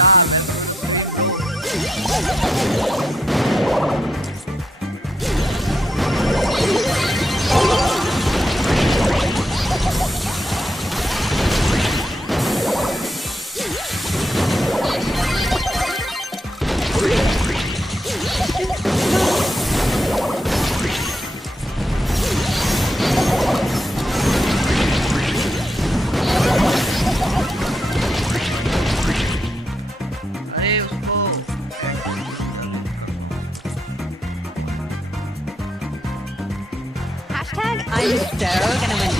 I'm so gonna win.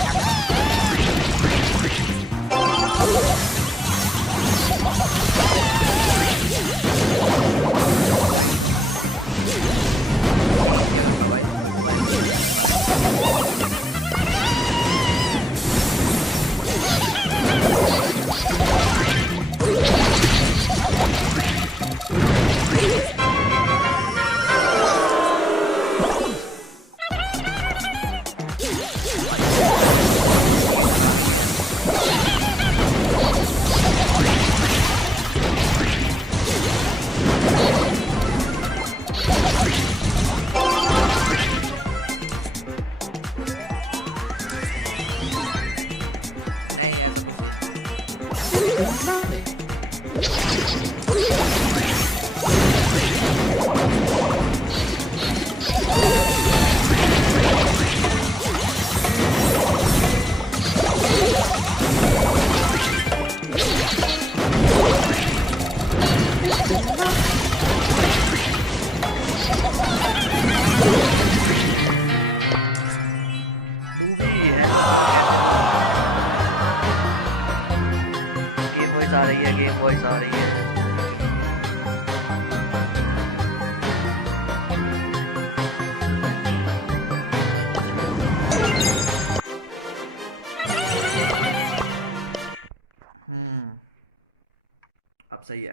सही है।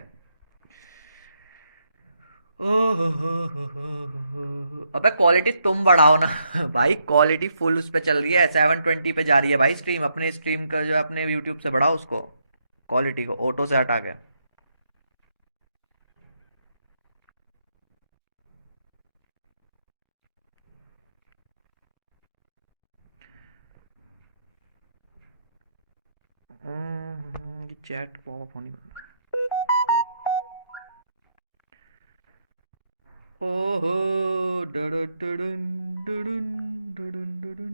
अबे क्वालिटी तुम बढ़ाओ ना भाई, क्वालिटी फुल उस पे चल रही है, 720 पे जा रही है भाई स्ट्रीम। अपने स्ट्रीम का जो अपने यूट्यूब से बढ़ाओ उसको, क्वालिटी को ऑटो से हटा के। चैट पॉप होनी। ओहो डुडुन डुडुन डुडुन डुडुन डुडुन।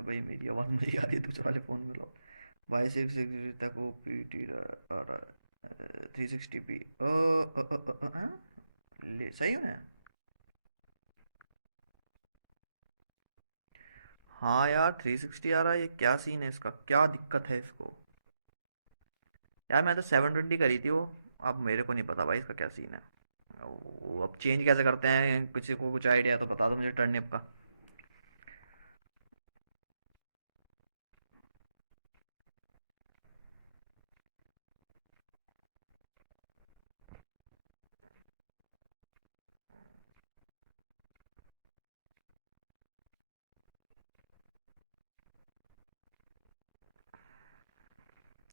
अबे मेरी आवाज मुझे आ रही है, दूसरे वाले फोन में लो भाई। 660 तक ओपीटी और 360p। ले सही है। हाँ यार 360 आ रहा है, ये क्या सीन है इसका, क्या दिक्कत है इसको यार। मैं तो 720 करी थी वो, अब मेरे को नहीं पता भाई इसका क्या सीन है। अब चेंज कैसे करते हैं, किसी को कुछ आइडिया तो बता दो मुझे टर्निप का।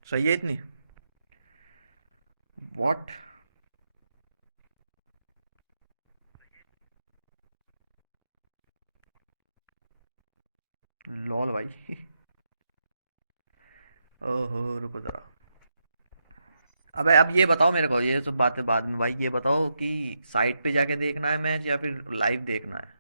सही है इतनी। व्हाट। लॉल भाई। ओहो रुको जरा। अबे अब ये बताओ मेरे को, ये सब बातें बाद में भाई, ये बताओ कि साइट पे जाके देखना है मैच या फिर लाइव देखना है।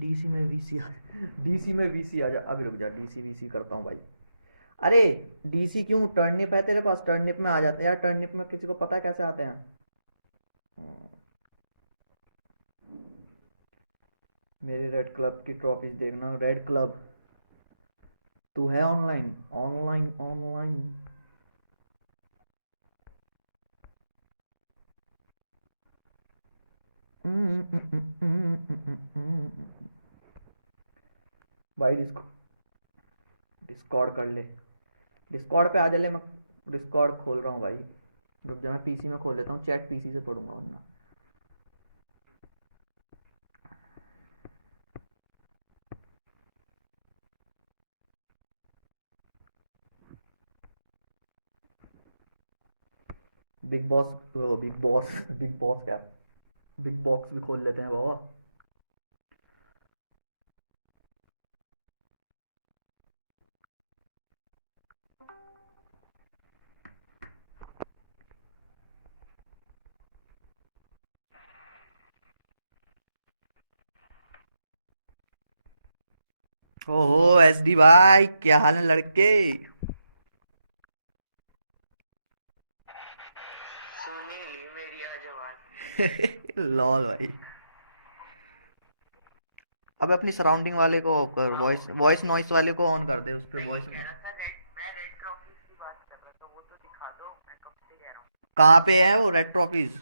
डीसी में वीसीआर डीसी में वीसी आ जा, अभी रुक जा, डीसी वीसी करता हूँ भाई। अरे डीसी क्यों, टर्निप है तेरे पास, टर्निप में आ जाते हैं यार। टर्निप में किसी को पता है कैसे आते हैं? मेरी रेड क्लब की ट्रॉफीज देखना। रेड क्लब तू है ऑनलाइन? Online online. भाई डिस्कॉर्ड कर ले, डिस्कॉर्ड पे आ जा ले। मैं डिस्कॉर्ड खोल रहा हूँ भाई, रुक जा, मैं पीसी में खोल लेता हूँ, चैट पीसी से पढ़ूंगा वरना। Big boss, big boss big boss क्या, बिग बॉक्स भी खोल लेते हैं बाबा। ओहो एसडी भाई, क्या हाल है लड़के? सुनी मेरी आजवान। लॉल भाई। अब अपनी सराउंडिंग वाले को कर, हाँ वॉइस वॉइस नॉइस वाले को ऑन कर दे, उस पे मैं ये वॉइस। कह रहा था, रेड ट्रॉफीज की बात कर रहा था, वो तो दिखा दो, मैं कब से कह रहा हूँ। कहाँ पे है वो रेड ट्रॉफीज?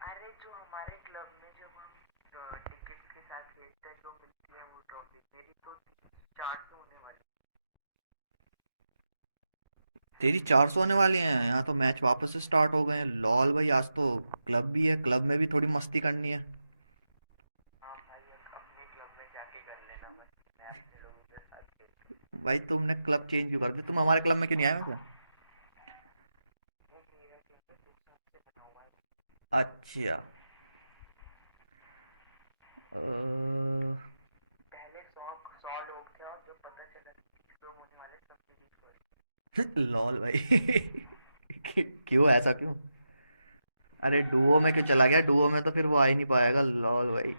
अरे जो हमारे क्लब में जब हम टिकट्स के साथ खेलते हैं जो मिलती है वो ट्रॉफी, मेरी तो 400 होने वाली। तेरी 400 होने वाली हैं? यहाँ तो मैच वापस से स्टार्ट हो गए हैं। लॉल भाई, आज तो क्लब भी है, क्लब में भी थोड़ी मस्ती करनी है। हाँ भाई, अपने क्लब में जाके कर लेना, बस मैं अपने लोगों के साथ खेलता हूँ। भाई तुमने क्लब चेंज क्यों कर दिया? तुम हमारे क्लब में क्यों नहीं आए वैसे? वो मेरा क्लब है, 2 साल से बना हुआ है। अच्छा। पहले 100 लोग थे और जब पता चला कि 30 लोग होने वाले, सब डिलीट कर दिए। लॉल भाई। क्यों, ऐसा क्यों? अरे डुओ में क्यों चला गया? डुओ में तो फिर वो आ ही नहीं पाएगा लॉल भाई।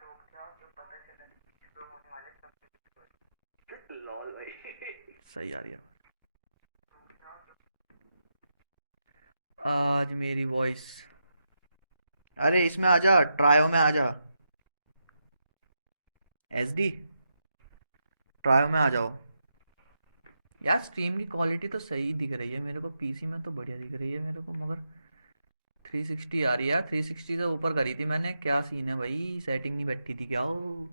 लोग थे और जब पता चला कि 30 लोग होने वाले, सब डिलीट कर दिए। लॉल भाई। सही आ रही है आज मेरी वॉइस। अरे इसमें आजा, ट्रायो में आजा, एसडी ट्रायो में आ जाओ। यार स्ट्रीम की क्वालिटी तो सही दिख रही है मेरे को, पीसी में तो बढ़िया दिख रही है मेरे को, मगर 360 आ रही है यार। 360 से ऊपर करी थी मैंने, क्या सीन है भाई? सेटिंग नहीं बैठी थी क्या वो?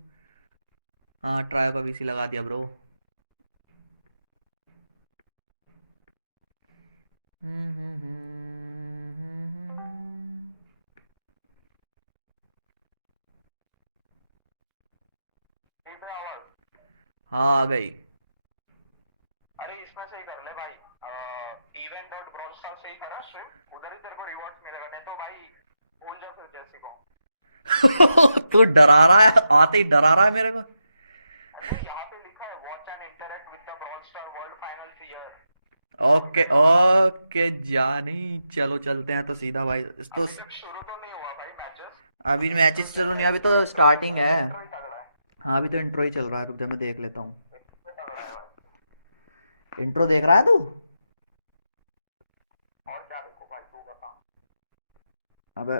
हाँ ट्रायो का पीसी लगा दिया ब्रो। ठीक है आवाज। हाँ आ गई। अरे इसमें से ही कर ले भाई, इवेंट डॉट ब्रॉल स्टार से ही करा स्ट्रीम, उधर ही तेरे को रिवॉर्ड्स मिलेगा, नहीं तो भाई भूल जा फिर जैसे को। तो डरा रहा है, आते ही डरा रहा है मेरे को। अरे यहाँ पे लिखा है watch and interact with the brawl star world finals year. Okay okay जानी, चलो चलते हैं तो सीधा भाई। तो अभी तक शुरू तो नहीं हुआ भाई मैचेस। अभी इंट्रो मैचेस चल शुरू रहा नहीं, है, अभी तो स्टार्टिंग है। इंट्रो ही तगड़ा है। हाँ अभी तो इंट्रो ही चल रहा है, रुक जा मैं देख लेता हूँ। तगड़ा है भाई। इंट्रो देख रहा है तू? और क्या देखो भाई, तू बता। अबे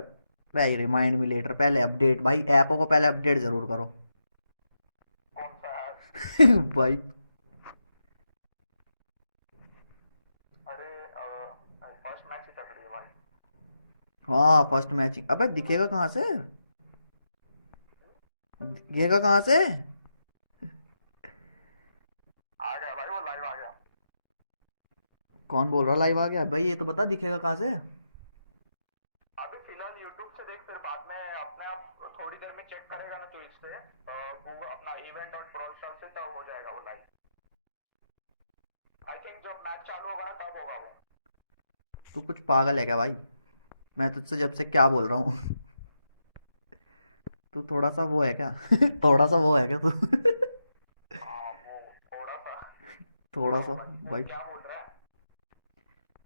भाई रिमाइंड मी लेटर, पहले अपडेट भाई, ऐपों को पहले अपडेट जरूर करो। कौन सा है? भाई अरे फर्स्ट मैच ही तगड़ी है भाई। हाँ फर्स्ट मैचिंग, अबे दिखेगा कहाँ से? दिखेगा कहाँ से? आ गया भाई, वो लाइव आ गया। कौन बोल रहा लाइव आ गया? भाई ये तो बता दिखेगा कहाँ से? अभी फिलहाल यूट्यूब से देख, फिर बाद में अपने आप थोड़ी देर में चेक करेगा ना, तो इससे गूगल अपना इवेंट डॉट ब्रॉल स्टार से तब हो जाएगा वो लाइव। आई थिंक जब मैच चालू होगा ना तब होगा वो। तू कुछ पागल है क्या भाई? मैं तुझसे जब से क्या बोल रहा हूँ? तू थोड़ा सा वो है क्या? थोड़ा सा वो है क्या तू? हाँ वो थोड़ा सा। थोड़ा भाई सा वो भाई। क्या बोल रहा है?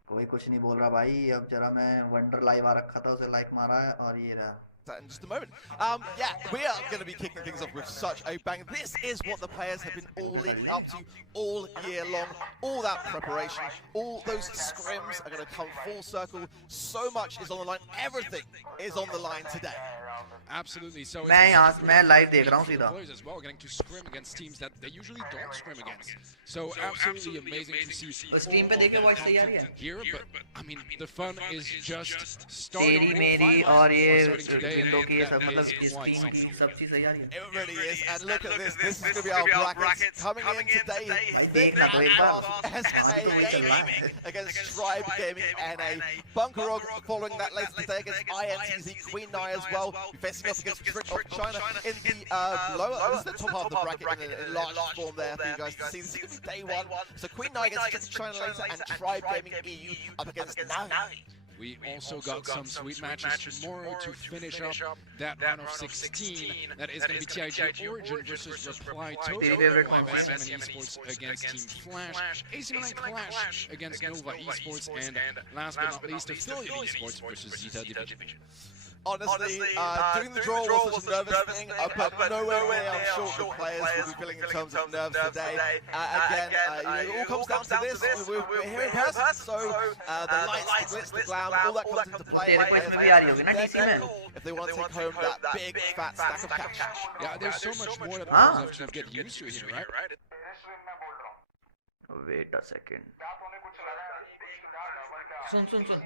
कोई कुछ नहीं बोल रहा भाई। अब जरा मैं वंडर लाइव आ रखा था, उसे लाइक मारा है और ये रहा। That in just a moment. Yeah, we are going to be kicking things off with such a bang. This is what the players have been all leading up to all year long. All that preparation, all those scrims are going to come full circle. So much is on the line. Everything is on the line today. Absolutely. So मैं live देख रहा हूँ सीधा। players as well getting to scrim against teams that they usually don't scrim against. So absolutely amazing to see. तो stream पे देखे voice तैयार है here, but I mean the fun is just starting. तेरी मेरी और ये today, जिंदों की ये सब and मतलब that is इस quite टीम की something. सब चीज तैयार है। It really is. And look at this. This is going to be our brackets coming in today. देखना तो एक बार। SA Gaming against Stripe Gaming NA. Bunkerog following that later today against INTZ Queen Nai as well. Facing off against Trick of China in the lower, this is the top half of the bracket in large form there for you guys to see. This is going to be day one. So Queen Nai against Trick of China later and Tribe Gaming EU up against Navi. We also got some sweet matches tomorrow to finish up that round of 16. That is going to be TIG Origin versus Reply Total. favorite Live one. SM Esports against Team Flash. AC Milan Clash against Nova Esports. And last but not least, Affiliate Esports versus Zeta Division. Honestly, doing the draw was a nervous thing, but nowhere near I'm sure the players will be feeling in terms of nerves today. Again, it all comes down to this. We're here in person, so the lights, the glitz, the glam, all that comes into play. If they want to take home that big fat stack of cash. Yeah, there's so much more that the players have to get used to here, right? Wait a second. सुन सुन सुन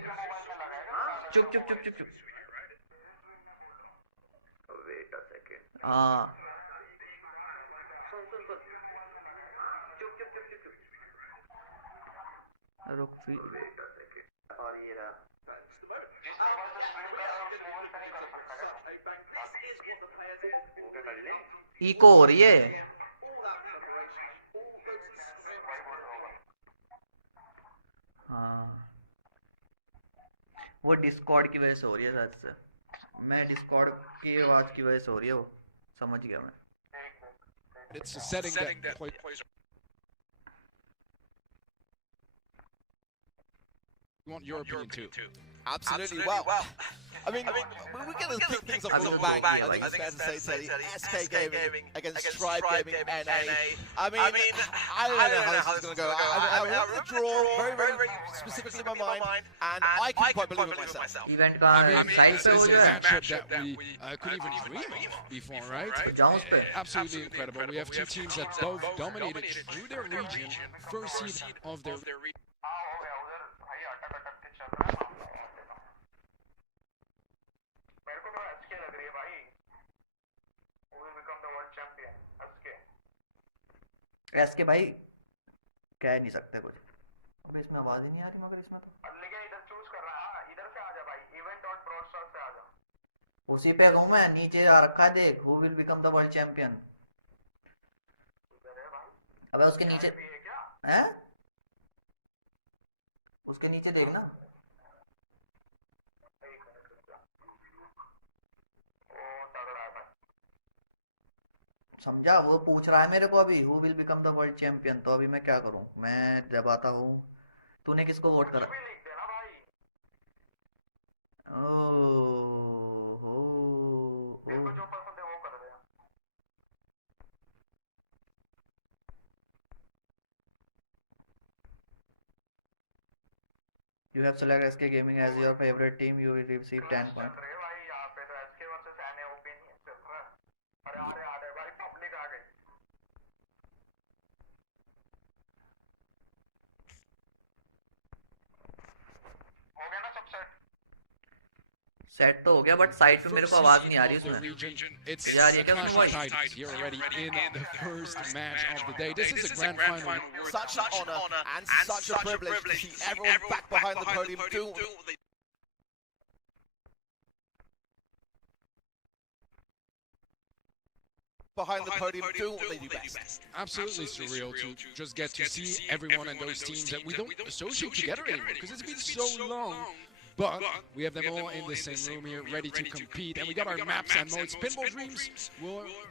चुप चुप चुप चुप चुप Wait a second. हाँ सुन सुन सुन चुप चुप चुप चुप चुप रुक फिर Wait a second. और ये रहा इको हो रही है हाँ वो डिस्कॉर्ड की वजह से हो रही है शायद से मैं डिस्कॉर्ड की आवाज की वजह से हो रही है वो समझ गया मैं It's a setting that plays. We want your opinion too. Absolutely. Well, I mean, we're going to kick things off with a bang. I think it's fair to say, Teddy. SK Gaming against Stripe Gaming NA. I mean, I don't know how this is going to go. I remember the draw very, very specifically in my mind, and I can quite believe it myself. Event का I mean, side this पे is हो a जाए matchup that we couldn't even dream of before, right? Jumps पे Absolutely incredible. We have two teams that both dominated through their region, first seed of their region. SK भाई कह नहीं सकते कुछ अब इसमें आवाज ही नहीं आ रही मगर इसमें तो लेकिन इधर चूज कर रहा है इधर से आ जा भाई इवेंट और ब्रॉल स्टार से आ जा उसी पे हूँ मैं नीचे आ रखा है देख who will become the world champion अबे उसके नीचे हैं उसके नीचे देखना समझा वो पूछ रहा है मेरे को अभी who will become the world champion तो अभी मैं क्या करूं मैं जब आता हूं तूने किसको वोट करा You have selected SK Gaming as your favorite team. You will receive 10 points. Set तो हो गया बट साइड पे मेरे को आवाज नहीं आ रही उसमें It's यार ये a क्या clash voice of titans here already in the first match of the day. This is a grand final. Such an honor and such a privilege to see everyone back behind the podium doing what they behind the podium doing what they do best. Absolutely surreal to just get to see everyone and those teams that we don't associate together anymore because it's been so long. but we have them all in the same room here, ready to compete. And we got our maps and modes. Pinball Dreams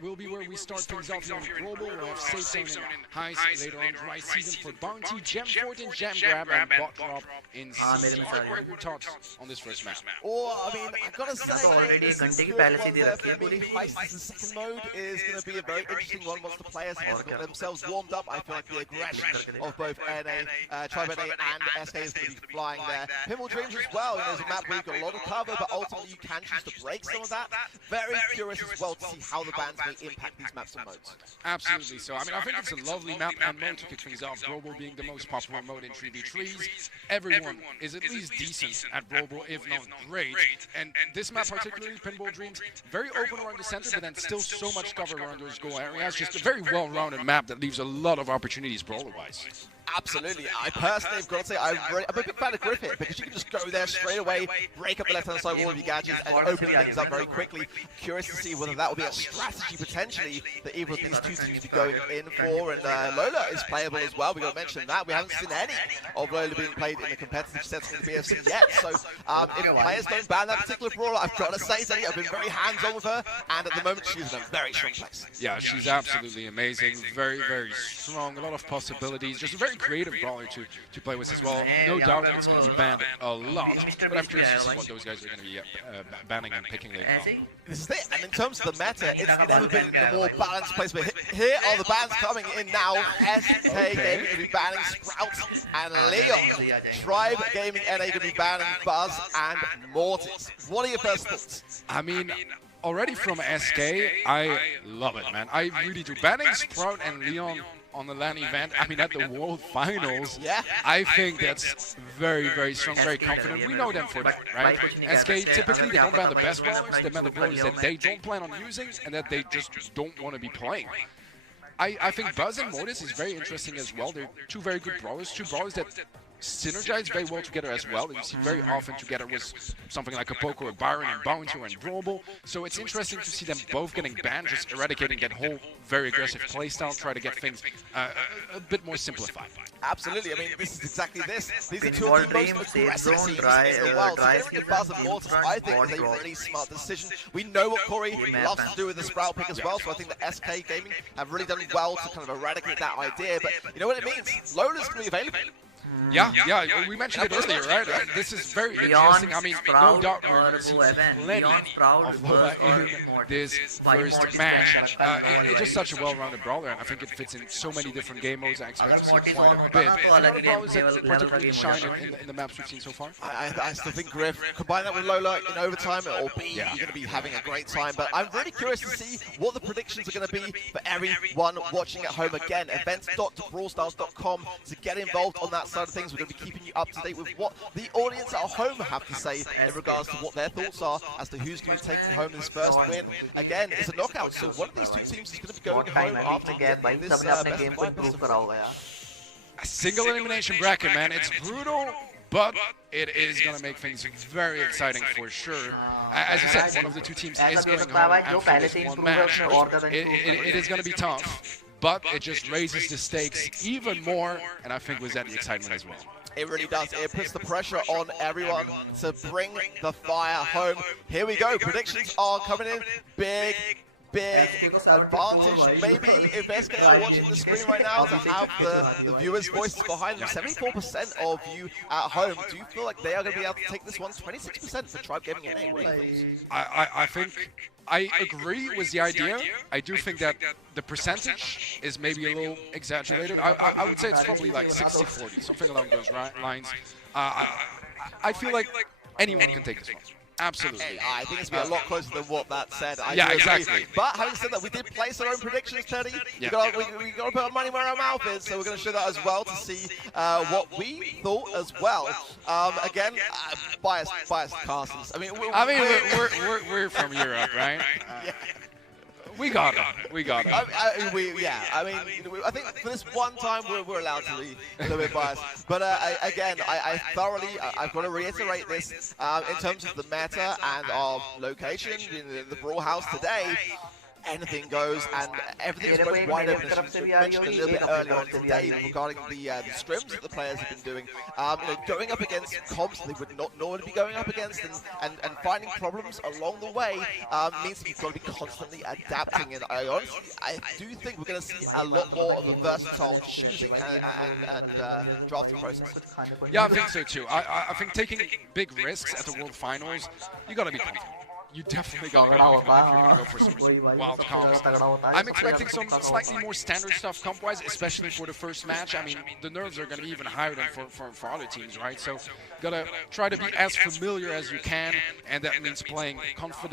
will be where we start things off here on Global. We'll have Safe Zone and Heist later on. Dry Season for Bounty, Gem Fort and Gem Grab, and Bot Drop in Season. What are your thoughts on this first map? Oh, I mean, I've got to say, this is good one there for me. Heist in the second mode is going to be a very interesting one once the players have got themselves warmed up. I feel like the aggression of both NA, Tribe NA and SK is going to be flying there. Pinball Dreams as well. There's a map where you've got a lot of cover, but ultimately you can choose to break some of that. Very curious as well to see how the bans may impact these maps and modes. Absolutely. So, I mean, I think it's a lovely map and mode to kick things off. Global being the most popular mode in 3v3s. Everyone is at least decent at Global, if not great. And this map particularly, Pinball Dreams, very open around the center, but then still so much cover around those goal areas. Just a very well-rounded map that leaves a lot of opportunities brawler-wise. Absolutely. I personally have got to say, I'm a big fan of Griff here because you can just go there straight away, break up the left-hand side of all of your gadgets, and open things up very quickly. Curious to see whether that will be a strategy potentially that either of these two teams be going in for. And Lola is playable as well. We got to mention that. We haven't seen any of Lola being played in the competitive sets in the BFC yet. So if players don't ban that particular brawler, I've got to say, Teddy, I've been very hands-on with her, and at the moment she's in a very strong place. Yeah, she's absolutely amazing. Very, very strong. A lot of possibilities. Just a very creative brawler to play with as well. No doubt it's going to be banned a lot, but I'm curious to see what those guys are going to be banning and picking later on. This is it, and in terms of the meta, it's never been in a more balanced place, but here are the bans coming in now. SK Gaming going to be banning Sprout and Leon. Tribe Gaming NA going to be banning Buzz and Mortis. What are your first thoughts? I mean, already from SK, I love it, man. I really do. Banning Sprout and Leon on the LAN event, I mean, at the World Finals, I think that's very, very strong, very confident. We know them for that, right? SK, typically, they don't ban the best brawlers, they ban the brawlers that they don't plan on using and that they just don't want to be playing. I think Buzz and Mortis is very interesting as well. They're two very good brawlers, two brawlers that synergize very well together as well. You see very often together with something like a Poco or Byron and Bounty and Brawlable. So it's interesting to see them both getting banned, just eradicating that whole very aggressive playstyle, try to get things a bit more simplified. Absolutely. I mean, this is exactly this. These are two of the most aggressive teams in the world. So getting rid of Buzz and Mortis, I think, is a really smart decision. We know what Corey loves to do with the Sprout pick as well, so I think that SK Gaming have really done well to kind of eradicate that idea. But you know what it means? Lola's going to be available. Yeah, we mentioned it earlier, right? This is very interesting. I mean, no doubt we're going to see plenty of Lola in this first match. It's just such a well-rounded brawler, and I think it fits in so many different game modes. I expect to see quite a bit. Any other brawlers that particularly shine in the maps we've seen so far? I still think Griff, combine that with Lola in overtime, it'll be, you're going to be having a great time. But I'm really curious to see what the predictions are going to be for everyone watching at home. Again, events.brawlstars.com to get involved on that side of things. We're going to be keeping you up to date with what the audience at home have to say in regards to what their thoughts are as to who's going to be taking home this first win. Again, it's a knockout, so one of these two teams is going to be going home after getting this best of 5 A single elimination bracket, man. It's brutal, but it is going to make things very exciting for sure. As you said, one of the two teams is going home after this one match. It is going to be tough, but it just raises the stakes even more, and I think was that the excitement as well. It really does. It puts the pressure on everyone to bring the fire home. Here we go. Predictions are coming in. Big advantage, maybe, if SK are watching the screen right now, to have the viewers' voices behind them. 74% of you at home. Do you feel like they are going to be able to take this one? 26% for Tribe Gaming NA. What do you think? I think I agree with the idea. I do think that the percentage is maybe a little exaggerated. I would say it's probably like 60-40, something along those lines. I feel like anyone can take this one. Absolutely. I think it's going to be a lot closer than what that said. Yeah, exactly. But having said that, we did place our own predictions, Teddy. We got to put our money where our mouth is, so we're going to show that as well to see what we thought as well. Again, biased casters. We're from Europe, right? We got it. We got it. I think for this one time we're allowed to be a little bit biased. But again, I've got to reiterate this in terms of the meta and our location in the Brawl House today. anything goes, and everything is both wide open, as you mentioned a little bit earlier on today regarding the scrims that the players have been doing. Going up against comps they would not normally be going up against, and finding problems along the way means that you've got to be constantly adapting. And I do think we're going to see a lot more of a versatile choosing and drafting process. Yeah, I think so too. I think taking big risks at the World Finals, you got to be confident. You definitely got to be confident if you're going to go for some wild comps. I'm expecting some slightly more standard stuff comp-wise, especially for the first match. I mean, the nerves are going to be even higher than for other teams, right? So, got to try to be as familiar as you can, and that means playing comfort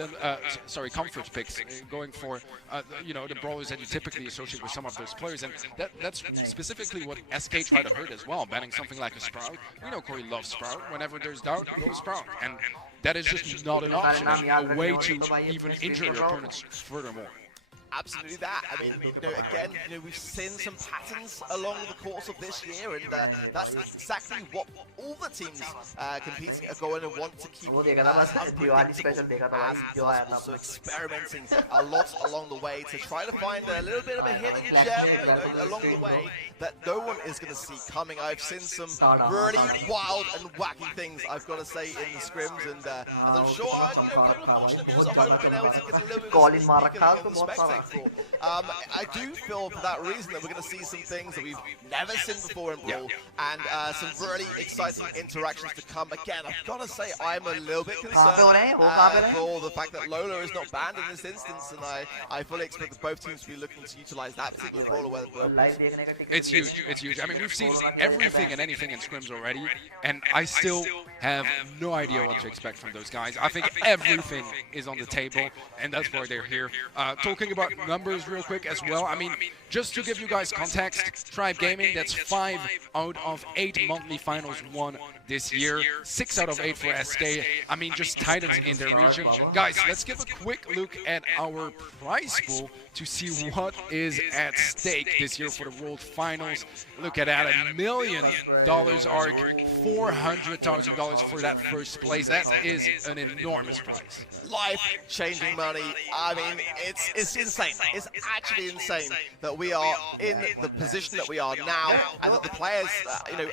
picks, going for the brawlers that you typically associate with some of those players, and that's specifically what SK tried to hurt as well, banning something like a Sprout. We know Corey loves Sprout. Whenever there's doubt, go Sprout, and that is just not an option, and a way to even injure your opponents furthermore. Absolutely that. I mean, again, we've seen some patterns along the course of this year, and that's exactly what all the teams competing are going to want to keep as unpredictable as possible. So experimenting a lot along the way to try to find a little bit of a hidden gem along the way that no one is going to see coming. I've seen some really wild and wacky things, I've got to say, in the scrims, and I'm sure a couple of fortunate viewers at home have been able to get a little bit of a sneak peek on the spectator. I do feel for that reason that we're going to see some things that we've never seen before in Brawl, and some really exciting interactions to come. Again, I've got to say I'm a little bit concerned for the fact that Lola is not banned in this instance, and I fully expect that both teams to be looking to utilize that particular brawler where It's huge, it's huge. I mean, we've seen everything and anything in scrims already, and I still have no idea what to expect from those guys. I think everything is on the table, and that's why they're here. Talking about numbers real quick as well, I mean, just to give you guys context, Tribe Gaming, that's 5 out of 8 monthly finals won this year, 6 out of 8 for SK. I mean, just titans in their region. Guys, let's give a quick look at our prize pool to see what is at stake this year for the World Finals. Look at that, $1 million arc, $400,000 for that first place. That is an enormous prize. Life-changing money. I mean, it's insane. It's actually insane that we are in the position that we are now, and that the players,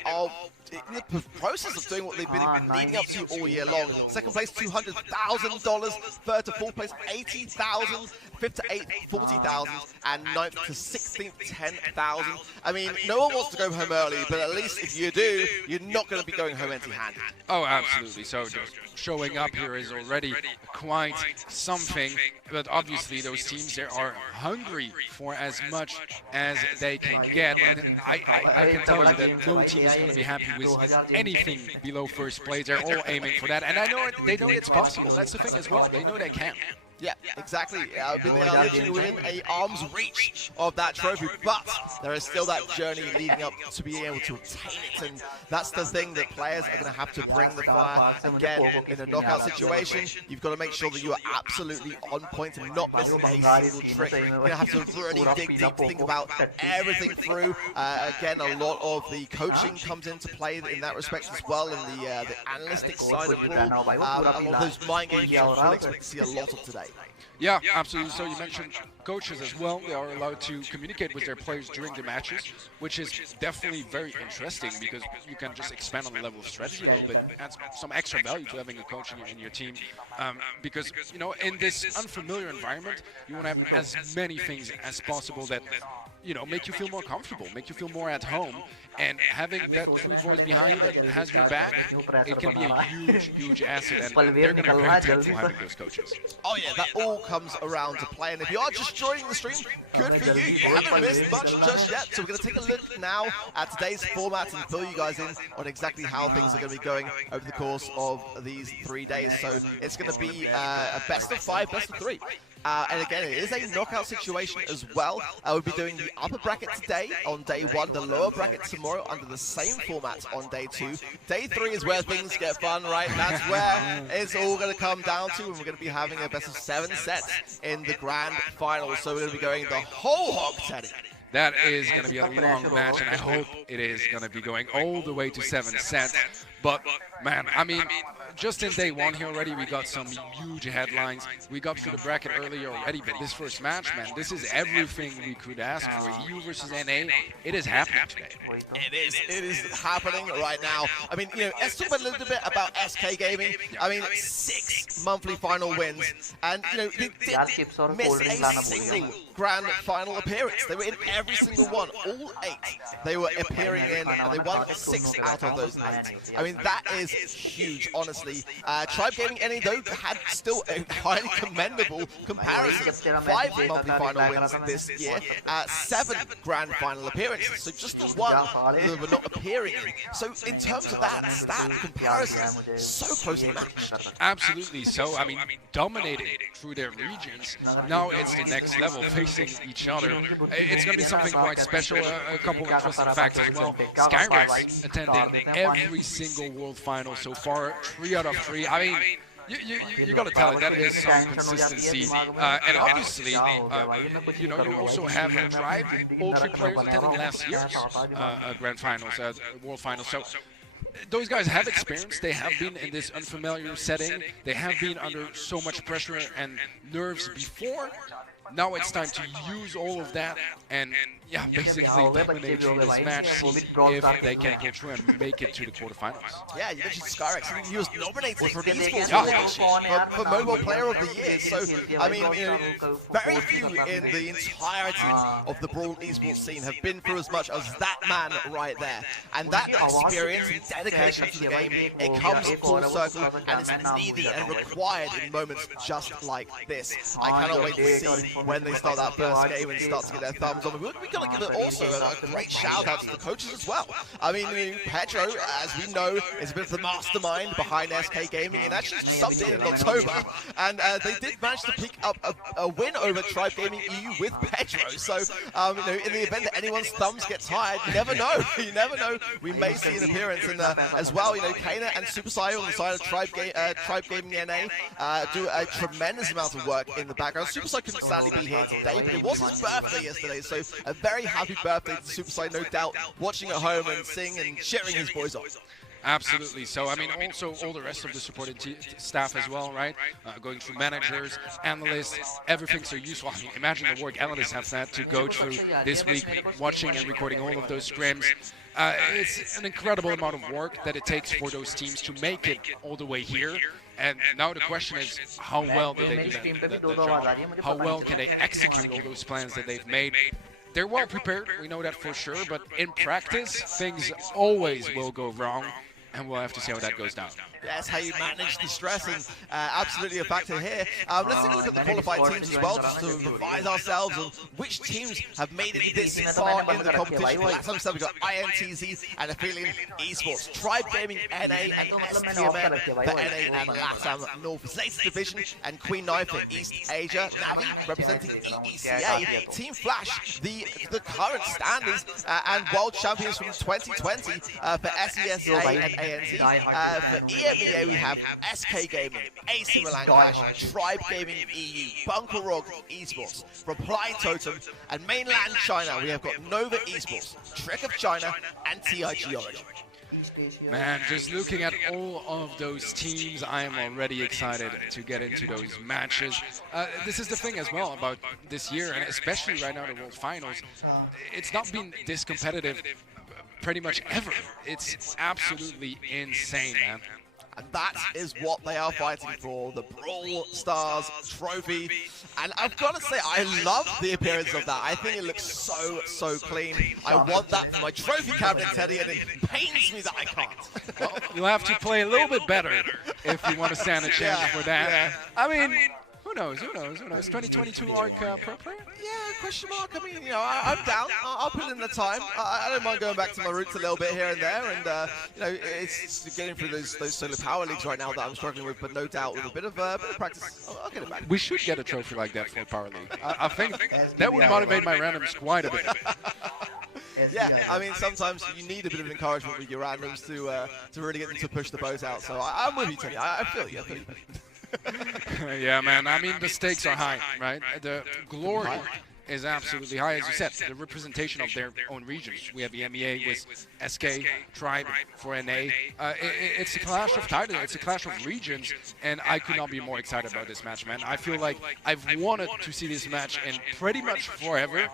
are in the process of doing what they've been leading up to all year long. Second place, $200,000. Third to fourth place, $80,000. Fifth to eighth, $40,000. And ninth to 16th, $10,000. I mean, no one wants to go home early, but at least if you do, you're not going to be going home empty-handed. Oh, absolutely. So just showing up here is already quite something. But obviously, those teams, they are hungry for as much as they can get. And I can tell you that no team is going to be happy with anything below first place. They're all aiming for that. And I know they know it's possible. That's the thing as well. They know they can. Yeah, exactly. They are literally within an arm's reach of that trophy, but there is still that journey leading up to being able to obtain it, and that's the thing that players are going to have to bring the fire. Again, in a knockout situation, you've got to make sure that you are absolutely on point and not missing a single trick. You're going to have to really dig deep, think about everything through. Again, a lot of the coaching comes into play in that respect as well, and the analytic side of Brawl. A lot of those mind games which I fully expect to see a lot of today. Yeah, absolutely. So you mentioned coaches as well. They are allowed to communicate with their players during the matches, which is definitely very interesting because you can just expand on the level of strategy a little bit, adds some extra value to having a coach in your team. Because, in this unfamiliar environment, you want to have as many things as possible that, make you feel more comfortable, make you feel more at home. And having that true voice behind you that has your back, it can be a huge, huge asset, and they're going to be very thankful having those coaches. Oh yeah, that all comes around to play, and if you are just joining the stream, good for you. You haven't missed much just yet, so we're going to take a look now at today's format and fill you guys in on exactly how things are going to be going over the course of these 3 days. So it's going to be a best of 5, best of 3. And again, it is a knockout situation as well. We'll be doing the upper bracket today on day 1, the lower bracket tomorrow under the same format on day 2. Day 3 is where things get fun, right? That's where it's all going to come down to, and we're going to be having a best of 7 sets in the grand final. So we're going to be going the whole hog, Teddy. That is going to be a long match, and I hope it is going to be going all the way to 7 sets. But, man, I mean, just in day one here already, we got some huge headlines. We got through the bracket earlier already, but this first match, man, this is everything we could ask for. EU versus NA, it is happening today. It is happening right now. I mean, you know, let's talk a little bit about SK Gaming. I mean, 6 monthly final wins, and you know, they didn't miss a single grand final appearance. They were in every single one, all 8. They were appearing in, and they won 6 out of those 8. I mean, that is huge, honestly. Tribe Gaming NA, though, had still a highly commendable comparison. 5 monthly final wins this year, 7 grand final appearances. So just the one that were not appearing in. So in terms of that stat comparison, so closely matched. Absolutely. So, I mean, dominating through their regions. Now it's the next level, facing each other. It's going to be something quite special. A couple of interesting facts as well. Skyrax attending every single World Final so far, 3 out of 3. I mean, you got to tell it, that is some consistency. And obviously, you know, you also have Tribe, all 3 players attending last year's Grand Finals, World Finals. So those guys have experience. They have been in this unfamiliar setting. They have been under so much pressure and nerves before. Now it's time to use all of that and, yeah, basically dominate through this match, see if they can get through and make it to the quarterfinals. Yeah, you mentioned Skyrax. He was nominated for the esports for Mobile Player of the Year. So, I mean, you know, very few in the entirety of the Brawl esports scene have been through as much as that man right there. And that experience and dedication to the game, it comes full circle and is needed and required in moments just like this. I cannot wait to see when they start that first game and start to get their thumbs on. We're going to give it also a great shout out to the coaches as well. I mean, Pedro, as we know, is a bit of the mastermind behind SK Gaming, and actually subbed in October, and they did manage to pick up a win over Tribe Gaming EU with Pedro. So, you know, in the event that anyone's thumbs get tired, you never know. You never know. We may see an appearance in as well. You know, Kana and Super Saiyan on the side of Tribe Gaming NA do a tremendous amount of work in the background. Super Saiyan couldn't sadly be here today, but it was his birthday yesterday, so a very happy birthday to Super Saiyan, no doubt, watching at home and seeing and cheering his boys on. Absolutely. So, I mean, also all the rest of the supporting staff as well, right? Going through managers, analysts, everything's so useful. I mean, imagine the work analysts have had to go through this week, watching and recording all of those scrims. It's an incredible amount of work that it takes for those teams to make it all the way here. And now the question is, how well do they do that job? How well can they execute all those plans that they've made? They're well prepared, we know that for sure, but in practice, things always will go wrong, and we'll have to see how that goes down. That's how you manage the stress, and absolutely a factor here. Let's take a look at the qualified teams as well, just to revise ourselves on which teams have made it this far in the competition. Last time we've got INTZ and Affiliate Esports, Tribe Gaming NA and SPMN for NA and LATAM North States Division, and Queen Knife for East Asia, Navi representing EECA, Team Flash, the current standards and world champions from 2020 for SESA and ANZ, for EMEA we have SK Gaming, AC Milan Clash, Tribe Gaming EU, Bunker Rock Esports, Reply Totem, and mainland China we have got Nova Esports, Trick of China, and TIG Origin. Man, just looking at all of those teams, I am already excited to get into those matches. This is the thing as well about this year, and especially right now the World Finals. It's not been this competitive pretty much ever. It's absolutely insane, man. And that is what they are fighting for, the Brawl Stars trophy. And I've got to say, I love the appearance of that. I think it looks so clean. I want that for my trophy cabinet, Teddy, and it pains me that I can't. Well, you'll have to play a little bit better if you want to stand a chance for that. Yeah. I mean, who knows? 2022 ARC pro player? Yeah, question mark. I mean, you know, I'm down. I'll put in the time. I don't mind going back to my roots a little bit here and there. And, you know, it's getting through those solo power leagues right now that I'm struggling with. But no doubt, with a bit of practice, I'll get it back. We should get a trophy like that for a power league. I think that would motivate my randoms quite a bit. Yeah, I mean, sometimes you need a bit of encouragement with your randoms to really get them to push the boat out. So I'm with you, Teddy. I feel you. Yeah, man. I mean, the stakes are high, right? The glory is absolutely high. As you said, the representation of their own regions. We have the MEA with SK, Tribe for NA. It's a clash of titles, it's a clash of regions, and I could not be more excited about this match, man. I feel like I've wanted to see this match in pretty much forever,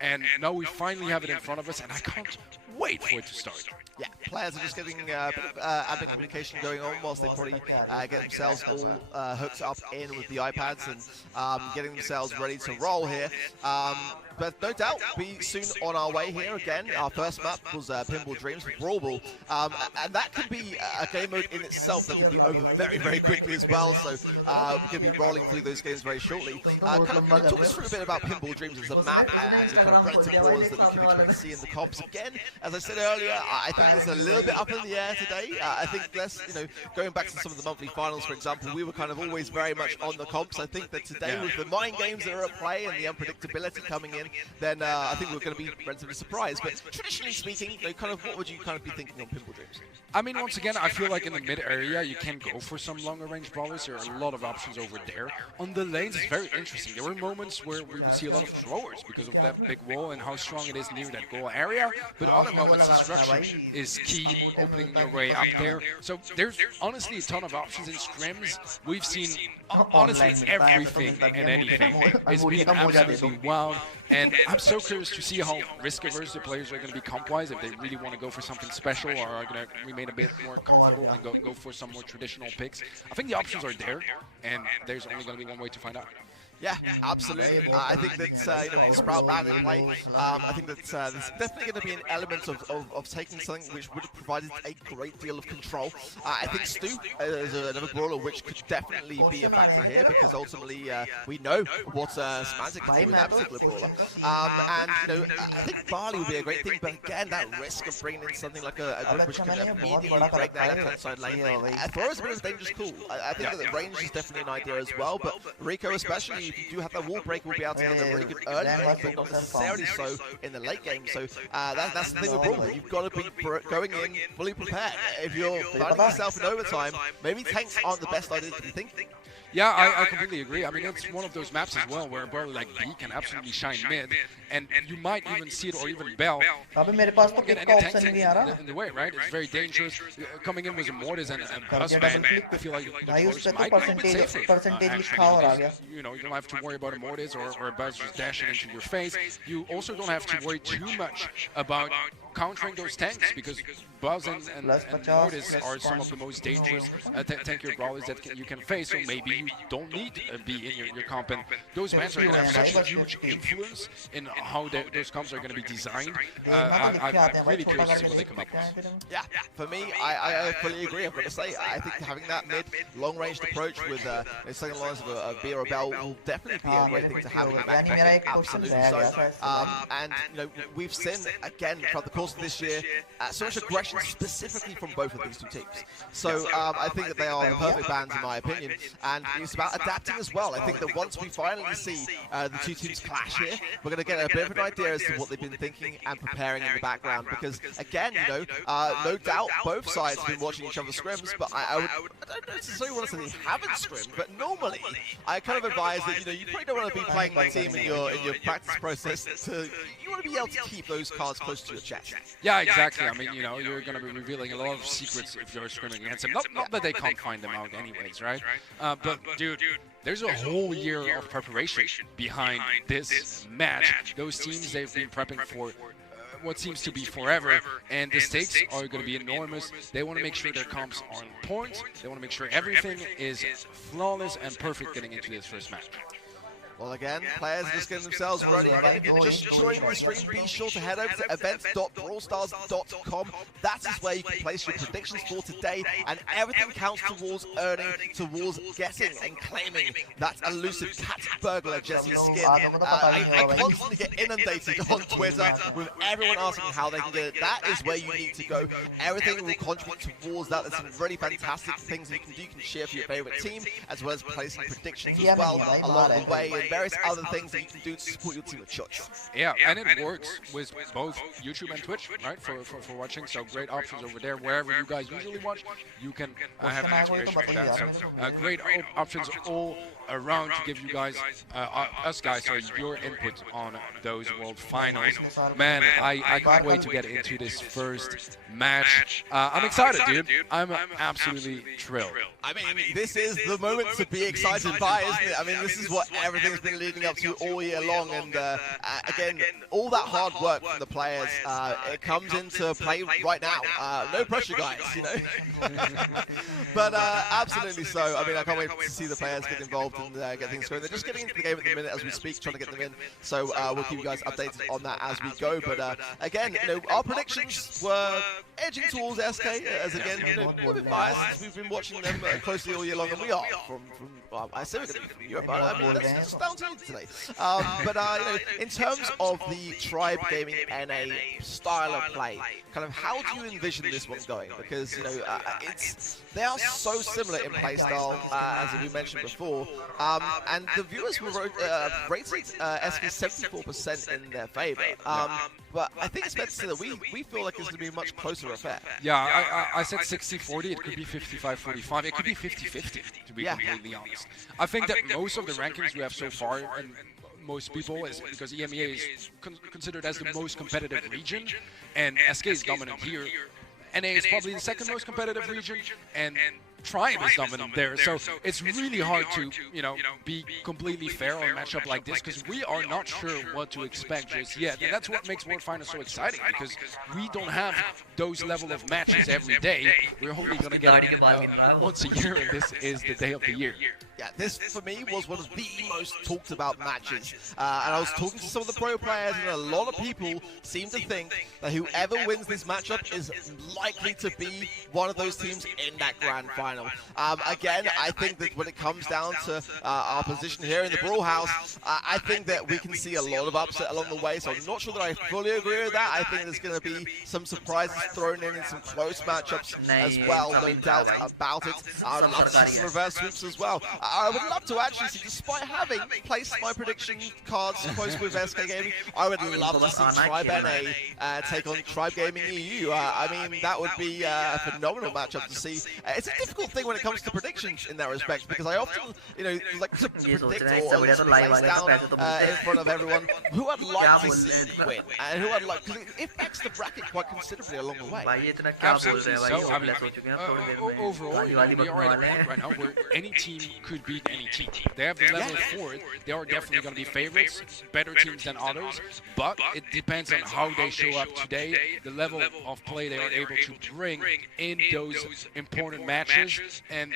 and now we finally have it in front of us, and I can't wait for it to start. Yeah, players are just getting a bit of admin communication going on whilst they probably get themselves all hooked up in with the iPads and getting themselves ready to roll here. But no doubt, be soon on our way here again. Our first map was Pinball Dreams with Brawl Ball, and that can be a game mode in itself that can be over very, very quickly as well. So we're going to be rolling through those games very shortly. Talk us through a bit about Pinball Dreams as a map and the kind of relative brawlers that we can expect to see in the comps. Again, as I said earlier, I think it's a little bit up in the air today. I think going back to some of the monthly finals, for example, we were kind of always very much on the comps. I think that today, with the mind games that are at play and the unpredictability coming in, then I think we're going to be relatively surprised. But traditionally speaking, kind of what would you kind of be thinking on Pinball Dreams? I mean, once again, I feel like in the mid area, you can go for some longer range brawlers. There are a lot of options over there. On the lanes, it's very interesting. There were moments where we would see a lot of throwers because of that big wall and how strong it is near that goal area. But other moments, destruction is key, opening your way up there. So there's honestly a ton of options in scrims. We've seen, honestly, everything and anything. It's been absolutely wild. And I'm so curious to see how risk-averse the players are going to be comp-wise, if they really want to go for something special or are going to remain a bit more comfortable and go for some more traditional picks. I think the options are there, and there's only going to be one way to find out. Yeah, absolutely. I think that the Sprout ban in play. I think that there's definitely going to be an element of taking something which would have provided a great deal of control. I think Stu is another brawler which could definitely be a factor here because ultimately we know what Semantic can do with that particular brawler. And I think Barley would be a great thing, but again, that risk of bringing in something like a group which can immediately break that left-hand side lane. Throw is a bit of a dangerous call. I think that the range is definitely an idea as well, but Rico especially, if you do have that wall break, will be able to get a really good early game, but not necessarily so in the late game. So that's the thing with Brawl. You've got to be going in fully prepared. If you're finding yourself in overtime, maybe tanks aren't the best idea to be thinking. Yeah, I completely agree. I mean, it's one of those maps as well where a brawler like B can absolutely shine mid, and you might even see it, or even Bell, get any tanks in the way, right? It's very dangerous. Coming in with a Mortis and Buzz ban, I feel like the pros might be a bit safer. Actually, you don't have to worry about a Mortis or a Buzz just dashing into your face. You also don't have to worry too much about countering those tanks, because Buzz and Mortis are some of the most dangerous tankier brawlers that you can face, so maybe you don't need a B in your comp, and those bans are going to have such a huge influence in how those comps are going to be designed. I'm really curious to see what they come up with. Yeah, for me, I fully agree. I've got to say, I think having that mid long-ranged approach with second lines of a B or a Bell will definitely be a great thing to have in the back pocket. Absolutely so. And we've seen again throughout the course of this year so much aggression specifically from both of these two teams. So I think that they are the perfect bans in my opinion, and it's about adapting as well. I think that once we finally see the two teams clash here, we're going to get a bit of an idea as to what they've been thinking and preparing in the background, because again, no doubt both sides have been watching each other's scrims, but I don't necessarily want to say they haven't scrimmed, but normally I kind of advise that you probably don't want to be playing the team in your practice process. You want to be able to keep those cards close to your chest. Yeah, exactly. I mean, you're going to be revealing a lot of secrets if you're scrimming against them. Not that they can't find them out anyways, right? But dude, there's a whole year of preparation behind this match. Those teams, they've been prepping for what seems to be forever, and the stakes are going to be enormous. They want to make sure their comps are on point. They want to make sure everything is flawless and perfect getting into this first match. Well, again, players are just getting themselves ready. Again, if you're just joining the stream, be sure to head over to events.brawlstars.com. That is where you can place your predictions for today, and everything counts towards earning, towards getting and claiming that elusive cat burglar Jesse's skin. I constantly get inundated on Twitter with everyone asking how they can get it. That is where you need to go. Everything will contribute towards that. There's some really fantastic things that you can do. You can share for your favorite team, as well as placing predictions as well along the way, and various other things that you can do to support your team of choice. Yeah, and it works with both YouTube and Twitch, right, for watching. So great options over there. Wherever you guys usually watch, you can have an inspiration for that. So great options all around to give you guys, us guys, sorry, your input on those World Finals. Man, I can't wait to get into this first match. I'm excited, dude. I'm absolutely thrilled. I mean, this is the moment to be excited by, isn't it? I mean, this is what everything's been leading up to all year long, and again, all that hard work from the players, it comes into play right now. No pressure, guys, you know. But absolutely so. I mean, I can't wait to see the players get involved and get things going. They're just getting into the game at the minute as we speak, trying to get them in. So we'll keep you guys updated on that as we go. But again, you know, our predictions were edging towards SK, as again, you know, we're a bit biased since we've been watching them closely all year long, and we are from well, I say we're going to be from Europe, but I mean, that's down to you today. But you know, in terms of the Tribe Gaming NA style of play, kind of how do you envision this one going? Because, you know, they are so similar in play style, as we mentioned before, and the viewers were rated SK 74% in their favor. But I think it's fair to say that we feel like it's going to be a much closer affair. Yeah, I said 60-40, it could be 55-45, it could be 50-50, to be completely honest. I think that most of the rankings we have so far, and most people, is because EMEA is considered as the most competitive region, and SK is dominant here. NA is probably the second most competitive region, and Tribe is dominant there, so it's really hard to, you know, be completely fair on a matchup like this, because we are not sure what to expect just yet, and that's what makes World Finals so exciting, because we don't have those level of matches every day. We're only going to get it once a year, and this is the day of the year. Yeah, this for me was one of the most talked about matches, and I was talking to some of the pro players, and a lot of people seem to think that whoever wins this matchup is likely to be one of those teams in that grand final. Again, I think that when it comes down to our position here in the Brawl House, I think that we can see a lot of upset along the way, so I'm not sure that I fully agree with that. I think there's going to be some surprises thrown in some close matchups as well, no doubt about it. I would love to see some reverse sweeps as well. I would love to actually see, despite having placed my prediction cards close with SK Gaming, I would love to see Tribe NA take on Tribe Gaming EU. I mean, that would be a phenomenal matchup to see. It's a difficult thing when it comes to predictions in that respect, because I often, you know, like to predict or place down in front of everyone who I'd like to see win, and who I'd like, because it affects the bracket quite considerably along the way. Absolutely so. I mean, overall, you know, we are at a point right now where any team could beat any team. They have the level for it. They are definitely going to be favorites, better teams than others, but it depends on how they show up today, the level of play they are able to bring in those important matches, and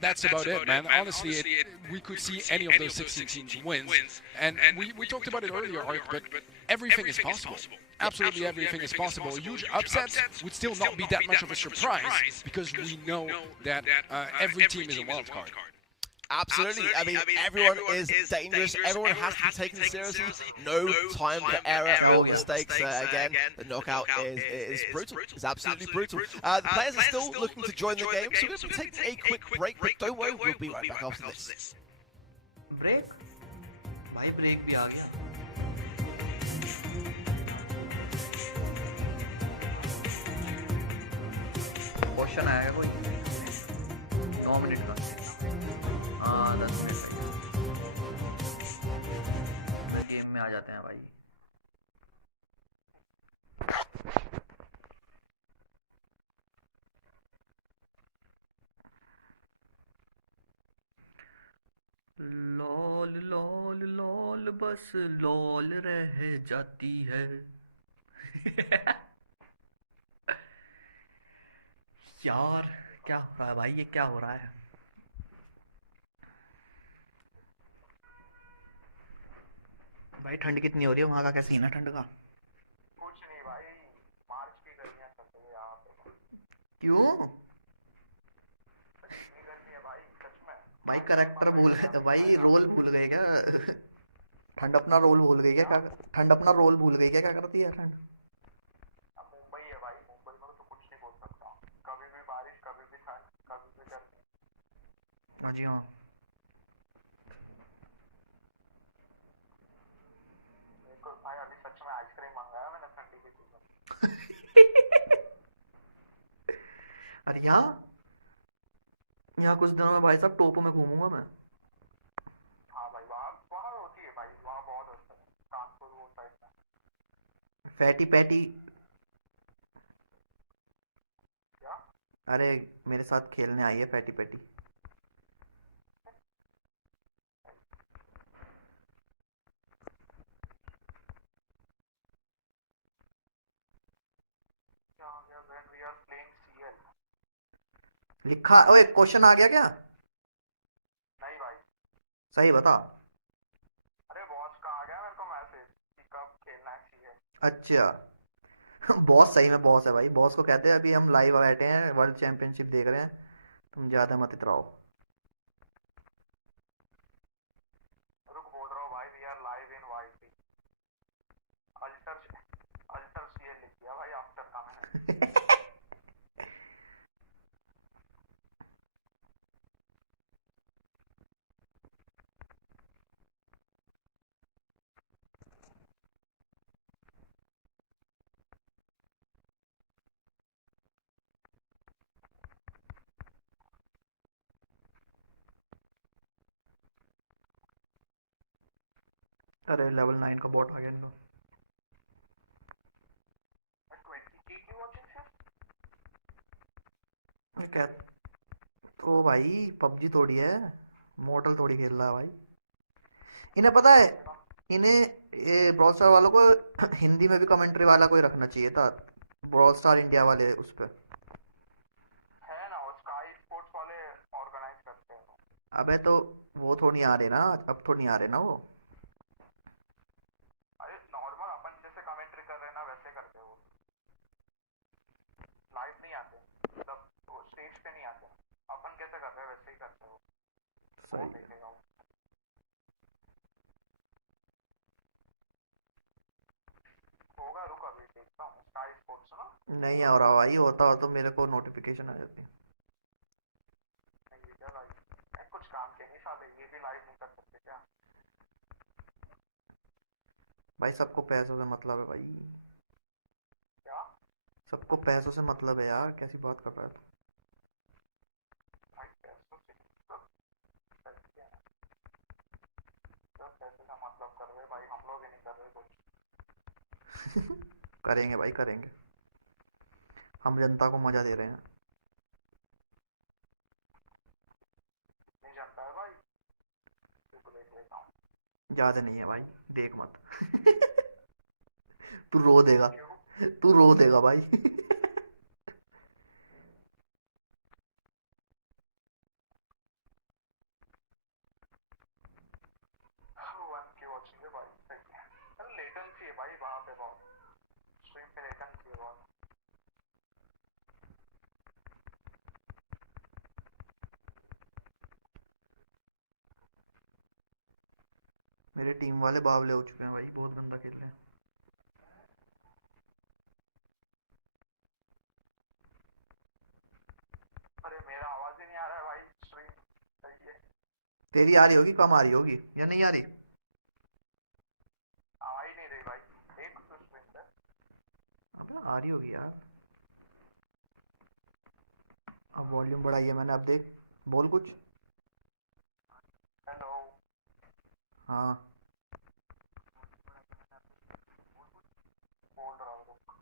that's about it, man. Honestly, we could see any of those 16 teams wins, and we talked about it earlier, Ark, but everything is possible. Absolutely everything is possible. Huge upsets would still not be that much of a surprise, because we know that every team is a wild card. Absolutely. I mean, everyone is dangerous. Everyone has to be taken seriously. No time for error or mistakes. Again, the knockout is brutal. It's absolutely brutal. The players are still looking to join the game, so we're going to take a quick break, but don't worry, we'll be right back after this. Break? भाई break भी आ गया. Question आएगा कोई 9 minute का. हाँ 10 minute game में आ जाते हैं भाई. लॉल लॉल लॉल बस लॉल रह जाती है. यार क्या हो रहा है भाई, ये क्या हो रहा है? भाई ठंड कितनी हो रही है वहाँ का? क्या सीन है ठंड का? कुछ नहीं भाई, मार्च की गर्मियाँ चल रही है यहाँ पे. क्यों इतनी गर्मी है भाई, सच में. भाई? करेक्टर भूल गए तो भाई, रोल भूल गए क्या? ठंड अपना रोल भूल गई क्या? ठंड अपना रोल भूल गई क्या? क्या करती है ठंड? अब मुंबई है भाई, मुंबई में तो कुछ नहीं बोल सकता. कभी भी बारिश, कभी भी ठंड, कभी भी गर्मी. हाँ जी हाँ. भाई अभी सच में आइसक्रीम मंगाया मैंने ठंडी की चीज. अरे यहाँ कुछ दिनों में भाई साहब टोपो में घूमूंगा मैं. Fatty patty. क्या? अरे मेरे साथ खेलने आई है फैटी पैटी। क्या हो गया? when we are playing CL? लिखा, ओए क्वेश्चन आ गया क्या? नहीं भाई। सही बता। अरे बॉस का आ गया मेरे को मैसेज कि कब खेलना है CL। अच्छा। बॉस सही में बॉस है भाई। बॉस को कहते हैं अभी हम लाइव बैठे हैं, वर्ल्ड चैंपियनशिप देख रहे हैं, तुम ज्यादा मत इतराओ। रुक बोल रहा हूँ भाई, we are live in YT। Alter alter CL लिख दिया भाई आफ्टर का मैंने। अरे लेवल 9 का बॉट आ गया इनको। 20K की वॉचिंग से। क्या तो भाई पबजी थोड़ी है, मॉडल थोड़ी खेल रहा है भाई। इन्हें पता है, इन्हें ये ब्रॉल स्टार वालों को हिंदी में भी कमेंट्री वाला कोई रखना चाहिए था, ब्रॉल स्टार इंडिया वाले उस पर। है ना वो स्काई स्पोर्ट्स वाले ऑर्गेनाइज करते हैं। अबे तो वो थोड़ी नहीं आ रहे ना, अब थोड़ी नहीं आ रहे ना वो। अरे नॉर्मल अपन जैसे कमेंट्री कर रहे हैं ना वैसे करते हैं वो। लाइव नहीं आते, मतलब वो स्टेज पे नहीं आते। अपन कैसे कर रहे हैं वैसे ही करते हैं वो। सही। देखेगा वो। होगा, रुक अभी देखता हूँ स्काई स्पोर्ट्स ना। नहीं आ रहा भाई, होता हो तो मेरे को नोटिफिकेशन आ जाती। नहीं ये क्या लाइव कुछ काम के नहीं साले, ये भी लाइव नहीं कर सकते क्या? भाई सबको पैसों से मतलब है भाई, क्या सबको पैसों से मतलब है यार, कैसी बात कर रहा है तू? भाई पैसों से मतलब करते हैं। तो पैसे का मतलब कर रहे भाई, हम लोग ही नहीं कर रहे कुछ। करेंगे भाई करेंगे, हम जनता को मजा दे रहे हैं। नहीं जानता है भाई, रुक देख लेता हूँ। ज्यादा नहीं है भाई, देख मत। तू रो देगा, क्यों? तू रो देगा भाई। वन की वॉचिंग है भाई, सही है। अरे लेटेंसी है भाई वहाँ पे बहुत, स्ट्रीम पे लेटेंसी है बहुत। मेरे टीम वाले बावले हो चुके हैं भाई, बहुत गंदा खेल रहे हैं। अरे मेरा आवाज ही नहीं आ रहा है भाई, स्ट्रीम सही है। तेरी आ रही होगी, कम आ रही होगी या नहीं आ रही? आ ही नहीं रही भाई, देख तो स्ट्रीम पे। अबे आ रही होगी यार। अब वॉल्यूम बढ़ाई है मैंने, अब देख, बोल कुछ। हेलो। हाँ बोल रहा हूँ रुक।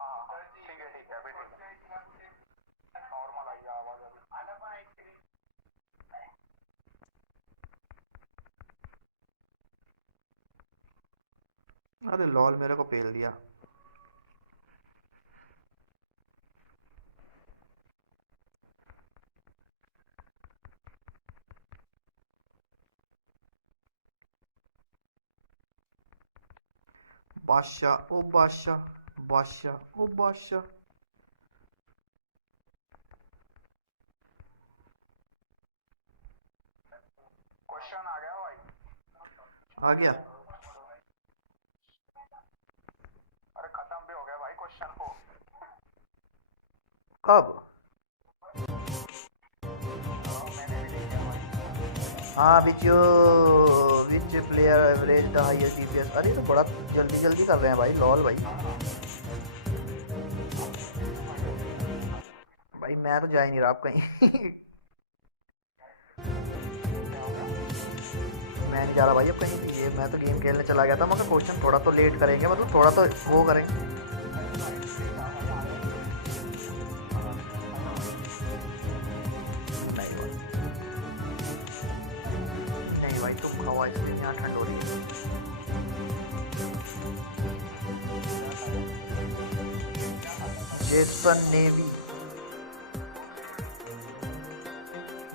हाँ ठीक है अभी ठीक है, नॉर्मल आई है आवाज अभी। अरे लॉल मेरे को पेल दिया। बादशाह ओ बादशाह, बादशाह ओ बादशाह। क्वेश्चन आ गया भाई। आ गया? अरे खत्म भी हो गया भाई क्वेश्चन को। कब? मैंने भी लिख दिया भाई। हाँ विच player average the highest DPS. अरे तो बड़ा जल्दी जल्दी कर रहे हैं भाई, लॉल भाई। भाई मैं तो जा ही नहीं रहा आप कहीं। मैं नहीं जा रहा भाई अब कहीं भी, ये मैं तो गेम खेलने चला गया था, मगर क्वेश्चन थोड़ा तो लेट करेंगे, मतलब थोड़ा तो वो करेंगे। नहीं भाई तुम खाओ आइसक्रीम, यहाँ ठंड हो रही है। जेसन नेवी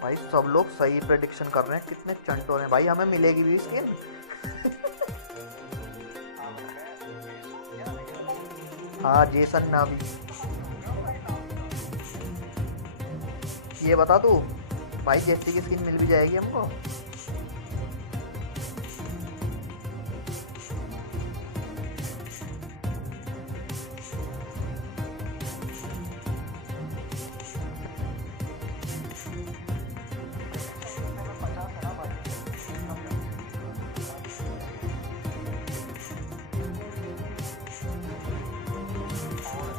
भाई, सब लोग सही प्रेडिक्शन कर रहे हैं, कितने चंट हो रहे हैं भाई, हमें मिलेगी भी स्किन। हाँ जेसन नावी, ये बता तू भाई, जेसी की स्किन मिल भी जाएगी हमको?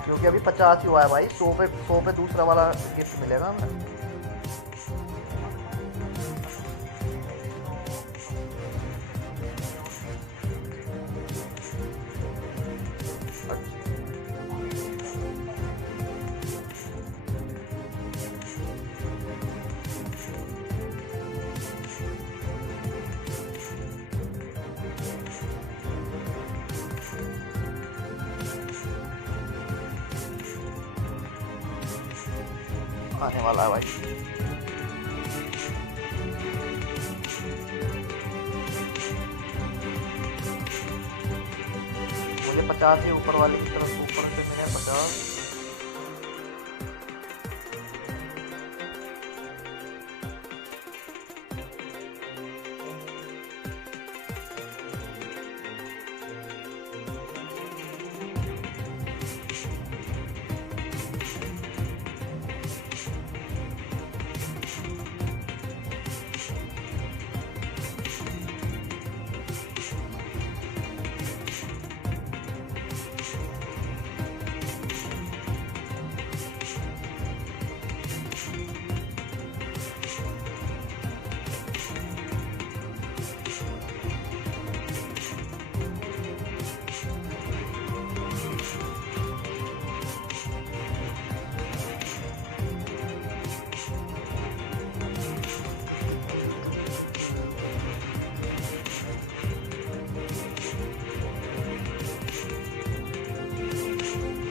क्योंकि अभी 50 ही हुआ है भाई, 100 पे दूसरा वाला गिफ्ट मिलेगा हमें। आने वाला है भाई। मुझे 50 ही ऊपर वाले की तरफ, ऊपर से मिले 50।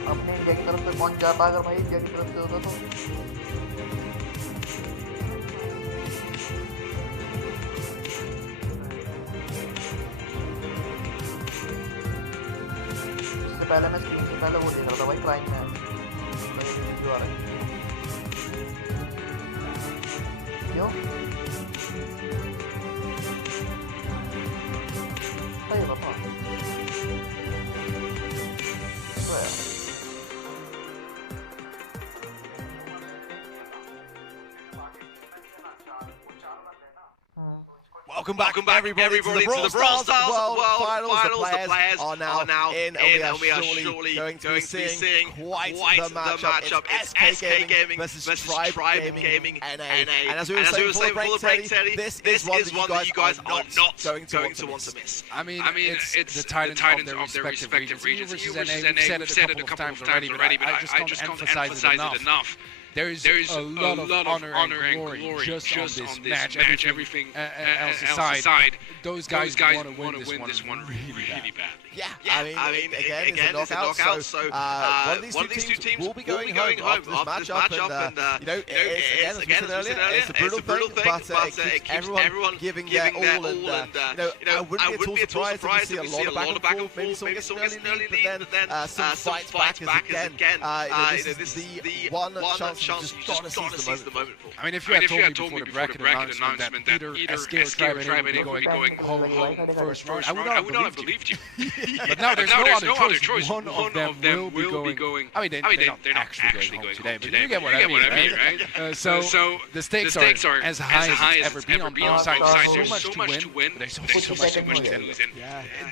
अपने इंडिया की तरफ से कौन जाता अगर भाई इंडिया की तरफ से होता तो? इससे पहले मैं स्क्रीन से पहले वो देख रहा था भाई, प्राइम में वीडियो आ रहा है। क्यों सही बता Welcome back everybody to the Brawl Stars World Finals. The players are now in, and we are surely going to be seeing quite the matchup. It's SK Gaming versus Tribe Gaming NA. And as we were saying before the break, Teddy, this is one that you guys are not going to want to miss. I mean, it's the Titans of their respective regions. You versus NA, we've said it a couple of times already, but I just can't emphasize it enough. There is a lot of honor and glory just on this match. Everything else aside, those guys want to win this one really badly. Yeah, I mean, again, it's a knockout, so one of these two teams will be going home after this matchup, and it's a brutal thing, but it keeps everyone giving their all, and I wouldn't be at all surprised if we see a lot of back and forth, maybe some gets an early lead, but then some fights back as again, this is the one chance you just gotta seize the moment for. I mean, if you had told me before the bracket announcement that either SK or Tribe would be going home first round, I would not have believed you. But now there's no other choice. One of them will be going. I mean, they're not actually going home today, but you get what I mean, right? So the stakes are as high as ever been on both sides. So much to win, but there's also so much to lose.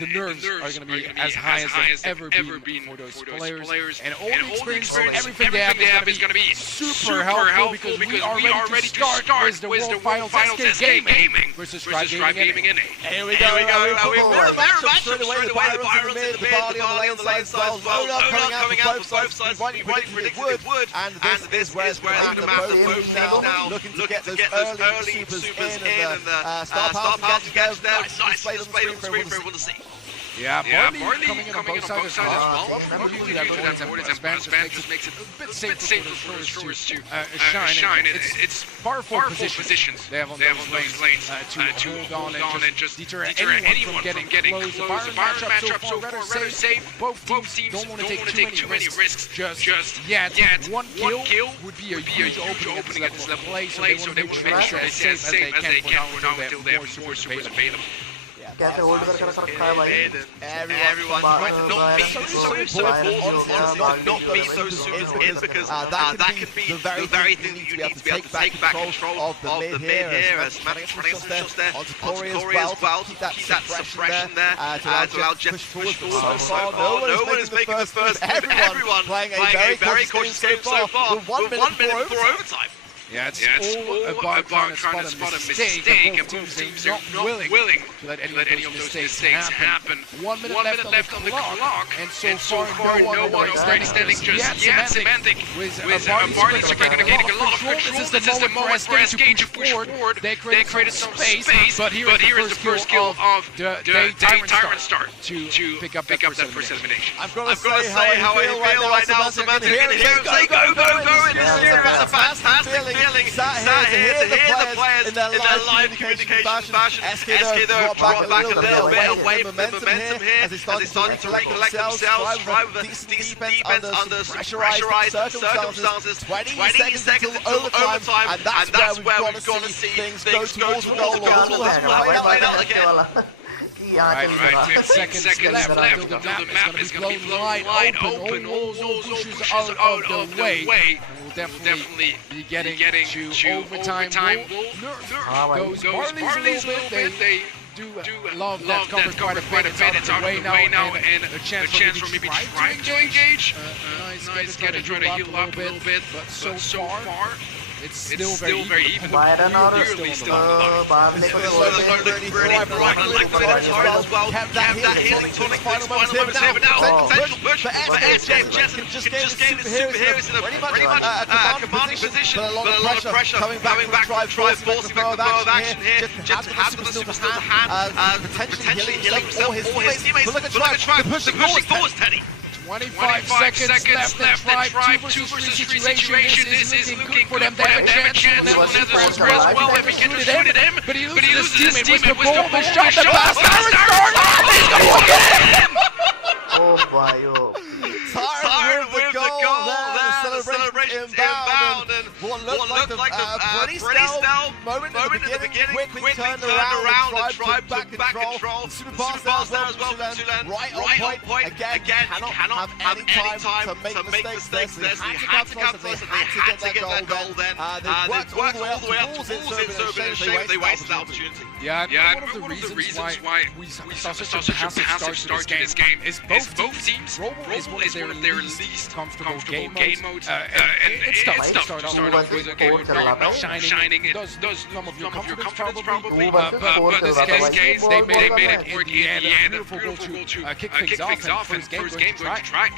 The nerves are going to be as high as they've ever been for those players, and all the experience, everything they have is going to be super helpful because we are ready to start with the World Finals SK Gaming. versus Stripe Gaming in. Here we go. We mirror matchup straight away. The Byron's in the mid, the Barley on the lane side as well. Load up coming out for both sides. We rightly predicted it would. And this is where the map both now looking to get those early supers in and the star power to get there. Displayed on the screen for everyone to see. Yeah, Barley coming in on both sides as well. Usually that avoidance advantage makes it a bit safer for the throwers to shine. It's powerful positions they have on those lanes to hold on and just deter anyone from getting close. The Byron matchup so far rather safe. Both teams don't want to take too many risks just yet. One kill would be a huge opening at this level play, so they want to make sure they're as safe as they can for now until they have more supers available. कैसे hold करके रखा है भाई Everyone not be so important, not be so super in because that could be the very thing that you need to be able to take back control of the mid here as Matic running some shots there onto Corey as well, keep that suppression there to allow Jeff to push forward. So far no one is making the first, everyone playing a very cautious game so far with 1 minute before overtime. Yeah, it's all about trying to spot a mistake, and both teams are not willing to let any of those mistakes happen. 1 minute left on the clock, and so far no one extending just yet. Semantic with Barley getting a lot of control. This is the moment for SK to push forward. They created some space, but here is the first kill of the Tyrant Star to pick up that first elimination. I've got to say how I feel right now. Semantic and hear him say go! It's a fantastic feeling. Sat here to hear the players in their live communication fashion. SK though brought back a little bit away from the momentum here as they started to recollect themselves, try with a decent defense under pressurized circumstances. 20 seconds until overtime, and that's where we've got to see things go towards the goal. Play out again. Right, 10 seconds left until the map is going to be blown wide open. All those bushes out of the way. We'll definitely be getting to overtime. Those Barleys a little bit. They do love that cover quite a bit. It's out of the way now, and a chance for maybe trying to engage. Nice get to try to heal up a little bit, but so far. It's still very even. Clearly still on the line. Have that healing tonic. Final moments here now. Potential push for SK. Jensen just gave his superheroes in a pretty much commanding position, but a lot of pressure coming back to drive, forcing back the flow of action here. Jensen has the super still to hand, potentially healing himself or his teammates. But look at Tribe, pushing forward, Teddy. 25 seconds left. Tribe, 2 versus 3 situation. This is looking for them. They have a chance on Netherlands as well. If he can shoot at him, but he loses his teammate with the goal. The shot, the pass, he's gonna walk it in! Oh my, Tyrant with the goal there, the celebration inbound, and what looked like a pretty stealth moment in the beginning, quickly turned around and Tribe took back control. Super pass there as well from Tulen, right on point, again, cannot have any time to make mistakes there, so they had to come close and they had to get that goal then. They worked all the way up towards it, so it's a shame they wasted that opportunity. Yeah, one of the reasons why we saw such a passive start to this game is both teams. Roblox is one of their least comfortable game modes. It's tough to start off with a game mode not shining. It does some of your confidence probably, but in this case, they made it work in the end. Beautiful goal to kick things off and first game going to try.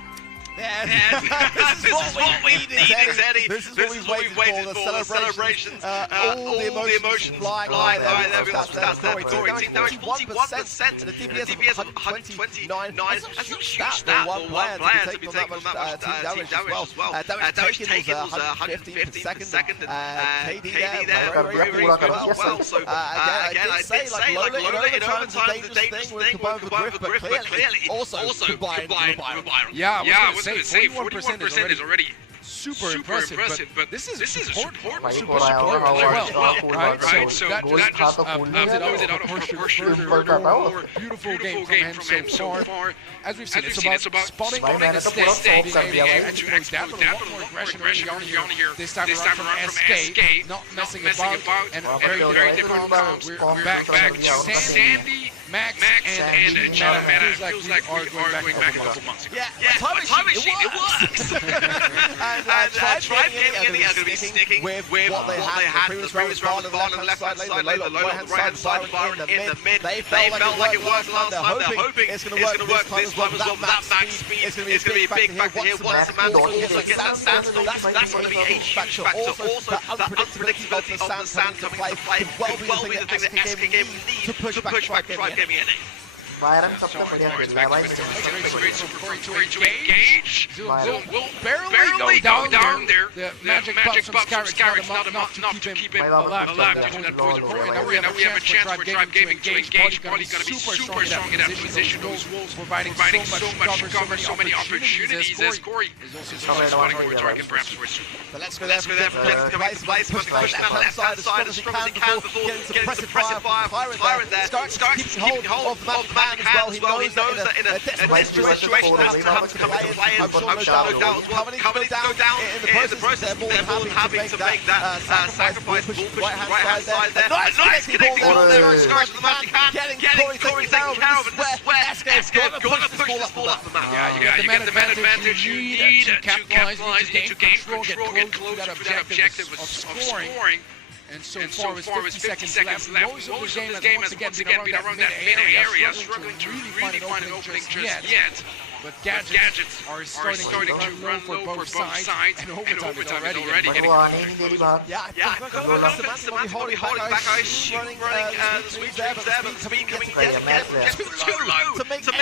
This is what we needed, Eddie. This is what we waited for. The celebrations, all the emotions flying high there. We got stats there. Corey team now at 41%, and the DPS of 129. That's a huge stat for one player to be taking on that much team damage as well. Damage taken was 115 per second, and KD there very good as well. So again, I did say like Lola in overtime is a dangerous thing when combined with Griff, but clearly also combined with Byron. Yeah, I was going to say 41% is already super impressive, but this is important super player as well, right? So that just blows it out of proportion. More beautiful game from him so far. As we've seen, it's about spotting the mistakes, being able to exploit that, a lot more aggression on here. This time around from SK, not messing about, and very different. We're back to Sandy. Max and Meta feels like we are going back a couple months ago. Yeah, time machine, it works! and Tribe Gaming are going to be sticking with what they had the previous round with Barn on the left-hand side lane, the Lola on the right-hand side, Byron in the mid. They felt like it worked last time. They're hoping it's going to work this time as well. That max speed is going to be a big factor here. Once the man also gets that standstill, that's going to be a huge factor. Also, the unpredictability of the sand coming to play could well be the thing that SK Gaming need to push back Tribe Gaming in. Byron सबसे बढ़िया खेल रहा है भाई To engage. Will barely go down there. The magic buff from Scarrick's not enough to keep him alive to that frozen point. Now we have a chance for Tribe Gaming to engage. Probably going to be super strong in that position. Those wolves providing so much cover, so many opportunities. As Corey is also spotting where target perhaps for super. But let's go there for the place. Push that left-hand side as strong as he can before getting suppressive fire from Tyrant there. Scarrick's keeping hold of the man as well. He knows that in a desperate situation that's coming to play in. I'm sure no doubt as well. Coming to go down in the process. They're more than happy to make that sacrifice. Ball push right-hand side there. Nice connecting ball there. Scarrick with the magic hand. Getting Corey taken care of. And this is where SK's going to push this ball up the map. Yeah, you get the man advantage. You need to capitalize, you need to gain control, get close to that objective of scoring. And so far with 50 seconds left, most of the game has once again been around that mid-area, struggling to really find an opening just yet. But gadgets are starting to run low for both sides, and overtime is already getting Semantic holding back, running the sweep there, but the speed coming too low to make the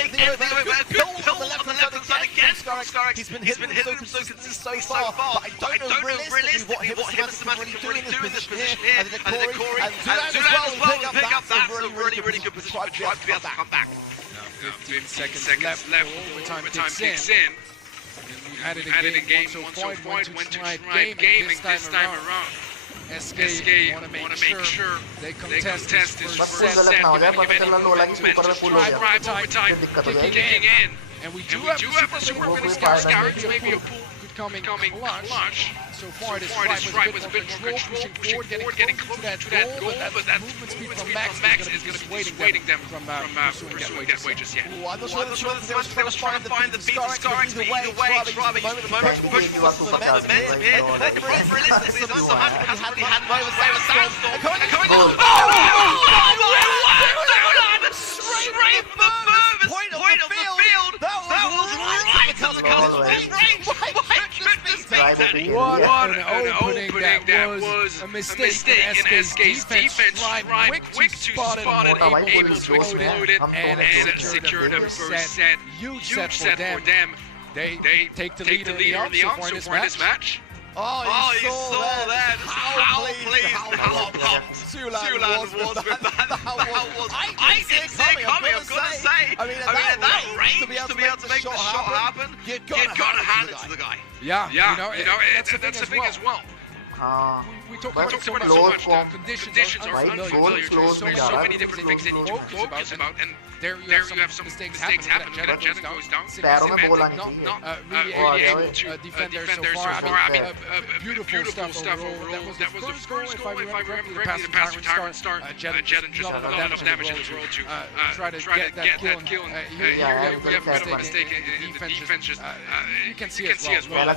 build on the left-hand side again. Scarrick, he's been hitting so consistent so far, but I don't know realistically what him and Semantic can really do in this position here. And then Corey and Zulan as well pick up that. So really good position for Tribe to be able to come back. 15 seconds left. Overtime kicks in. And we added a game so far. Went to Tribe Gaming this time around. SK want to make sure they contest this first set. Overtime kicking in. And we do have a super winning Scarrick. Maybe a pool coming clutch. So far, this Tribe was a bit more control, pushing forward, getting close to that goal, but that movement speed from Max is going to be dissuading them from pursuing that way just yet. I'm not sure that they was trying to find the beat Scarrick, but either way, Tribe at the moment pushing for the momentum here. Realistically, Samantha hasn't really had much to say with Sandstorm. Coming on! Straight from the furthest point of the field! That was right on the cutting range! What an opening that was a mistake in SK's defense. Tribe quick to spot it, able to explode it, and secure the first set. Huge set for them. They take the lead in the offense for this match. Oh, you saw that! How pleased, how pumped Zulan was with that. I didn't see it coming, I've got to say. I mean, at that range, to be able to make the shot happen, you've got to hand it to the guy. Yeah, that's the thing as well. We talk about so much conditions are unfamiliar to so many different things they need to focus about, and there you have some mistakes happen. Jetta goes down. Not really able to defend there so far. I mean, beautiful stuff overall. That was the first goal, if I remember correctly, the pass from Tyrant Star. Jetta just not enough damage in his role to try to get that kill. Here we have a mistake in the defense. You can see as well.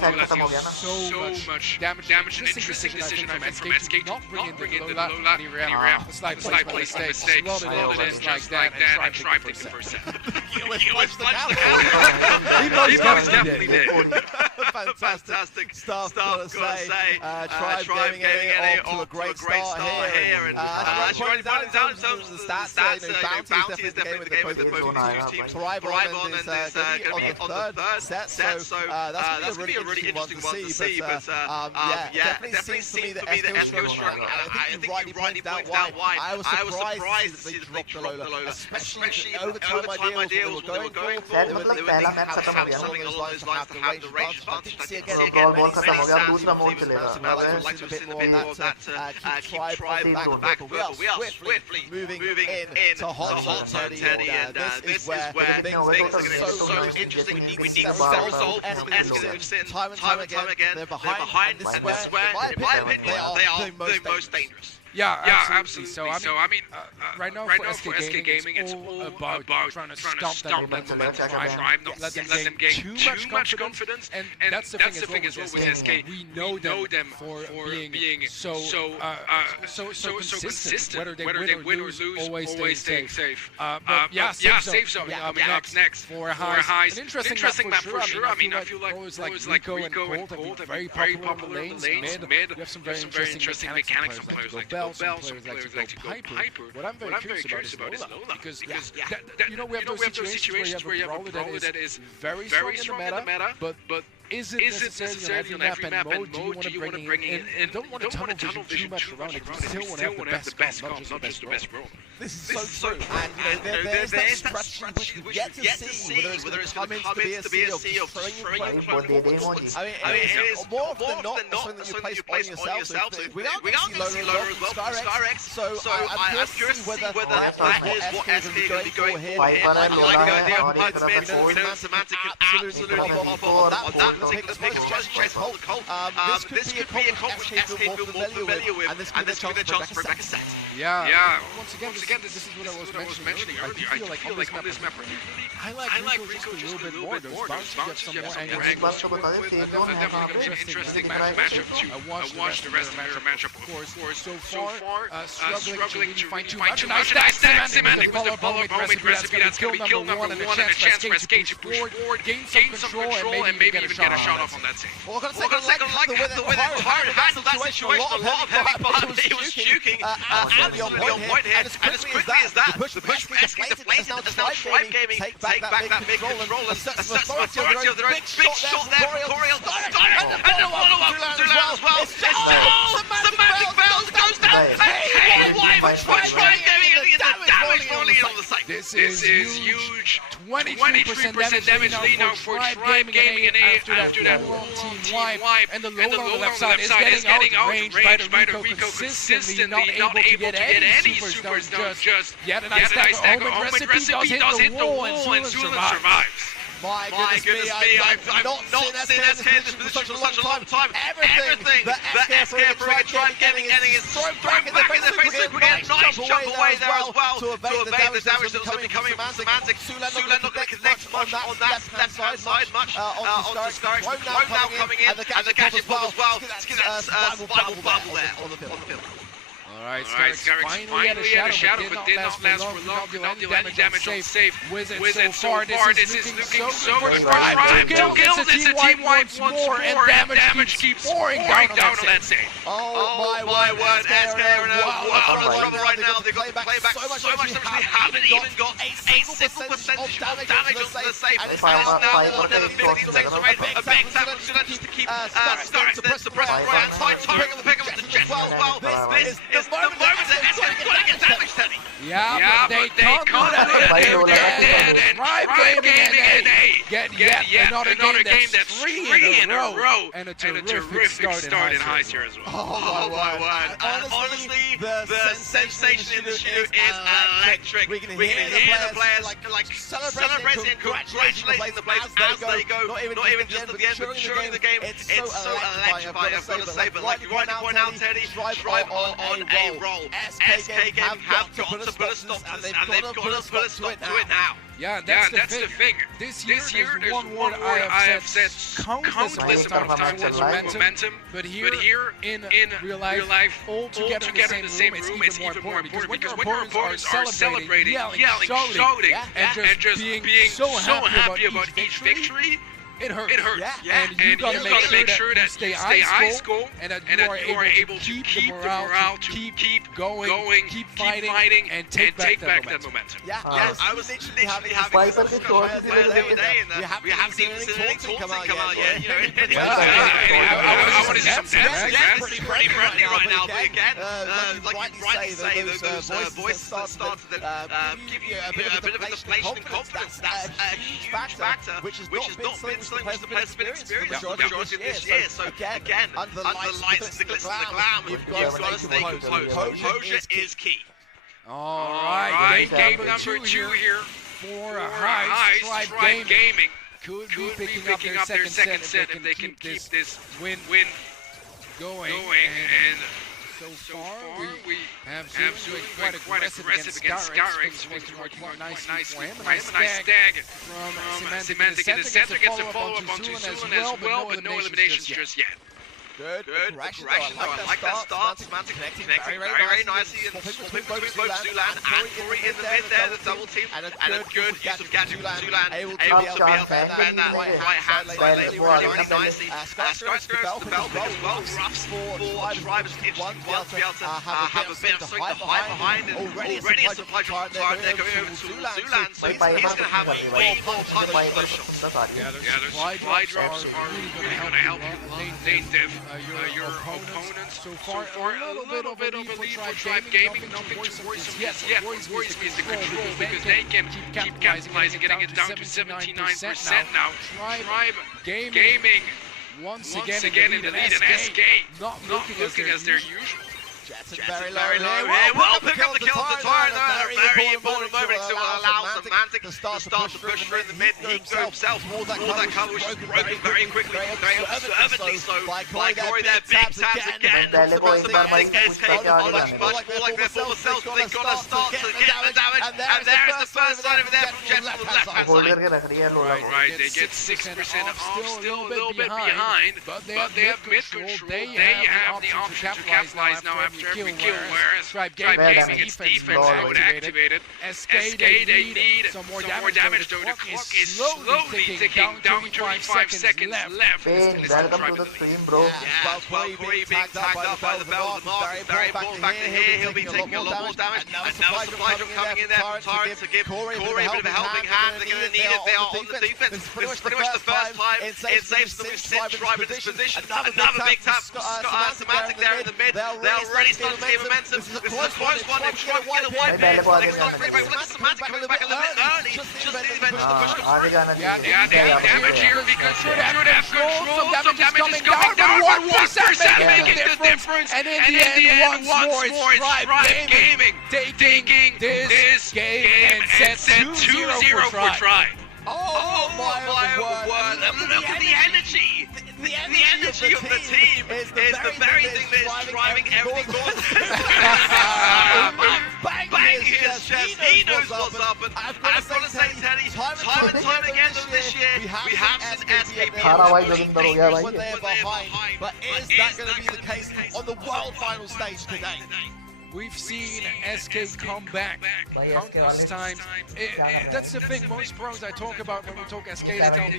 So much damage. An interesting decision from SK to not bring in the Lola. And he ran a slight placement mistake. Slotted in like that and tried to take the first set. He was definitely did. Fantastic stuff, gotta say. Tribe Gaming off to a great start here. And running down some of the stats. Bounty is definitely the game with both teams. Thrive on is going to be on the third set. So that's going to be a really interesting one to see. But definitely seems to me that SK was struggling. I think you rightly pointed out why. I was surprised to see that they dropped the Lola, especially overtime ideals they were going for. They would have something along those lines to have the range advantage. I didn't see again many Sands teams like to have seen a bit more of that keep Tribe back further. We are swiftly moving in to hot turn Teddy, and this is where things are going to get so interesting. We need some resolve from SK. We've seen time and time again. They're behind. This is where, in my opinion, they are the most dangerous. Yeah, absolutely. So I mean, right now for SK Gaming, it's all about trying to stop that momentum and try not let them gain too much confidence. And that's the thing as well with SK. We know them for being so consistent. Whether they win or lose, always staying safe. But yeah, safe zone. Next for highs. An interesting map for sure. I mean, I feel like always like Rico and Cold have been very popular lanes. Mid, we have some very interesting mechanics on players like Bell, some players like to go Piper. What I'm very curious about is Lola, because you know we have those situations where you have a brawler that is very strong in the meta, but is it necessarily on every map and mode do you want to bring in? And don't want to tunnel vision too much around it. You still want to have the best comp, not just the best brawler. This is so true, and there's that strategy which you get to see, whether it's going to come into the BSC or throwing you forwards. I mean, it's more often not something that you place on yourself. So we aren't going to see Lola as well from Skyrex, so I'm curious to see whether that is what SK going to be going for here. I like the idea of Piper mid, Semantic can absolutely pop on that particular pick. Chase hold. This could be a comp which SK feel more familiar with, and this could be their chance to bring back a set. Yeah. Once again, this is what I was mentioning earlier. I feel like on this map particularly, I like Rico just a little bit more. Those bounces get some more angles. Definitely an interesting matchup too. I watched the rest of the matchup, of course. So far, struggling to find too much. Nice Semantic with the follow-up homemade recipe. That's going to be kill number one and a chance for SK to push forward, gain some control, and maybe even get a shot off on that team. Well, we're going to take a look at the way that Byron handled that situation. A lot of heavy part he was juking absolutely on point here. And as quickly as that, the push from SK deflated as now Stripe Gaming take back that big control and assert some authority of their own. Big shot there from Coriel. And the follow-up from Zulan as well. It's Semantic Bells goes down. And Stripe Gaming and the damage rolling in on the site. This is huge. 23% damage lead now for Stripe Gaming and after that team wipe. And the Lola on the left side is getting outranged by the Rico consistently not able to get any supers done just yet. And I stack home recipe does hit the wall and Zulan survives. My goodness me, I've not seen SK in this position for such a long time. Everything that SK are trying getting is thrown back in their face. We get a nice jump away there as well to evade the damage that was coming from Semantic. Zulan not going to connect much on that left-hand side much onto Skyrex. Throw now coming in, and the gadget bomb as well. Let's get that final bubble there on the field. Alright, Skyrex finally had a shadow, but did not last for long. Did not deal any damage on safe. Wizard so far, this is looking so good. Two kills, it's a team wipe once more, and damage keeps pouring down on that safe. Oh my word, SK are in a world of trouble right now. They've got to play back so much damage, they haven't even got a single percentage of damage onto the safe. And it's now another 15 seconds away. A big tap from Zulan just to keep Skyrex. There's the press on the right hand side, targeting the pick up with the Jets as well. This is the moment that SK's got to get damage, Teddy. Yeah, but they can't do that. They're dead. And Stripe Gaming and they get yet another game that's 3 in a row. And a terrific start in highs here as well. Oh my word. Honestly, the sensation in the studio is electric. We can hear the players like celebrating and congratulating the players as they go. Not even just at the end, but during the game. It's so electrifying, I've got to say. But like you rightly point out, Teddy, Stripe on a roll. SK Game have got to put a stop to this, and they've got to put a stop to it now. Yeah, that's the thing. This year, there's one word I have said countless amount of times, that's momentum. But here in real life, all together in the same room, it's even more important. Because when your opponents are celebrating, yelling, shouting, and just being so happy about each victory, it hurts. And you gotta make sure that you stay ice cold and that you are able to keep the morale, to keep going, keep fighting, and take back that momentum. Yeah, I was literally having this discussion the other day, and we haven't even seen any taunting come out yet. I want to see some dancing. Pretty friendly right now, but again, like you rightly say, those voices that start to give you a bit of a deflation in confidence. That's a huge factor, which has not been something which the players have been experiencing the majority of this year. So again, under the lights, the glitz and the glam, you've got to stay composed. Composure is key. Alright, game number 2 here for High Stripe Gaming. Could be picking up their second set if they can keep this win going. And So far, we have Zoom doing quite aggressive against Scarix, things working quite nicely for him. A nice stag from Semantic in the center gets a follow-up onto Zulin as well, but no eliminations just yet. Good correction though. I like that start. Semantic connecting very nicely. Swapping between both Zulan and Corey in the mid there, the double team. And a good use of gadget from Zulan. Able to be able to defend that right hand side lately really nicely. Sky's the bell pick as well. Roughs for Drivers to be able to have a bit of something to hide behind. And already a supply drop time there going over to Zulan. So he's going to have way more time to push shots. Yeah, those supply drops are really going to help you div your opponents. So far, a little bit of a lead for Tribe Gaming. Nothing too worrisome yet. What worries me is the control, because they can keep capitalizing, getting it down to 79% now. Tribe Gaming once again in the lead, and SK not looking as their usual. Jetson very low here. Well, pick up the kill at the turn. Very important moment to allow Semantic to start to push through the mid. He got himself all that cover was broken very quickly. Very observantly so by Corey there. Big taps again. Semantic SK are much more like their former selves. They've got to start to get the damage. And there's the first line over there from Jetson on the left-hand side. Right, they get 6% off, still a little bit behind, but they have mid control. They have the option to capitalize now after every kill, whereas Tribe Gaming its defense mode activated. SK, they need some more damage though. The clock is slowly ticking down, 35 seconds left. Welcome to the stream, bro. Yeah, well, Corey being tagged up by the bell. The mark is very important factor here. He'll be taking a lot more damage. Another supply drop coming in there from Torrent to give Corey a bit of a helping hand. They're going to need it. They are on the defense. This is pretty much the first time it saves them since Tribe in this position. Another big tap from Semantic there in the mid. They're already starting to gain momentum. This is the close one. They're trying to get a wipe here. They're starting to break back. Semantic comes back a little bit early. Just needed to push them through. Yeah, they have damage here because should have control. Some damage is coming down, but 1% making the difference. And in the end, once more, it's Tribe Gaming taking this game and set 2-0 for Tribe. Oh my word! Look at the energy! The energy of the team is the very thing that is driving everything forward. Bang his chest, he knows what's up, and I've got to say, Teddy, time and time again this year, we have seen SK when they're behind, but is that going to be the case on the World Final stage today? We've seen SK come back countless times. That's the thing, most pros I talk about when we talk SK, they tell me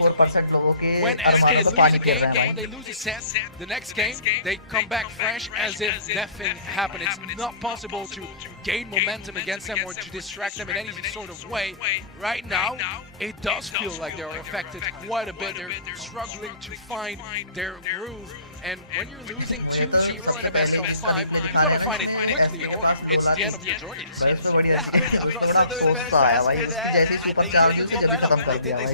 when SK lose a game, when they lose a set, the next game, they come back fresh as if nothing happened. It's not possible to gain momentum against them or to distract them in any sort of way. Right now, it does feel like they're affected quite a bit. They're struggling to find their groove. And when you're losing 2-0 in a best of 5, you gotta find it quickly or it's the end of your journey. थोड़ा सोचता है भाई इसकी जैसी super charge हुई जब खत्म कर दिया भाई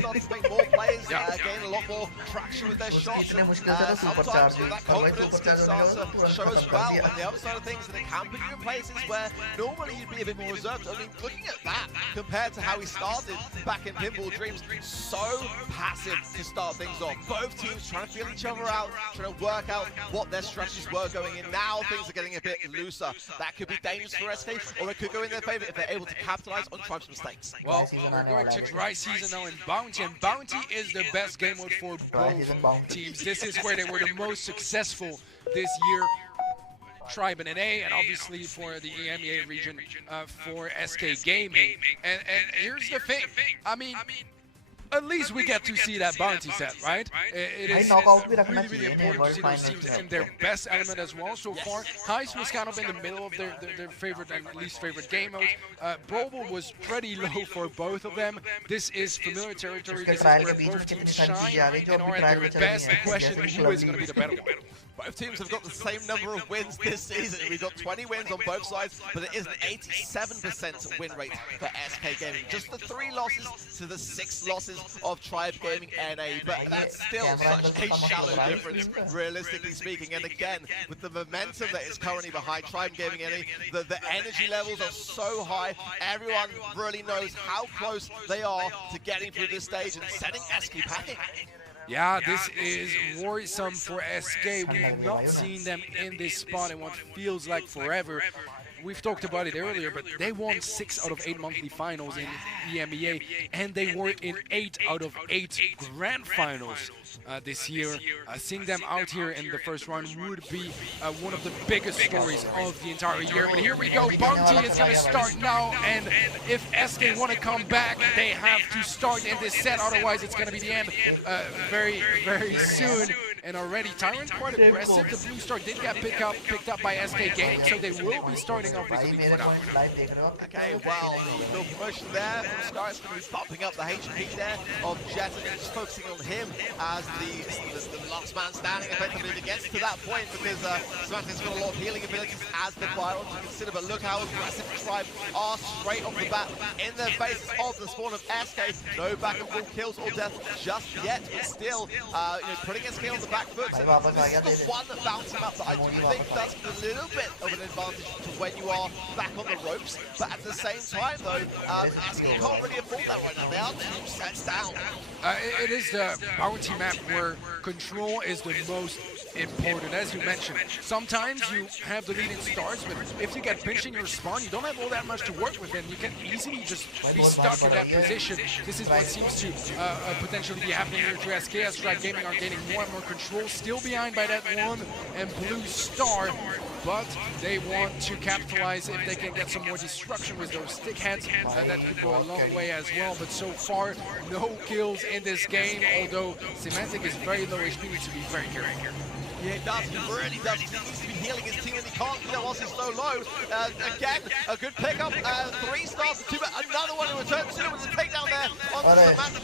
इतने मुश्किल से तो सुपर चार्ज हुई भाई सुपर चार्ज होने के बाद तुरंत खत्म कर दिया. The other side of things, they can put you in places where normally you'd be a bit more reserved. I mean, looking at that compared to how he started back in Pinball Dreams, so passive to start things off. Both teams trying to feel each other out, trying to work out what their strategies were going in. Now things are getting a bit looser. That could be dangerous for SK, or it could go in their favor if they're able to capitalize on Tribe's mistakes. Well, we're going to dry season now in Bounty, and Bounty is the best game mode for both teams. This is where they were the most successful this year. Tribe and NA, and obviously for the EMEA region for SK Gaming. And here's the thing, I mean, at least we get to see that bounty set, right? It is really important to see those teams in their best element as well. So far, Heist was kind of in the middle of their favorite and least favorite game mode. Brawl was pretty low for both of them. This is familiar territory. This is where both teams shine and are at their best. The question is who is going to be the better one? Both teams have got the same number of wins this season. We've got 20 wins on both sides, but it is an 87% win rate for SK Gaming. Just the 3 losses to the 6 losses of Tribe Gaming NA, but that's still such a shallow difference, realistically speaking. And again, with the momentum that is currently behind Tribe Gaming NA, the energy levels are so high. Everyone really knows how close they are to getting through this stage and setting SK packing. Yeah, this is worrisome for SK. We've not seen them in this spot in what feels like forever. We've talked about it earlier, but they won 6 out of 8 monthly finals in EMEA, and they were in 8 out of 8 grand finals this year. Seeing them out here in the first round would be one of the biggest stories of the entire year. But here we go, Bounty is going to start now, and if SK want to come back, they have to start in this set, otherwise it's going to be the end very, very soon. And already Tyrant quite aggressive. The Blue Star did get picked up by SK Gaming, so they will be starting off with the lead for now. Okay, well, the build promotion there from Sky is going to be bumping up the HP there of Jet, and just focusing on him as the last man standing effectively to get to that point, because Semantic's got a lot of healing abilities as the Byron to consider, but look how aggressive Tribe are straight off the bat in their faces of the spawn of SK. No back and forth kills or death just yet, but still, you know, putting SK on the back foot. So this is the one bouncing up that I do think does a little bit of an advantage to when you are back on the ropes, but at the same time though, SK can't really afford that right now. They are 2 sets down. It is the bounty map where control is the most important, as you mentioned. Sometimes you have the lead in stars, but if you get pinched in your spawn, you don't have all that much to work with, and you can easily just be stuck in that position. This is what seems to potentially be happening here to SK, as Stripe Gaming are gaining more and more control, still behind by that one and Blue Star, but they want to capitalize if they can get some more destruction with those stick heads. That could go a long way as well, but so far, no kills in this game, although Semantic is very low HP, needs to be very careful here. Yeah, it does. He really does. He needs to be healing his team, and he can't do that whilst he's so low. Again, a good pickup. 3 stars to 2, but another one in return. Two with a takedown there onto Semantic.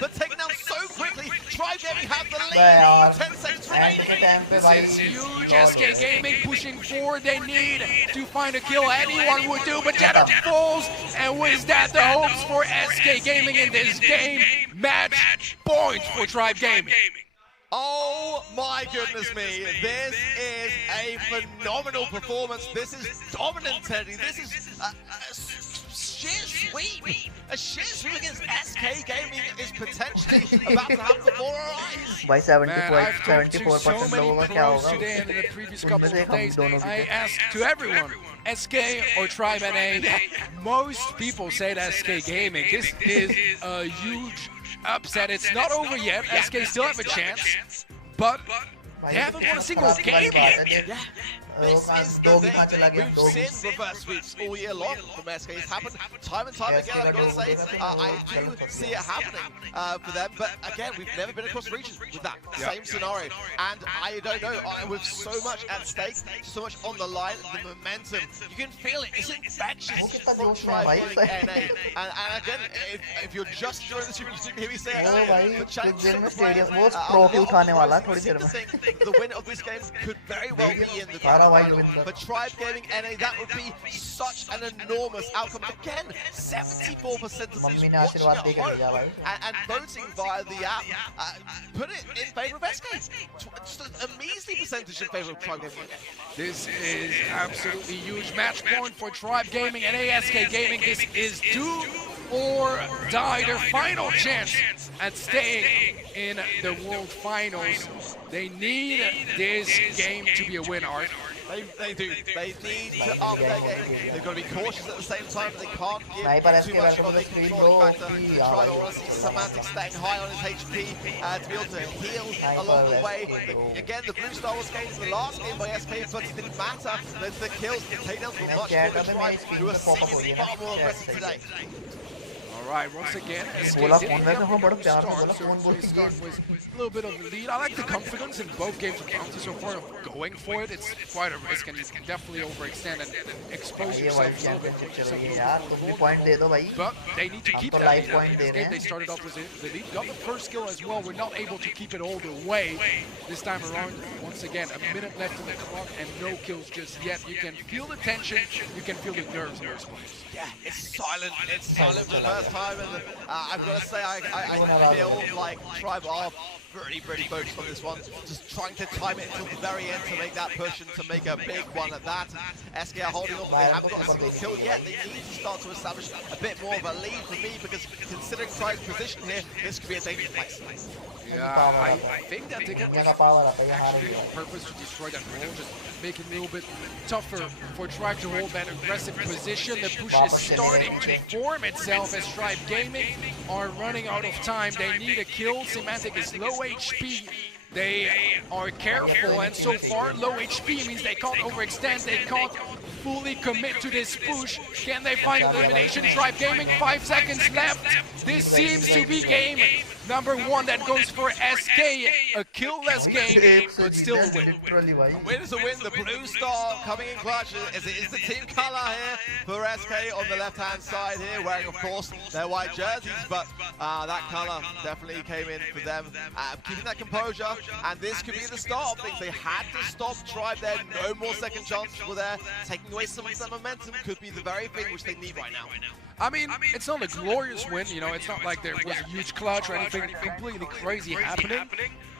But taken down so quickly. Tribe Gaming have the lead with 10 seconds remaining. This is huge. SK Gaming pushing forward. They need to find a kill. Anyone would do, but Jetta falls. And with that, the hopes for SK Gaming in this game. Match point for Tribe Gaming. Oh my goodness me, this is a phenomenal performance. This is dominant, Teddy. This is a sheer sweep. A sheer sweep against SK Gaming is potentially about to happen before our eyes. By 74% so many लोगों का क्या pros होगा? today and in the previous couple उनमें से of हम days, दोनों I भी asked to everyone, SK or Tribe NA, most people said SK Gaming. This is a huge upset. It's not over yet. SK still have a chance, but they haven't won a single game yet. This is the thing. We've seen reverse sweeps all year long from SK. It's happened time and time again, I've got to say. I do see it happening for them, but again, we've never been across the region with that same scenario. And I don't know, with so much at stake, so much on the line, the momentum, you can feel it. It's infectious from Tribe NA. And again, if you're just joining the stream, you didn't hear me say it earlier, but chat the win of this game could very well be in the grand final. For Tribe Gaming NA, that would be such an enormous outcome. Again, 74% of these watching at home and voting via the app put it in favour of SK. Just a measly percentage in favour of Tribe Gaming NA. This is absolutely huge. Match point for Tribe Gaming and ASK Gaming. This is do or die, their final chance at staying in the World Finals. They need this game to be a win, Art. They do. They need to up their game. They've got to be cautious at the same time. They can't give too much of a controlling factor. To try to honestly Semantic staying high on his HP to be able to heal along the way. Again, the Blue Star was gained in the last game by SK, but it didn't matter. The kills, the takedowns were much more than Tribe, who are seemingly far more aggressive today. Alright, once again, SK बोला did phone में get तो a हम बड़ा good प्यार से start, बोला so phone बोल they के start with a little bit of the lead. I like the confidence in both games of Bounty so far of going for it. It's quite a risk and you can definitely overextend and expose ये yourself वाली a little bit. Championship चल रही है यार, तुम भी point दे दो भाई. But they need to हम keep तो that live lead. Point In they this रहे game, they हैं. started off with the lead, got the first kill as well. We're not able to keep it all the way this time around. Once again, a minute left in the clock and no kills just yet. You can feel the tension, you can feel the nerves in those players. Yeah, it's silent. It's silent for the first time, and I've got to say, I feel like Tribe are pretty focused on this one. Just trying to time it until the very end to make that push and to make a big one at that. SK are holding on, but they haven't got a single kill yet. They need to start to establish a bit more of a lead for me, because considering Tribe's position here, this could be a dangerous place. Yeah, I think that they can actually on purpose to destroy that wall, just make it a little bit tougher for Tribe to hold that aggressive position. The push is starting to form itself as Tribe Gaming are running out of time. They need a kill. Semantic is low HP. They are careful, and so far low HP means they can't overextend, they can't fully commit to this push. Can they find elimination? Tribe Gaming, 5 seconds left. This seems to be game number 1 that goes for SK. A kill-less game, but still a win. A win is a win. The blue star coming in clutch as it is the team color here for SK on the left-hand side here, wearing, of course, their white jerseys, but that color definitely came in for them. Keeping that composure, and this could be the start of things. They had to stop Tribe there. No more second chances were there. Taking away some of that momentum could be the very thing which they need right now. I mean, it's not a glorious win, you know, it's not like there was a huge clutch or anything completely crazy happening,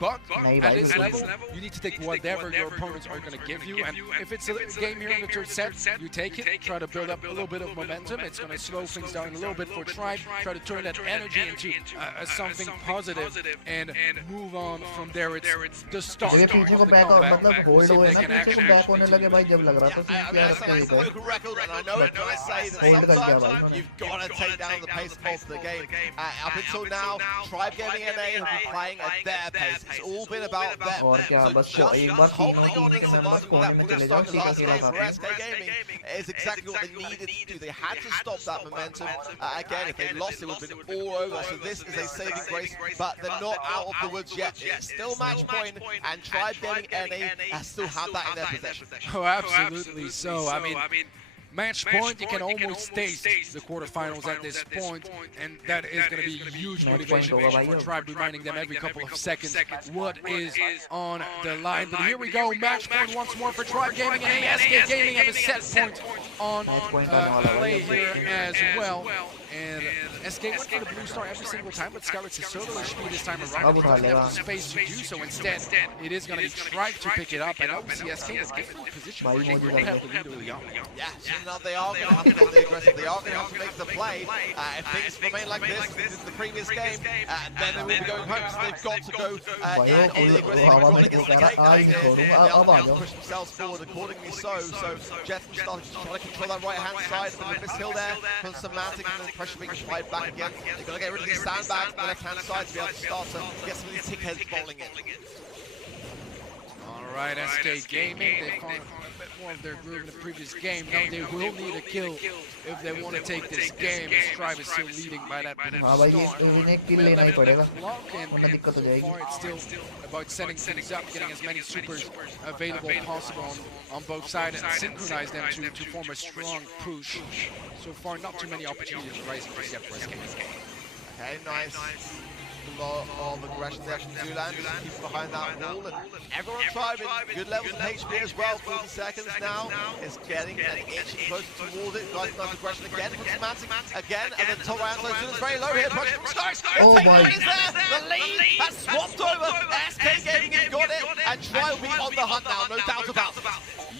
but at this level, you need to take whatever your opponents are going to give you, and if it's a game here in the third set, you take it, try to build up a little bit of momentum. It's going to slow things down a little bit for Tribe, try to turn that energy into something positive and move on from there. It's the start of the comeback. We'll see if they can actually continue. That's a local record, and I know it when I say that sometimes you've got to take down the pace of the game. Up until now, Tribe Gaming NA have been playing at their pace. It's all been about them. So just holding on and surviving that blue star last game for SK Gaming is exactly what they needed to do. They had to stop that momentum. Again, if they lost, it would have been all over. So this is a saving grace, but they're not out of the woods yet. It's still match point, and Tribe Gaming NA still have that in their possession. Oh, absolutely. So, I mean, match point, you can almost taste the quarterfinals at this point, and that is going to be huge motivation for Tribe, reminding them every couple of seconds what is on the line. But here we go, match point once more for Tribe Gaming, and ASK Gaming have a set point on play here as well. And SK went for the blue star every single time, but Scarlet's is so low HP this time around, they didn't have the space to do so. Instead, it is going to be Tribe to pick it up, and obviously SK is in a different position where they really have the lead early on. Yeah, so they are going to have to go the aggressive, they are going to have to make the play. If things remain like this is the previous game, then they will be going home, so they've got to go in on the aggressive. Trying to get the takedown here, they'll have to push themselves forward accordingly so Jet started trying to control that right-hand side, but Miss Hill there from Semantic, and then pressure being applied back again. They've got to get rid of these sandbags on the left-hand side to be able to start to get some of these tick heads bowling in. Alright, SK Gaming, they found a bit more of their groove in the previous game. Now they will need a kill if they want to take this game, as Tribe is still leading by that blue star. So far it's still about setting things up, getting as many supers available possible on both sides and synchronize them to form a strong push. So far, not too many opportunities rising just yet for SK. Okay, nice. A lot of aggression there from Zulan, just keeps behind that wall, and everyone Tribe in good levels of HP as well. 40 seconds now is getting an inch closer towards it. Nice aggression again from Semantic again, and then top right hand side is very low here. Pressure from Sky. Oh my! Is there? The lead has swapped over. SK Gaming has got it, and Tribe will be on the hunt now, no doubt about it.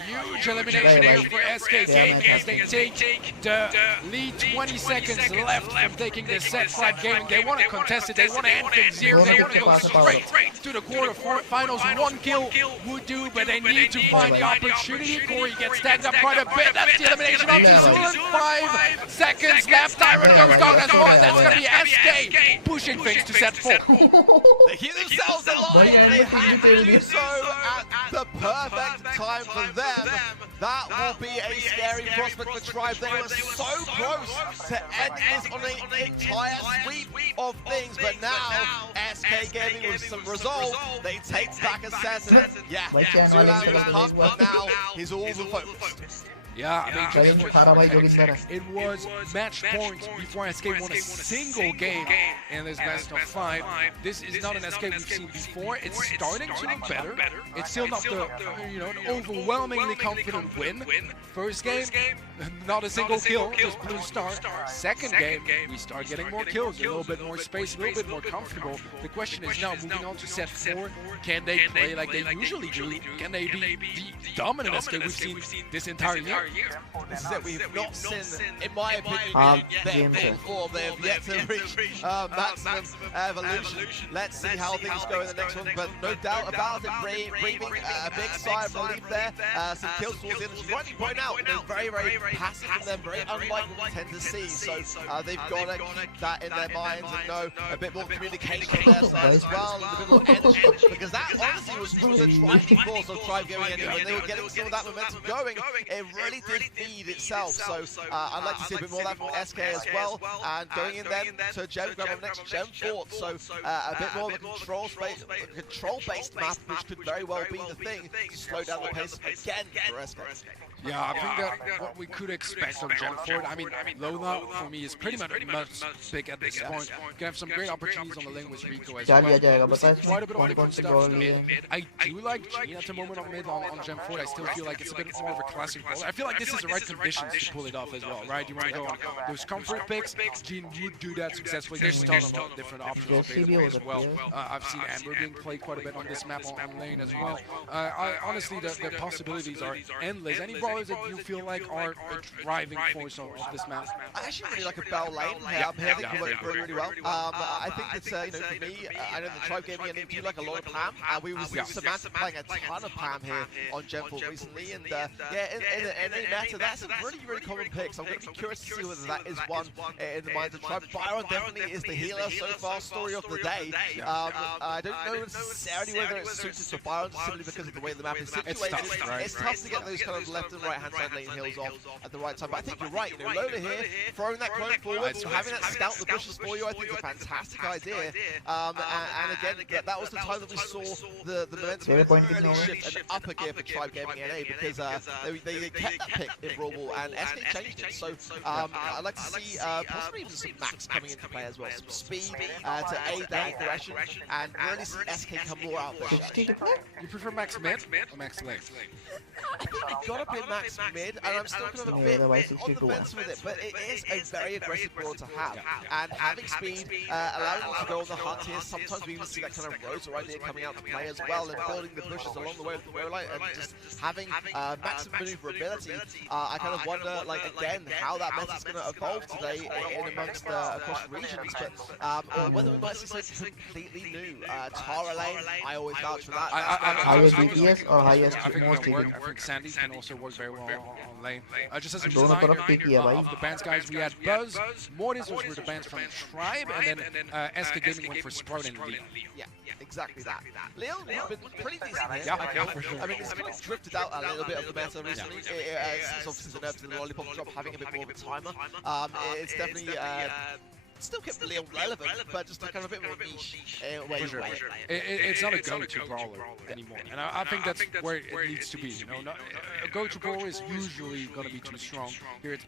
Huge elimination here for SK Gaming as they take the lead. 20 seconds left from taking this set. Tribe Gaming, they want to contest it, they want to end things here, they want to go straight to the quarterfinals. One kill would do, but they need to find the opportunity. Corey gets tagged up quite a bit. That's the elimination of Zulan. 5 seconds left. Tyrant goes down as well. That's going to be SK pushing things to set 4. They keep themselves alive. They have to do so at the perfect time for them. That will be a scary prospect for Tribe. They were so close to ending this on an entire sweep of things, but now SK Gaming with some resolve, they take back a set. Yeah, Zulan was pumped, but now he's all the focus. Yeah, I mean, Challenge just khara bhai for Joginder hai. context, it was match point before SK won a single game in this best of 5. This is not an SK we've seen before. It's starting to look better. It's still not the, an overwhelmingly confident win. First game, not a single kill, just blue star. Second game, we start getting more kills, a little bit more space, a little bit more comfortable. The question is now, moving on to set 4, can they play like they usually do? Can they be the dominant SK we've seen this entire year? This is it. We've not seen, in my opinion, their full form. They have yet to reach maximum evolution. Let's see how things go in the next one, but no doubt about it, breathing a big sigh of relief there. Some kills towards the end, as you rightly point out, very, very passive from them, very unlike what we tend to see. So they've got to keep that in their minds and know a bit more communication on their side as well, and a bit more energy, because that honestly was one of the driving force of Tribe going in. When they were getting some of that momentum going, it really did feed itself. So I'd like to see a bit more of that from SK as well, and going in then to Gem grab the next Gem Fort. So a bit more of a control-based map, which could very well be the thing to slow down the pace again for SK. Yeah, I think that what we could expect from Gem Fort, I mean, loadout for me is pretty much big at this point. You can have some great opportunities on the lane with Rico as well. We see quite a bit of different stuff mid. I do like Gene at the moment on mid on Gem Fort. I still feel like it's a bit more of a classic brawler. I feel like this is the right conditions to pull it off as well, right? You want to go on those comfort picks. Gene would do that successfully. There's a ton of different options available as well. I've seen Amber being played quite a bit on this map on lane as well. Honestly, the possibilities are endless. Any brawlers that you feel like are a driving force of this map? I actually really like a Bell lane. I think it works really well. I think that, for me, I know the Tribe Gaming and do like a lot of Pam. We were seeing Samantha playing a ton of Pam here on Gemfort recently, and in a meta, that's a really, really common pick. So I'm going to be curious to see whether that is one in the minds of Tribe. Byron definitely is the healer so far, story of the day. I don't know necessarily whether it's suited for Byron simply because of the way the map is situated. It's tough to get those kind of left and right hand side lane heals off at the right time. But I think you're right. Lola here, throwing that clone forward, having that scout the bushes for you, I think is a fantastic idea. And again, that was the time that we saw the momentum really shift an upper gear for Tribe Gaming NA, because they kept that pick in Brawl Ball and SK changed it. So I'd like to see possibly even some max coming into play as well, some speed to aid that aggression and really see SK come more out there. You prefer max mid or max lane? I think they've got to be max mid, and I'm still kind of a bit on the fence with it, but it is a very aggressive brawler to have, and having speed, allowing them to go on the hunt here. Sometimes we even see that kind of rotor idea coming out to play as well, and building the bushes along the way with the row line, and just having maximum maneuverability. I kind of wonder, again, how that meta is going to evolve today in amongst across regions, but or whether we might see something completely new. Tara lane, I always vouch for that. Highest DPS or highest I think most it'll work. DPS? I think Sandy can also work very well on lane. Just as a दोनों reminder तरफ pick किया भाई. of the bans, guys, we had Buzz, Mortis, those were the bans from Tribe, and then SK Gaming went for Sprout and Lee. Yeah, exactly that. Leon has been pretty decent here. Yeah, for sure. I mean, it's kind of drifted out a little bit of the meta recently. Since obviously the nerfs and the lollipop drop having a bit more of a timer. It's definitely still kept Leon relevant, but just a kind of a bit more niche where you play it. It's not a go-to brawler anymore, and I think that's where it needs to be. A go-to brawler is usually going to be too strong. Here it's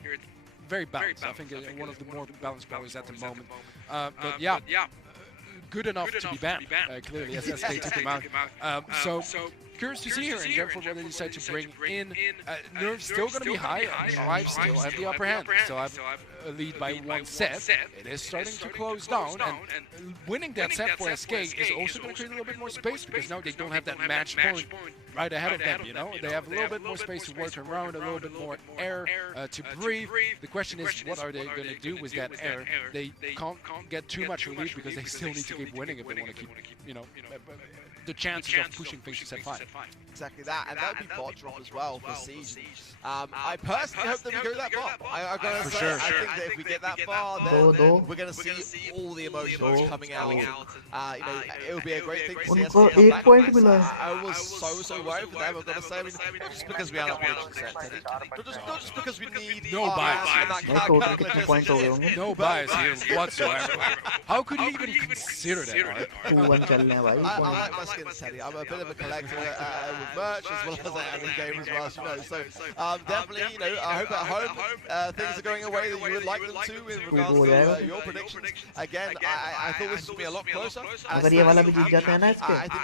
very balanced. I think one of the more balanced brawlers at the moment. But yeah, good enough to be banned. Clearly, as SK took him out. So curious to see here in Gemfort what they decide to bring in. Nerves still going to be high, and Tribe still have the upper hand. Still have a lead by one set. It is starting to close down, and winning that set for SK is also going to create a little bit more space, because now they don't have that match point right ahead of them. They have a little bit more space to work around, a little bit more air to breathe. The question is, what are they going to do with that air? They can't get too much relief, because they still need to keep winning if they want to keep, the chances of pushing things to set 5. Exactly that, and that would be bot drop as well for Siege. I personally hope that we go that far. I'm going to say, sure. I think that if we get that far, then we're going to see all the emotions coming out. It would be a great thing to see us उनको come 1 back. point मिला. I was so worried for them. I've got to say, not just because we are not prediction set, not just because we need No bias here. मैं total कितने point हो गए होंगे? No bias here whatsoever. How could you even consider that? 2-1 चल रहे हैं भाई. I like my skins, Teddy. I'm a bit of a collector with merch as well as I am in game as well, as you know. So definitely, you know, I hope at home things are going away that you would like them to in regards to your predictions. Again, I thought this would be a lot closer. अगर ये वाला भी जीत जाते हैं ना इस पे, I think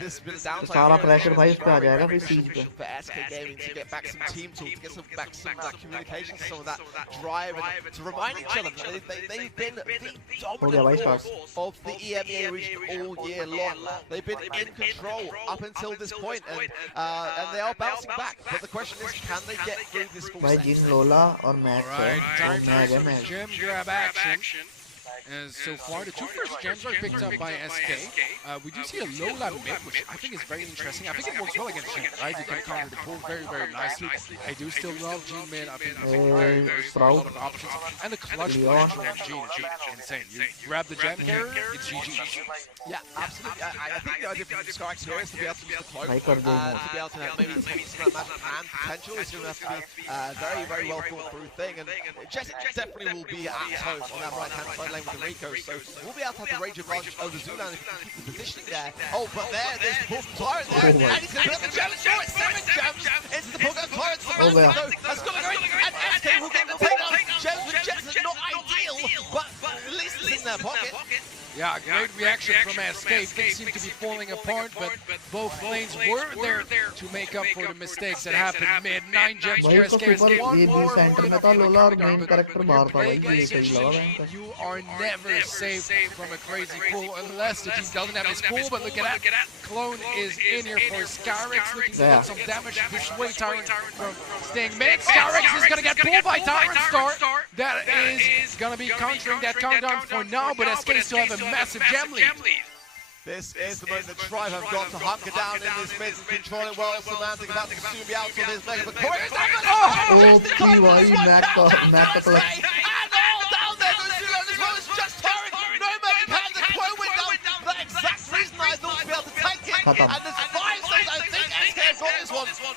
this bit of downside. सारा प्रेशर भाई उस पे आ जाएगा फिर सीज पे. For SK Gaming to get back some team talk, to get back some of that communication, some of that drive, and to remind each other that they've been the dominant force of the EMEA region all year long. They've been in control up until this point, and they are bouncing back. But the question is, can they get through this full भाई set? जिन लोला और match Alright, time मैं आ गया for match. gem grab action. As so far, the two first gems are picked up by SK. We do see a Lola mid, which I think is very interesting. I think it works well against Jin, right? You can counter the pull very, very nicely. I do still love Jin mid. I think it's very, very strong, a lot of options. And the clutch potential on Jin is insane. You grab the gem carrier, it's GG. Yeah, absolutely. I think the idea for the Scar here is to be able to use the cloak, भाई कर दो. to be able to have maybe take some of that magic hand potential. It's going to have to be a very, very well thought through thing. And Jesse definitely will be at home on that right hand side lane with the Rico. So we'll be able to have the range advantage over Zulan if we keep the positioning there. Oh, but there's the Pull Tyrant there. And he's going to put the gems for it. 7 gems into the Pull Tyrant. That's going to go in. And SK will get the takedown. Gems with Jets is not ideal, but at least it's in their pocket. Yeah, great reaction from SK. Things seem to be falling apart, but both lanes were there to make up for the mistakes that happened mid. 9 gems for भाई तो SK. Super One ये भी more centre में था लोला और main character बाहर था भाई ये सही लगा bank. you are never safe from a crazy pull unless the team doesn't have his pull, but look at that. Clone is in here for Scarix, looking to get some damage to dissuade Tyrant from staying mid. Scarix is going to get pulled by Tyrant Star. That is going to be countering that countdown for now, but SK still have a massive gem lead. This is the moment that Tribe have got to hunker down in this mid and control it well. Semantic about to soon be out of his mega, but Corey is down. Oh, भाई match का And all down there goes Zulan as well as just Tyrant. No magic hand, the Quo went down for that exact reason I thought to be able to take it. And there's 5 seconds, I think SK have got this one.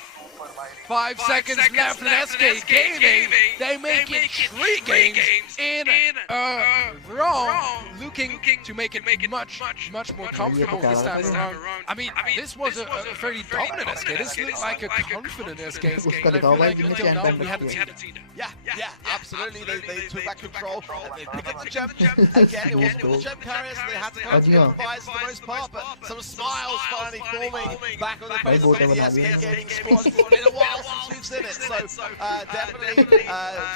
5 seconds left in SK Gaming. They make it 3 games in a row, looking to make it much more comfortable this time around. I mean, this was a fairly dominant SK. This looked like a confident SK. I feel like until now we haven't seen it. Yeah, absolutely. They took back control and they picked up the gem. Again, it wasn't with the gem carriers, so they had to kind of improvise for the most part, but some smiles finally forming back on the face of the SK Gaming squad. In a while since we've seen it, so definitely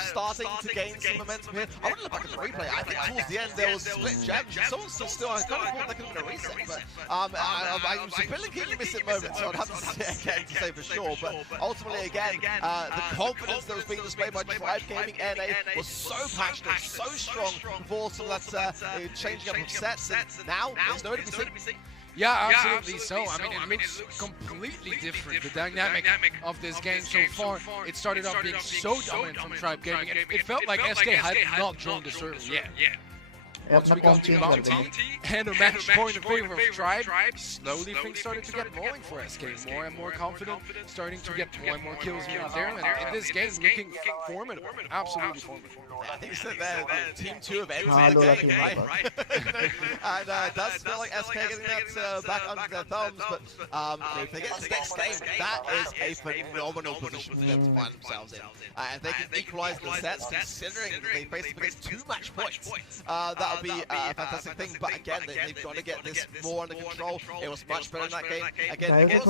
starting to gain some momentum here. I want to look back at the replay. I think towards the end there was split gems. Someone still, I kind of thought there could have been a reset, but I was a bit keen to miss it moment, so I'd have to say again to say for sure. But ultimately, again, the confidence that was being displayed by Tribe Gaming NA was so passionate, so strong before some of that changing up of sets, and now there's nowhere to be seen. Yeah, absolutely so. I mean, it looks completely different, the dynamic of this game so far. It started off being so dominant from Tribe Gaming, and it felt like SK had not joined the server yet. Once we got to Bounty and a match point in favor of Tribe, slowly things started to get rolling for SK. More and more confident, starting to get more and more kills here and there, and in this game looking formidable, absolutely formidable. I think so there, the team 2 of entered the game, right? And it does feel like SK getting that back under their thumbs, but if they get this next game, that is a phenomenal position for them to find themselves in. And they can equalize the sets, considering that they face against 2 match points. That'll be a fantastic thing, but again, they've got to get this more under control. It was much better in that game. Again, it is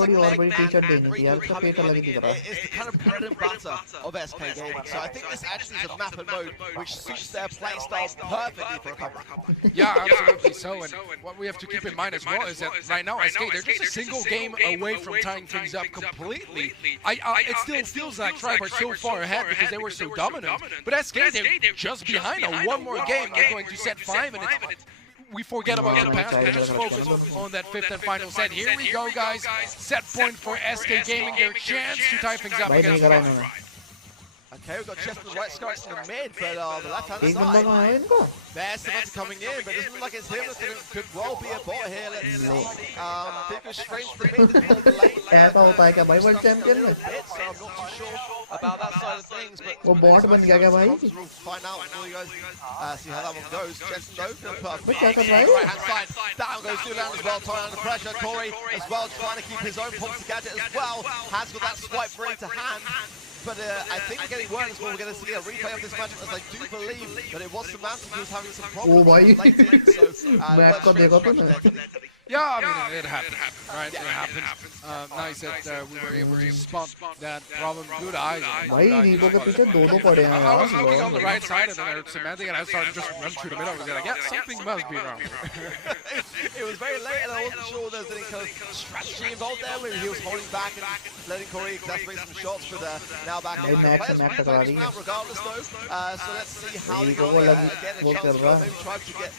the kind of bread and butter of SK Gaming, so I think this actually is a map and mode which suits their playstyle perfectly for a comeback. Yeah, absolutely so, and what we have to keep in mind as well is that right now SK, they're just a single game away from tying things up completely. It still feels like Tribe are so far ahead because they were so dominant, but SK, they're just behind on one more game. They're going to set 5, and we forget about the past, we just focus on that 5th and final set. Here we go, guys. Set point for SK Gaming, their chance to tie things up against Tribe. Okay, we've got Chest on the right, Scarlet's in the mid, but the left-hand एक बंदा side. कहाँ है इनको? There's Samantha coming in, but it doesn't look like it's him. It could well be a bot here. Let's see. Think goes straight to the mid to the lane. ऐसा होता है क्या भाई वर्ल्ड चैंपियन में? So I'm not too sure about that side of things, but वो bot बन गया क्या भाई? We'll find out for you guys. See how that one goes. Chest though, भाई क्या कर रहा है? right hand side. Down goes Zulan as well, Tory under pressure. Corey as well, trying to keep his own points gadget as well. Has got that swipe free to hand. But I think we're getting word as well. We're going to see a replay of this match, as I do believe that it was Samantha who was having some problems. Oh, भाई. late in, so, match को देखो तुमने? Yeah, I mean, it happened, right? It happened. Nice that we were able to spot that problem. Good eyes. भाई रीको के पीछे दो पड़े हैं I was looking यार. on the right side and then I heard Semantic and I started just run through the middle. I was like, yeah, something must be wrong. It was very late and I wasn't sure there was any kind of strategy involved there. Maybe he was holding back and letting Corey exacerbate some shots, but now back in the players टकरा रही है. regardless though. So let's see how they RIICO go को again. लगी A वो chance कर to रहा. maybe try to get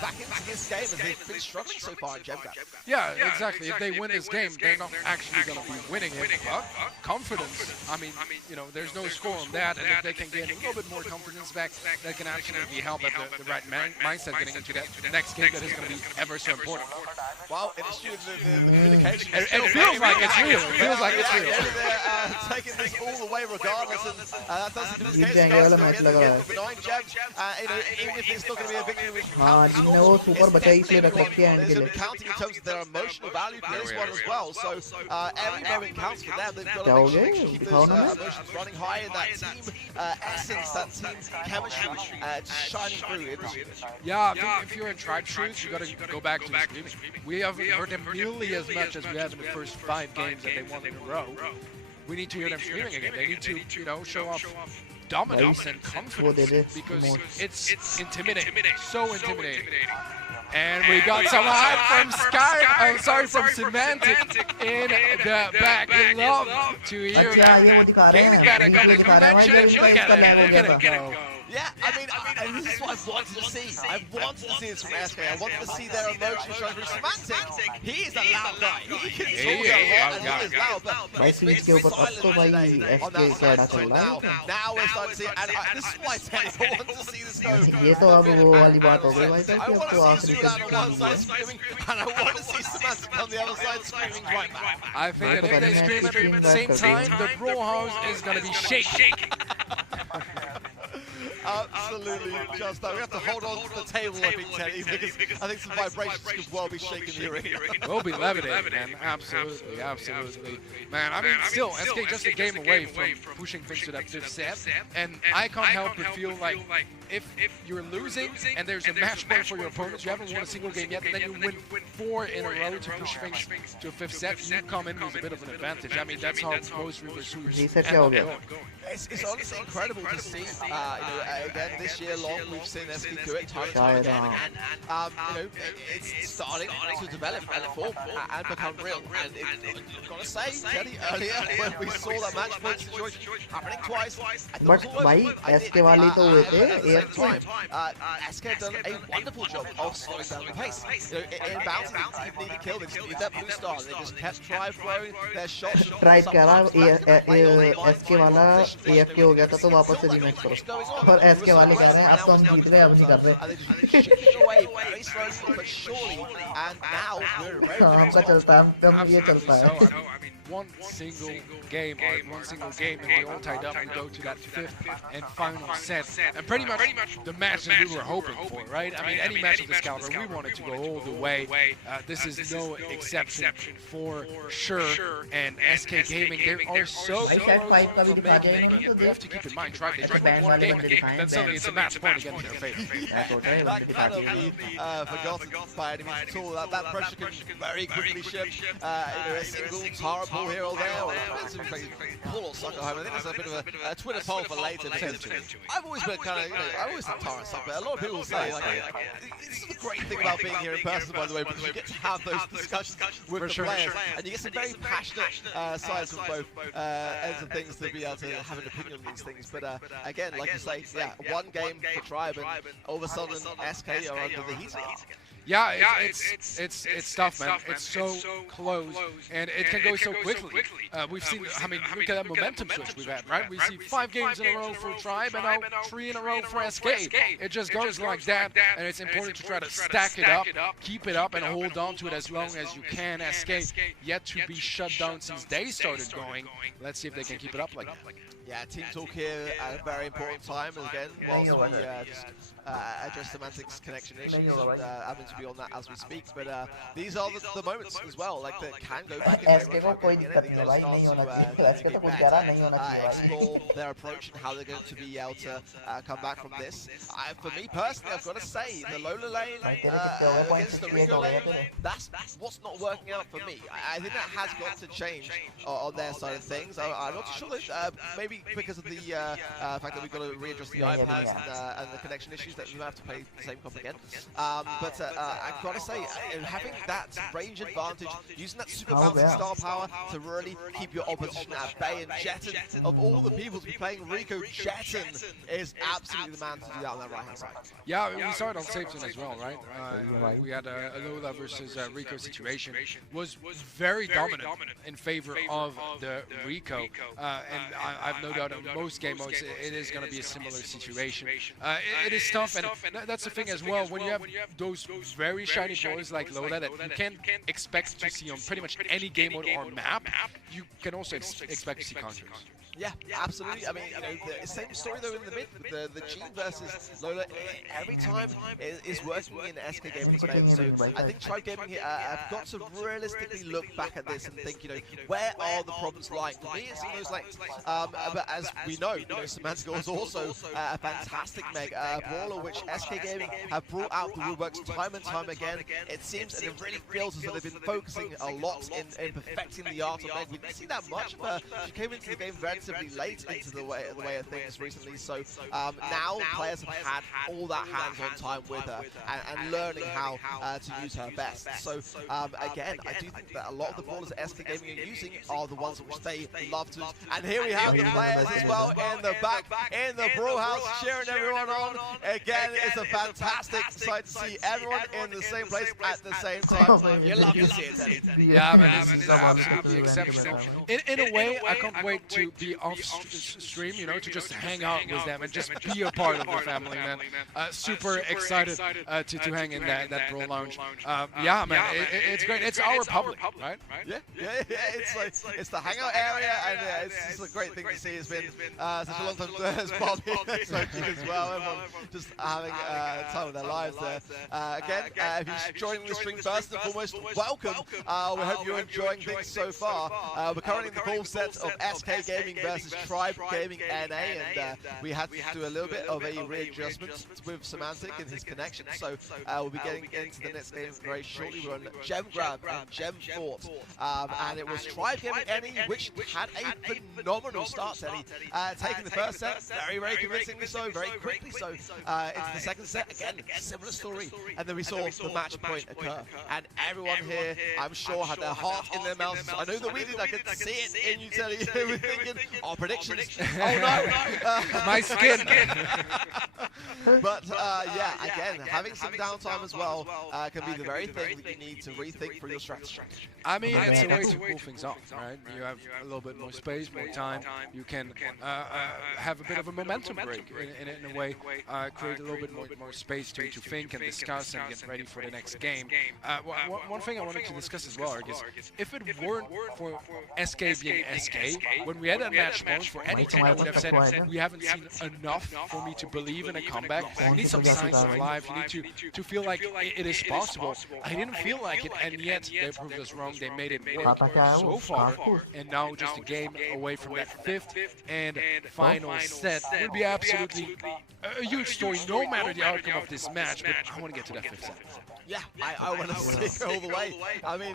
back into this game as they've been struggling so far in Gem Gap. Yeah, exactly. If they win this game, they're not actually going to be winning it, but confidence. I mean, you know, there's no score on that, and if they can get a little bit more confidence back, that can actually be helped at the right mindset getting into that next game that is going to be ever so important. Well, it's due to the communication. It feels like it's real. It feels like it's real. They're taking this all the way regardless, and that doesn't do जीत जाएंगे वाला match लग रहा है. even if it's not going to be a victory, we can हाँ count the जिन्हें वो score. Super बचाई इसलिए रख रखी है There's इनके going to लिए. be counting in terms of their emotional value for this one as well. So every moment counts for them. They've got क्या to हो make sure गया? to keep दिखाओ those ना. emotions running high and that team essence, that team chemistry just shining through in this unit. Yeah, I think if you're in Tribe Truth, you got to go back to the screaming. We haven't heard them nearly as much as we have in the first 5 games that they won in a row. We need to hear them screaming again. They need to, you know, show off dominance and confidence because it's intimidating, so intimidating. And we got some hype from from Semantic in the back. We love to hear अच्छा ये वो that. दिखा रहे Gaming हैं. Data video Company, दिखा रहे हैं भाई. look इसका at लैग हो it, गया था. Yeah, I mean, and this is what I wanted to see. I wanted to see this from SK. I wanted to see their emotions shown through Semantic. He is a loud guy. He can talk a lot and he is loud. But भाई switch के ऊपर अब तो भाई SK कैडा चल रहा है. now we're starting to see, and this is why I want to see this go. ये तो अब वो वाली बात हो गई भाई साहब I कि अब want तो to आखिरी see तक Zulan on one side screaming, and I want to see Semantic on the other side screaming right back. I think that if they scream at the same time, the Brawl House is going to be shaking. Absolutely, just that. We have to hold on to the table, I think, Teddy, because I think some vibrations could well be shaking the arena. We'll be levitating, man. Absolutely, absolutely. Man, I mean, still, SK just a game away from pushing things to that 5th set, and I can't help but feel like if you're losing and there's a match point for your opponents, you haven't won a single game yet, and then you win 4 in a row to push things to a 5th set, you come in with a bit of an advantage. I mean, that's how most reversers Reset क्या हो गया? It's honestly incredible to see. Again, this year long, we've seen SK do it time and time again, and it's starting to develop and form and become real. And I've got to say, Teddy, earlier when we saw that match point situation happening twice, But भाई SK वाली तो हुए थे at the एक same time, SK have done a wonderful job of slowing down the pace. In bouncing, they didn't need to kill, they just needed that blue star. They just kept throwing their shots. Tribe कह रहा SK वाला AFK हो गया था तो वापस से rematch करो और एसके वाले कह रहे हैं अब तो हम जीत गए अब नहीं कर रहे. हमका चलता है हम ये चलता है. One single game in the all tied up, we go to that 5th and final set, and pretty much the match that we were hoping for, right? I mean, any match of this caliber, we wanted to go all the way. This is no exception for sure. And SK Gaming, they are so close to making it. You have to keep in mind, try they just won one game, then suddenly it's a match point against their favor. That cannot be forgotten by any means at all. That pressure can very quickly shift. A single Tara pull here or there, or pull or sucker home. I think that's a bit of a Twitter poll for later. I've always been kind of, I always think Tara suck, but a lot of people say, this is the great thing about being here in person, by the way, because you get to have those discussions with the players, and you get some very passionate sides from both ends of things to be able to have an opinion on these things. But again, like you say, yeah, one game for Tribe, and all of a sudden SK are under the heat. Yeah, it's tough, man. It's so close, and it can go so quickly. We've seen, I mean, look at that momentum switch we've had, right? We see 5 games in a row for Tribe, and now 3 in a row for SK. It just goes like that, and it's important to try to stack it up, keep it up, and hold on to it as long as you can. SK yet to be shut down since they started going. Let's see if they can keep it up like that. Yeah, team talk here at a very important time. And again, whilst we just address semantics connection issues, and having to be on that as we speak. But these are the moments as well, like that can go back in SK को कोई दिक्कत नहीं है भाई, नहीं होना चाहिए. SK तो कुछ कह रहा नहीं होना चाहिए. Explore their approach and how they're going to be able to come back from this. For me personally, I've got to say, the Lola lane against the Rico lane, that's what's not working out for me. I think that has got to change on their side of things. I'm not sure that maybe because of the fact that we've got to readjust the iPads and the connection issues that we have to play the same comp again. But I've got to say, having that range advantage, using that super bouncing star power to really keep your opposition at bay, and Jetton, of all the people to be playing Rico, Jetton is absolutely the man to do that on that right hand side. Yeah, we saw it on SafeZone as well, right? We had a Lola versus Rico situation. Was very dominant in favor of the Rico, and I've no doubt in most game modes it is going to be a similar situation. It is tough, and that's the thing as well. When you have those very shiny boys like Lola that you can expect to see on pretty much any game mode or map, you can also expect to see counters. Yeah, absolutely. I mean, you know, the same story though in the mid, the Gene versus Lola, every time is working in SK Gaming's favor. So I think Tribe Gaming here have got to realistically look back at this and think, you know, where are the problems lying? For me, it seems like, but as we know, you know, Semantica was also a fantastic brawler, which SK Gaming have brought out the woodworks time and time again. It seems, and it really feels as though they've been focusing a lot in perfecting the art of Meg. We didn't see that much of her. She came into the game very late into the way of things recently, so now players have had all that hands-on time with her and learning how to use her best. So again, I do think that a lot of the brawlers that SK Gaming are using are the ones which they love to. And here we have the players as well in the back, in the Brawl House, cheering everyone on. Again, it's a fantastic sight to see everyone in the same place at the same time. You love to see it, Teddy. Yeah, man, this is absolutely exceptional. In a way, I can't wait to be off stream, you know, to just hang out with them and just be a part of the family, man. Super excited to hang in that Brawl Lounge. Yeah, man, it's great. It's our public, right? Yeah. It's the hangout area, and it's just a great thing to see. It's been such a long time as Bobby, so as well. Everyone just having time of their lives there. Again, if you're joining the stream first and foremost, welcome. We hope you're enjoying things so far. We're currently in the full set of SK Gaming versus Tribe Gaming NA, and we had to do a little bit of a readjustment with Semantic and his connection, so we'll be getting into the next game very shortly. We're on Gem Grab and Gem Fort, and it was Tribe Gaming NA which had a phenomenal start, Teddy, taking the first set very convincingly so, very quickly so, into the second set, again, similar story, and then we saw the match point occur, and everyone here, I'm sure, had their heart in their mouths. I know that we did, I could see it in you, Teddy. We're thinking, our predictions. Oh no! My skin! But yeah, again, having some downtime as well can be the very thing that you need to rethink for your strategy. I mean, it's a way to cool things off, right? You have a little bit more space, more time. You can have a bit of a momentum break in a way, create a little bit more space to think and discuss and get ready for the next game. One thing I wanted to discuss as well, is if it weren't for SK being SK, when we had a match point for any team, I would have said we haven't seen enough for me to believe in a comeback. You need some signs of life. You need to feel like it is possible. I didn't feel like it, and yet they proved us wrong. They made it work so far, and now just a game away from that fifth and final set. It would be absolutely a huge story, no matter the outcome of this match. But I want to get to that fifth set. Yeah, I want to see it all the way. I mean,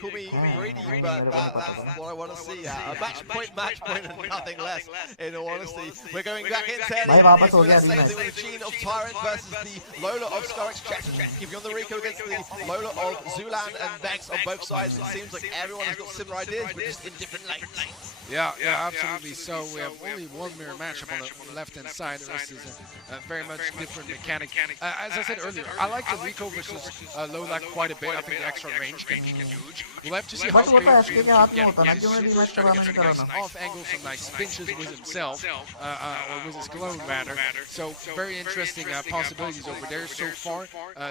call me greedy, but that's what I want to see. A match point, and nothing less, in all honesty. We're going back into the same thing with the Gene of Tyrant versus the Lola of Scarix Jackson. Keeping on the Rico against the Lola of Zulan and Vex on both sides. It seems like everyone has got similar ideas, but just in different lanes. Yeah, absolutely. So we have only one mirror matchup on the left-hand side. The rest is a very much different mechanic. As I said earlier, I like the Rico versus Lola quite a bit. I think the extra range can be huge. We'll have to see how SK can get super try to get some nice off angles, some nice pinches with himself, or with his clone rather. So very interesting possibilities over there so far.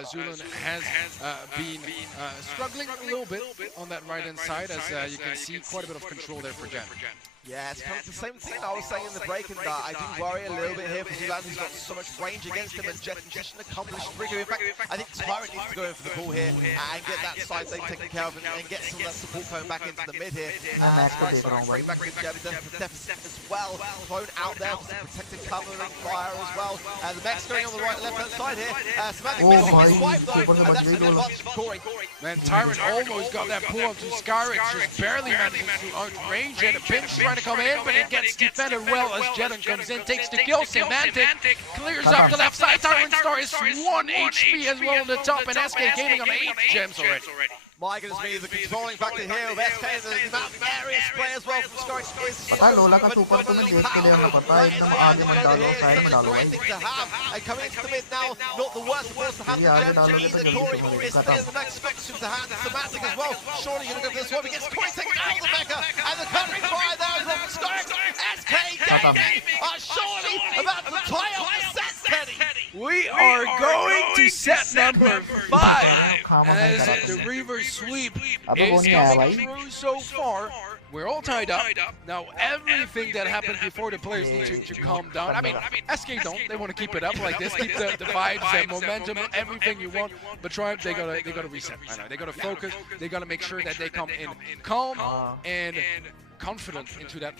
Zulan has been struggling a little bit on that right-hand side, as you can see quite a bit of control there for Jen. Yeah, it's kind of the same thing I was saying in the break, and I do worry a little bit here for Zulan, who's got so much range against him, and Jet just an accomplished Rico. In fact, I think Tyrant needs to go in for the ball here and get that side lane taken care of, and get some of that support coming back into the mid here. Bring back the Jet deficit as well. Thrown out there for some protected cover and fire as well. The mech's going on the left-hand side here. Semantic missing his swipe though, and that's an advantage for Corey. Man, Tyrant almost got that pull up to Skyrex, just barely manages to outrange it. A pinch trying to come in, but it gets defended well as Jedon comes in, takes the kill. Semantic clears up the left side. Tyrant Star is 1 HP as well on the top, and SK Gaming on 8 gems already. My goodness me, the controlling factor here of SK and the amount of areas play as well from Skyrex is पता लोला का super तो मैं देख के ले रहा पता एकदम आगे मत डालो साइड में डालो भाई thing to have, and coming into the mid now, not the worst of course to have the Gen G, the Corey is there in the next spot to hand Semantic as well. Surely you're going to go for this one, he gets Corey taken out of the mecha, and the country fire there as well from Skyrex. SK Gaming are surely about to tie up the set, Teddy. We are going to set number 5 as the reverse sweep is coming through so far. We're all tied up. Now everything that happened before, the players need to calm down. I mean, SK don't. They want to keep it up like this, keep the vibes and momentum, everything you want. But Tribe, they gotta reset. I know. They gotta focus. They gotta make sure that they come in calm and confident into that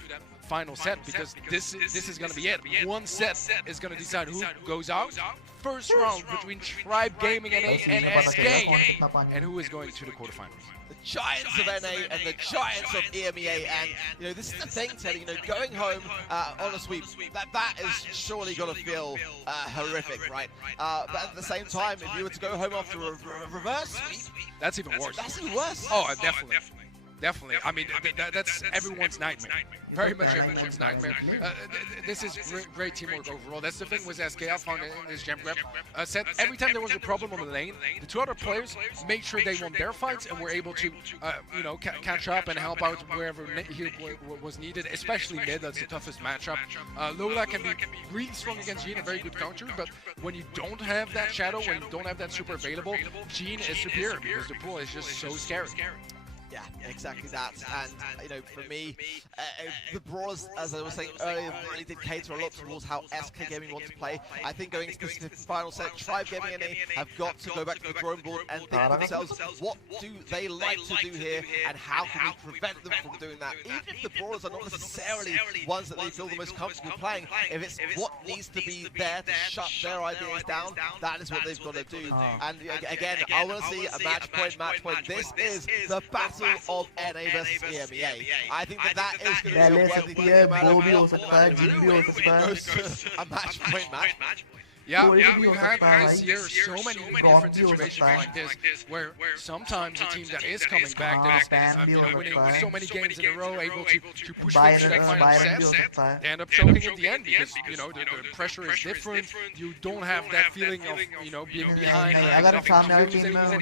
final set, because this is gonna be it. One set is gonna decide who goes out. First round between Tribe Gaming and SK, and who is going to the quarterfinals. The giants of NA and the giants of EMEA, and you know, this is the thing, Teddy, you know, going home on a sweep, that is surely gonna feel horrific, right? But at the same time, if you were to go home after a reverse sweep, that's even worse. That's even worse. Oh, definitely. I mean, that's everyone's nightmare. Very much everyone's nightmare. This is great teamwork overall. That's the thing with SK. I found in this gem grab set. Every time there was a problem on the lane, the two other players made sure they won their fights and were able to, you know, catch up and help out wherever was needed, especially mid. That's the toughest matchup. Lola can be really strong against Jean, a very good counter, but when you don't have that shadow, when you don't have that super available, Jean is superior because the pool is just so scary. Yeah, exactly that. And, you know, for me, the Brawlers, as I was saying earlier, really did cater a lot towards how SK Gaming want to play. I think going into this final set, Tribe Gaming and NA have got to go back to the drawing board and think to themselves, what do they like to do here, and how can we prevent them from doing that? Even if the Brawlers are not necessarily ones that they feel the most comfortable playing, if it's what needs to be there to shut their ideas down, that is what they've got to do. And again, I want to see a match point. This is the battle of NA versus EMEA. I think that is going to be a worthy thing no matter a match point match. Yeah, we've had this year so many different situations like this, where sometimes a team that is coming back, that is winning so many games in a row, able to push through that final set, end up choking at the end because, you know, the pressure is different. You don't have that feeling of, you know, being behind and nothing to lose anymore.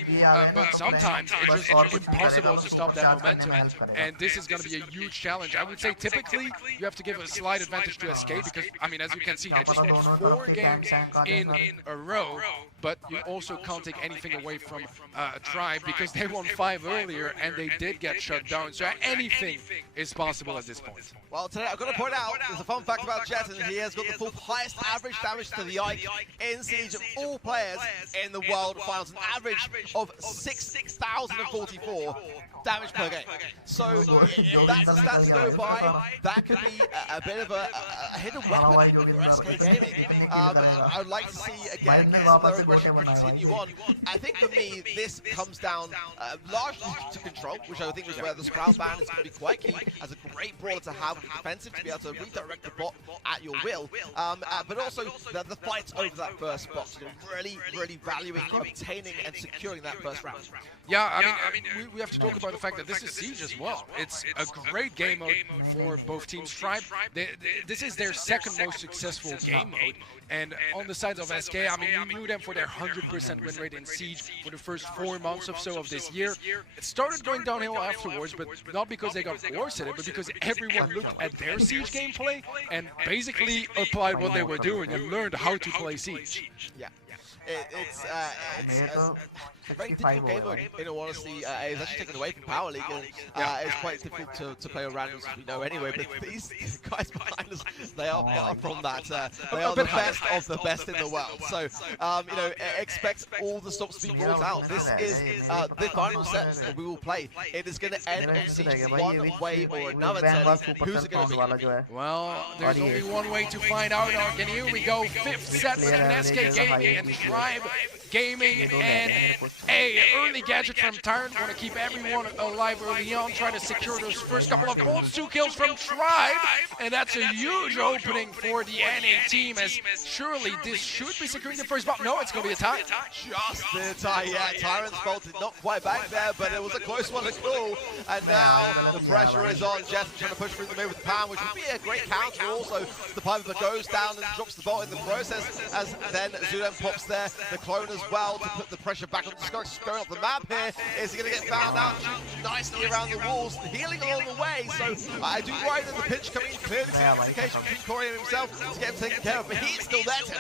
But sometimes it's just impossible to stop that momentum, and this is going to be a huge challenge. I would say typically you have to give a slight advantage to SK because, I mean, as you can see, they just won 4 games in a row, but you also can't take anything away from Tribe because they won 5 earlier and they did get shut down, so anything is possible at this point. Well, today I've got to point out, there's a fun fact about Jet, and he has got the 4th highest average damage to the Ike in Siege of all players in the World Finals, an average of 6,044 damage per game. So if that's a stat to go by, that could be a bit of a hidden weapon for SK Gaming. I would like to see again some of their aggression continue on. I think for me this comes down largely to control, which I think is where the Sprout ban is going to be quite key as a great brawler to have with the defensive to be able to redirect the bot at your will, but also the fights over that first spot. So really valuing obtaining and securing that first round. Yeah, I mean, we have to talk about the fact that this is Siege as well. It's a great game mode for both teams. Tribe, this is their second most successful game mode. And on the sides of SK, I mean, we knew them for their 100% win rate in Siege for the first 4 months or so of this year. It started going downhill afterwards, but not because they got worse at it, but because everyone looked at their Siege gameplay and basically applied what they were doing and learned how to play Siege. Yeah. It's a very difficult game mode, in all honesty. It's actually taken away from Power League, and it's quite difficult to play around, as we know anyway. But these guys behind us, they are far from that. They are the best of the best in the world. So, you know, expect all the stops to be brought out. This is the final set that we will play. It is going to end on Siege one way or another. Who's it going to be? Well, there's only one way to find out. And here we go, 5th set between SK Gaming and Tribe Gaming, and a early gadget from Turnip. Want to keep everyone alive early on, try to secure those first couple of bolts. 2 kills from Tribe, and that's a huge opening for the NA team, as surely this should be securing the first spot. No, it's going to be a tie. Just the tie, yeah. Tyrant's bolted not quite back there, but it was a close one to call. And now the pressure is on. Jess trying to push through the mid with the power, which would be a great counter also. The Piper goes down and drops the bolt in the process, as then Zulem pops there. The clone as well to put the pressure back on the Skunks going off the map here. Is he going to get found out? Nicely around the walls, healing along the way. So I do worry that the pinch coming in clearly seeing an indication between Corey and himself to get him taken care of, but he's still there.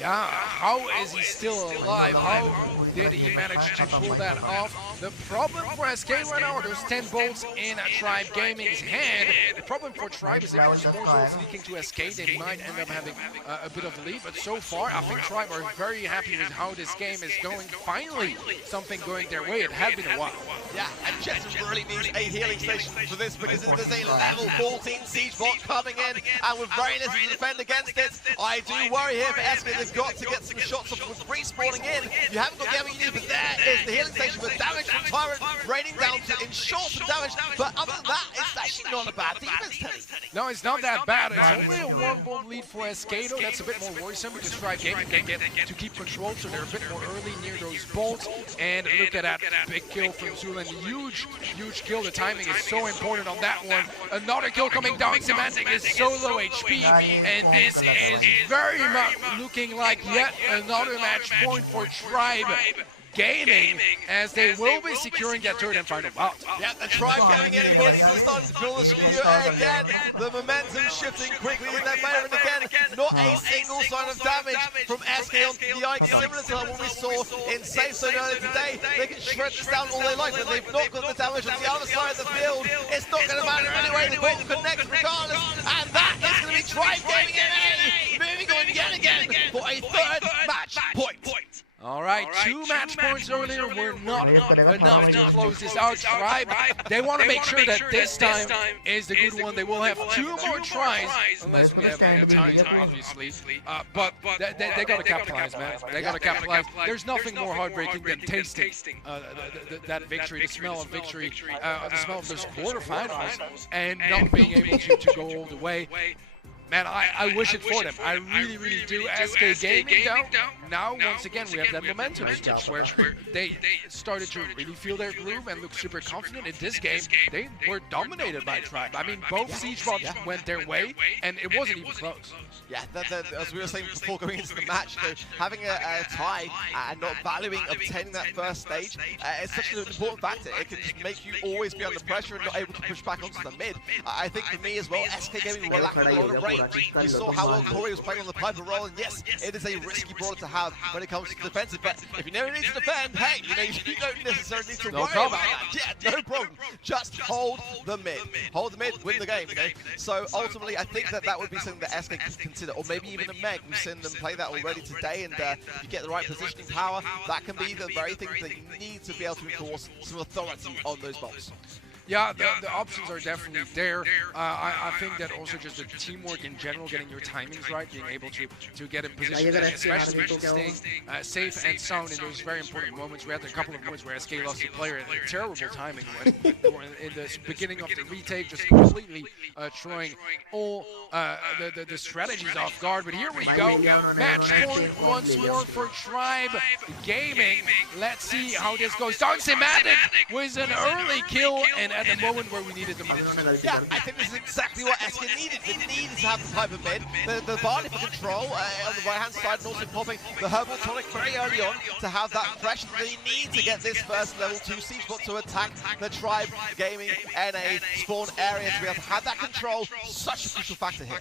Yeah, how is he still alive? How did he manage to pull that off? The problem for SK right now are those 10 bolts in Tribe Gaming's hand. The problem for Tribe is if there's more bolts leaking to SK, they might end up having a bit of a lead. But so far, I think Tribe are very happy with how this game is going. Finally, something going their way. It had been a while. Yeah, and Jets really needs a healing station for this, because there's a level 14 siege bot coming in, and with very little to defend against it, I do worry here for SK. They've got to get some shots off with respawning in. You haven't got the ammo you need, but there is the healing station for damage from Tyrant, raining down to ensure some damage. But other than that, it's actually not a bad defense, Teddy. No, it's not that bad. It's only a 1-bolt lead for SK, though. That's a bit more worrisome because Tribe Gaming can get to keep control, so they're a bit more early near those bolts. And look at that big kill from Zulan. Huge kill. The timing is so important on that one. Another kill coming down. Semantic is so low HP, and this is very much looking like yet another match point for Tribe Gaming, as they will be securing that third and final bout. Yeah, the Tribe Gaming voices are starting to fill the studio again. The momentum shifting quickly in their favor, and again, not a single sign of damage from SK on the Ike, similar to what we saw in Safe Zone earlier today. They can shred this down all they like, but they've not got the damage on the other side of the field. It's not going to matter anyway. They both connect regardless, and that is going to be Tribe Gaming moving on yet again for a third match point. All right, 2 match points earlier were not enough to close this out. Tribe, they want to make sure that this time is the good one. They will have 2 more tries, unless we have any ties, obviously. But they got to capitalize, man. They got to capitalize. There's nothing more heartbreaking than tasting that victory, the smell of victory, the smell of those quarterfinals, and not being able to go all the way. Man, I wish it for them. I really do. SK Gaming down. Now, once again, we have that momentum switch where they started to really feel their groove and look super confident in this game. They were dominated by Tribe. I mean, both siege bots went their way, and it wasn't even close. Yeah, as we were saying before going into the match, having a tie and not valuing obtaining that first stage is such an important factor. It can just make you always be under pressure and not able to push back onto the mid. I think for me as well, SK Gaming were lacking a lot of range. You saw how well Corey was playing on the Piper roll, and yes, it is a risky brawler to have when it comes to defensive, but if you never need to defend, hey, you don't necessarily need to worry about that. Yeah, no problem. Just hold the mid. Hold the mid, win the game, okay? So ultimately, I think that would be something that SK could consider, or maybe even a Meg. We've seen them play that already today, and if you get the right positioning power, that can be the very thing that you need to be able to enforce some authority on those bolts. Yeah, the options are definitely there. I think that also just the teamwork in general, getting your timings right, being able to get in position, especially staying safe and sound in those very important moments. We had a couple of moments where SK lost the player, and terrible timing when they were in the beginning of the retake, just completely throwing all the strategies off guard. But here we go, match point once more for Tribe Gaming. Let's see how this goes. Darn Semantic was an early kill, and at the moment where we needed the most. Yeah, I think this is exactly what SK needed. They needed to have the type of mid, the barley for control on the right hand side, and also popping the herbal tonic very early on to have that pressure that they need to get this first level 2 siege spot to attack the Tribe Gaming NA spawn areas. We have had that control, such a crucial factor here.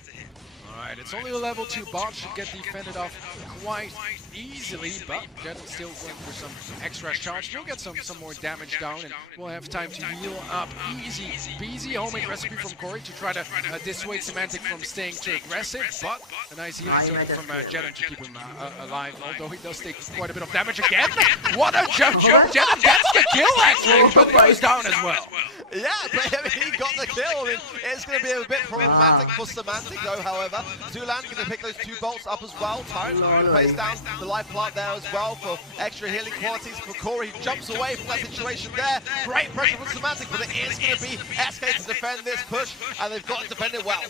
Alright, it's only a level 2 bot, should get defended off quite easily, but Jet is still going for some extra charge. He'll get some more damage down, and we'll have time to heal up. Easy peasy, homemade recipe from Corey to try to dissuade Semantic from staying too aggressive, but a nice healing turn from Jet to keep him alive, although he does take quite a bit of damage again. What a jump! Jet gets the kill actually, but goes down as well. Yeah, but I mean, he got the kill. I mean, it's going to be a bit problematic for Semantic though, however. Zulan going to pick those 2 bolts up as well. Tyrant going to place down the life plant there as well for extra healing qualities for Corey. He jumps away from that situation there. Great pressure from Semantic, but it is going to be SK to defend this push, and they've got to defend it well.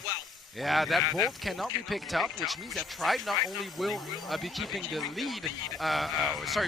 Yeah, that bolt cannot be picked up, which means that Tribe not only will be keeping the lead,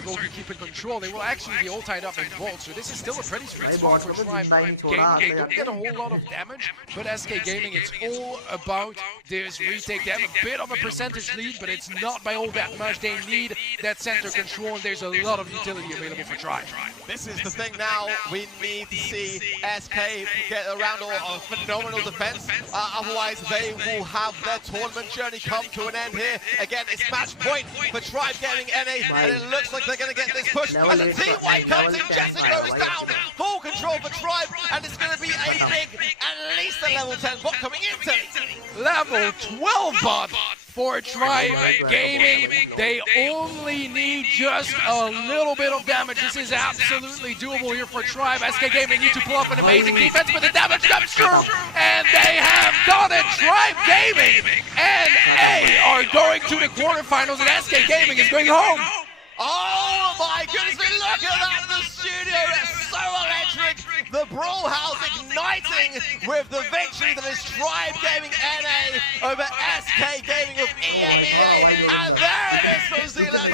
will be keeping control, they will actually be all tied up in bolt. So this is still a pretty sweet spot for Tribe Gaming. They don't get a whole lot of damage, but SK Gaming, it's all about this retake. They have a bit of a percentage lead, but it's not by all that much. They need that center control, and there's a lot of utility available for Tribe. This is the thing now. We need to see SK get around a phenomenal defense. Otherwise, they will have their tournament journey come to an end here. Again, it's match point for Tribe Gaming NA, and it looks like they're going to get this push. As the team wipe comes in, Jessica goes down. Full control for Tribe, and it's going to be a big, at least a level 10 bot coming into. Level 12 bot for Tribe Gaming. They only need just a little bit of damage. This is absolutely doable here for Tribe. SK Gaming need to pull up an amazing defense, but the damage comes through, and they have done it. Tribe Gaming and A are going to the quarterfinals, and SK Gaming is going home. Oh my goodness, look at that in the studio. It's so electric. The Brawl House igniting with the victory that is Tribe Gaming NA over SK Gaming of EMEA. And there it is from Zealand.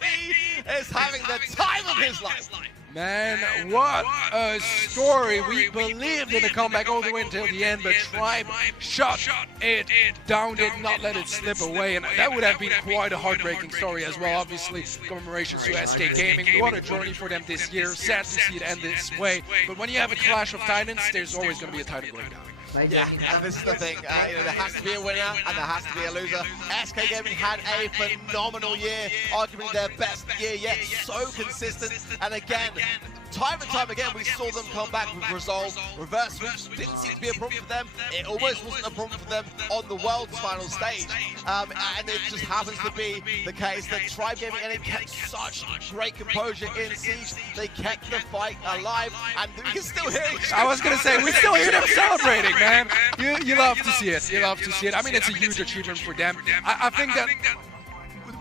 He is having the time of his life. Man, what a story. We believed in the comeback all the way until the end, but Tribe shut it down, did not let it slip away, and that would have been quite a heartbreaking story as well. Obviously, commemorations to SK Gaming. What a journey for them this year. Sad to see it end this way, but when you have a clash of titans, there's always going to be a titan going down. Yeah, and this is the thing, there has to be a winner and there has to be a loser. SK Gaming had a phenomenal year, arguably their best year yet, so consistent, and again, time and time again, we saw them come back with resolve. Reverse switch didn't seem to be a problem for them. It almost wasn't a problem for them on the World's final stage. And it just happens to be the case that Tribe Gaming and it kept such great composure in Siege. They kept the fight alive, and we can still hear it. I was going to say, we still hear them celebrating, man. You love to see it. You love to see it. I mean, it's a huge achievement for them. I think that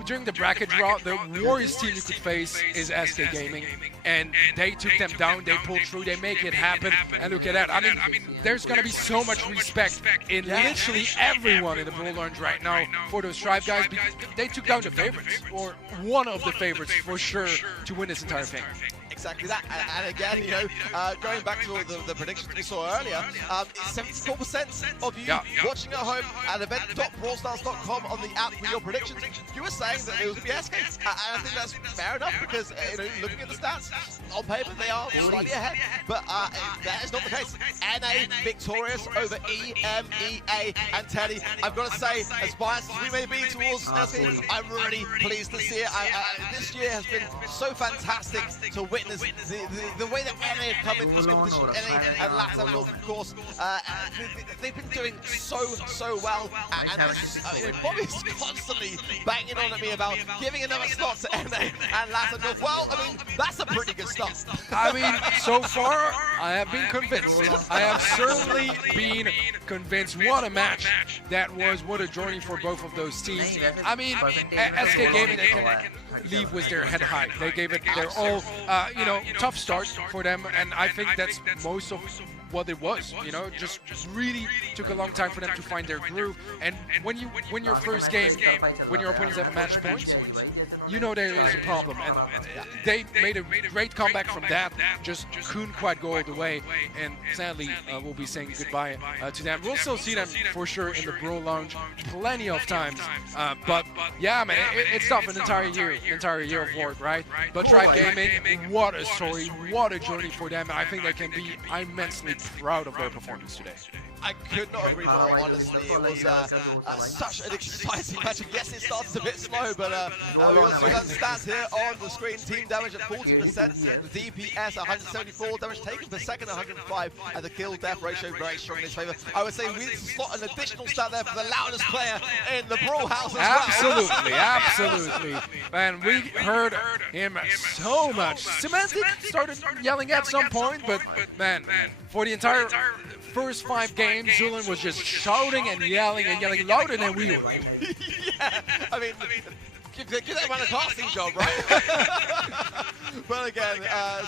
during the bracket draw, the worst team you could face is SK Gaming, and they took them down, they pulled through, they make it happen, and look at that. I mean, there's gonna be so much respect in literally everyone in the Brawl Lounge right now for those Tribe guys, because they took down the favorites, or one of the favorites for sure, to win this entire thing. Exactly that, and again, you know, going back to the predictions we saw earlier, 74% of you watching at home at event.brawlstars.com on the app for your predictions, you were saying that it was going to be SK, and I think that's fair enough because, you know, looking at the stats, on paper they are slightly ahead, but that is not the case. NA victorious over EMEA, and Teddy, I've got to say, as biased as we may be towards SK, I'm really pleased to see it. This year has been so fantastic to witness the way that NA have come into this competition, NA and LATAM North, of course, they've been doing so well, and Bobby's constantly banging on at me about giving another slot to NA and LATAM North. Well, I mean, that's a pretty good start. I mean, so far, I have been convinced. I have certainly been convinced. What a match that was. What a journey for both of those teams. I mean, SK Gaming, they can leave with their head high. They gave it their all, tough start for them, and I think that's most of what it was. Just really took a long time for them to find their groove. And when you win your first game, when your opponents have match points, there is a problem. And they made a great comeback from that. Just couldn't quite go all the way. And sadly, we'll be saying goodbye to them. We'll still see them for sure in the Brawl Lounge plenty of times. But yeah, man, it's tough. An entire year of work, right? But Tribe Gaming, what a story, what a journey for them. I think they can be immensely proud of their performance today. I could not agree more, honestly. It was such an exciting match. And yes, it starts a bit slow, but we got some stats here on the screen. Team damage at 40%, the DPS 174, damage taken per second 105, and the kill-death ratio very strong in his favor. I would say we need to slot an additional stat there for the loudest player in the Brawl House as well. Absolutely. And we heard him so much. Semantic started yelling at some point, but man, for the entire first 5 games, Zulin was just shouting and yelling louder than we were. Yeah, I mean, give that man a casting job, right? But again,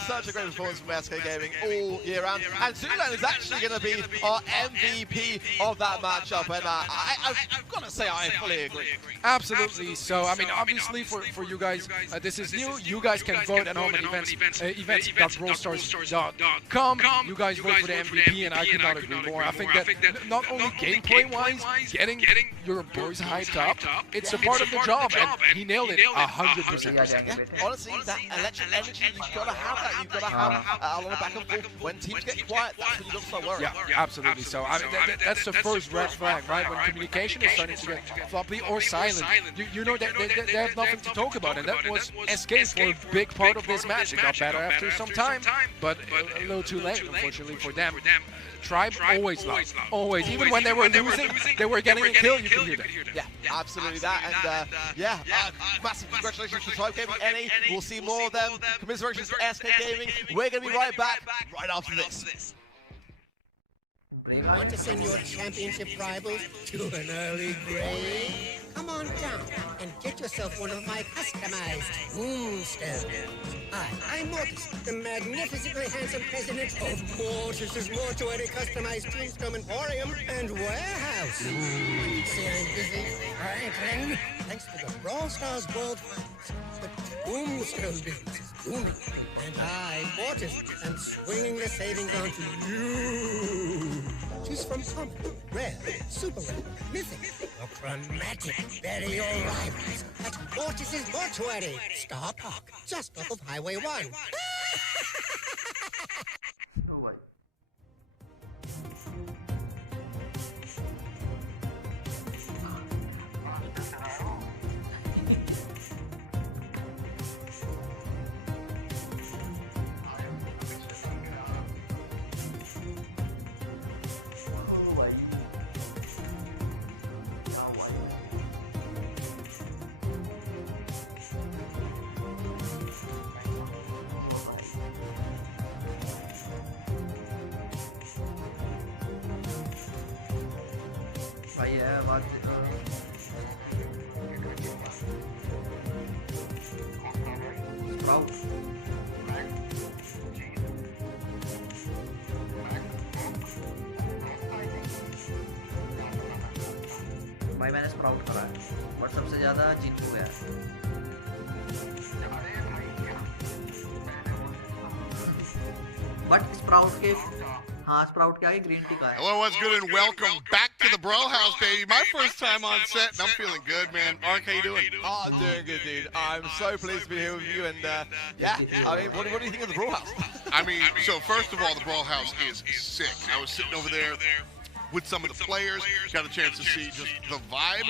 such a great performance from SK Gaming all year round. And Zulan is actually going to be our MVP of that matchup. And I've got to say, I fully agree. Absolutely. So, I mean, obviously for you guys, this is new. You guys can vote at home at events.brawlstars.com. You guys vote for the MVP, and I could not agree more. I think that not only gameplay-wise, getting your boys hyped up, it's a part of the job. And he nailed it 100%. Yeah, honestly, that electric energy, you've got to have that. You've got to have a lot of back and forth. When teams get quiet, that's when you don't start worrying. Yeah, absolutely. So I mean, that's the first red flag, right? When communication is starting to get floppy or silent, you know that they have nothing to talk about. And that was SK for a big part of this match. It got better after some time, but a little too late, unfortunately, for them. Tribe always lost. Always. Even when they were losing, they were getting a kill. You can hear that. Yeah, absolutely that. And massive congratulations to Tribe Gaming NA. We'll see more of them. Commiserations to SK Gaming. We're going to be right back right after this. Want to send your championship rivals to an early grave? Come on down and get yourself one of my customized tombstones. I'm Mortis, the magnificently handsome president of Mortis's Mortuary Customized Tombstone Emporium and Warehouse. See, I'm busy, Franklin. Thanks to the Brawl Stars World Finals, the tombstone business is booming. And I, Mortis, am swinging the savings onto you. Choose from common, rare, super rare, mythic, or chromatic. Bury your rivals at Mortis's Mortuary, Star Park, just off of Highway 1. भाई है बात sprout भाई मैंने sprout करा है और सबसे ज्यादा जीतू गया बट स्प्राउट के Sprout क्या है green tea का है. Hello, what's good and welcome back to the Brawl House, baby. My first time on set and I'm feeling good, man. Mark, how you doing? Oh, I'm doing good, dude. I'm so pleased to be here with you and I mean, what do you think of the Brawl House? I mean, so first of all, the Brawl House is sick. I was sitting over there with some of the players, got a chance to see just the vibe.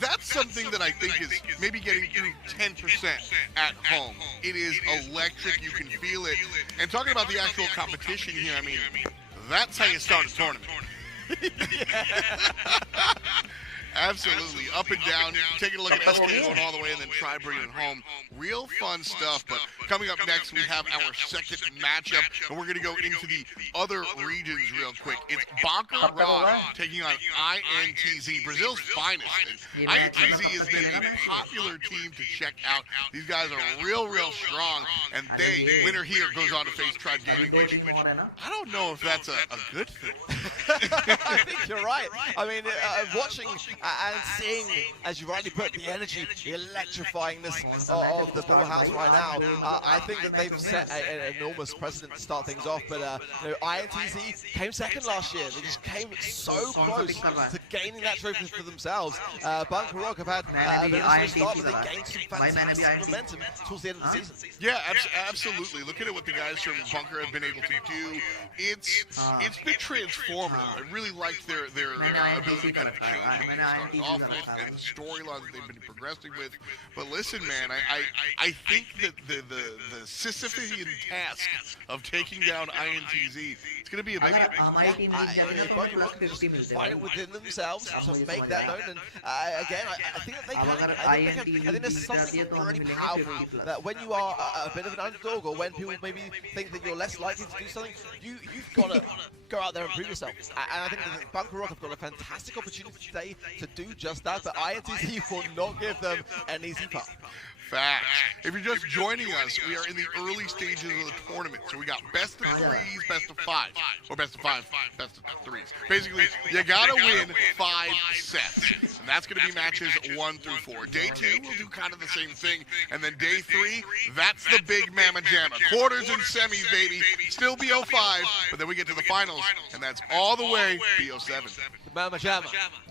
That's something that I think is maybe getting through 10% at home. It is electric, you can feel it. And talking about the actual competition here, I mean, that's how you start a tournament. Absolutely. Up and down. Taking a look at SK going all the way and then try bringing it home. Real fun stuff. But coming up next, we have our second matchup, and we're going to go into the other regions real quick. It's Bonker Rock taking on INTZ, Brazil's finest. And INTZ has been a popular team to check out. These guys are real strong, and winner here goes on to face Tribe Gaming, which I don't know if that's a good thing. I think you're right. I mean, watching and seeing, as you rightly put, the energy, the electrifyingness of the Brawl House right now, I think that they've set an enormous precedent to start things off. But INTZ came second last year. They just came so close to gaining that trophy for themselves. Bunker Rock have had a bit of a slow start, but they gained some fantastic momentum towards the end of the season. Yeah, absolutely. Look at what the guys from Bunker have been able to do. It's been transformative. I really liked their ability to kind of change what they started off with and the storyline that they've been progressing with. But listen, man, I think that the Sisyphean task of taking down INTZ, it's going to be a big one. Bunker Rock find it within themselves to make that known. And again, I think that they can. I think there's something really powerful that when you are a bit of an underdog, or when people maybe think that you're less likely to do something, you've got to go out there and prove yourself. And I think that Bunker Rock have got a fantastic opportunity today to do just that, but INTZ will not give them an easy path. Facts. If you're just joining us, we are in the early stages of the tournament. So we got best of threes, best of five. Or best of five, best of threes. Basically, you gotta win 5 sets. And that's gonna be matches 1 through 4. Day 2, we'll do kind of the same thing. And then day 3, that's the big mamma jamma. Quarters and semis, baby. Still BO5, but then we get to the finals, and that's all the way BO7. The mamma jamma.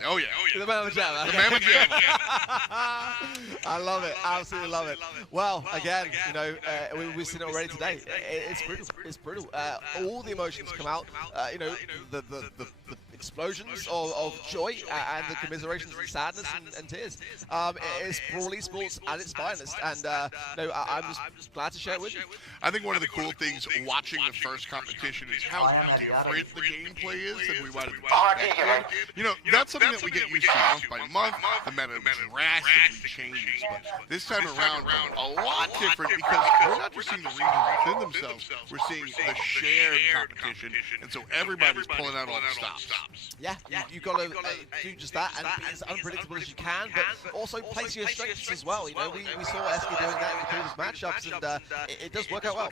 Oh yeah. The mamma jamma. The mamma jamma. I love it. Absolutely love it. Well, again, we've seen it already today. It's brutal. It's brutal. All the emotions come out. The explosions of joy and the commiserations and sadness and tears. It's Brawl Esports at its finest, and I'm just glad to share it with you. I think one of the cool things watching the first competition is how different the gameplay is than we might have expected. That's something that we get used to month by month. The meta drastically changes, but this time around, a lot different because we're not just seeing the regions within themselves, we're seeing the shared competition, and so everybody's pulling out all the stops. Yeah, you've got to do just that and be as unpredictable as you can, but also place your strengths as well. We saw SK doing that in the previous matchups, and it does work out well,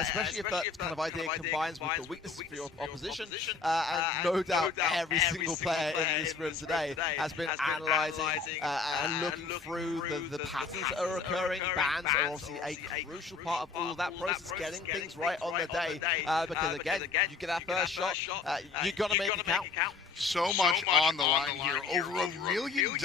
especially if that kind of idea combines with the weaknesses of your opposition. And no doubt every single player in this room today has been analysing and looking through the patterns that are occurring. Bans are obviously a crucial part of all of that process, getting things right on the day, because again, you get that first shot, you're going to make it count. So much on the line here, over $1 million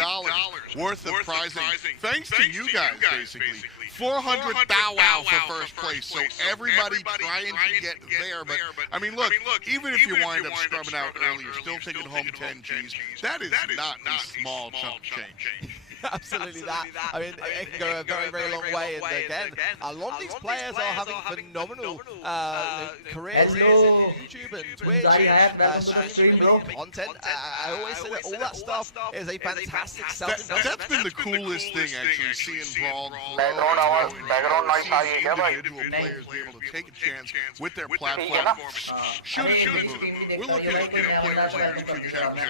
worth of prizing, thanks to you guys, basically. 400 thou wow for first place, so everybody trying to get there. But I mean, look, even if you wind up scrubbing out early, you're still taking home 10 G's. That is not a small chunk of change. Absolutely that. I mean, it can go a very, very long way. And again, a lot of these players are having phenomenal careers on YouTube and Twitch, streaming content. I always say that all that stuff is a fantastic self-investment. That's been the coolest thing, actually, seeing Brawl grow seeing individual players be able to take a chance with their platform, shoot it to the moon. We're looking at players on YouTube channels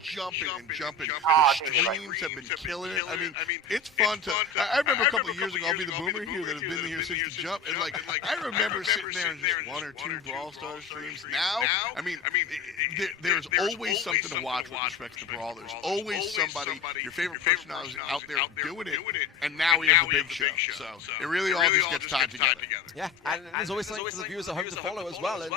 jumping. The streams have been killing it. I mean, it's fun to. I remember a couple of years ago, I'll be the boomer here that have been here since the jump, and I remember sitting there and just 1 or 2 Brawl Stars streams. Now, I mean, there's always something to watch with respect to Brawl. There's always somebody, your favorite personality out there doing it, and now we have the big show. So it really all just gets tied together. Yeah, and there's always something for the viewers at home to follow as well, and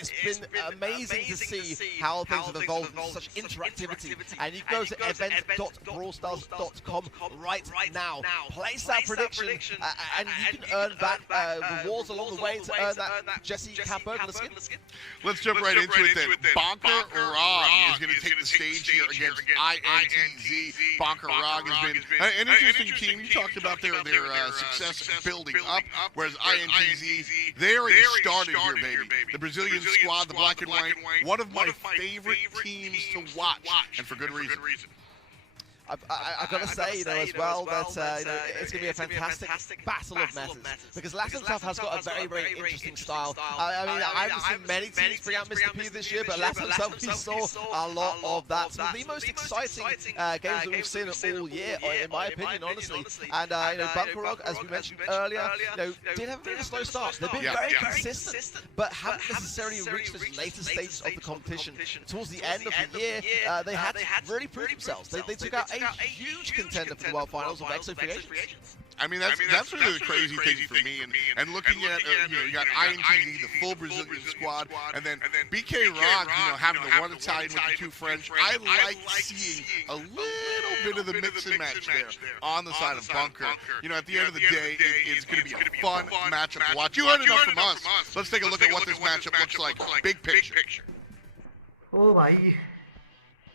it's been amazing to see how things have evolved with such interactivity. And you go to event.brawlstars.com right now, place that prediction, and you can earn back rewards along the way to earn that Jesse Capberger skin. Let's jump right into it then. Bonker Rog is going to take the stage here against INTZ. Bonker Rog has been an interesting team. You talked about their success building up, whereas INTZ, they already started here, baby. The Brazilian squad, the black and white, one of my favorite teams to watch, and for good reason. I've got to say, as well, that it's going to be a fantastic battle of metas, because Latin Tough has got a very, very interesting style. I mean, I haven't seen many teams bring out Mr. P this year, but Latin Tough, we saw a lot of that. Some of the most exciting games that we've seen all year, in my opinion, honestly. And, Bunkerog, as we mentioned earlier, did have a bit of a slow start. They've been very consistent, but haven't necessarily reached those later stages of the competition. Towards the end of the year, they had to really prove themselves. They took out a huge contender for the World Finals of EXO Free Agents. I mean, that's really the crazy thing for me. And looking at, you got INTZ, the full Brazilian squad, and then BK Rock, having the one Italian with the two French. I like seeing a little bit of the mix and match there on the side of Bunker. At the end of the day, it's going to be a fun matchup to watch. You heard enough from us. Let's take a look at what this matchup looks like. Big picture. Oh, bhai.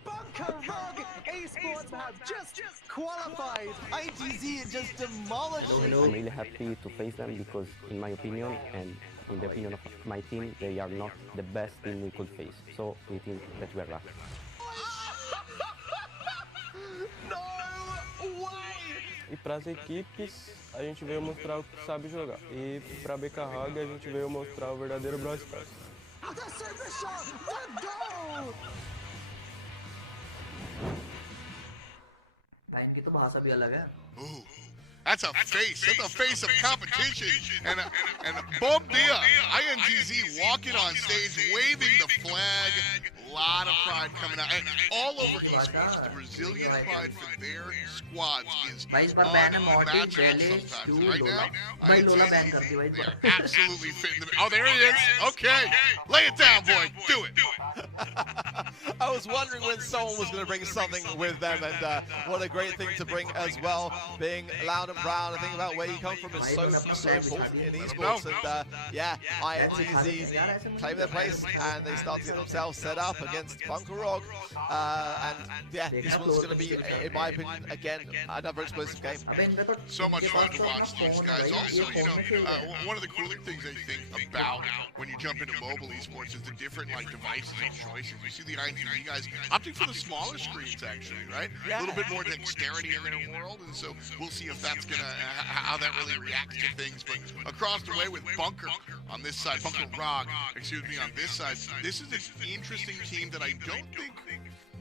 Bunker Rug Esports have just qualified. ITZ just demolished. I'm really happy to face them because, in my opinion, and in the opinion of my team, they are not the best team we could face. So we think that we are lucky. No way! E para as equipes, a gente veio mostrar o que sabe jogar. E para a BK Rug, a gente veio mostrar o verdadeiro Brawl Stars. The service shot, the goal! भाई इनकी तो भाषा भी अलग है. Ooh, that's a face. That's a face of competition. And boom, dia. INTZ walking on stage, waving the flag. A lot of pride coming out. And all over esports, the Brazilian pride for their squads is unmatchable sometimes. Right now, INTZ, they're absolutely fitting them. Oh, there he is. Okay. Lay it down, boy. Do it. I was wondering when someone was going to bring something with them, and what a great thing to bring as well. Being loud and proud, I think about where you come from is so important in esports. And INTZ claim their place, and they start to get themselves set up against Bunkerog. And yeah, this one's going to be, in my opinion, again, another explosive game. So much fun to watch these guys. Also, one of the cooler things I think about when you jump into mobile esports is the different devices and choices. You see the INTZ guys opting for the smaller screens, actually, right? A little bit more dexterity in their world, and so we'll see if that's how that really reacts to things. But across the way with Bunker on this side, Bunker Rog, excuse me, on this side, this is an interesting team that I don't think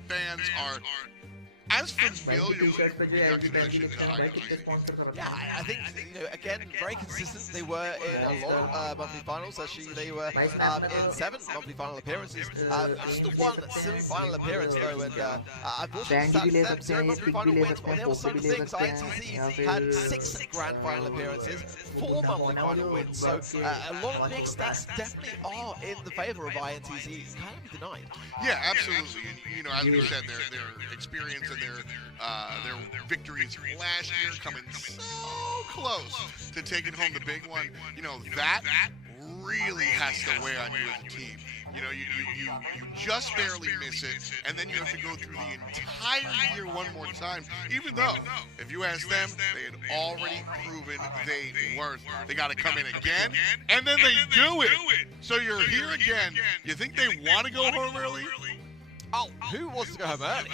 fans are as familiar with their connection to INTZ. Yeah, I think, again, very consistent. They were in a lot of monthly finals. Actually, they were in 7 monthly final appearances. Just the one semi-final appearance, though, and unfortunately, that's 0 monthly final wins. On the other side of things, INTZ had 6 grand final appearances, 4 monthly final wins. So a lot of big stats definitely are in the favor of INTZ. It can't be denied. Yeah, absolutely. And, as we said, their experience and their victories last year coming so close to taking home the big one. That really has to weigh on you as a team. You just barely miss it, and then you have to go through the entire year one more time, even though, if you ask them, they had already proven they worth. They got to come in again, and then they do it. So you're here again. You think they want to go home early? Oh, who wants to go home early?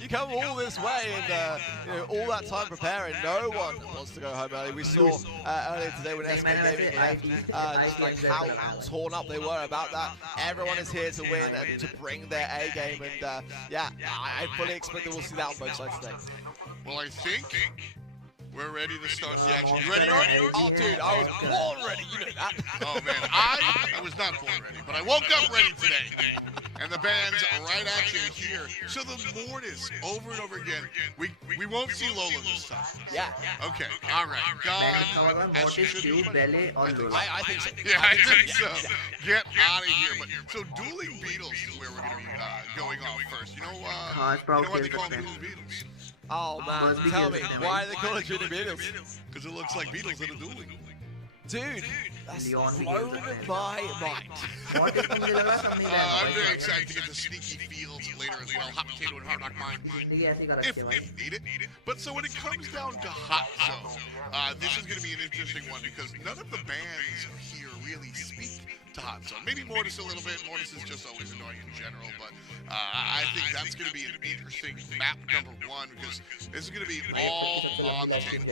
You come all this way and all that time preparing, no one wants to go home early. We saw earlier today when SK Gaming left, just how torn up they were about that. Everyone is here to win and to bring their A game, and yeah, I fully expect that we'll see that on both sides today. Well, I think we're ready to start the action. You ready, Arnie? Oh, dude, I was born ready. You know that. Oh, man. I was not born ready, but I woke up ready today. And the band's right at you here. So the Mortis, over and over again. We won't see Lola this time. Yeah. Okay. All right. God. I think so. Yeah, I think so. Get out of here. But so dueling beetles is where we're going to be going on first. You know what they call dueling beetles? Oh man, tell me, why are they calling it dueling beetles? Because it looks like beetles that are dueling. Dude, that's blown my mind. I'm very excited to get the sneaky fields later as well. Hot potato and hard rock mine. If need it. But so when it comes down to hot zone, this is going to be an interesting one because none of the bands here really speak to Hot Zone. Maybe Mortis a little bit. Mortis is just always annoying in general, but I think that's going to be an interesting map number one because this is going to be all on the table.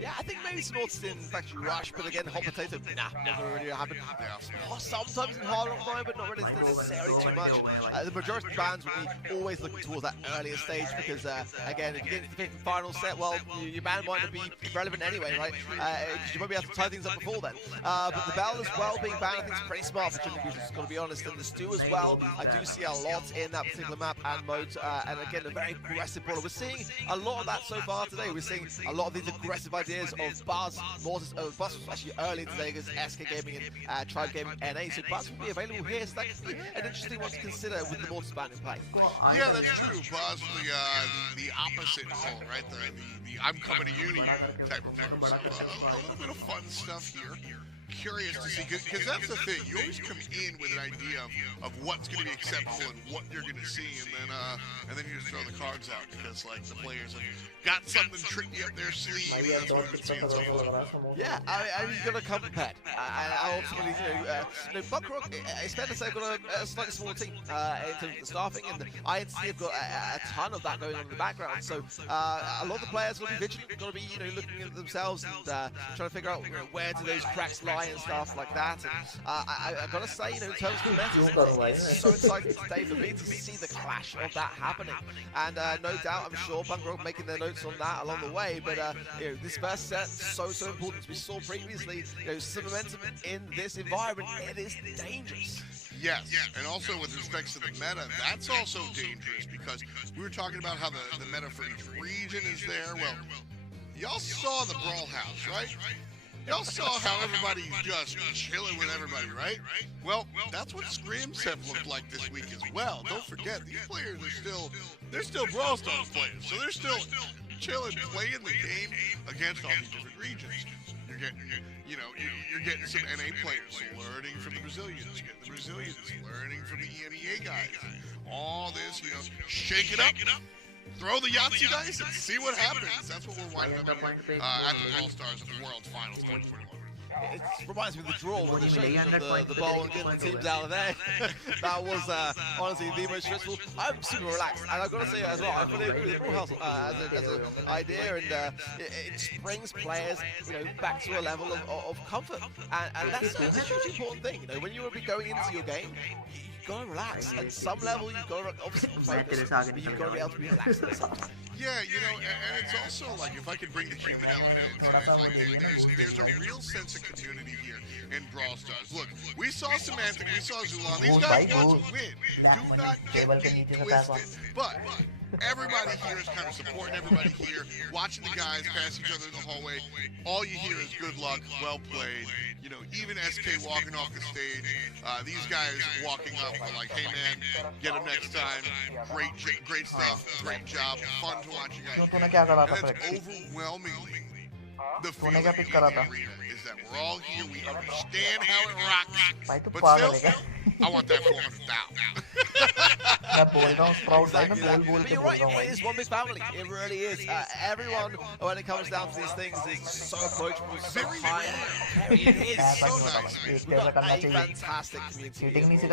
Yeah, I think maybe some Mortis in Factory Rush, but again, Hot Potato, nah, never really happened. Yeah. Sometimes in Hard Rock Mode, but not really necessarily too much. And, the majority of bands will be always looking towards that earlier stage because, again, if you get into the fifth and final set, well, your band might not be relevant anyway, right? Because you won't be able to tie things up before then. But the Bell as well being banned, I think is pretty smart for Jimmy Beach, got to be honest. And the Stew as well, I do see a lot in that particular map and mode. And again, a very aggressive brawler. We're seeing a lot of that so far today. We're seeing a lot of these aggressive ideas of Buzz. Mortis, Buzz was actually early today because SK Gaming and Tribe Gaming NA. So Buzz will be available here. So that could be an interesting one to consider with the Mortis ban in play. Yeah, that's true. Buzz, the opposite pole, right? The I'm coming to you type of thing. So, a little bit of fun stuff here. Curious to see, because that's the thing. You always come in with an idea of what's going to be acceptable and what you're going to see, and then you just throw the cards out because like the players have got something tricky up their sleeve. That's what we've been seeing so far. Yeah, I mean, you've got to come prepared. And ultimately, Bunker Rock, it's fair to say, got a slightly smaller team in terms of the staffing, and the INC have got a ton of that going on in the background. So a lot of the players will be vigilant, got to be looking at themselves and trying to figure out where do those cracks lie and stuff like that. And I've got to say, in terms of momentum, it's so exciting today for me to see the clash of that happening. And no doubt, I'm sure Bunker Rock making their notes on that along the way. But this first set, so important. As we saw previously, some momentum in this environment, it is dangerous. Yes, and also with respect to the meta, that's also dangerous because we were talking about how the meta for each region is there. Well, y'all saw the Brawl House, right? Y'all saw how everybody's just chilling with everybody, right? Well, that's what scrims have looked like this week as well. Don't forget, these players are they're still Brawl Stars players, so they're still chilling, playing the game against all these different regions. You're getting some NA players learning from the Brazilians. You're getting the Brazilians learning from the EMEA guys. All this, shake it up. Throw the Yahtzee dice and see what happens. That's what we're winding up here at the Brawl Stars World Finals 2021. It reminds me of the draw with the shaking of the ball and getting the teams out of there. That was honestly the most stressful. I'm super relaxed, and I've got to say as well, I fully agree with the Brawl House as an idea, and it just brings players, back to a level of comfort, and that's a hugely important thing. When you will be going into your game, you've got to relax. At some level, you've got to obviously focus, but you've got to be able to be relaxed at the same time. Yeah, and it's also like if I could bring the human element into it, like there's a real sense of community here in Brawl Stars. Look, we saw Semantic, we saw Zulan. These guys want to win. Do not get me twisted. But everybody here is kind of supporting everybody here, watching the guys pass each other in the hallway. All you hear is good luck, well played. Even SK walking off the stage, these guys walking up are like, hey man, get him next time. Great stuff, great job, fun to watch you guys. And that's overwhelmingly the feeling in the arena is that we're all here, we understand how it rocks, but still, I want that 400,000. Exactly that. But you're right, it is one big family. It really is. Everyone, when it comes down to these things, is so approachable, so kind. It is so nice. We've got a fantastic community.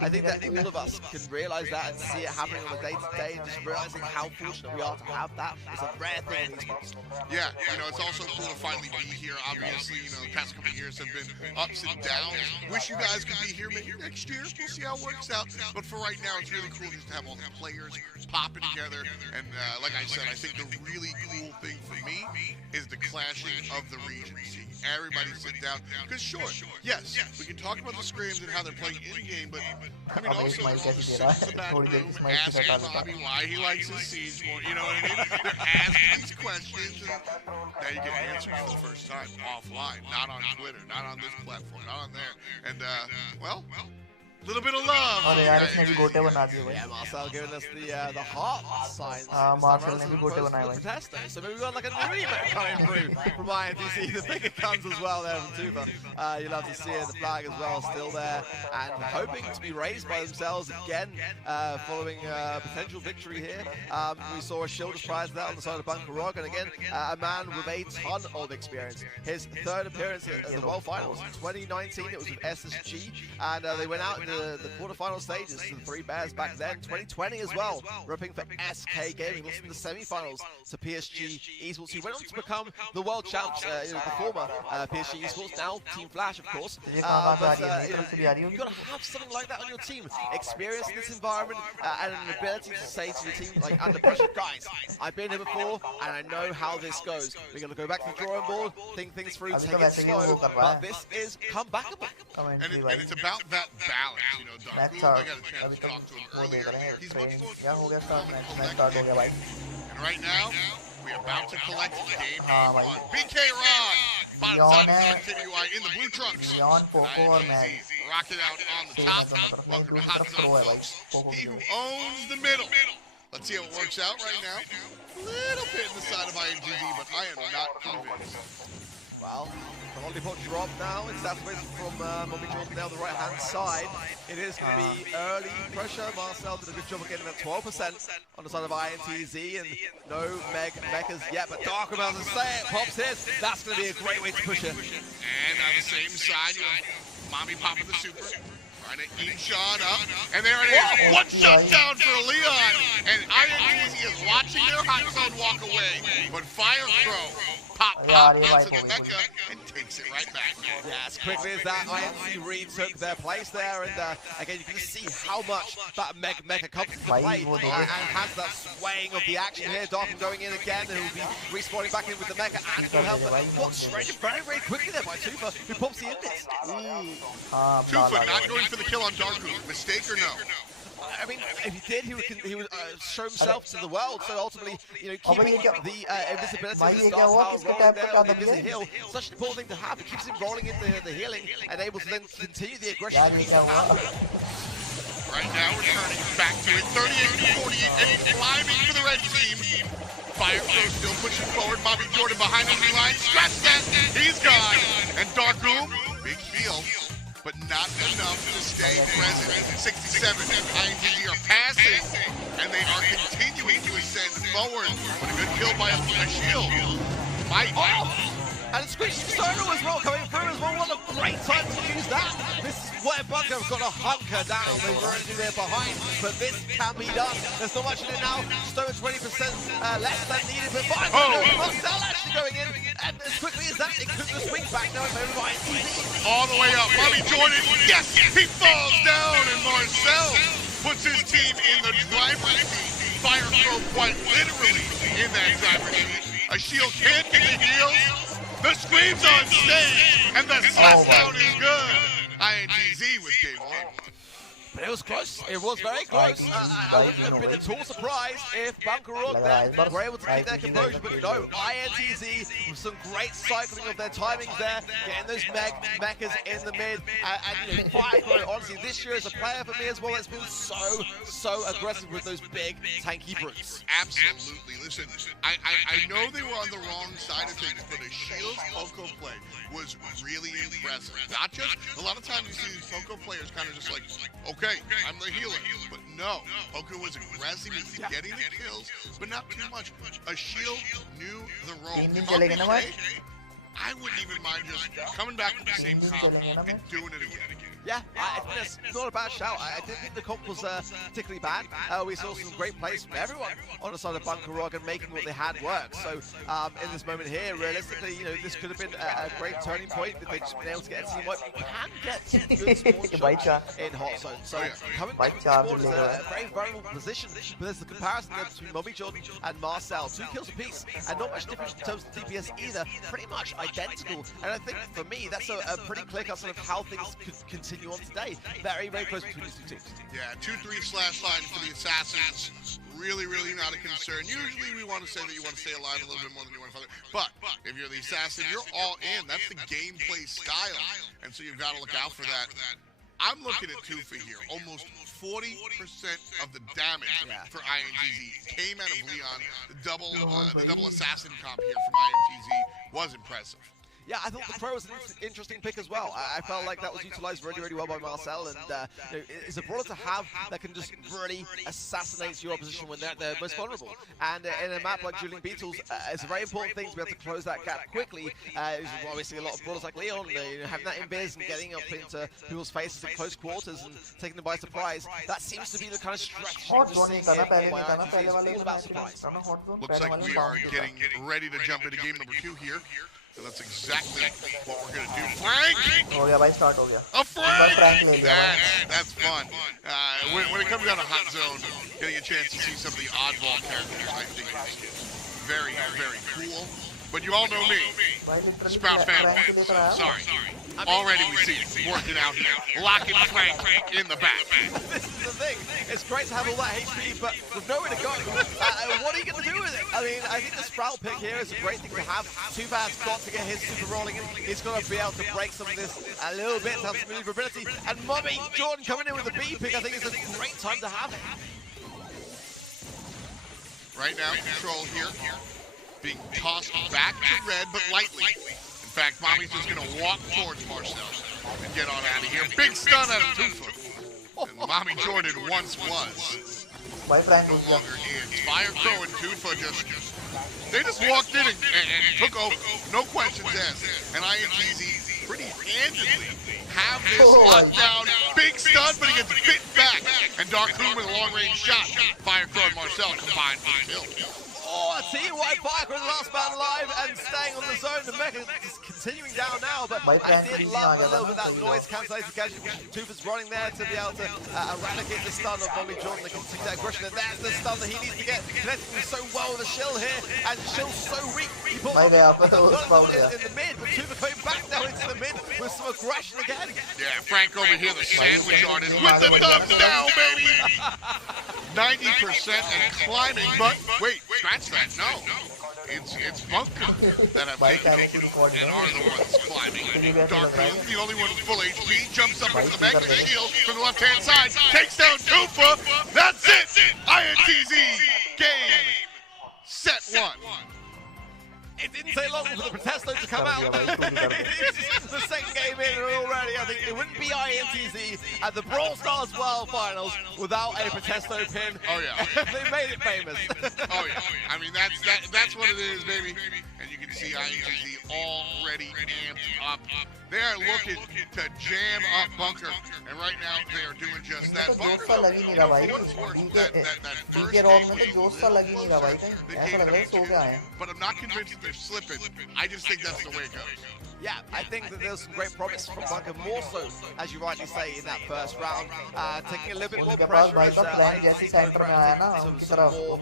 I think that all of us can realize that and see it happening on a day-to-day, and just realizing how fortunate we are to have that. It's a rare thing in these sports. Yeah, it's also cool to finally be here. Obviously, the past couple of years have been ups and downs. Wish you guys could be here maybe next year. We'll see how it works out. But for right now, it's really cool just to have all the players popping together. And like I said, I think the really cool thing for me is the clashing of the regions. Seeing everybody sit down. Because sure, yes, we can talk about the scrims and how they're playing in-game, but I mean also sit in the back room, asking Bobby why he likes his siege more. You know what I mean? They're asking these questions, and now you get answers for the first time offline, not on Twitter, not on this platform, not on there. And well, Little bit of love. अरे यार इसने भी गोटे बना दिए भाई. Yeah, Marcel giving us the heart signs. Marcel ने भी गोटे बनाए भाई. So maybe we've got like a new emote coming through from INTC. The bigger guns as well there from Tuba. You love to see it. The flag as well still there and hoping to be raised by themselves again following potential victory here. We saw a Shielders prize there on the side of Bunker Rock, and again a man with a ton of experience. His third appearance at the World Finals in 2019. It was with SSG, and they went out in the quarterfinal stages to the Three Bears back then. 2020 as well, repping for SK Gaming, lost in the semi-finals to PSG Esports, who went on to become the world champs. The former PSG Esports, now Team Flash, of course. You've got to have something like that on your team. Experience in this environment and an ability to say to your team, like under pressure, guys, I've been here before and I know how this goes. We're going to go back to the drawing board, think things through, take it slow, but this is comebackable. And it's about that balance, you know, Dark. I got a chance to talk to him earlier. He's much more collected. And right now, we're about to collect game one. BK Rod, bottom side of the UI in the blue trunks. Rocket out on the top. Welcome to Hot Zone, folks. He who owns the middle. Let's see how it works out right now. A little bit in the side of INGZ, but I am not convinced. Well, the lollipop drop now. It's that switch from Mommy Jordan now on the right-hand side. It is going to be early pressure. Marcel did a good job of getting that 12% on the side of INTZ, and no mechas yet, but Dark about to say it. Pops in. That's going to be a great way to push it. And on the same side, you have Mommy popping the super. Trying to eat Sean up, and there it is. One shutdown for Leon, and INTZ is watching their hot zone walk away, but Fire Throw pop into the mecha and takes it right back. Yeah, as quickly as that, INTZ retook their place there, and again, you can see how much that mecha comes into play and has that swaying of the action here. Darkin going in again, who will be respawning back in with the mecha and full health, but got straight very, very quickly there by Tufa, who pops the index. Tufa not going for the kill on Darku. Mistake or no? I mean, if he did, he would show himself to the world. So ultimately, you know, keeping the invisibility of the star power rolling there on the invisible heal, such an important thing to have. It keeps him rolling into the healing and able to then continue the aggression. Right now, we're turning back to it. 38-48, climbing for the red team. Fire Throw still pushing forward. Bobby Jordan behind the line. Scratch that. He's gone. And Darkoom, big feel, but not enough to stay present. 67, INTZ are passing, and they are continuing to ascend forward. But a good kill by a shield. And Squishy Sono as well coming through as well. What a great time to use that. This is where Bunker's got to hunker down. They were already there behind, but this can be done. There's not much in it now. Just over 20% less than needed, but Marcel actually going in. And as quickly as that, it could just swing back now in favor of INTZ. All the way up, Bobby Jordan, yes, he falls down, and Marcel puts his team in the driver's seat. Fire Throw quite literally in that driver's seat. A shield can't get the heals. The screams on stage, and the slapdown is good. INTZ was game one. But it was close. It was very close. I wouldn't have been at all surprised if Bunker Rock then were able to keep their composure, but no, INTZ with some great cycling of their timings there, getting those mechas in the mid, and you know, Fire Throw, honestly, this year as a player for me as well, it's been so aggressive with those big tanky brutes. Absolutely. Listen, I know they were on the wrong side of things, but a Shield's Poco play was really impressive. Not just, a lot of times you see these Poco players kind of just like, okay, I'm the healer. But no, Poco was aggressive, he was getting the kills, but not too much. A Shield knew the role. I wouldn't even mind just coming back to the same comp and doing it again. Yeah, I think that's not a bad shout. I didn't think the comp was particularly bad. We saw some great plays from everyone on the side of Bunker Rock and making what they had work. So in this moment here, realistically, you know, this could have been a great turning point if they'd just been able to get a team wipe. You can get some good spawn shots in hot zone. So coming back to spawn is a very vulnerable position. But there's the comparison there between Bobby Jordan and Marcel. 2 kills apiece, and not much difference in terms of DPS either. Pretty much identical. And I think for me, that's a pretty clear cut sort of how things could continue on today. Very, very close between these two teams. Yeah, 2-3 slash line for the Assassins. Really, really not a concern. Usually we want to say that you want to stay alive a little bit more than you want to fight. But if you're the Assassin, you're all in. That's the gameplay style. And so you've got to look out for that. I'm looking at Tufa here. Almost 40% of the damage for INTZ came out of Leon. The double assassin comp here from INTZ was impressive. Yeah, I thought the pro was an interesting pick as well. I felt like that was utilized really, really well by Marcel, and you know, it's a brawler to have that can just really assassinate your opposition when they're most vulnerable. And in a map like Dueling Beetles, it's a very important thing to be able to close that gap quickly. Obviously, a lot of brawlers like Leon, having that invis and getting up into people's faces in close quarters and taking them by surprise, that seems to be the kind of strategy we're seeing here by INTZ. It's all about surprise. Looks like we are getting ready to jump into game number 2 here. So that's exactly what we're going to do. Frank! हो गया भाई, start हो गया. A Frank! Frank ले लिया. That's fun. When it comes down to Hot Zone, getting a chance to see some of the oddball characters, I think is very, very cool. But you all know me, Sprout family. Sorry. Already we see it working out here. Locking Frank in the back. This is the thing. It's great to have all that HP, but with nowhere to go. What are you going to do with it? I mean, I think the Sprout pick here is a great thing to have. Tufa's got to get his super rolling in. He's got to be able to break some of this a little bit to have some maneuverability. And Mommy Jordan coming in with the B pick, I think is a great time to have it. Right now, control here. Being tossed back to red, but lightly. In fact, Mommy's just going to walk towards Marcel and get on out of here. Big stun out of Tufa. And Mommy Jordan once was. No longer is. Fire Crow and Tufa they just walked in and took over. No questions asked. And INTZ pretty handedly have this lockdown. Big stun, but he gets bit back. And Dark Moon with a long-range shot. Fire Crow and Marcel combined for the kill. Oh, I see why Parker was the last man alive and staying on the zone. The Mecha is continuing down now, but I did love a little bit of that noise cancellation gadget. Tufa's running there to be able to eradicate the stun of Mommy Jordan and continue that aggression. And there's the stun that he needs to get. Connecting so well with the Shill here, and Shill's so weak. He pulls in the mid, but Tufa coming back down into the mid with some aggression again. Yeah, Frank over here, the sandwich artist, with the thumbs down, baby! 90% and climbing, but wait, scratch that, no. It's Bunker that have taken and are the ones climbing. Dark Moon, the only one with full HP, jumps up into the mech, shield from the left-hand side, takes down Tufa. That's it! INTZ game set 1. It didn't take long for the Protesto to come out. It's the second game in already. I think it wouldn't be INTZ at the Brawl Stars World Finals without a Protesto pin. Oh yeah, they made it famous. Oh yeah, I mean that's what it is, baby. And you can see INTZ already amped up. They are looking to jam up Bunker, and right now they are doing just that. Bunker, though, you know, for what's worth, that first game, but I'm not convinced that they're slipping. I just think that's the way it goes. Yeah, I think that there's some great promise from Bunker, more so, as you rightly say, in that first round. Taking a little bit more pressure as INTZ gravitate to some more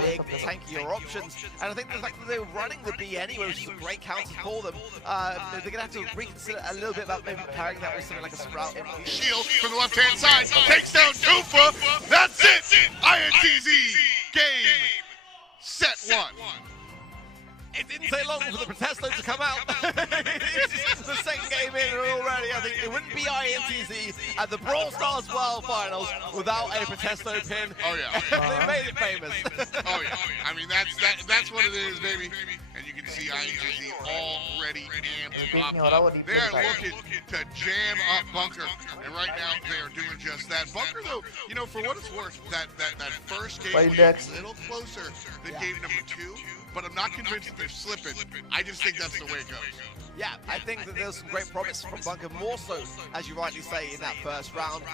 big, tankier options. And I think the fact that they were running the B anyway, which is a great counter for them, they're going to have to reconsider a little bit about maybe pairing that with something like a Sprout. Shield from the left-hand side, takes down Tufa. That's it! INTZ game set 1. It didn't take long for the Protesto to come out. It's the second game in already. I think it wouldn't be INTZ at the Brawl Stars World Finals without a Protesto pin. Oh yeah, they made it famous. Oh yeah, I mean that's what it is, baby. And you can see INTZ already amped up. They are looking to jam up Bunker, and right now they are doing just that. Bunker, though, you know, for what it's worth, that first game was a little closer than game number 2. But I'm not convinced that they're slipping. I just think that's the way it goes. Yeah, I think that there's some great promise from Bunker, more so, as you rightly say, in that first round.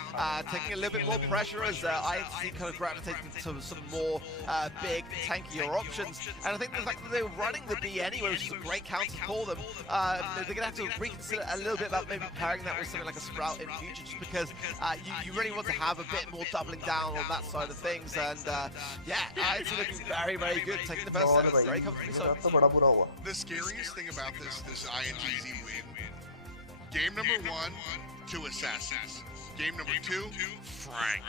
Taking a little bit more pressure as INTZ kind of gravitating to some more big, tankier options. And I think the fact that they were running the B anyway, which is a great counter for them, they're going to have to reconsider a little bit about maybe pairing that with something like a Sprout in future, just because you really want to have a bit more doubling down on that side of things. And yeah, INTZ looking very, very good, taking the first set very comfortably so. The scariest thing about this INTZ win, game number 1, 2 assassins. Game number 2, Frank.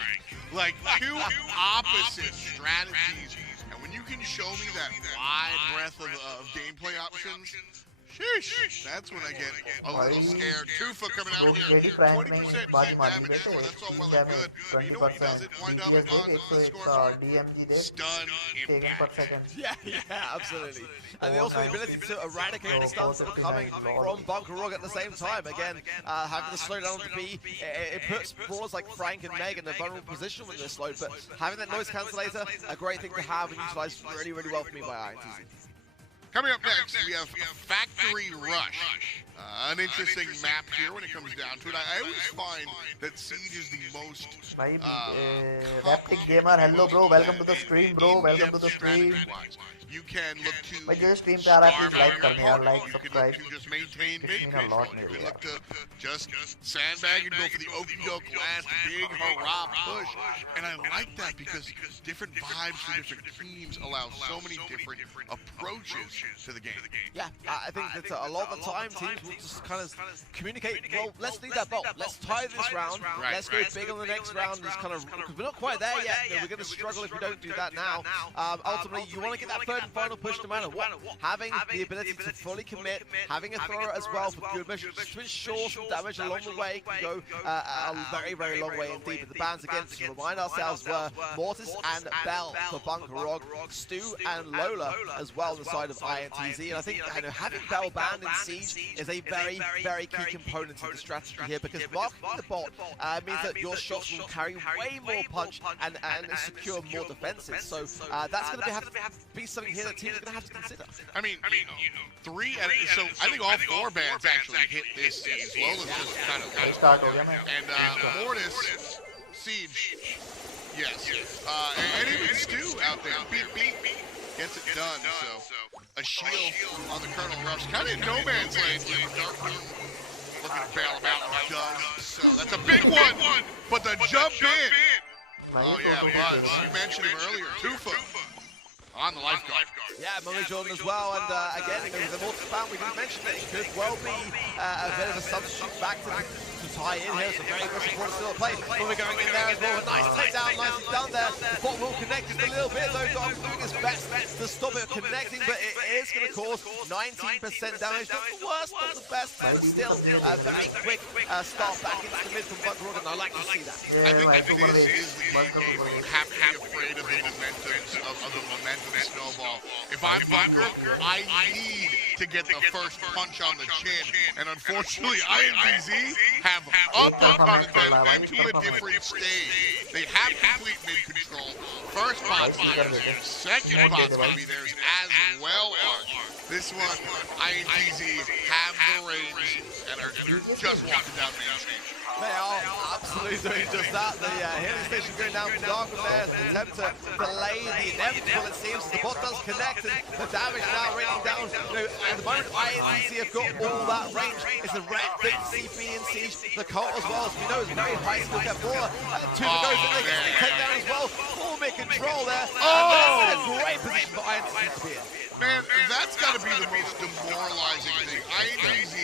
Like 2 opposite strategies. And when you can show me that wide breadth of gameplay options, Sheesh. That's when I get a little scared. Tufa coming out लोग here. Ready prank 20% में बाजी team मार damage देते score. हैं That's all 3 well and damage good. But you know what he does? It wind up 20% on the DPS score they 100 DMG they Stun second per impact. second. Yeah, absolutely. And they also have the ability to eradicate the stuns that are coming from Bunker Rog at the same time. Again, having to slow down the B, it puts brawlers like Frank and Meg in a vulnerable position when they're slowed, but having that noise cancellator, a great thing to have and utilize really, really well for me by INTZ. Coming up next, we have Factory Rush. An interesting map here when it comes down to it. I always find that Siege is the most भाई Raptic Gamer, hello bro, welcome to the stream bro, welcome to the stream. You can look to भाई जो stream पे आ रहा है please like कर दे यार, like you can subscribe. look to just maintain It means a lot mid-range. You मेरे can look यार. to just sandbag and go for the okey-doke last big hurrah push. And I like that because different vibes for different teams allow so many different approaches to the game. Yeah, I think that a lot of the time teams will just kind of communicate, well, let's lead that bolt, let's tie this round, let's go big on the next round, just kind of, because we're not quite there yet, we're going to struggle if we don't do that now. Ultimately, you want to get that third and final push no matter what. Having the ability to fully commit, having a thrower as well for good measure, just to ensure some damage along the way can go a very, very long way indeed. But the bans again, to remind ourselves, were Mortis and Bell for Bunker Rog, Stu and Lola as well on the side of INTZ. And I think having Bell banned in Siege is a very, very key component of the strategy here, because marking the bot means that your shots will carry way more punch and secure more defenses. So that's going to have to be something here that teams are going to have to consider. I mean, so I think all 4 bands actually hit this Siege. Lola's just kind of and Mortis, Siege, yes, and even Stu out there, beat, gets it done. So a shield on the Colonel Rush, kind of in no man's land here. Darkroom looking to bail him out, and does. So that's a big one, but the jump in. Oh yeah, Buzz, you mentioned him earlier, Tufa. On the lifeguard. Yeah, Mummy Jordan as well, and again, the Mortis fan, we didn't mention it, could well be a bit of a substitute back to tie in here. It's a very good support still at play. Mummy going in there as well, a nice takedown, nicely done there. The bot will connect just a little bit, though Dom doing his best to stop it connecting, but it is going to cause 19% damage. Not the worst, not the best, but still a very quick start back into the mid from Bunker Rog, and I like to see that. I think this is the game where you have to be afraid of the momentum snowball. If I'm Bunker, I need to get the first punch on the chin, and unfortunately INTZ have uppercut them into a different stage. They have complete mid control. First bot's theirs, second bot's gonna be theirs as well. This one, INTZ have the range and are just walking down Main Street. They are absolutely doing just that. The healing station going down for Darkroom there as an attempt to delay the inevitable, it seems. The bot does connect, and the damage now raining down. At the moment, INTZ have got all that range. It's a red big CP in Siege. The Colt as well, as we know, is a very high skill cap brawler. Tufa goes in, they get the takedown as well. Full mid control there. And that's a great position for INTZ to be in. Man, that's got to be the most demoralizing thing. INTZ,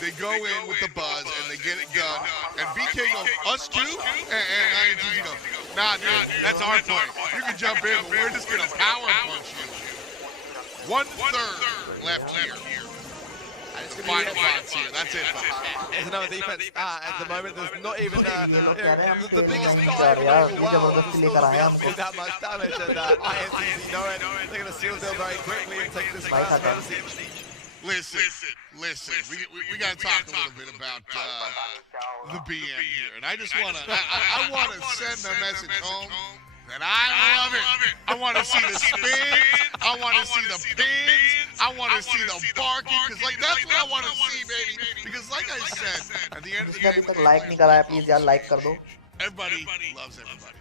they go in with the buzz and they get it done. And BK goes, us too? And INTZ goes, nah, dude, that's our play. You can jump in, but we're just going to power punch you. 1/3 left here. Final bots here. That's it. There's another defense. At the moment, there's not even the biggest यार dive in the world. जबरदस्ती लेकर आए हैं हमको. Do that much damage, and INTZ know it. They're going to seal the deal very quickly and take this first round of Siege. Listen. We got to talk a little bit about the BM here, and I just want to I want to send a message home that I love it. I want to see the spins. I want to see the pins. I want to see the barking, because like that's what I want to see, baby. Because like I said, at the end of the जिसने game, अभी तक like नहीं करा है please यार like कर दो. everybody loves everybody.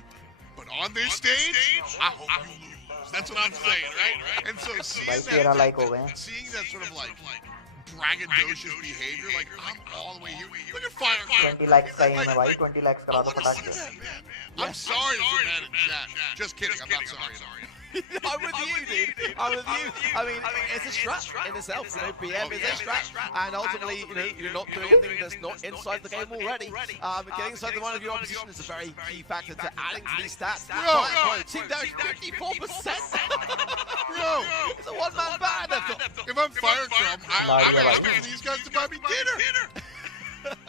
But on this stage, I hope you lose. That's what I'm saying, right? And so भाई 13 लाइक हो गए हैं. seeing that sort of like braggadocious behavior, like I'm all the way here. Look at Fire. 20 likes चाहिए मैं भाई 20 likes करा दो फटाक से. I'm sorry if you're mad at chat. Just kidding. I'm not sorry. I'm with you, dude. I'm with you. I mean, it's a strat in itself. You know, BM is a strat, and ultimately, you know, you're not doing anything that's not inside the game already. Getting inside the one of your opposition is a very key factor to adding to these stats. Team damage 54%. Bro, it's a one-man band. if I'm Firecrumb, I'm asking for these guys to buy me dinner.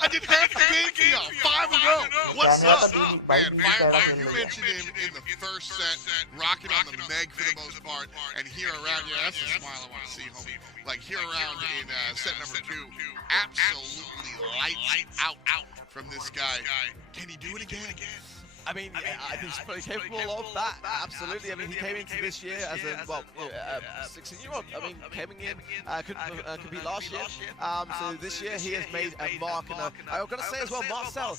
I did half the game for y'all 5 ago. What's up? Man, Firecrumb, you mentioned him in the first set, rocking on the Meg for the most part, and here around, yeah, that's the smile I want to see, homie. Like here around in set number 2, absolutely lights out from this guy. Can he do it again? I mean, I think he's pretty capable of that. Absolutely. I mean, he came into this year as a 16-year-old. I mean, coming in could be last year. So this year he has made a mark. And I've got to say as well, Marcel,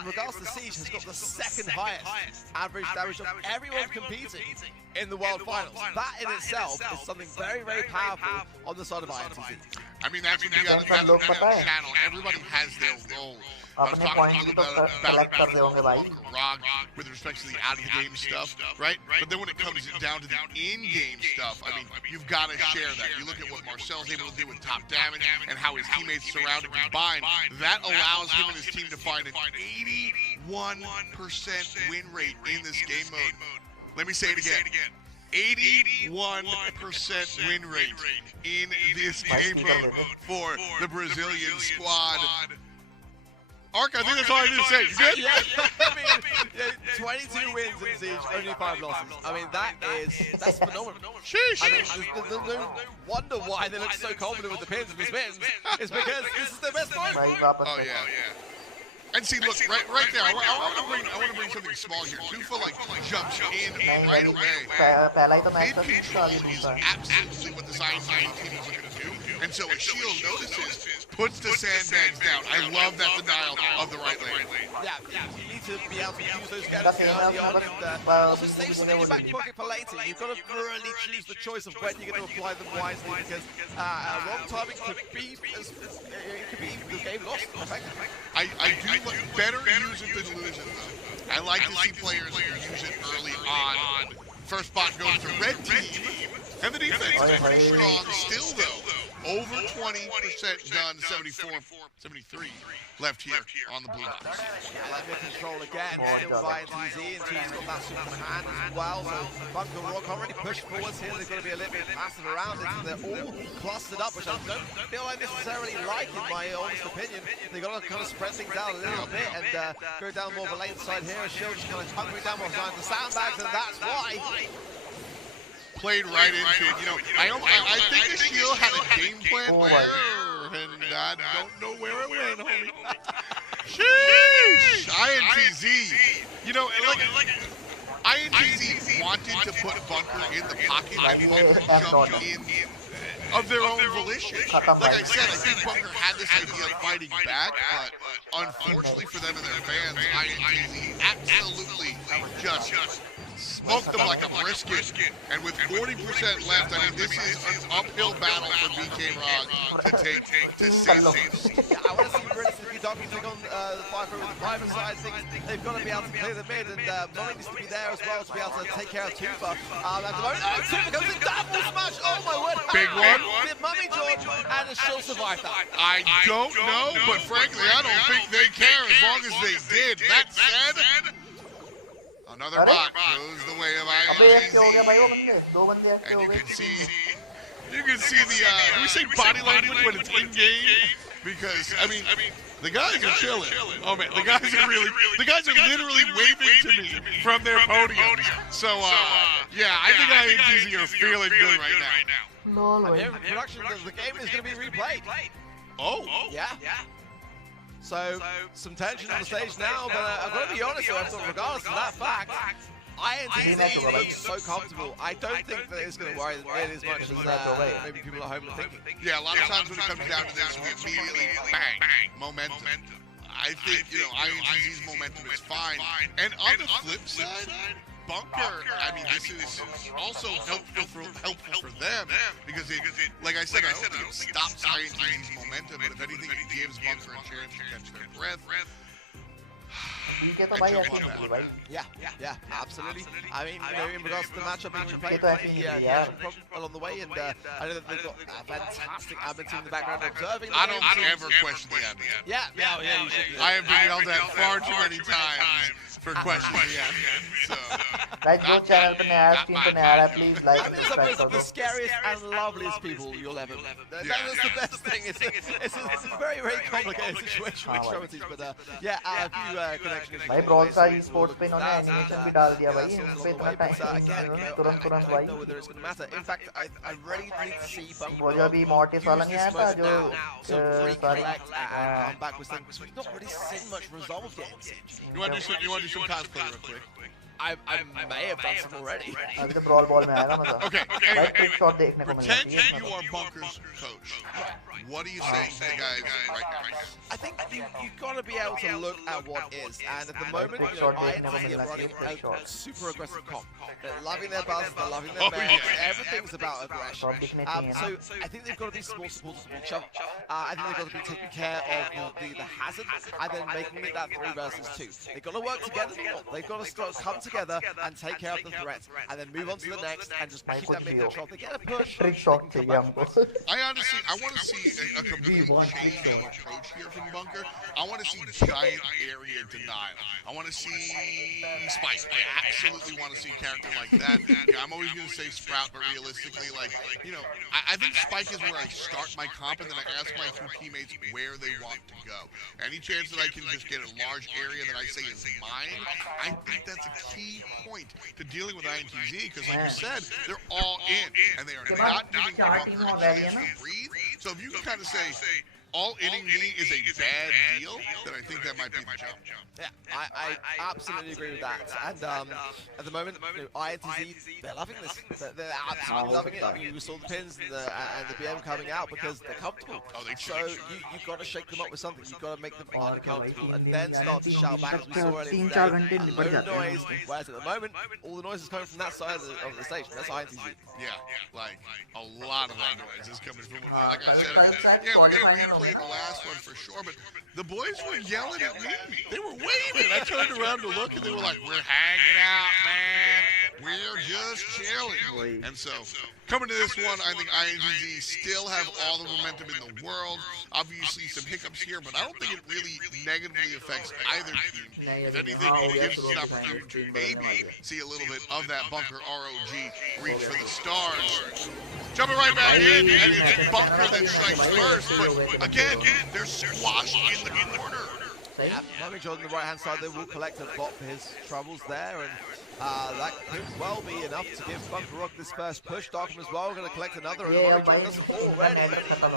in regards to Siege, has got the second highest average damage of everyone competing in the World Finals. That in itself is something very, very powerful on the side of INTZ. I mean, that's what you got to channel. Everybody has their role. I was talking a little bit about Rog with respect to the out-of-the-game stuff, right? But then when it comes down to the in-game stuff, I mean, you've got to share that. You look at what Marcel's able to do with top damage and how his teammates surround and combine. That allows him and his team to find an 81% win rate in this game mode. Let me say it again. 81% win rate in this game mode for the Brazilian squad. Ark, I think that's all I need to say. You good? Yeah, I mean, 22 wins in Siege, only 5 losses. I mean, that's phenomenal. Sheesh. I mean, there's no wonder why they look so confident with the pins and the spins. It's because this is their best point. Oh, yeah. And see, look, right there, I want to bring something small here. Tufa, like, jumps in right away. Mid-control is absolutely what the Science team is looking to do. And so as Shield notices, puts the sandbags down. I love that denial of the right lane. Yeah, you need to be able to use those gadgets early on and also save some in your back pocket for later. You've got to really choose the choice of when you're going to apply them wisely because wrong timing could be the game lost, effectively. I do better use it than lose it, though. I like to see players use it early on. First spot goes to red team, and the defense is pretty strong still, though. Over 20% done, 73 left here on the blue box. Let me control again, still by INTZ, and T's got that super hand as well, so Bunker Rock already pushed forwards here, they've got to be a little bit passive around it, and they're all clustered up, which I don't feel I necessarily like in my honest opinion. They've got to kind of spread things out a little bit and go down more of a lane side here, and Shield just kind of hunkering down more behind the sandbags, and that's why. Played right into it. You know, I think the Shield had a game plan there, and I don't know where it went, homie. Sheesh! INTZ. You know, like INTZ wanted to put Bunker in the pocket and jump in of their own volition. Like I said, I think Bunker had this idea of fighting back, but unfortunately for them and their fans, INTZ absolutely just smoked them like a brisket, and with 40% left, I mean, this is an uphill battle for BK Rog to take to safety. Yeah, I want to see Brits if you don't take on the Firecrumb with the private side things. They've got to be able to clear the mid, and Mummy needs to be there as well to be able to take care of Tufa. At the moment, Tufa comes in, double smash, oh my word. Big one. Did Mummy George and she'll survive that? I don't know, but frankly, I don't think they care as long as they did. That said, another bot goes the way of INTZ, and you can see the, do we say body language when it's in-game? Because, I mean, the guys are chilling. Oh man, the guys are literally waving to me from their podium. So, yeah, I think INTZ are feeling good right now. I'm hearing from production that the game is going to be replayed. Oh. Yeah. So, some tension on the stage now, but I've got to be honest though, regardless of that fact, INTZ looks so comfortable. I don't think that it's going to worry them nearly as much as maybe people at home are thinking. Yeah, a lot of times when it comes down to this, we immediately, bang, momentum. I think, you know, INTZ's momentum is fine. And on the flip side, Bunker, I mean, this is also helpful for them because it, like I said, I don't think it stops INTZ's momentum, but if anything, it gives Bunker a chance to catch their breath. Yeah, absolutely. I mean, you know, in regards to the matchup being replayed, along the way, and I know that they've got a fantastic admin team in the background observing. I don't ever question the admin. Yeah, you should. I have been yelled at far too many times for questions. So, Guys, जो channel पे नया है, stream पे नया है, please like I and think some subscribe of कर the दो. scariest and loveliest people you'll ever meet. That's the best thing. It's a very, very complicated situation with Showties, but yeah, a few connections. भाई Brawl Stars esports पे इन्होंने animation भी डाल दिया भाई, उस पे इतना टाइम तुरंत I भाई. don't know whether it's going to matter. In fact, I really need to see वो जो अभी Mortis वाला नहीं आया था जो sorry, sorry. I'm back with things. We've not really seen much resolve yet. you want to do some cosplay real quick? I may have done some already. अभी तो Brawl Ball में आएगा मजा. Okay. भाई quick shot देखने को मिल Pretend जाती है. you are Bunker's coach. What are you saying to the guys right now? I think you've got to be able to look at what is, and at the moment, Quick you shot know, देखने को INTZ मिलना are running चाहिए, quick a shot. super aggressive comp. They're loving their buzz, they're loving their meds, everything's about aggression. Shot दिखने चाहिए. So I think they've got to be small supporters of each other. I think they've got to be taking care of the hazard, and then making it that 3 versus 2. They've got to work together. They've got to come together and take care of the threat, and then move on to the next, and just keep that mid control. They get a push. Trick shot चाहिए हमको. I want to see a complete change of approach here from Bunker. I want to see giant area denial. I want to see Spike. I absolutely want to see a character like that. Yeah, I'm always going to say Sprout, but realistically, like, you know, I think Spike is where I start my comp, and then I ask my 2 teammates where they want to go. Any chance that I can just get a large area that I say is mine, I think that's a key point to dealing with INTZ, because like you said, they're all in, and they are not giving Bunker a chance to breathe. So if you can kind of say, all inning me is a bad deal, then I think that might be the jump. Yeah, I absolutely agree with that. And at the moment, you know, INTZ, they're loving this. They're absolutely loving it. I mean, we saw the pins and the BM coming out because they're comfortable. So you've got to shake them up with something. You've got to make them uncomfortable and then start to shout back, as we saw earlier today. No noise, whereas at the moment, all the noise is coming from that side of the stage. That's INTZ. Yeah, like a lot of that noise is coming from, like I said, yeah, we're going to replay the last one for sure, but the boys were yelling at me. They were waving. I turned around to look, and they were like, we're hanging out, man. We're just chilling. And so, coming to this one, I think INTZ still have all the momentum in the world. Obviously, some hiccups here, but I don't think it really negatively affects either team. If anything, it gives us an opportunity to maybe see a little bit of that Bunker ROG reach for the stars. Jumping right back in, and it's Bunker that strikes first, but again, they're squashed in the corner. Yeah, Mummy John on the right-hand side, they will collect a bot for his troubles there, and that could well be enough to give Bunker Rock this first push. Darkham as well, going to collect another, and Mummy John does it already.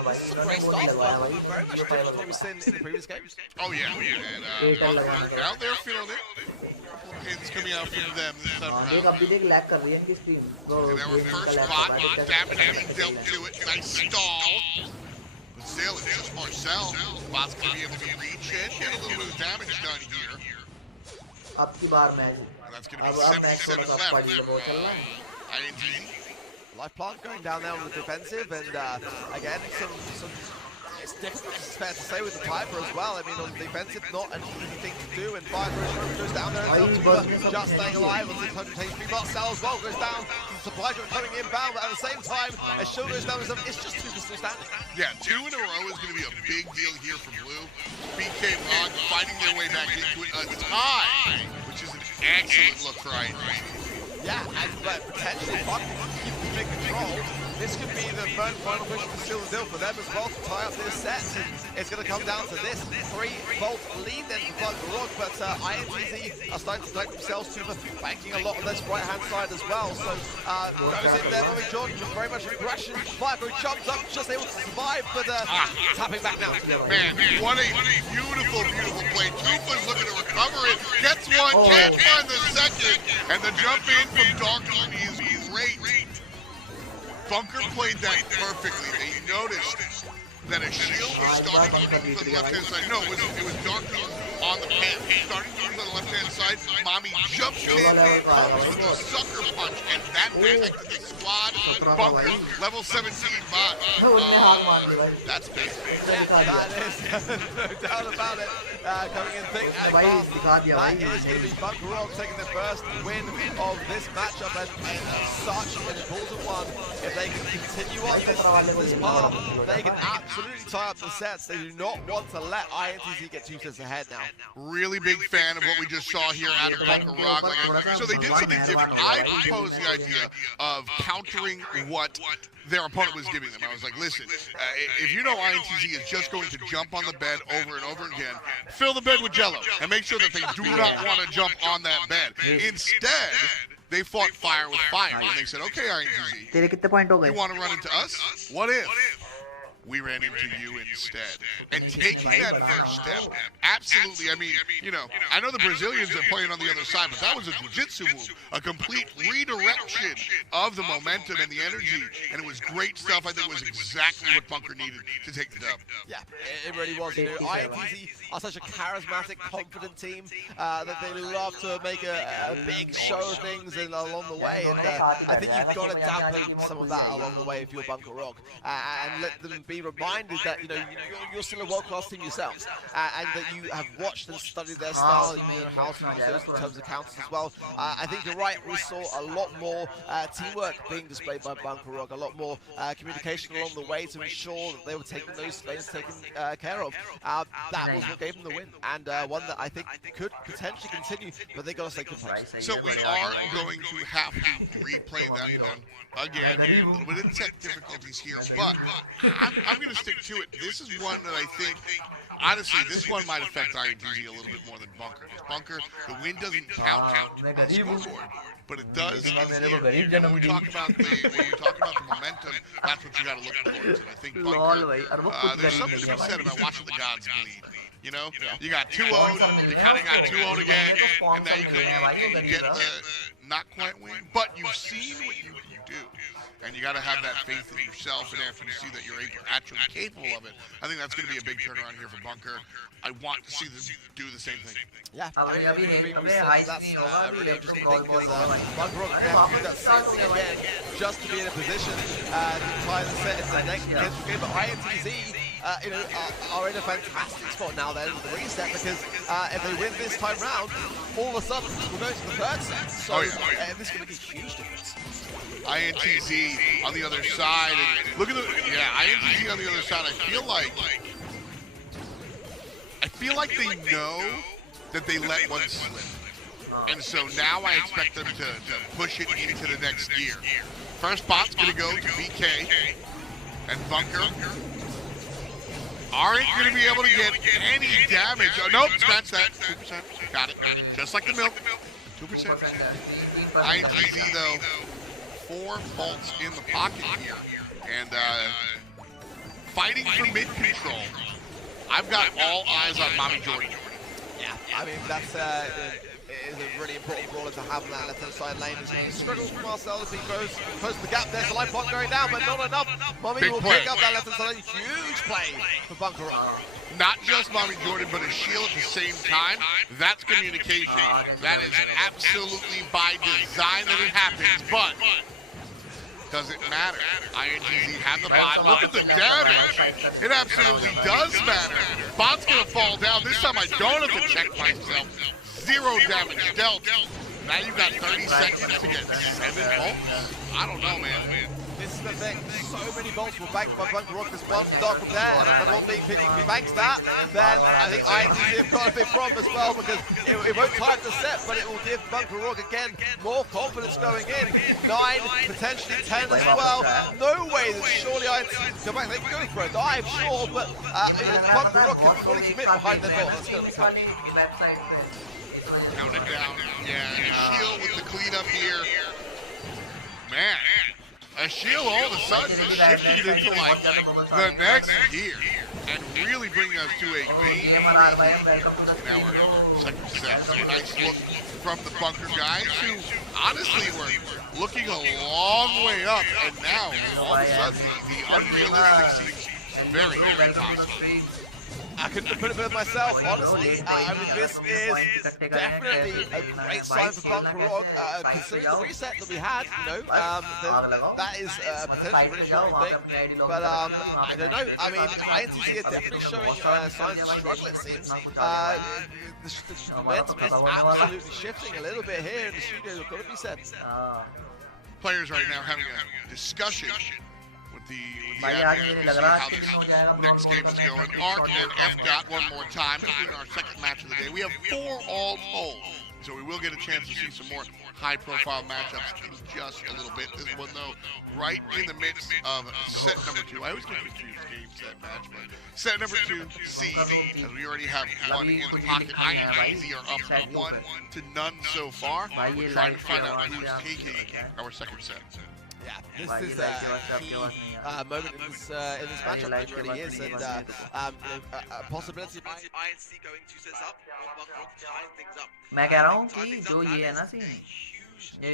This is a great start, very much different to what we've seen in the previous games. Oh yeah, and Bunker out there feeling it. Pins coming out from them this time around. And our first bot, damage being dealt to it, nice stall. But still, it's just Marcel. Bot's going to be able to be reached in, get a little bit of damage done here. That's going to be 77 left. INTZ. Life plant going down there on the defensive, and again, some it's difficult, it's fair to say, with the Piper as well. I mean, on the defensive, not an easy thing to do, and Fire goes down there as well, just staying alive on 600 HP. Marcel as well goes down, supply drop coming inbound, but at the same time, as Shield goes down, it's just 2 for standing. Yeah, 2 in a row is going to be a big deal here for Blue. BK Rock fighting their way back into it, a tie, which is an excellent look for INTZ. Yeah, and potentially Bunker keep keeping control. This could be the third final push to seal the deal for them as well to tie up this set. It's going to come down to this 3-volt lead then for Bunker Rock, but INTZ are starting to collect themselves to banking a lot on this right-hand side as well. So goes in there, Mummy John, very much aggression. Viper jumps up, just able to survive, but tapping back now. Man, what a beautiful, beautiful play. Tufa's looking to recover it, gets one, can't find the second, and the jump in from Darkman is great. Bunker played that perfectly. They noticed that a shield was starting to move to the left-hand side. No, it was Darkman on the path, starting to move to the left-hand side. Mommy jumps in, comes with a sucker punch, and that protected the squad. mod, Bunker, level 17 mod. That's big. That is no doubt about it. Coming in thick and fast. That is going to be Bunker taking the first win of this matchup, and such an important one. If they can continue on this path, they can absolutely tie up the sets. They do not want to let INTZ get 2 sets ahead now. Really big fan of what we just saw here out of Bunker Rock. So they did something different. I proposed the idea of countering what their opponent was giving them. I was like, listen, if you know INTZ is just going to jump on the bed over and over again, fill the bed with Jello and make sure that they do not want to jump on that bed. Instead, they fought fire with fire, and they said, okay, INTZ, you want to run into us? What if we ran into you instead? And taking that first step, absolutely, I mean, you know, I know the Brazilians are playing on the other side, but that was a jiu-jitsu move, a complete redirection of the momentum and the energy, and it was great stuff. I think it was exactly what Bunker needed to take the dub. Yeah, it really was. You know, INTZ are such a charismatic, confident team that they love to make a big show of things along the way, and I think you've got to dampen some of that along the way if you're Bunker Rock, and let them be reminded that, you know, you're still a world-class team yourselves, and that you have watched and studied their style, and you know how to use those in terms of counters as well. I think you're right, we saw a lot more teamwork being displayed by Bunker Rock, a lot more communication along the way to ensure that they were taking those lanes taken care of. That was what gave them the win, and one that I think could potentially continue, but they got to stay competitive. So we are going to have to replay that one again. A little bit of tech difficulties here, but I'm going to stick to it. This is one that I think, honestly, this one might affect INTZ a little bit more than Bunker. Because Bunker, the win doesn't count on the scoreboard, but it does in here. And when we talk about the momentum, that's what you got to look towards. And I think Bunker, there's something to be said about watching the gods bleed. You know, you got 2-0, you kind of got 2-0 again, and now you get the not quite win, but you've seen what you do. And you got to have that faith in yourself, and after you see that you're actually capable of it, I think that's going to be a big turnaround here for Bunker. I want to see them do the same thing. Yeah, I mean, that's a really interesting thing, because Bunker Rock have to do that same thing again just to be in a position to tie the set into the next potential game. But INTZ, you know, are in a fantastic spot now then with the reset, because if they win this time round, all of a sudden we're going to the third set. So this is going to be a huge difference. INTZ on the other side. And look at the INTZ on the other side. I feel like they know that they let one slip, and so now I expect them to push it into the next gear. First spot's gonna go to BK, and Bunker aren't gonna be able to get any damage. Oh, nope, scratch that. 2%. Got it. Just like the milk. 2%. INTZ though, 4 bolts in the pocket here, and fighting for mid control. I've got all eyes on Mommy Jordan. Yeah, I mean, that's is a really important brawler to have on that left-hand side lane. He struggles with Marcel as he goes close to the gap. There's the life block going down, but not enough. Mommy will pick up that left-hand side lane. Huge play for Bunker Rock. Not just Mommy Jordan, but a shield at the same time. That's communication. That is absolutely by design that it happens, but doesn't matter. INTZ have the bot. Look at the damage. It absolutely does matter. Bot's gonna fall down. This time I don't have to check myself. 0 damage dealt. Now you've got 30 seconds to get 7 bolts. I don't know, man. This is the thing. So many bolts were banked by Bunker Rock. There's one dog from there, and if one being picked, if he banks that, then I think INTZ have got a big problem as well, because it won't time the set, but it will give Bunker Rock again more confidence going in. 9, potentially 10 as well. No way that surely INTZ can come back. They can go for a dive, sure, but Bunker Rock can fully commit behind their goal. That's going to be coming. Count it down. Yeah, and a shield with the cleanup here. Man. A shield all of a sudden is shifting into like the next gear and really bringing us to a game. Now we're in second set. So a nice look from the Bunker guys, who honestly were looking a long way up, and now all of a sudden the unrealistic seems very, very possible. I couldn't put it better myself, honestly. I mean, this is definitely a great sign for Bunker considering the reset that we had, you know, that is a potentially really strong thing. But I don't know. I mean, INTZ are definitely showing signs of struggle, it seems. The momentum is absolutely shifting a little bit here in the studio, got to be said. Players right now having a discussion with the admin to see how this next game is going. Arc and F. One more time. This is our second match of the day. We have 4 all told, so we will get a chance to see some more high-profile matchups in just a little bit. This one, though, right in the midst of set number 2. I always get confused game, set, match, but set number 2, C, as we already have one in the pocket. INTZ are up 1-0 so far. We're trying to find out who's taking our second set. Yeah, this is a key moment in this matchup, it really is, and a possibility of INTZ going 2 sets up, or Bunker tying things up. मैं कह रहा हूँ कि जो ये है ना scene, ये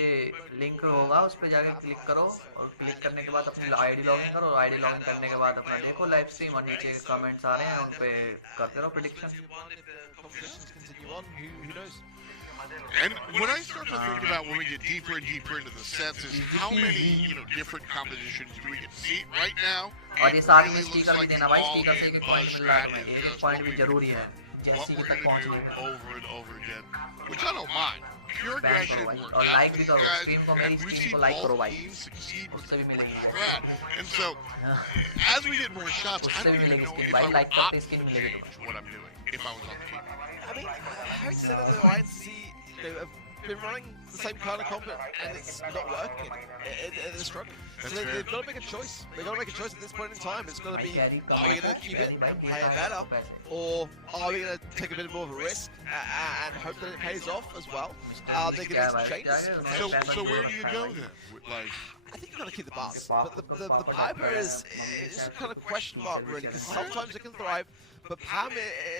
लिंक होगा, उस पे जाके क्लिक करो और क्लिक करने के बाद अपनी आईडी लॉगिन करो और आईडी लॉगिन करने के बाद अपना देखो लाइव स्ट्रीम और नीचे कमेंट्स आ रहे हैं उन पे करते रहो prediction. And what I start to think about when we get deeper and deeper into the sets is how many, different compositions do we get to see right now. और ये सारी में स्टिकर भी देना भाई, स्टिकर से एक point मिल रहा है, एक पॉइंट भी जरूरी है. What we're going to do over and over again, which I don't mind. Pure aggression works. और लाइक भी करो, स्ट्रीम को मेरी And we've स्ट्रीम seen को लाइक करो both भाई, teams succeed with उससे भी मिलेगी. strat. And so, as we get more shots, I don't even know if I would opt to change what I'm doing if I was on the team. I mean, having said that, though, INTZ have been running the same kind of combat and it's not working. It's struggling. So they've got to make a choice. They've got to make a choice at this point in time. It's going to be, are we going to keep it and play it better, or are we going to take a bit more of a risk and hope that it pays off as well? They're going to change. So where do you go then? Like, I think you've got to keep the bars. But the Piper is a kind of question mark, really, because sometimes it can thrive, but Pam,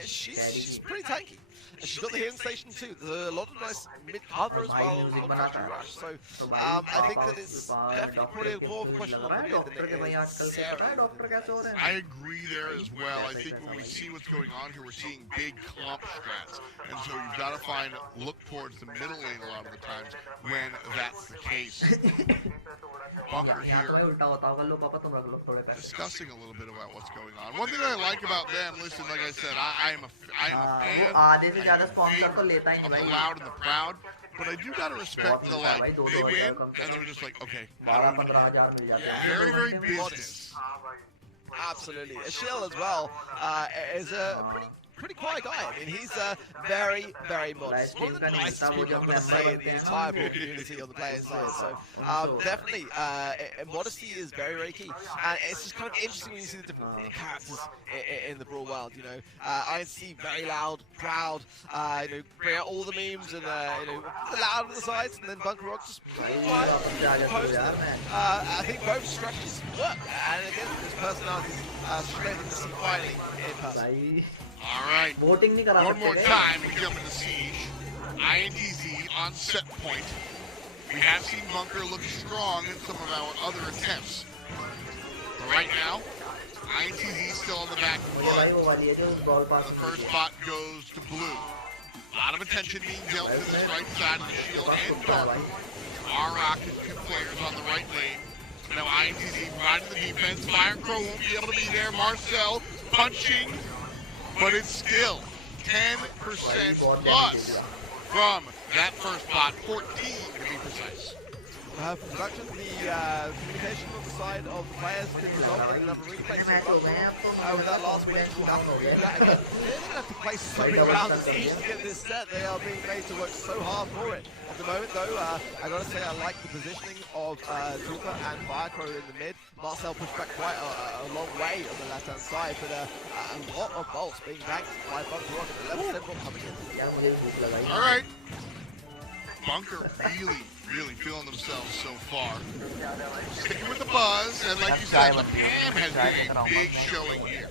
she's pretty tanky. And she's got the healing station too. There's a lot of nice mid-cover as well on Rush. So I think that it's definitely probably more of a question on the mid than it is Sarah. I agree there as well. I think when we see what's going on here, we're seeing big clump strats. And so you've got to look towards the middle lane a lot of the times when that's the case. Bunker here discussing a little bit about what's going on. One thing I like about them, listen, like I said, I am a fan of the loud and the proud, but I do gotta respect the they win and they're just like, okay, very, very business. Absolutely. Ashil as well is a pretty quiet guy. I mean, he's very, very modest. One of the nicest people I'm going to say in the entire Brawl community on the player side. So definitely, modesty is very, very key. And it's just kind of interesting when you see the different characters in the Brawl world. INTZ very loud, proud. Bring out all the memes and the loud on the sides, and then Bunker Rock just quiet, composed. I think both structures work, and again, his personality is strengthened to see finally in person. All right, one more time, we jump into Siege. INTZ on set point. We have seen Bunker look strong in some of our other attempts. But right now, INTZ still on the back foot. The first spot goes to Blue. A lot of attention being dealt to this right side of the shield and Darku. Arok and 2 players on the right lane. Now INTZ riding the defense. Firecrow won't be able to be there. Marcel punching. But it's still 10% plus from that first spot, 14 to be precise. For production, the communication on the side of the players did result in another replay. With that last win, we'll have to do that again. They're going to have to play so many rounds of Siege to get this set. They are being made to work so hard for it. At the moment, though, I got to say I like the positioning of Zuka and Firecrow in the mid. Marcel pushed back quite a long way on the left-hand side, but a lot of bolts being banked by Bunker Rock at the level 7 coming in. All right. Bunker really feeling themselves so far. Sticking with the buzz, and like you said, the Pam has been a big showing here.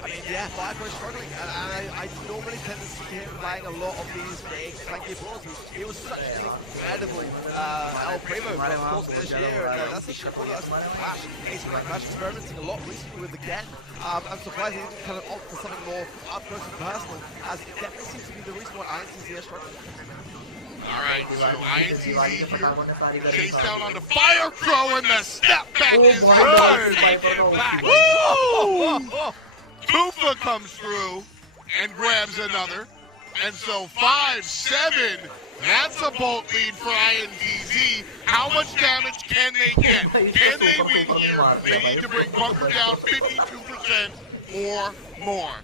I mean, yeah, Fireco's struggling, and I normally tend to see him playing a lot of these big, flanky balls. He was such an incredible El Primo for the course of this year, and that's a shot that's Clash, Acing that Clash, experimenting a lot recently with the Gen. I'm surprised he didn't kind of opt for something more up close and personal, as it definitely seems to be the reason why INTZ are struggling. Alright, so INTZ here, chase down on the Fire Crow, and the step back is good! Woo! Tufa comes through and grabs another, and so 5-7, that's a bolt lead for INTZ. How much damage can they get? Can they win here? They need to bring Bunker down 52% or more.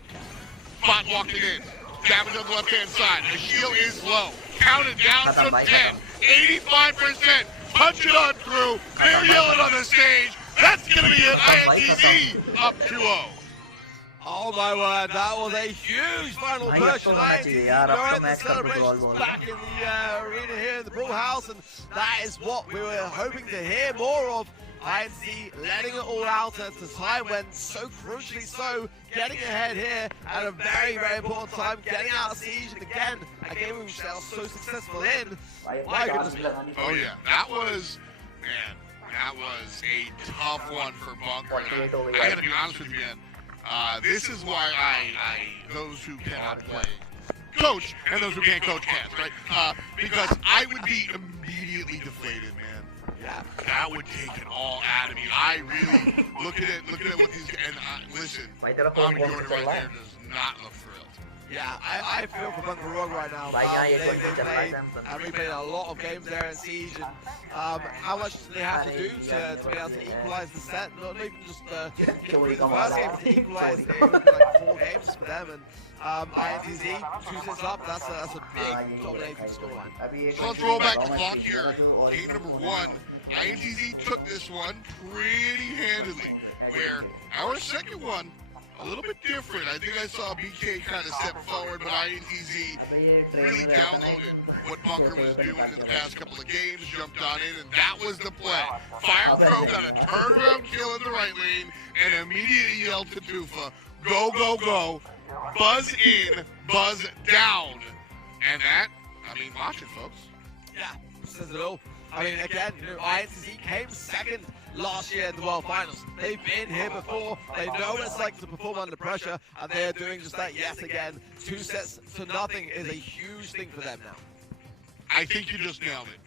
Spot walking in. Damage on the left-hand side. The shield is low. Counted down from 10. 85%. Punch it on through. They're yelling on the stage. That's going to be it. INTZ up 2-0. Oh my word, that was a huge final push. The celebrations back in the arena here in the Brawl House, and that is what we were hoping to hear more of. INTZ letting it all out at a time when so crucially so, getting ahead here at a very, very important time, getting out of siege, and again, a game which they are so successful in. My goodness. Oh yeah, that was, man, that was a tough one for Bunker. I gotta be honest with you, man. This is why those who cannot play coach, and those who can't coach can't, right? Because I would be immediately deflated, man. Yeah, that would take it all out of me. I really look at what these and listen. Jordan right there does not look thrilled. Yeah, I feel for Bunker Rogue right now. They played a lot of games there in Siege, and how much do they have to do to be able to equalize the set? Not even just the first game to equalize, it would be like 4 games for them, and INTZ 2 sets up. That's a big dominating scoreline. So let's roll back the clock here. Game number 1. INTZ took this one pretty handily, where our second one, a little bit different. I think I saw BK kind of step forward, but INTZ really downloaded what Bunker was doing in the past couple of games, jumped on in, and that was the play. Fire Crow got a turnaround kill in the right lane, and immediately yelled to Tufa, go, go, go, buzz in, buzz down. And that, I mean, watch it, folks. Yeah, says it all. I mean, again, INTZ came second last year in the World Finals. They've been here before. They know what it's like to perform under pressure, and they're doing just that yet again. 2 sets to nothing is a huge thing for them now. I think you just nailed it.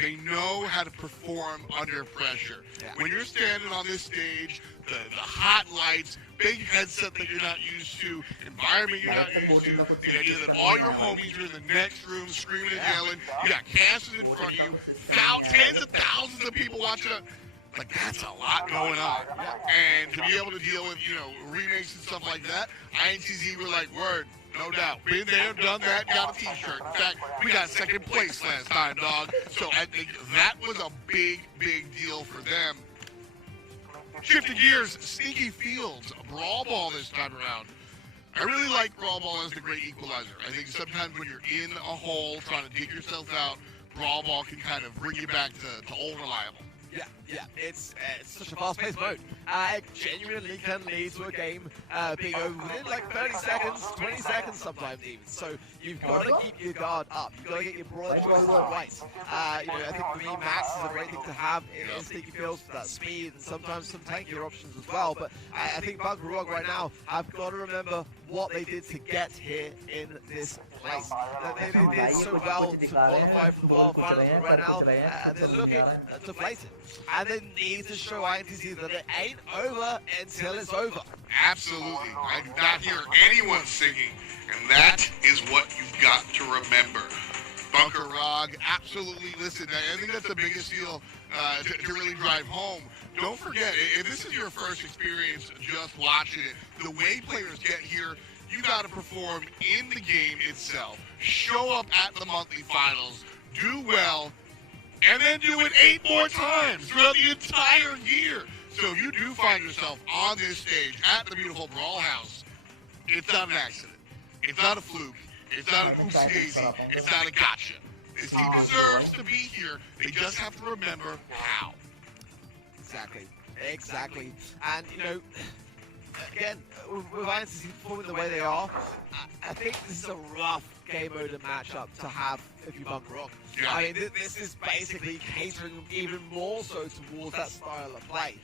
They know how to perform under pressure. Yeah. When you're standing on this stage, the hot lights, big headset that you're not used to, environment you're not used to, the idea that all your homies are in the next room screaming and yelling, you got casters in front of you, tens of thousands of people watching it. Like, that's a lot going on. And to be able to deal with, remakes and stuff like that, INTZ were like, word, no doubt. Been there, done that, got a t-shirt. In fact, we got second place last time, dog. So I think that was a big, big deal for them. Shifting gears, Sneaky Fields, Brawl Ball this time around. I really like Brawl Ball as the great equalizer. I think sometimes when you're in a hole trying to dig yourself out, Brawl Ball can kind of bring you back to old reliable. Yeah, it's such a fast-paced mode. It genuinely can lead to a game being over within like 30 seconds, 20 seconds sometimes even. So you've got to keep your guard up. You've got to get your brawler choices right. I think for me, Max is a great thing to have in Sneaky Fields for that speed and sometimes some tankier options as well. But I think Bunker Rogue right now have got to remember what they did to get here in this place. They did so well to qualify for the World Finals, but right now they're looking to place it. And they need to show INTZ that it ain't over until it's over. Absolutely. I do not hear anyone singing, and that is what you've got to remember. Bunker Rogue, absolutely. Listen, I think that's the biggest deal to really drive home. Don't forget, if this is your first experience just watching it, the way players get here, you got to perform in the game itself. Show up at the monthly finals, do well, and then do it 8 more times throughout the entire year. So if you do find yourself on this stage at the beautiful Brawl House, it's not an accident. It's not a fluke. It's not an oopsie-daisy. It's not a gotcha. This team deserves to be here. They just have to remember how. Exactly. And, again, with INTZ performing the way they are, I think this is a rough game mode and matchup to have if you bunker rock. Yeah. I mean, this is basically catering even more so towards that style of play.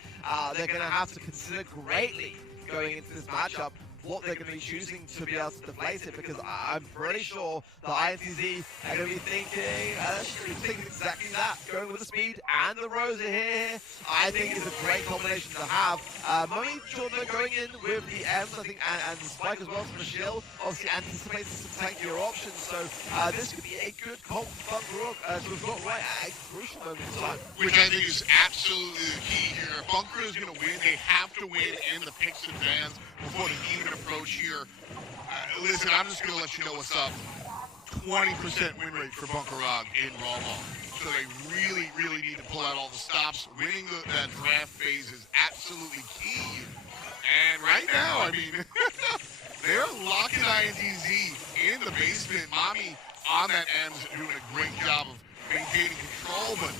They're going to have to consider greatly going into this matchup what they're going to be choosing to be able to deflate it, because I'm pretty sure the INTZ are going to be thinking exactly that. Going with the speed and the Rosa here, I think is a great combination to have. Mummy Jordan going in with the M's, I think, and the Spike as well from the shield, obviously anticipating some tankier options, so this could be a good comp bunker rock to have got right at a crucial moment in time. Which I think is absolutely the key here. If Bunker is going to win, they have to win in the picks and bans before they even approach here. Listen, I'm just going to let you know what's up. 20% win rate for Bunker Rock in Raw Ball. So they really, really need to pull out all the stops. Winning that draft phase is absolutely key. And right now, I mean, they're locking INTZ in the basement. Mommy on that M's doing a great job of maintaining control, but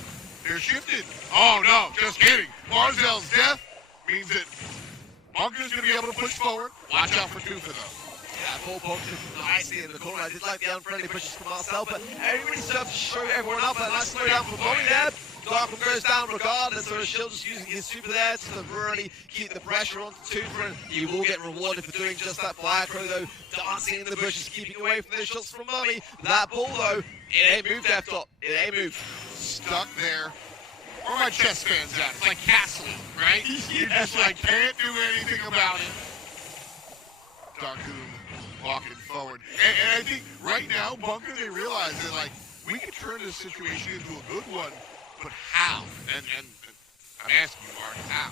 they're shifted. Oh no, just kidding. Barzell's death means that Bunker's going to be able to push forward. Watch out for Tufa though. Yeah, full punches nicely in the corner. I did like the unfriendly pushes from Marcel, but everybody starts to show everyone up. A nice slow down from Bobby there. Darkman goes down regardless, so Shield just using his super there to really keep the pressure on Tufa, and he will get rewarded for doing just that. Firecrow though, dancing in the bushes, keeping away from those shots from Mummy. That ball though, it ain't moved, F-Top. It ain't moved. Stuck there. Where my chess fans at? It's like castling, right? You just like can't do anything about it. Darkoon walking forward. And I think right now, Bunker, they realize that like we could turn this situation into a good one, but how? And I'm asking you, Mark, how?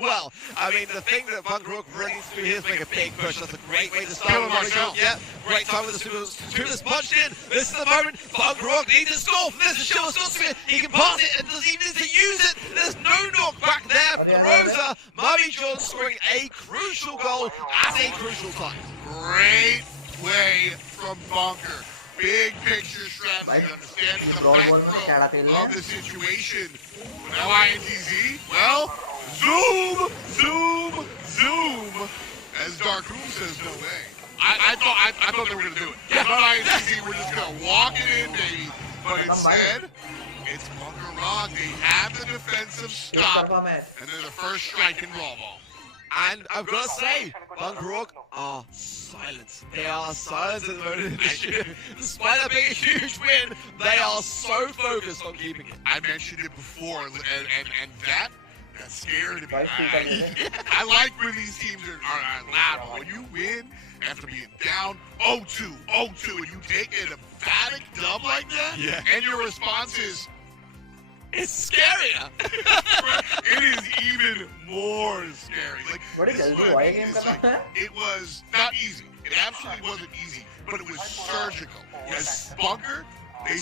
Well, I mean, the thing that Bunker Rock really needs to do here is make a big push. That's a great way to start. Kill him, Marcel. Yeah, great time with the super. Tufa's punched in. This is the moment. Bunker Rock needs to score from this. The Shield has got to it. He can pass it and doesn't even need to use it. There's no knock back there from the Rosa. Mummy John scoring a crucial goal at a crucial time. Great play from Bunker. Big picture strategy, understanding the background of the situation. Now INTZ, well, zoom, zoom, zoom. As Darkoon says, no way. I thought they were gonna do it. I thought INTZ were just gonna walk it in, baby. But instead, it's Bunker Rock. They have the defensive stop, and they're the first strike in Brawl Ball. And I've got to say, Bunker Rock are silent. They are silent at the moment. Despite that being a huge win, they are so focused on keeping it. I mentioned it before, and that scared me. I like when these teams are loud, but when you win after being down 0-2, and you take an emphatic dub like that, and your response is, it's scarier. It is even more scary. Like, this is what I mean, is like, it was not easy. It absolutely wasn't easy, but it was surgical. As Bunker, they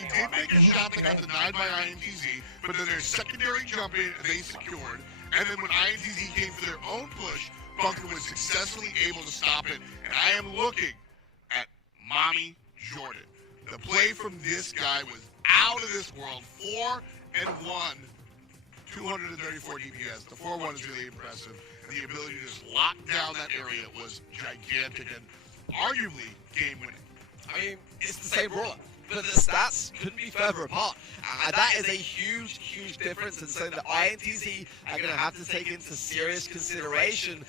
did make a shot that got denied by INTZ, but then their secondary jump in, they secured. And then when INTZ came for their own push, Bunker was successfully able to stop it. And I am looking at Mommy Jordan. The play from this guy was out of this world. 4-1, 234 DPS. The 4-1 is really impressive. And the ability to just lock down that area was gigantic and arguably game-winning. I mean, it's the same brawler, but the stats couldn't be further apart. That is a huge, huge difference in something that INTZ are going to have to take into serious consideration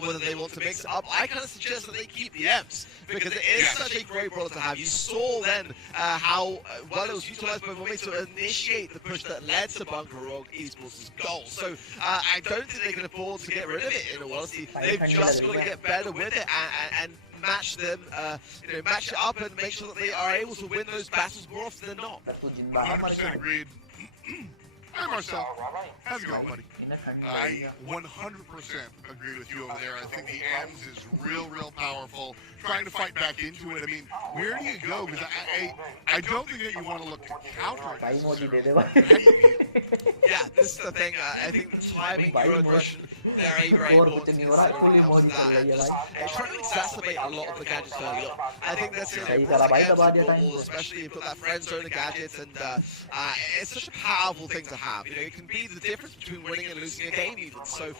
whether they want to mix it up. I kind of suggest that they keep the M's, because it is such a great brawler to have. You saw then how well it was utilized by Mummy to initiate the push that led to Bunker Rock Esports' goal. So I don't think they can afford to get rid of it, in all honesty. They've just got to get better with it and match them, match it up and make sure that they are able to win those battles more often than not. 100% agreed. Hi, Marcel. How's it going, buddy? I 100% agree with you over there. I think the M's is real powerful. Trying to fight back into it. I mean, where do you go? Because I don't think that you want to look to counter it. Yeah, this is the thing. I think the timing, your aggression, very important to consider when it comes to that. And just trying to exacerbate a lot of the gadgets early on. I think that's it. Especially if you've got that friend zone of gadgets, and it's such a powerful thing to have. You know, it can be the difference between winning and losing a game even. So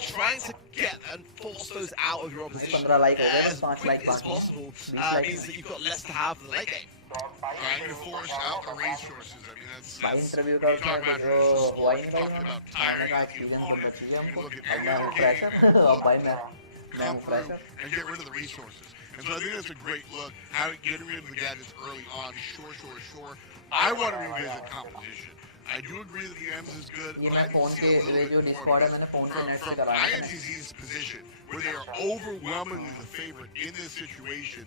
trying to get and force those out of your opposition 15 like हो गए, as बस 5 quickly like as possible like means that you've got less to have for the late game. Trying to force out the resources. I mean, that's भाई that's interview when का you talk about उसमें traditional जो हुआ sport, he you're नहीं talking भाई about tiring का out the experience opponent. करना चाहिए You're हमको gonna look at अब every मैं other फ्रेशर game, अब भाई मैं come through fresher and get rid of the resources. And so I think that's a great look, how getting rid of the gadgets early on. Sure. I want to revisit competition. I do agree that the EMS is good, ये but मैं I phone need to पे see a little radio bit more Discord है because मैंने phone पे net से from कराया है INTZ's position, where they are overwhelmingly the favorite in this situation.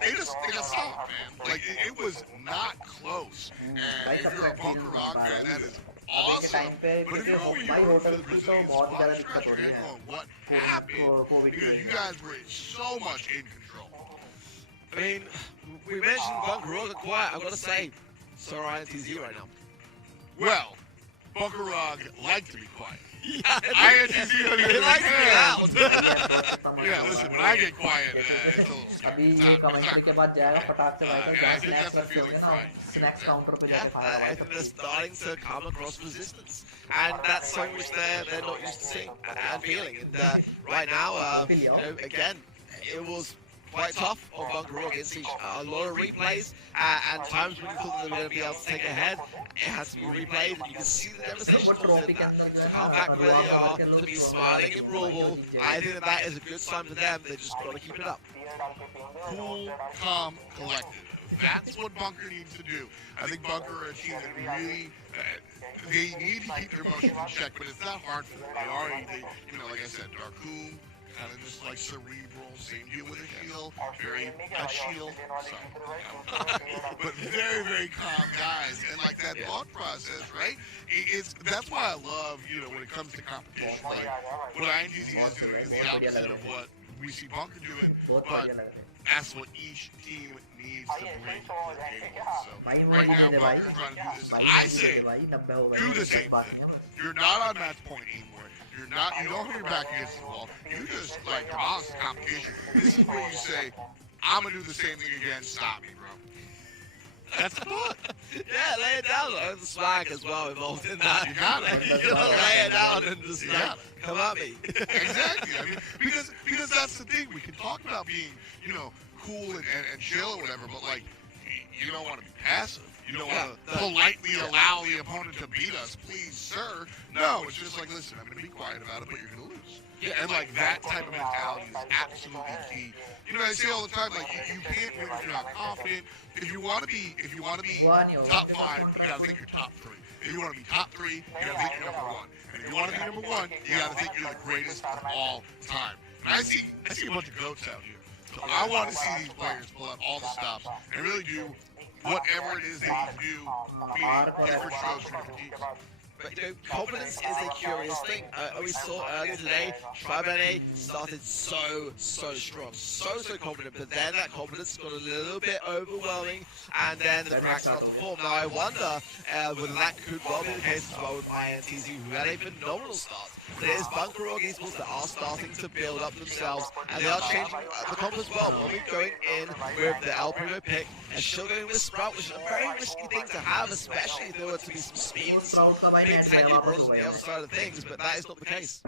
They got stopped, man. Like it was not close. And if you're a Bunker Rock fan, that is awesome. But if you're over here for the Brazilian squad, scratch your head going, what happened? Because you guys were so much in control. I mean, we mentioned Bunker Rock and quiet. I've got to say, so are INTZ right now. Well, Bunker Rock like to be quiet. INTZ like to be loud. Yeah, listen, when I get quiet, it's a little अभी scary. ये commentary के बाद जाएगा फटाक से भाई I जहाँ think snacks that's the रखे होंगे feeling ना right. स्नैक्स काउंटर पे Yeah, जाके खाएगा I भाई think they're starting to come across resistance, and that's something which they're not used to seeing and feeling. And right now, you know, again, it was quite tough on Bunker Rock. It's a lot of replays, and times when you thought they were going to be able to take ahead, it has to be replayed, and you can see the devastation within that. To come back where they are, to be smiling in Brawl Ball, I think that is a good sign for them. They just got to keep it up. Cool, calm, collected. That's what Bunker needs to do. I think Bunker are a team that really, they need to keep their emotions in check, but it's not hard for them. They you know, like I said, Darkoon, kind of just like cerebral, same deal with a shield, very, not shield, sorry, but very, very calm guys, and like that thought process, right? That's why I love, you know, when it comes to competition, like what INTZ is doing is the opposite of what we see Bunker doing, but that's what each team needs to bring to the table. So right now, Bunker's trying to do this. I say, do the same thing. You're not on match point anymore. You don't have your back against the wall. You just like demolish the competition. This is where you say, I'm gonna do the same thing again. Stop me, bro. That's the thought. Yeah, lay it down. There's the swag as well involved in that. You got it. You gotta lay it down and just like, come at me. Exactly. I mean, because that's the thing. We can talk about being, you know, cool and chill or whatever, but like, you don't want to be passive. You don't want to politely allow the opponent to beat us, please, sir. No, it's just like, listen, I'm going to be quiet about it, but you're going to lose. And like that type of mentality is absolutely key. You know, I say all the time, like you can't win if you're not confident. If you want to be top 5, you got to think you're top 3. If you want to be top 3, you got to think you're number 1. And if you want to be number 1, you got to think you're the greatest of all time. And I see a bunch of goats out here. So I want to see these players pull out all the stops and really do whatever it is they need to do, beating different shows for different teams. But you know, confidence is a curious thing. We saw earlier today, Tribane started so strong, so confident, but then that confidence got a little bit overwhelming, and then the cracks started to form. Now I wonder whether that could well be the case as well with INTZ, who had a phenomenal start. There is Bunker Rock esports that are starting to build up themselves, and they are changing the comp as well. We'll be going in with the El Primo pick, and still going with Sprout, which is a very risky thing to have, especially if there were to be some speed and some big tanky brawls on the other side of things, but that is not the case.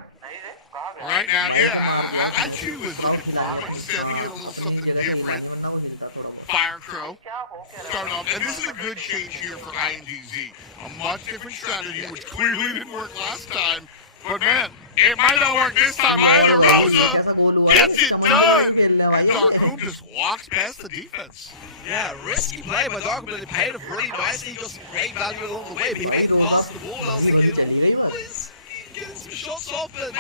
Right now, yeah, I too was looking for it. Instead, we get a little something different. Fire Crow starting off, and this is a good change here for INTZ. A much different strategy, which clearly didn't work last time. But man, it might not work this time either. Rosa gets it done, and Darkoon just walks past the defense. Yeah, risky play by Darkoon, but it paid off really nicely. He got some great value along the way, but he made the pass to the ball, and I was thinking, he's getting some shots off, and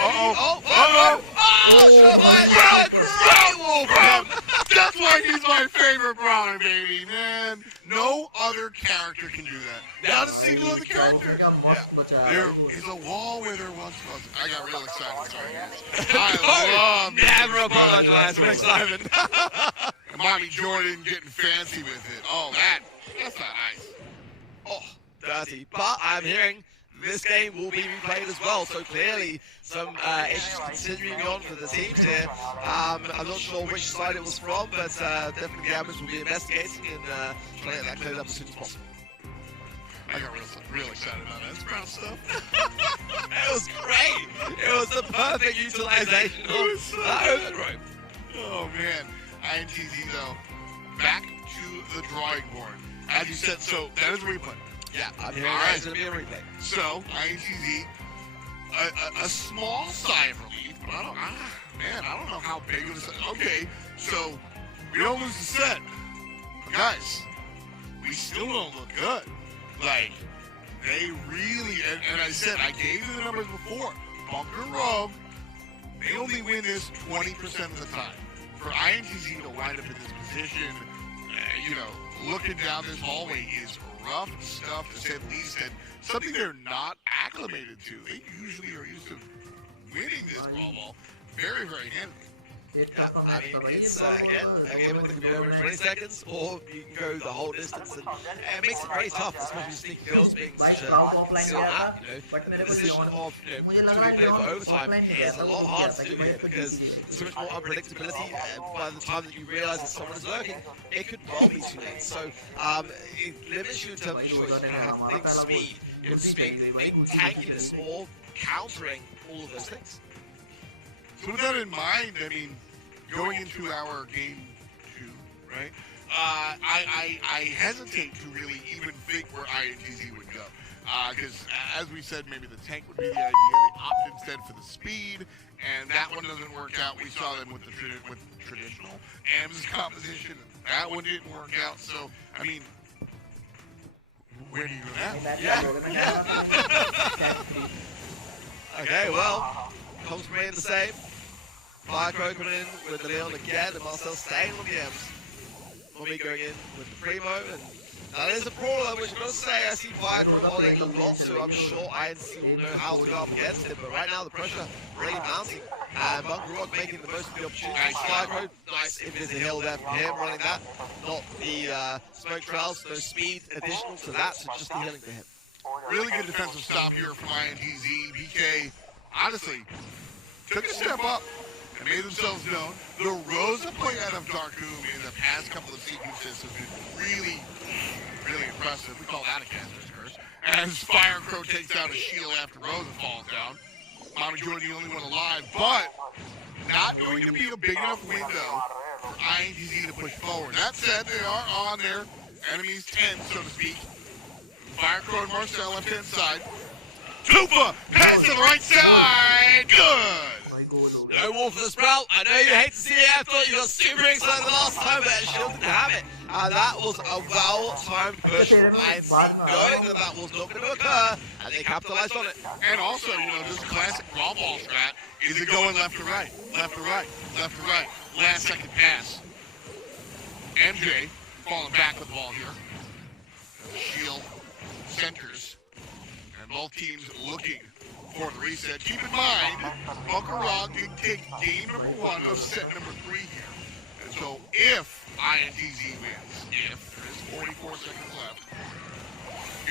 That's why he's my favorite brawler, baby, man. No other character can do that. Not a single other character. There is a wall where there once was. I got real excited. Sorry, guys. I love never apologize for excitement. And Mommy Jordan getting fancy with it. Oh, that's not nice. Oh, dirty. But I'm hearing this game will be replayed as well, so clearly some issues continuing on for the teams here. I'm not sure which side it was from, but definitely the admins will be investigating and trying to get that cleared up as soon as possible. I got real excited about that. It's Brawl stuff. It was great. It was the perfect utilization of that overthrow. Oh man, INTZ though, back to the drawing board. As you said, so that is a replay. Yeah, I'm All hearing right. it's going to be a replay. So INTZ, a small sigh of relief, but I don't know how big of a set. Okay, so we don't lose the set, but guys, we still don't look good. Like they really, and I said I gave you the numbers before. Bunker Rogue, they only win this 20% of the time. For INTZ to wind up in this position, looking down this hallway is rough stuff to say the least, and something they're not acclimated to. They usually are used to winning this brawl ball very, very handily. Yeah, I mean, it's, again, a game that can be over in 20 seconds, or you can go the whole distance, and it makes it very tough, especially sneaky kills being such a skill app, The position of, to play for overtime is a lot harder to do here, because there's so much more unpredictability, and by the time that you realise that someone is lurking, it could well be too late. So, it limits you in terms of choice. You have to think speed, you have to think tankiness, or countering all of those things. So with that in mind, I mean, going into our game 2, right? I hesitate to really even think where INTZ would go, because as we said, maybe the tank would be the idea. They opt instead for the speed, and that one doesn't work out. We saw them with the traditional AMS composition. That one didn't work out. So I mean, where do you go now? Yeah. Okay, well, comes from the same. Firecrow coming in with the Leon again, and Marcel staying on the M's. Mommy going in with the Primo, and that is a brawler, which I'm going to say, I see Firecrow modeling a lot, so I'm sure INC will know how to go up against it, but right now the pressure really mounting, and Bunker Rock making the most of the opportunity. Firecrow, nice invisible hill there from him, running that, not the smoke trails, no speed additional to that, so just the healing for him. Really good defensive stop here from INTZ. BK, honestly, took a step up and made themselves known. The Rosa play out of Darkoom in the past couple of sequences has been really, really impressive. We call that a caster's curse. As Firecrow takes down a shield after Rosa falls down. Mommy Joy the only one alive, but not going to be a big enough window for INTZ to push forward. That said, they are on their enemy's 10, so to speak. Firecrow and Marcel left-hand side. Tufa, pass to the right side. Good. No wall for the Sprout. I know you hate to see it. I thought you got super excited the last time, but Shield didn't have it. And that was a well-timed push from INC, knowing that was not going to occur, and they capitalized on it. And also, this classic brawl ball strat, is it going left to right, left to right, left to right, last second pass. MJ falling back with the ball here. Shield centers, and both teams looking for the reset. Keep in mind, Bunker Rock did take game number 1 of set number 3 here. And so if INTZ wins, if there's 44 seconds left,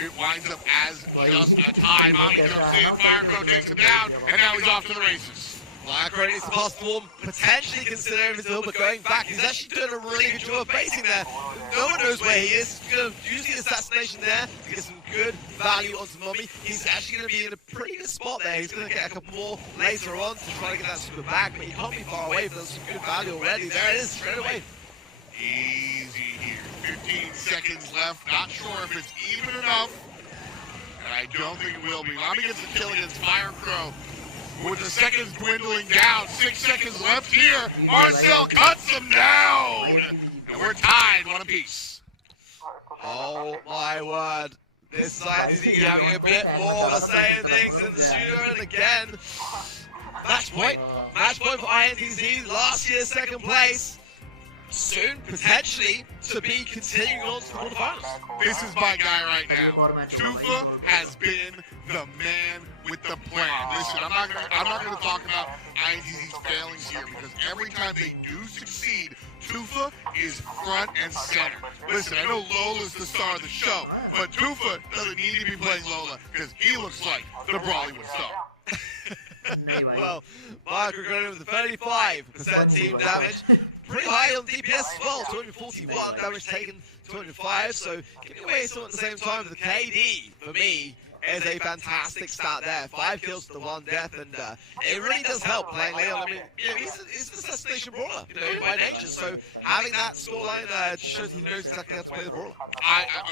it winds up as just a tie. Mommy jumps in, Firecrow takes him down, and now he's off to the races. Firecrow needs to pass the ball, potentially considering his hill, but going back, he's actually doing a really good job of basing there. No one knows where he is. He's going to use the assassination there to get some good value onto Mommy. He's actually going to be in a pretty good spot there. He's going to get a couple more later on to try to get that super back, but he can't be far away, but there's some good value already. There it is, straight away. Easy here. 15 seconds left. Not sure if it's even enough. And I don't think it will be. Mommy gets the kill against Firecrow. With the seconds dwindling down, 6 seconds left here. Marcel cuts him down. And we're tied 1 apiece. Oh my word. This side is having a bit more of a say in things in the studio, and again, match point. Match point for INTZ, last year's 2nd place. Soon, potentially, to be continuing on to the quarterfinals. This is my guy right now. Tufa has been the man with the plan. Listen, I'm not gonna talk about INTZ's failings here, because every time they do succeed, Tufa is front and center. Listen, I know Lola's the star of the show, but Tufa doesn't need to be playing Lola, because he looks like the Brawleywood star. Well, Mark Garena with the 35% team damage. Pretty high on DPS as well, 241 damage taken, 205. So giving away some at the same time. The KD for me is a fantastic stat there. 5 kills to the 1 death, and it really does help playing Leon. I mean, you know, he's an assassination brawler, you know, by nature. So having that scoreline just shows he knows exactly how to play the brawler.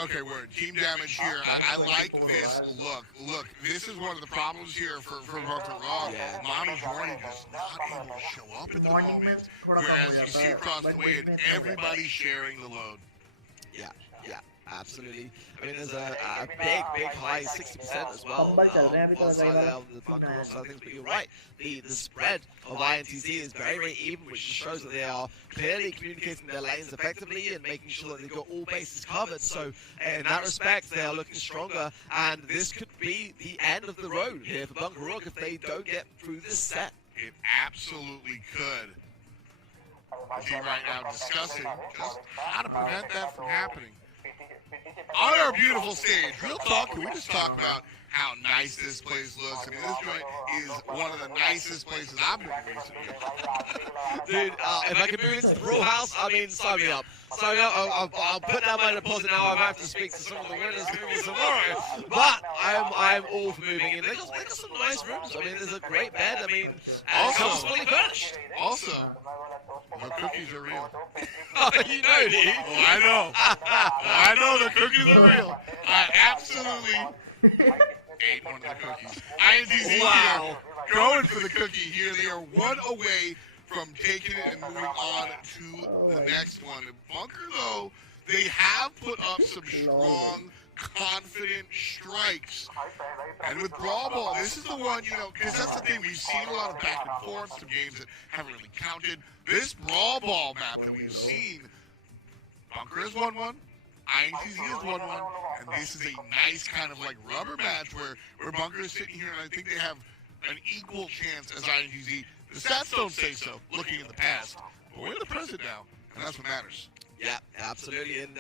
Okay, word. Team damage here. I like this look. Look, this is one of the problems here for Bunker Rock. Yeah. Mommy's Jordan just not able to show up at the moment. Whereas you see across the way, and everybody's sharing the load. Yeah, absolutely. I mean, there's a big high 60% as well on side of the Bunker Rock side of things, but you're right. The spread of INTZ is very even, which shows that they are clearly communicating their lanes effectively and making sure that they've got all bases covered. So in that respect, they are looking stronger, and this could be the end of the road here for Bunker Rock if they don't get through this set. It absolutely could. The team right now discussing just how to prevent that from happening. On our beautiful stage, real talk, can we just talk about how nice this place looks? I mean, this joint is one of the nicest places I've been in recently. Dude, if I can move into the Brawl House, I mean, sign me up. Sign me up. I'll put down my deposit now. I might have to speak to some of the winners maybe tomorrow. But I'm all for moving in. They got some nice rooms. I mean, there's a great bed. I mean, also fully furnished. Also, the cookies are real. Oh, you know, dude. Oh, I know. I know the cookies are real. I absolutely ate one of the cookies. INTZ Wow. here, going for the cookie here. They are one away from taking it and moving on to the next one. Bunker, though, they have put up some strong, confident strikes. And with Brawl Ball, this is the one, you know, because that's the thing, we've seen a lot of back and forth, some games that haven't really counted. This Brawl Ball map that we've seen, Bunker has won one, INTZ has won one, and this is a nice kind of like rubber match where Bunker is sitting here, and I think they have an equal chance as INTZ. The stats don't say so, looking in the past, but we're in the present now, and that's what matters. Yeah, absolutely. And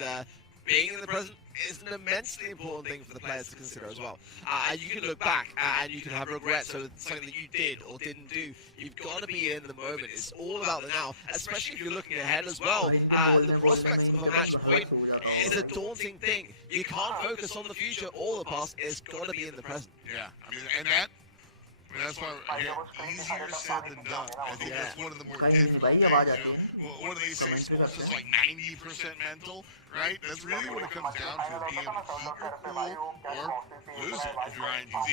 being in the present is an immensely important thing for the players to consider as well. And you can look back and you can have regrets over something that you did or didn't do. You've got to be in the moment. It's all about the now, especially if you're looking ahead as well. The prospect of a match point is a daunting thing. You can't focus on the future or the past. It's got to be in the present. Yeah, I mean, and that's why, again, easier said than done. I think that's one of the more difficult things, you know. What do they say? Sports is like 90% mental, right? That's really what it comes down to, being able to keep your cool or lose it if you're INTZ.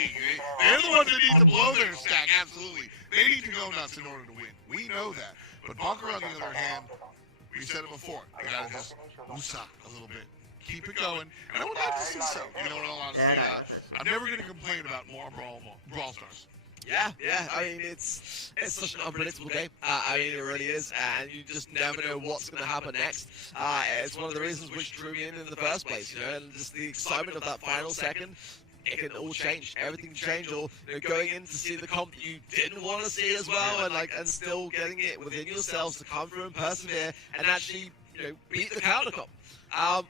They're the ones that need to blow their stack, absolutely. They need to go nuts in order to win. We know that. But Bunker, on the other hand, we said it before, they got to just woosah a little bit. Keep it going. And I would like to see so. You know, in all honesty, I'm never going to complain about more Brawl Stars. Yeah. I mean, it's such an unpredictable game. I mean, it really is, and you just never know what's going to happen next. It's one of the reasons which drew me in the first place, you know, and just the excitement of that final second. It can all change. Everything change, or you know, going in to see the comp that you didn't want to see as well, and still getting it within yourselves to come through and persevere and actually, you know, beat the counter comp.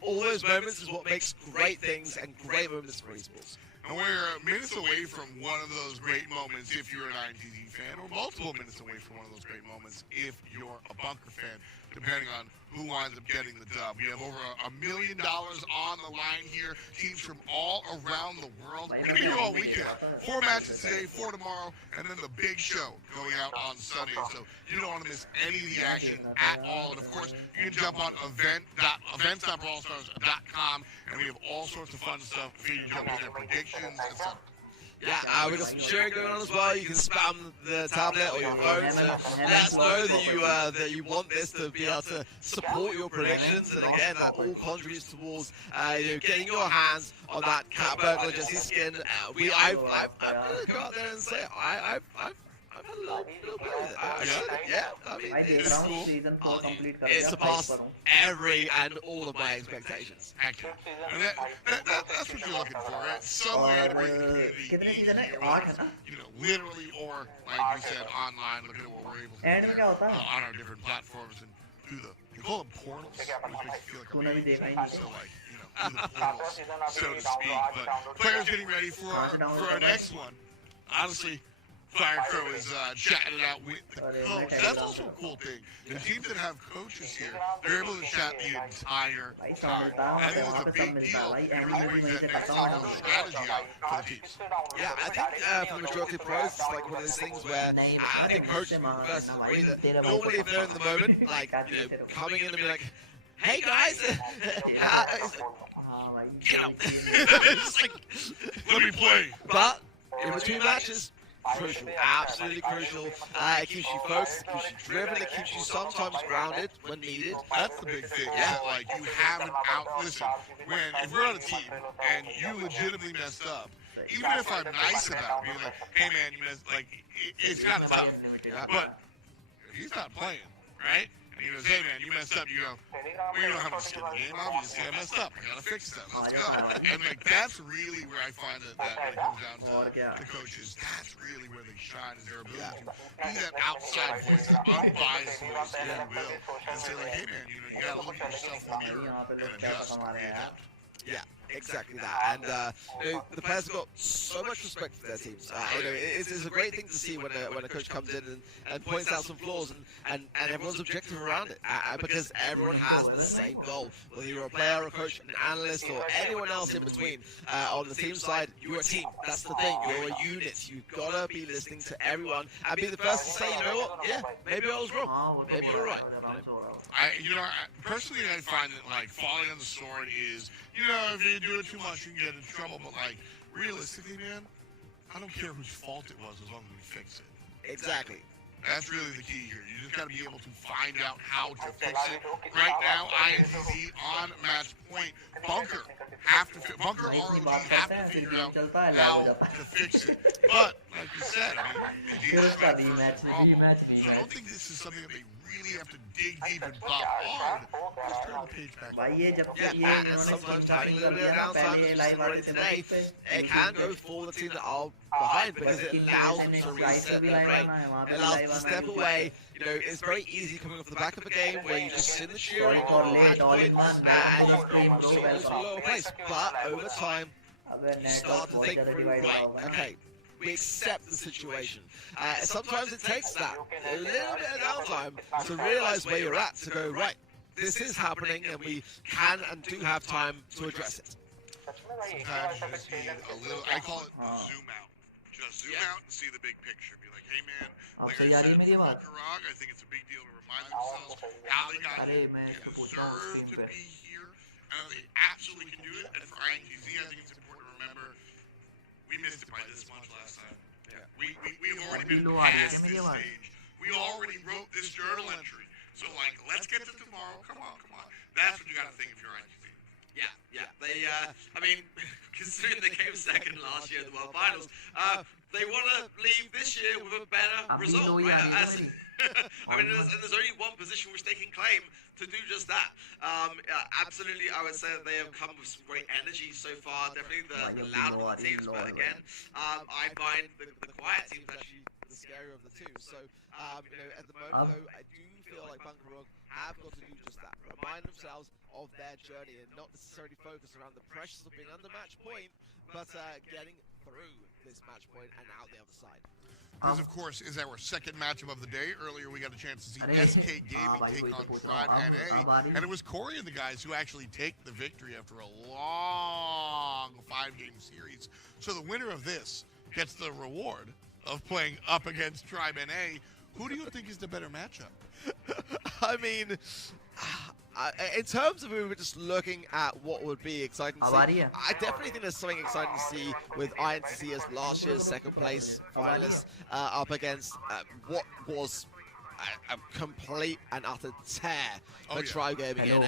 All those moments is what makes great things and great moments for esports. And we're minutes away from one of those great moments if you're an INTZ fan, or multiple minutes away from one of those great moments if you're a Bunker fan, depending on who winds up getting the dub. We have over $1 million on the line here, teams from all around the world. We're going to be here all weekend. 4 matches today, 4 tomorrow, and then the big show going out on Sunday. So you don't want to miss any of the action at all. And of course, you can jump on events.brawlstars.com, and we have all sorts of fun stuff for you to jump in there, predictions and stuff. Yeah, we got some sharing going on as well. You can spam the tablet or your phone to let us know that you want this to be able to support your predictions. And again, that all contributes towards you know, getting your hands on that Cat Burglar Jesse skin. I'm gonna go out there and say I've had a little bit of it. I mean, it's cool. It surpassed every and all of my expectations. Heck yeah. And that's what you're looking for, right? Somewhere to bring the community in here, whether it's, you know, literally or, like we said, online, looking at what we're able to do on our different platforms and through you call them portals, which makes you feel like a so like, you know, through the portals, so to speak. But players getting ready for our next one. Honestly, Firecrow is chatting it out with the coach. That's also a cool thing. The teams that have coaches here, they're able to chat the entire time. I think it's a big deal. It really brings that next level of strategy out for the teams. Yeah, I think for the majority of pros, it's like one of those things where I think coaches will first agree that normally if they're in the moment, like, you know, coming in and be like, hey guys, you know, it's like, let me play. But in between matches, crucial, absolutely crucial. It keeps you focused, it keeps you driven, it keeps you sometimes grounded when needed. That's the big thing. Yeah, like you have an out. Listen, if we're on a team and you legitimately messed up, even if I'm nice about it, being like, hey man, you messed, like it's kind of tough. But if he's not playing, right? And he goes, hey man, you messed up. You go, well, you don't have to skip the game. Obviously, I messed up. I gotta fix that. Let's go. And like that's really where I find that when it comes down to the coaches, that's really where they shine, is their ability to be that outside voice, that unbiased voice, if you will, and say like, hey man, you gotta look at yourself in the mirror and adjust and readapt. Yeah, exactly that. And you know, the players have got so much respect for their teams. You know, it's a great thing to see when a coach comes in and points out some flaws and everyone's objective around it, because everyone has the same goal. Whether you're a player, a coach, an analyst, or anyone else in between, on the team side, you're a team. That's the thing. You're a unit. You've got to be listening to everyone and be the first to say, you know what? Yeah, maybe I was wrong. Maybe you're right. Personally, I find that like falling on the sword is, you know, if you do it too much, you can get in trouble. But like, realistically, man, I don't care whose fault it was as long as we fix it. Exactly. That's really the key here. You just got to be able to find out how to fix it. Right now, INTZ on match point. Bunker ROG have to figure out how to fix it. But like you said, I mean, it is that first problem. So I don't think this is something that they really have to dig deep and pop hard. Just turn the page back. Yeah, and sometimes having a little bit of downtime, as we've seen already today, it can go for the team that are behind because it allows them to reset their brain. It allows them to step away. You know, it's very easy coming off the back of a game where you just sit in the cheering or match point and you sort of into a lower place. But over time, you start to think through, right, okay, we accept the situation. Sometimes it takes that, a little bit of downtime to realize where you're at, to go, right, this is happening and we can and do have time to address it. Sometimes you just need a little, I call it zoom out. Just zoom out and see the big picture. Be like, hey man, like I said, Bunker ROG, I think it's a big deal to remind themselves how they got here. They deserve to be here. They absolutely can do it. And for INTZ, I think it's important to remember, we missed it by this much last time. Yeah. We've already been past this stage. We already wrote this journal entry. So like, let's get to tomorrow. Come on. That's what you got to think if you're INTZ. Yeah. They, I mean, considering they came second last year at the World Finals, they want to leave this year with a better result. Right? I mean, there's only one position which they can claim to do just that. Absolutely, I would say that they have come with some great energy so far. Definitely the louder teams, but again, I find the quiet teams actually the scarier of the two. So, you know, at the moment though, I do feel like Bunker ROG have got to do just that. Remind themselves of their journey and not necessarily focus around the pressures of being under match point, but getting through this match point and out the other side. This, of course, is our second matchup of the day. Earlier, we got a chance to see SK Gaming take on Tribe NA, and it was Corey and the guys who actually take the victory after a long 5-game series. So the winner of this gets the reward of playing up against Tribe NA. Who do you think is the better matchup? I mean, in terms of we were just looking at what would be exciting to see, I definitely think there's something exciting to see with INTZ as last year's second place finalists up against what was a complete and utter tear for Tribe Gaming NA.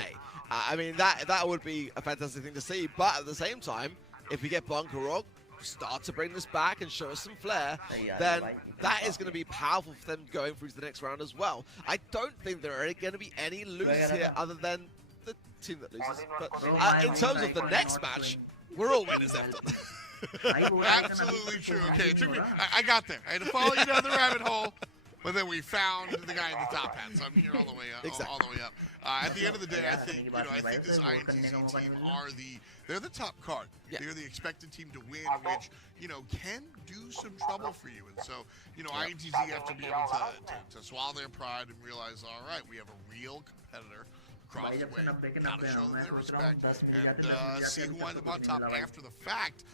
I mean, that would be a fantastic thing to see, but at the same time, if we get Bunker ROG start to bring this back and show us some flair, then that is going to be powerful for them going through to the next round as well. I don't think there are going to be any losers here other than the team that loses. But in terms of the next match, we're all winners after that. Absolutely true. Okay, it took me, I got there. I had to follow you down the rabbit hole. but then we found the guy in the top hat, so I'm here all the way up. Exactly. All the way up. At the end of the day, I think this INTZ team they're the top card. Yeah. They're the expected team to win, which can do some trouble for you. And so INTZ have to be able to swallow their pride and realize, all right, we have a real competitor across the way. Gotta show them their respect and see who winds up on top after the fact.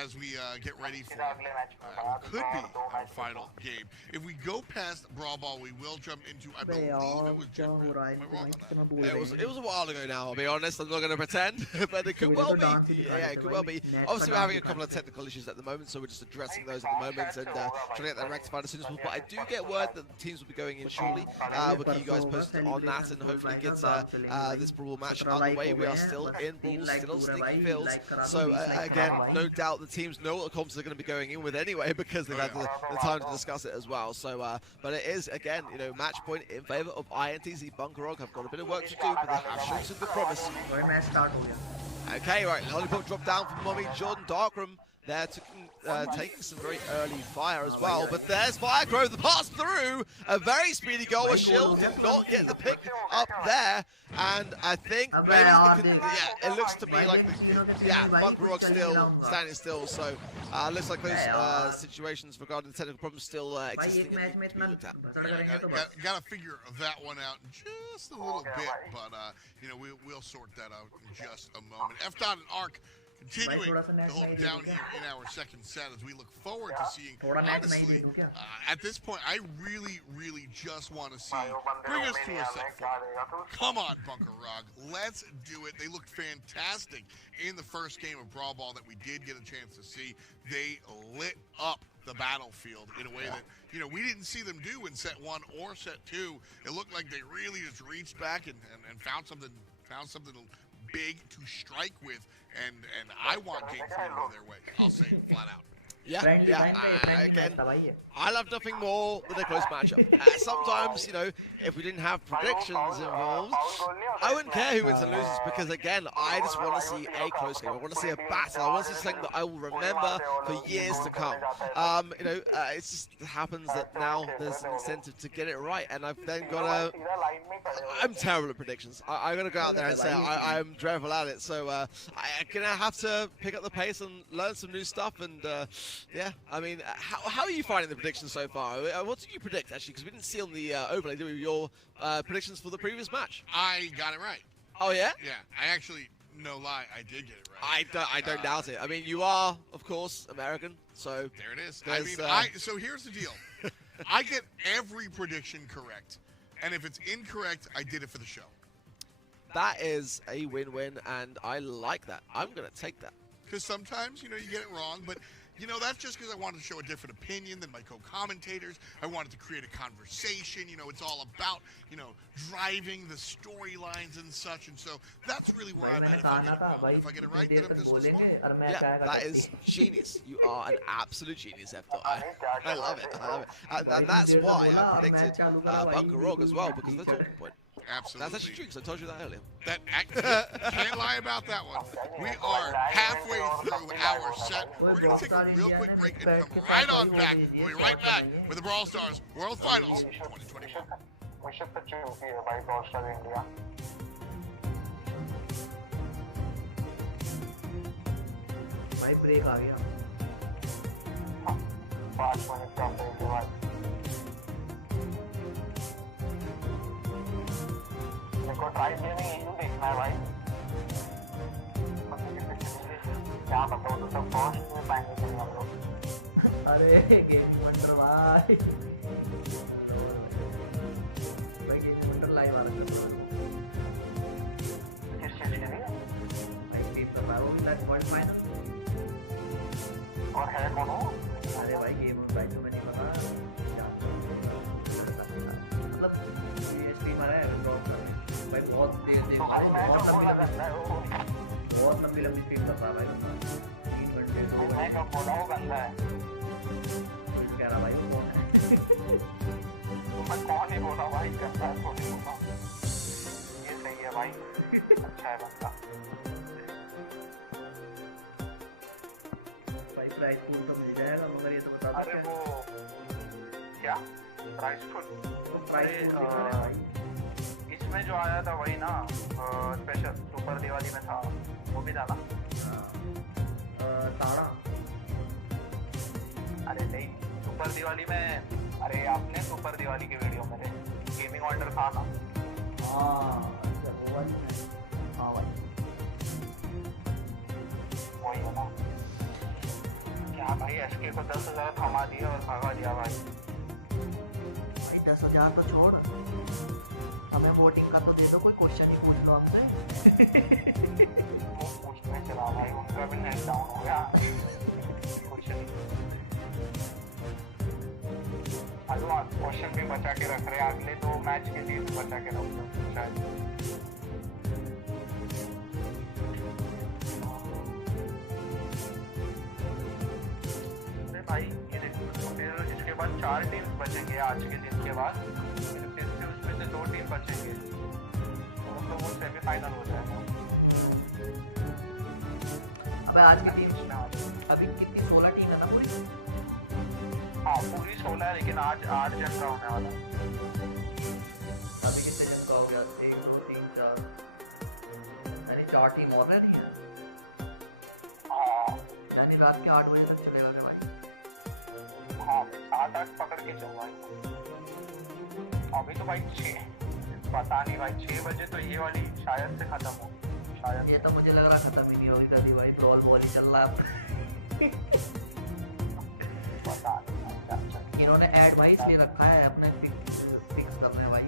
As we get ready for what could be our final game. If we go past Brawl Ball, we will jump into, I believe it was Jet Red. Am I wrong on that? It was a while ago now, I'll be honest. I'm not going to pretend, but it could well be. Yeah, it could well be. Obviously, we're having a couple of technical issues at the moment, so we're just addressing those at the moment and trying to get that rectified as soon as possible. But I do get word that the teams will be going in shortly. We'll keep you guys posted on that and hopefully get this Brawl match underway. We are still in Brawl, still sneaky fields. So again, no doubt the teams know what the comps are going to be going in with anyway because they've had the time to discuss it as well. So, but it is again, match point in favor of INTZ. Bunkerog have got a bit of work to do, but they have shown some good promise. Okay, right, lollipop drop down from Mommy Jordan Darkroom. There taking some very early fire as well, but there's Firecrow, the pass through, a very speedy goal. Shield did not get the pick up there, and I think maybe it looks to me like Bunkerog still standing still, so looks like those situations regarding the technical problems still existing and need to be looked at. Gotta figure that one out just a little bit, but we'll sort that out in just a moment. F-Dot and Arc continuing to hold down here in our second set as we look forward to seeing, honestly, at this point, I really, really just want to see, bring us to a set 4. Come on, Bunkerog, let's do it. They looked fantastic in the first game of Brawl Ball that we did get a chance to see. They lit up the battlefield in a way that, we didn't see them do in set 1 or set 2. It looked like they really just reached back and found something big to strike with, and I want Game 3 to go their way. I'll say it flat out. Again, I love nothing more than a close matchup. Sometimes, if we didn't have predictions involved, I wouldn't care who wins and loses because, again, I just want to see a close game. I want to see a battle. I want to see something that I will remember for years to come. It just happens that now there's an incentive to get it right, and I've then got to... I'm terrible at predictions. I'm going to go out there and say I'm dreadful at it, so I'm going to have to pick up the pace and learn some new stuff, and I mean, how are you finding the predictions so far? What did you predict, actually? Because we didn't see on the overlay, did we, your predictions for the previous match? I got it right. Oh, yeah? Yeah, I actually, no lie, I did get it right. I don't doubt it. I mean, you are, of course, American, so... There it is. So here's the deal. I get every prediction correct, and if it's incorrect, I did it for the show. That is a win-win, and I like that. I'm going to take that. Because sometimes, you get it wrong, but... that's just because I wanted to show a different opinion than my co-commentators. I wanted to create a conversation. It's all about, driving the storylines and such. And so that's really where I'm at if I get it wrong. If I get it right, then I'm just smart. Yeah, that is genius. You are an absolute genius, F.I. I love it. I love it. And that's why I predicted Bunkerog as well, because of the talking point. Absolutely. That's actually true, because I told you that earlier. Can't lie about that one. We are halfway through our set. We're going to take a real quick break and come right on back. We'll be right back with the Brawl Stars World Finals 2021. We should put you here by Brawl Stars India. भाई break आ गया 5 minutes का break के बाद देखो try gaming यही देखना है भाई क्या बताओ तो सब फर्स्ट में पाएंगे हम लोग अरे गेमिंग मंडल भाई गेमिंग मंडल लाइव आ रहा है किस चीज के लिए भाई टीम तो मैं वो भी लाइव वर्ल्ड फाइनल और है कौन हो अरे भाई गेम भाई तो मैं नहीं पता मतलब ये स्ट्रीम आ रहा है ब्रॉल स्टार्स भाई बहुत देर भाई मैं तो बोला करता है बहुत लंबी लंबी स्ट्रीम कर रहा भाई 3 घंटे 2 मैं कब बोला वो गंदा है कह रहा भाई वो कौन है तो मैं कौन ही बोला भाई गंदा है थोड़ी बोला ये सही है भाई अच्छा है बंदा प्राइस पूल तो मिल जाएगा मगर ये तो बता दो अरे वो क्या प्राइसफुल इसमें जो आया था वही ना स्पेशल सुपर दिवाली में था वो भी था ना ताड़ा अरे नहीं सुपर दिवाली में अरे आपने सुपर दिवाली के वीडियो में गेमिंग ऑर्डर था ना हाँ वो वाली में हाँ भाई वही है ना क्या भाई एसके को 10,000 थमा दिया और भगा दिया भाई 10,000 तो छोड़ हमें वोटिंग का तो दे दो कोई क्वेश्चन ही पूछ लो हमसे वो पूछने चला भाई उनका भी नेट डाउन हो गया क्वेश्चन भी बचा के रख रहे अगले 2 मैच के लिए भी बचा के रख शायद भाई ये देखो फिर इसके बाद 4 टीम्स बचेंगे आज के दिन के बाद फिर उसमें से 2 टीम बचेंगे तो वो सेमीफाइनल हो जाएगा अबे आज की टीम अभी कितनी 16 टीम है ना पूरी हाँ पूरी 16 है लेकिन आज 8 जन का होने वाला अभी कितने जन का हो गया 1 2 3 4 यानी 4 टीम और रह रही है हाँ यानी रात के 8 बजे तक चलेगा रे भाई हाँ 7-8 पकड़ के चल भाई अभी तो भाई 6 पता नहीं भाई 6 बजे तो ये वाली शायद से खत्म हो शायद ये तो मुझे लग रहा खत्म ही नहीं होगी कभी भाई बॉल ही चल रहा है पता नहीं इन्होंने ऐड भाई इसलिए रखा है अपने फिक्स करने भाई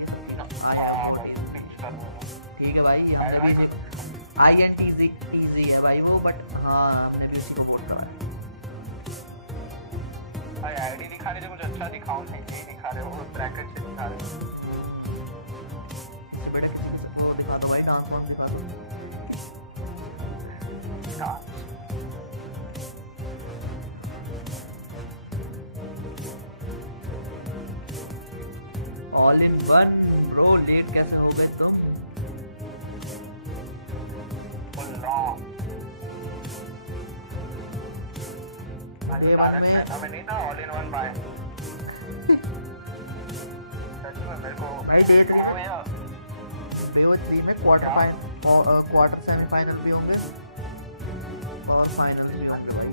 ठीक है भाई हमने भी INTZ है भाई वो बट हाँ हमने भी उसी को वोट करा है भाई आईडी दिखा रहे थे कुछ अच्छा दिखाऊं नहीं दिखा रहे वो ब्रैकेट से दिखा रहे बेटे वो दिखा दो भाई डांस वांस दिखा दो all in one bro late कैसे हो गए तुम ये बात में हमें नहीं था ऑल इन वन बाय मेरे को भाई डे 3 में क्वार्टर सेमीफाइनल भी होंगे और फाइनल भी होंगे भाई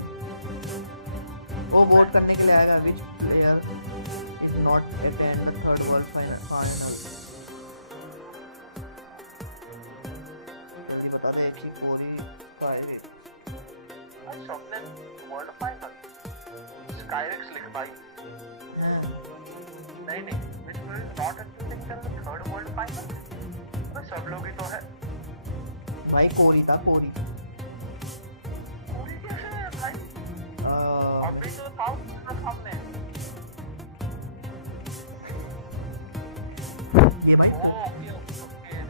वो वोट करने के लिए आएगा विच player is not attend the third world final जल्दी बता दे एक ही पूरी का है सबने वर्ल्ड फाइनल स्काईरेक्स लिख भाई नहीं विच player is not attending the third world final तो सब लोग ही तो है भाई कोरी था कोरी कैसे है भाई अभी तो था सामने ये भाई ओके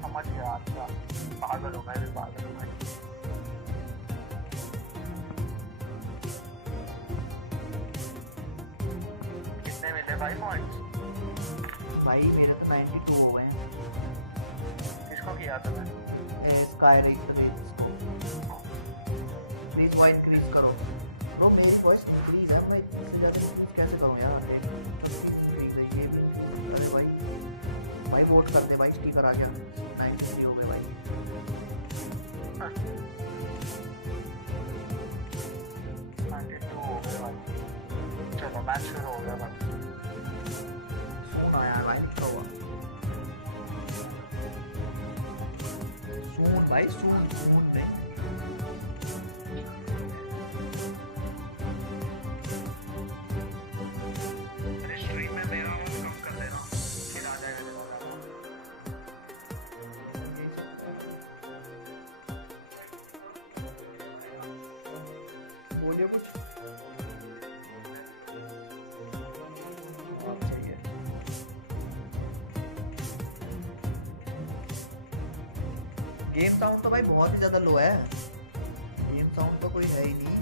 समझ गया अच्छा पागल हो गए कितने मिले भाई पॉइंट्स भाई मेरे तो 92 हो गए हैं किसको किया था मैं स्काईरेक्स को प्लीज वो इंक्रीज करो ब्रो मेरी फर्स्ट इंक्रीज है मैं इससे ज़्यादा इंक्रीज कैसे करूँ यार इंक्रीज है ये भी अरे भाई वोट करते भाई स्टिकर आ गया 93 हो गए भाई 92 हो गए भाई चलो मैच शुरू हो गया भाई सुन यार भाई लिखा हुआ सुन भाई सुन नहीं स्ट्रीम में मेरा आवाज कम कर देना फिर आ जाएगा बोलिए कुछ गेम साउंड तो भाई बहुत ही ज्यादा लो है गेम साउंड तो कोई है ही नहीं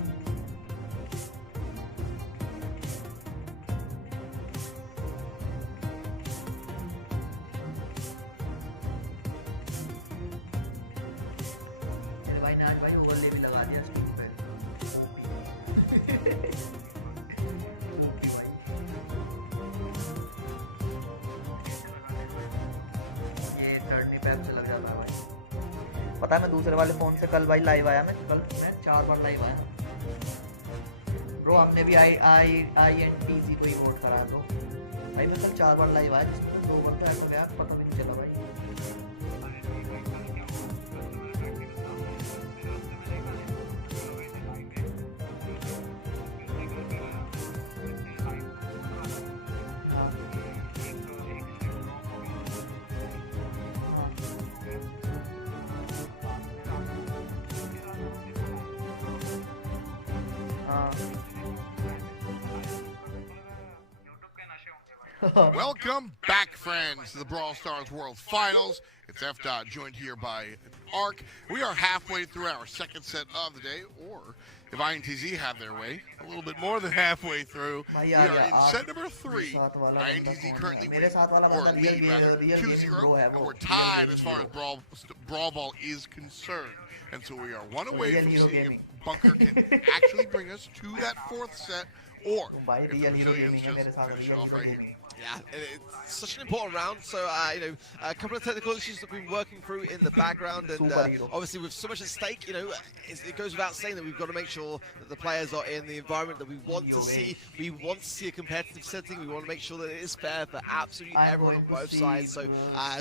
मेरे भाई ने आज भाई ओवरले भी लगा दिया स्टीम पे ओपी भाई पता है मैं दूसरे वाले फोन से कल भाई लाइव आया, मैं 4 बार लाइव आया ब्रो। हमने भी INTZ को ही वोट करा तो भाई मैं कल 4 बार लाइव आया, जिसमें 2 बार तो ऐसा गया पता भी नहीं चला भाई। Welcome back, friends, to the Brawl Stars World Finals. It's F. joined here by Ark. We are halfway through our second set of the day, or if INTZ have their way, a little bit more than halfway through. We are in set number 3. INTZ currently lead 2-0, and we're tied as far as Brawl Ball is concerned. And so we are one away from seeing if Bunker can actually bring us to that 4th set, or if the Brazilians just finish it off right here. Yeah, it's such an important round. So, you know, a couple of technical issues that we've been working through in the background, and obviously with so much at stake, you know, it goes without saying that we've got to make sure that the players are in the environment that we want to see. We want to see a competitive setting. We want to make sure that it is fair for absolutely everyone on both sides. So,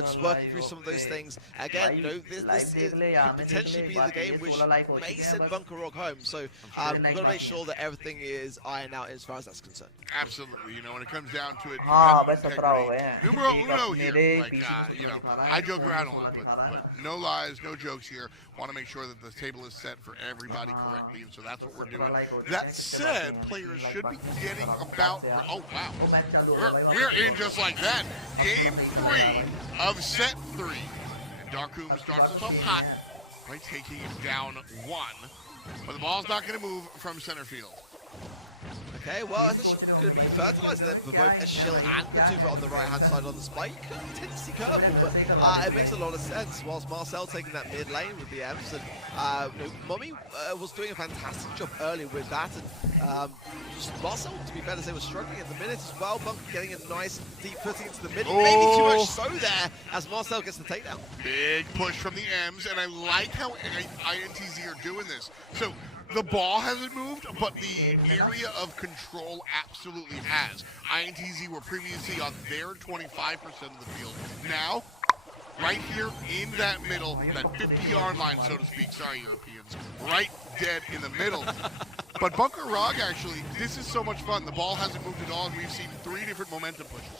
just working through some of those things. Again, you know, this could potentially be the game which may send Bunker Rock home. So, we've got to make sure that everything is ironed out as far as that's concerned. Absolutely. You know, when it comes down to it, numero uno here. Like, you know, I joke around a lot, but no lies, no jokes here. Want to make sure that the table is set for everybody correctly, and so that's what we're doing. That said, players should be getting about. Oh wow, we're in just like that. Game 3 of set 3, and Darkoom starts us off hot by taking it down 1, but the ball's not going to move from center field. Okay, well, I think it's going to be fertilizer then for both Eshil and Patufa on the right-hand side on the spike. You tend to see curveball, but it makes a lot of sense. Whilst Marcel taking that mid lane with the M's, and you know, Mommy was doing a fantastic job earlier with that, and Marcel, to be fair to say, was struggling at the minute as well. Bunker getting a nice deep footing into the mid, maybe too much so there as Marcel gets the takedown. Big push from the M's, and I like how INTZ are doing this. So the ball hasn't moved, but the area of control absolutely has. INTZ were previously on their 25% of the field. Now, right here in that middle, that 50-yard line, so to speak, sorry, Europeans, right dead in the middle. But Bunker Rock, actually, this is so much fun. The ball hasn't moved at all, and we've seen 3 different momentum pushes.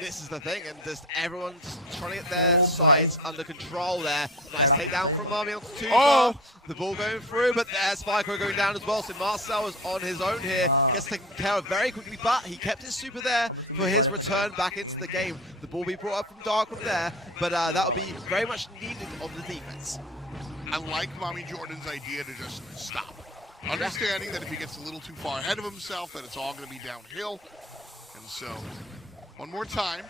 This is the thing, and just everyone just trying to get their sides under control there. Nice takedown from Marmy onto 2. The ball going through, but there's Spyco going down as well. So Marcel is on his own here. Gets taken care of very quickly, but he kept his super there for his return back into the game. The ball be brought up from Darkroom there, but that would be very much needed on the defense. I like Mommy Jordan's idea to just stop. Understanding that if he gets a little too far ahead of himself, that it's all going to be downhill. And so, one more time,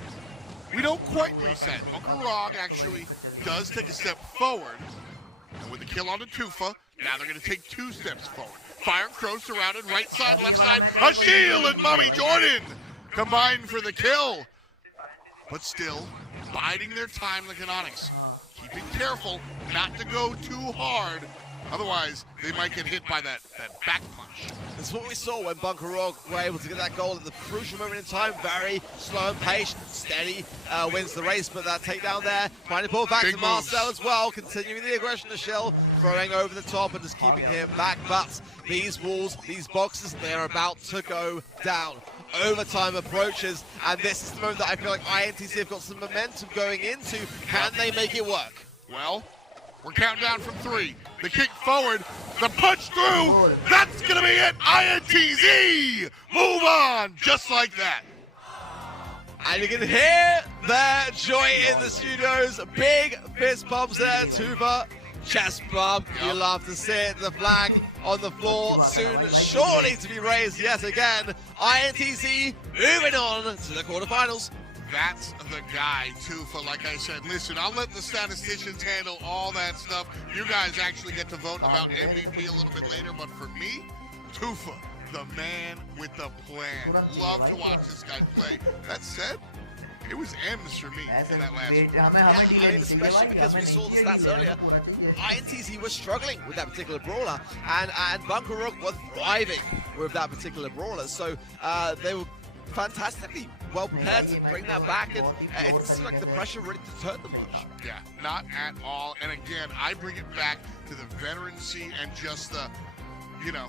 we don't quite reset. Bunker Rock actually does take a step forward. And with the kill on the Tufa, now they're going to take 2 steps forward. Fire Crow surrounded, right side, left side. A shield and Mommy Jordan combined for the kill. But still, biding their time like an Onyx. Keeping careful not to go too hard. Otherwise, they might get hit by that back punch. That's what we saw when Bunker Rock were able to get that goal at the crucial moment in time. Very slow and patient, steady, wins the race, but that takedown there. Trying to pull back to Marcel as well, continuing the aggression to Shill, throwing over the top and just keeping him back. But these walls, these boxes, they are about to go down. Overtime approaches, and this is the moment that I feel like INTZ have got some momentum going into. Can they make it work? Well, we're counting down from 3. The kick forward, the punch through, that's going to be it. INTZ move on just like that. And you can hear the joy in the studios. Big fist bumps there, Tuva. Chest bump, you love to see it. The flag on the floor, soon surely to be raised yet again. INTZ moving on to the quarterfinals. That's the guy, Tufa. Like I said, listen, I'll let the statisticians handle all that stuff. You guys actually get to vote about MVP a little bit later, but for me, Tufa, the man with the plan. Love to watch this guy play. That said, It was M's for me in that last one. Yeah, especially because we saw the stats earlier. INTZ was struggling with that particular brawler, and Bunker Rock were thriving with that particular brawler. So they were fantastically well prepared to bring that back, and it seemed like the pressure really deterred them much. Yeah, not at all. And again, I bring it back to the veterancy and just the, you know,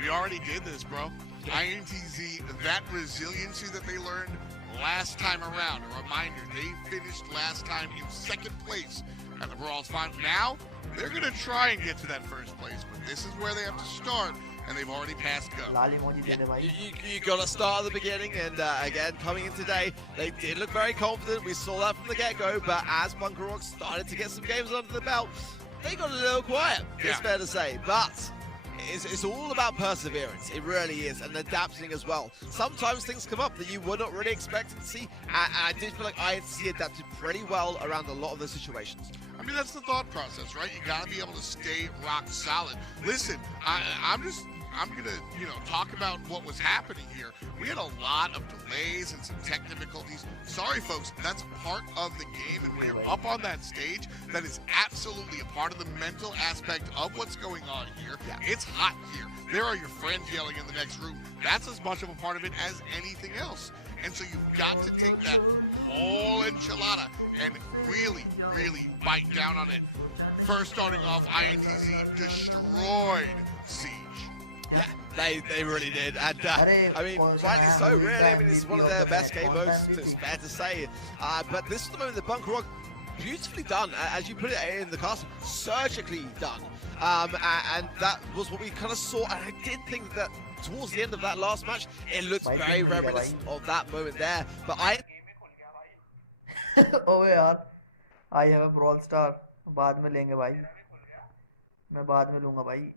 we already did this, bro. INTZ, that resiliency that they learned last time around. A reminder, they finished last time in second place at the Brawl Stars. Now, they're going to try and get to that first place, but this is where they have to start, and they've already passed go. Yeah, you got to start at the beginning, and again, coming in today, they did look very confident. We saw that from the get-go, but as Bunker Rock started to get some games under the belt, they got a little quiet, it's fair to say, but it's all about perseverance. It really is, and adapting as well. Sometimes things come up that you were not really expecting to see, and I did feel like INTZ adapted pretty well around a lot of the situations. I mean, that's the thought process, right? You got to be able to stay rock solid. Listen, I'm gonna, you know, talk about what was happening here. We had a lot of delays and some tech difficulties. Sorry, folks, that's part of the game, and when you're up on that stage, that is absolutely a part of the mental aspect of what's going on here. It's hot here. There are your friends yelling in the next room. That's as much of a part of it as anything else. And so you've got to take that whole enchilada and really, really bite down on it. First starting off, INTZ destroyed Siege. Yeah, they really did, and I mean, rightly so, really. I mean, it's one of their best game modes, it's fair to say. But this is the moment that Bunker Rock, beautifully done, as you put it in the cast, surgically done. And that was what we kind of saw, and I did think that towards the end of that last match, it looked very reminiscent of that moment there. But Oh यार, I have a Brawl Star. बाद में लेंगे भाई. मैं बाद में लूँगा भाई.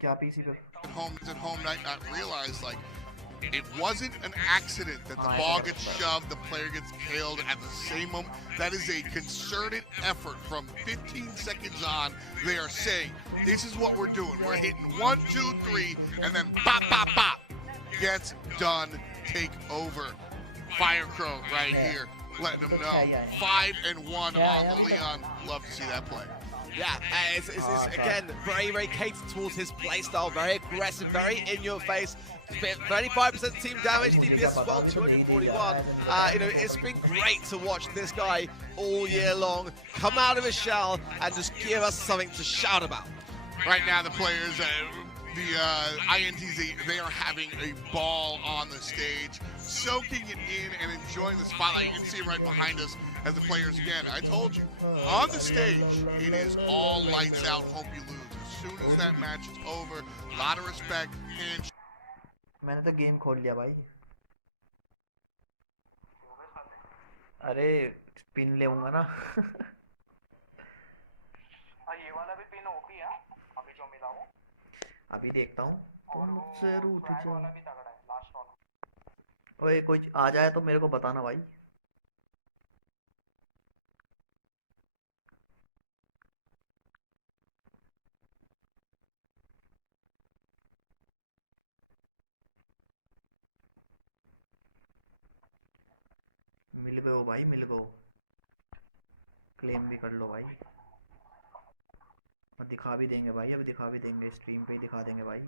क्या PC पे? At home night not realize, like, it wasn't an accident that the ball gets shoved, the player gets killed at the same moment. That is a concerted effort from 15 seconds on. They are saying, this is what we're doing. We're hitting 1, 2, 3, and then bop, bop, bop. Gets done, take over. Fire Crow right here, letting them know. 5-1 on the Leon. Love to see that play. Yeah, it's again, very, very catered towards his playstyle, very aggressive, very in your face. 35% team damage, DPS as well, 241. You know, it's been great to watch this guy all year long come out of his shell and just give us something to shout about. Right now, the players, the INTZ, they are having a ball on the stage, soaking it in and enjoying the spotlight. You can see him right behind us as the players again. I told you, on the stage, it is all lights out, hope you lose. As soon as that match is over, a lot of respect, handshake. मैंने तो game खोल लिया भाई. अरे pin लेऊंगा ना. ये वाला भी पिन ओपी है अभी जो मिला वो. अभी देखता हूँ. तुमसे रूठ जा. वाला भी तगड़ा है लास्ट वाला. ओए कोई आ जाए तो मेरे को बताना भाई. मिल गए हो भाई, मिल गए हो. क्लेम भी कर लो भाई. और दिखा भी देंगे भाई, अभी दिखा भी देंगे, स्ट्रीम पे ही दिखा देंगे भाई.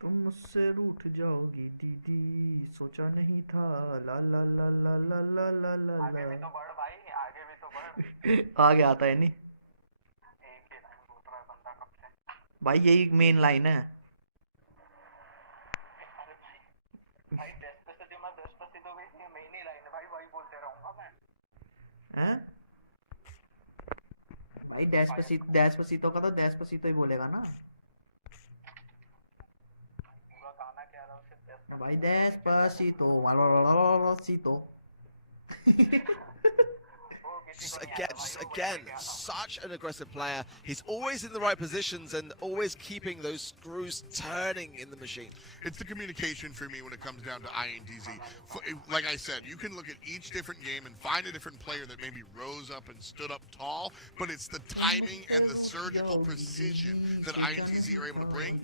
तुम मुझसे रूठ जाओगी दीदी, सोचा नहीं था. ला ला ला ला ला ला ला ला. आगे भी तो बढ़ भाई, आगे भी तो बढ़. आगे आता है नहीं एक ही लाइन बोल रहा है बंदा कब से. भाई, यही मेन लाइन है. भाई डेस्पेसितो भी मेन ही लाइन है भाई, वही बोलते रहूंगा मैं. हैं भाई? डेस्पेसितो का तो डेस्पेसितो ही बोलेगा ना पूरा गाना क्या रहा है भाई. डेस्पेसितो सीतो. just again, such an aggressive player. He's always in the right positions and always keeping those screws turning in the machine. It's the communication for me when it comes down to INTZ. Like I said, you can look at each different game and find a different player that maybe rose up and stood up tall, but it's the timing and the surgical precision that INTZ are able to bring,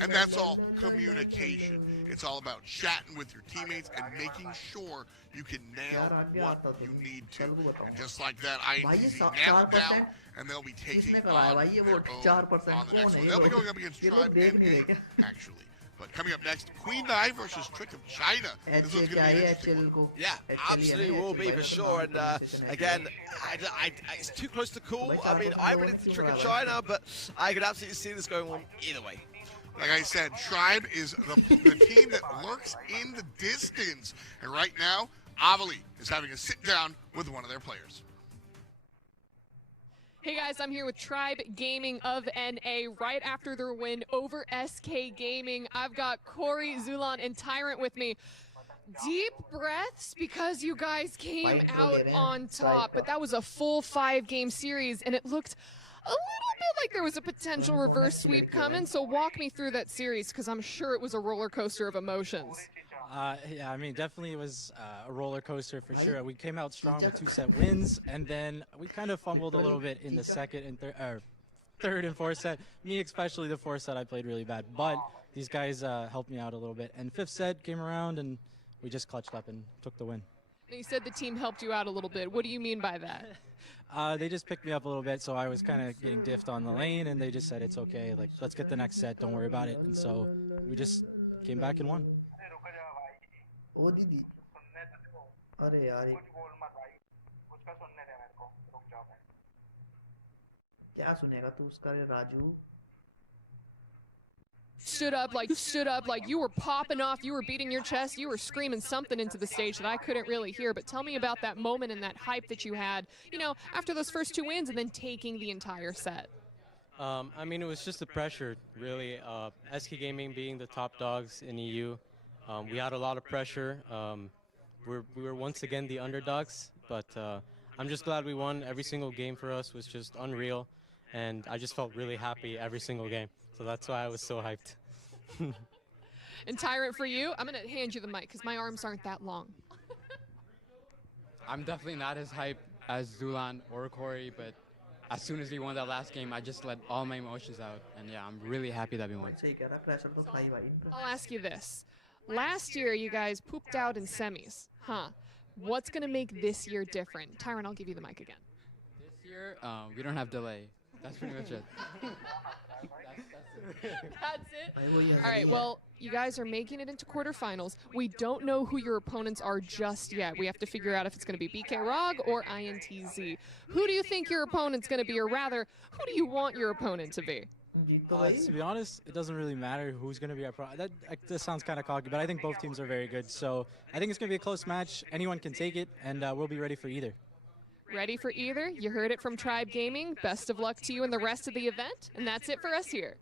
and that's all communication. It's all about chatting with your teammates and making sure you can nail what you need to. And just like that, INTZ nailed down, and they'll be taking on their own on the next one. They'll be going up against Tribe and actually. But coming up next, Queen Nai versus Trick of China. This one's going to be interesting. Yeah, absolutely will be for sure. And again, it's too close to call. I mean, I predicted Trick of China, but I could absolutely see this going on either way. Like I said, Tribe is the team that lurks in the distance. And right now, Avali is having a sit-down with one of their players. Hey guys, I'm here with Tribe Gaming of NA right after their win over SK Gaming. I've got Corey, Zulan, and Tyrant with me. Deep breaths because you guys came out on top, but that was a full 5-game series, and it looked a little bit like there was a potential reverse sweep coming, so walk me through that series because I'm sure it was a roller coaster of emotions. Yeah, I mean, definitely it was a roller coaster for sure. We came out strong with 2-set wins, and then we kind of fumbled a little bit in the second and third and fourth set. Me especially, the fourth set I played really bad, but these guys helped me out a little bit. And fifth set came around, and we just clutched up and took the win. You said the team helped you out a little bit. What do you mean by that? They just picked me up a little bit, so I was kind of getting diffed on the lane, and they just said, it's okay, like, let's get the next set, don't worry about it. And so we just came back and won. ओ दीदी अरे यार क्या सुनेगा तू उसका रे Raju stood up like you were popping off, you were beating your chest, you were screaming something into the stage that I couldn't really hear. But tell me about that moment and that hype that you had, you know, after those first 2 wins and then taking the entire set. I mean, it was just the pressure, really. SK Gaming being the top dogs in EU, we had a lot of pressure. We were once again the underdogs, but I'm just glad we won. Every single game for us was just unreal, and I just felt really happy every single game. So that's why I was so hyped. And Tyrant, for you, I'm going to hand you the mic because my arms aren't that long. I'm definitely not as hyped as Zulan or Corey, but as soon as we won that last game, I just let all my emotions out. And yeah, I'm really happy that we won. I'll ask you this. Last year, you guys pooped out in semis. What's going to make this year different? Tyrant, I'll give you the mic again. This year, we don't have delay. That's pretty much it. That's it? All right, well, you guys are making it into quarterfinals. We don't know who your opponents are just yet. We have to figure out if it's going to be BK Rog or INTZ. Who do you think your opponent's going to be, or rather, who do you want your opponent to be? To be honest, it doesn't really matter who's going to be our opponent. That sounds kind of cocky, but I think both teams are very good. So I think it's going to be a close match. Anyone can take it, and we'll be ready for either. Ready for either? You heard it from Tribe Gaming. Best of luck to you in the rest of the event, and that's it for us here.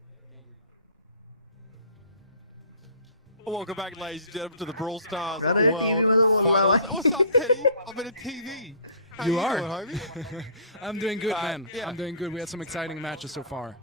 Welcome back, ladies and gentlemen, to the Brawl Stars World Finals. What's up, Teddy? I'm in a TV. How You you are. doing, homie? I'm doing good, man. yeah. I'm doing good. We had some exciting matches so far.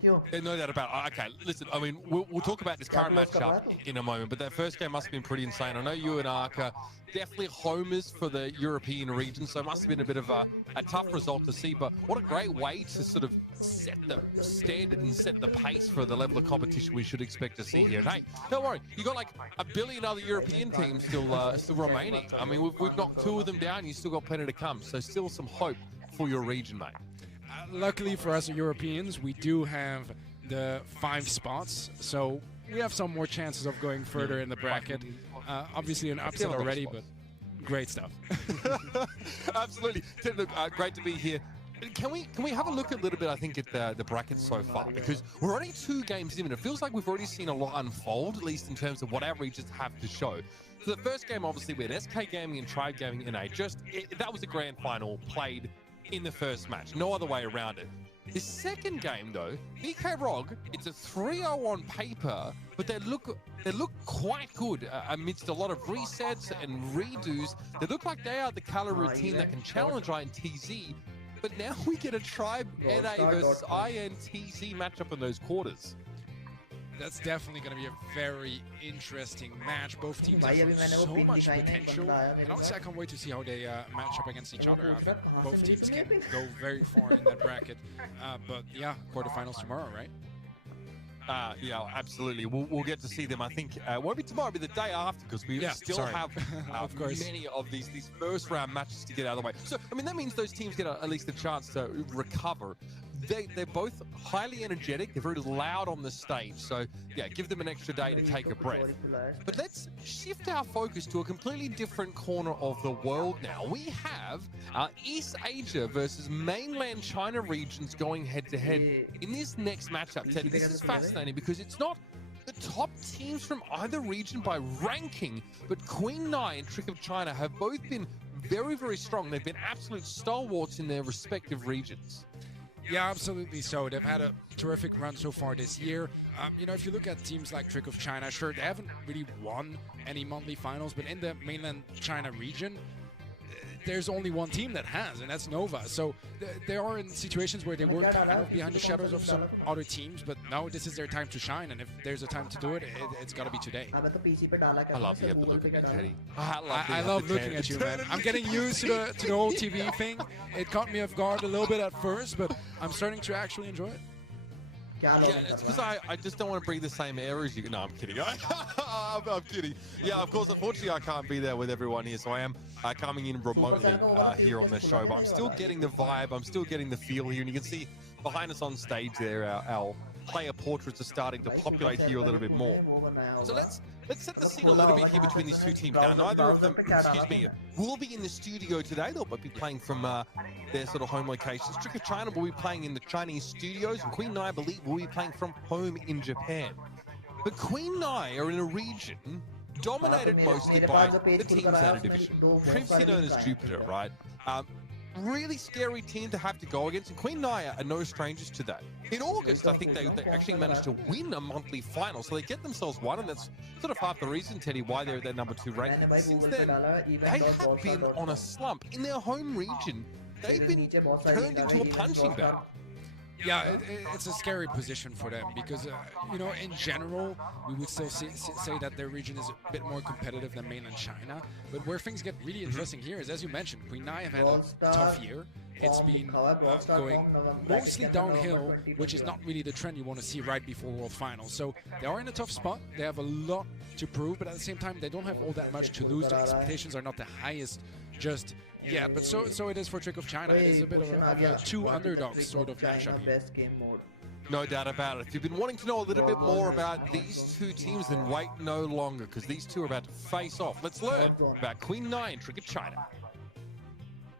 Yeah, no doubt about it. Okay, listen, I mean, we'll talk about this current matchup in a moment, but that first game must have been pretty insane. I know you and Arca definitely homers for the European region, so it must have been a bit of a tough result to see, but what a great way to sort of set the standard and set the pace for the level of competition we should expect to see here. And hey, don't worry, you got like a billion other European teams still remaining. I mean, we've knocked 2 of them down, you still got plenty to come, so still some hope for your region, mate. Luckily for us Europeans, we do have the 5 spots, so we have some more chances of going further in the bracket. Obviously an upset already, but great stuff. Absolutely. Look, great to be here. Can we have a look a little bit, I think, at the brackets so far? Because we're only 2 games in, and it feels like we've already seen a lot unfold, at least in terms of what our regions have to show. So the first game, obviously, we had SK Gaming and Tribe Gaming NA. That was a grand final played in the first match. No other way around it. The second game, though, BK Rog, it's a 3-0 on paper, but they look quite good amidst a lot of resets and redos. They look like they are the caliber team that can challenge INTZ. But now we get a Tribe NA versus INTZ matchup in those quarters. That's definitely going to be a very interesting match. Both teams have so much potential. And honestly, I can't wait to see how they match up against each other. I think both teams can go very far in that bracket. But yeah, quarterfinals tomorrow, right? Yeah, absolutely. We'll get to see them. I think it won't be tomorrow, it'll be the day after, because we still have of course many of these first round matches to get out of the way. So, I mean, that means those teams get at least a chance to recover. They're both highly energetic. They're very loud on the stage. So, yeah, give them an extra day to take a breath. But let's shift our focus to a completely different corner of the world now. We have East Asia versus mainland China regions going head-to-head in this next matchup, Teddy. This is fascinating because it's not the top teams from either region by ranking, but Queen Nai and Trick of China have both been very, very strong. They've been absolute stalwarts in their respective regions. Yeah, absolutely so. They've had a terrific run so far this year. You know, if you look at teams like Trick of China, sure, they haven't really won any monthly finals, but in the mainland China region, there's only one team that has, and that's Nova. So they are in situations where they were kind of behind the shadows of some other teams, but now this is their time to shine, and if there's a time to do it, it's got to be today. I love you have to look at me, Teddy. I love looking at you, man. I'm getting used to the whole TV thing. It caught me off guard a little bit at first, but I'm starting to actually enjoy it. Yeah, it's because I just don't want to breathe the same air as you. No, I'm kidding. I'm kidding. Yeah, of course, unfortunately, I can't be there with everyone here, so I am coming in remotely here on the show, but I'm still getting the vibe. I'm still getting the feel here, and you can see behind us on stage there, our player portraits are starting to populate here a little bit more. So let's set the scene a little bit here between these two teams. Now, neither of them, excuse me, will be in the studio today. They'll both be playing from their sort of home locations. Trick of China will be playing in the Chinese studios, and Queen Nai, I believe, will be playing from home in Japan. But Queen Nai are in a region dominated mostly by the teams out of division, previously known as Jupiter, right? Really scary team to have to go against, and Queen Nai are no strangers to that. In August, I think they actually managed to win a monthly final, so they get themselves one, and that's sort of half the reason, Teddy, why they're at their #2 ranking. Since then, they have been on a slump. In their home region, they've been turned into a punching bag. Yeah, it's a scary position for them because, you know, in general, we would still say that their region is a bit more competitive than mainland China. But where things get really interesting here is, as you mentioned, Queen Nai have had a tough year. It's been going mostly downhill, which is not really the trend you want to see right before World Finals. So they are in a tough spot. They have a lot to prove, but at the same time, they don't have all that much to lose. The expectations are not the highest just yet, but so it is for Trick of China. It is a bit of a two underdogs sort of matchup here. No doubt about it. If you've been wanting to know a little bit more about these two teams, then wait no longer, because these two are about to face off. Let's learn about Queen Nai and Trick of China.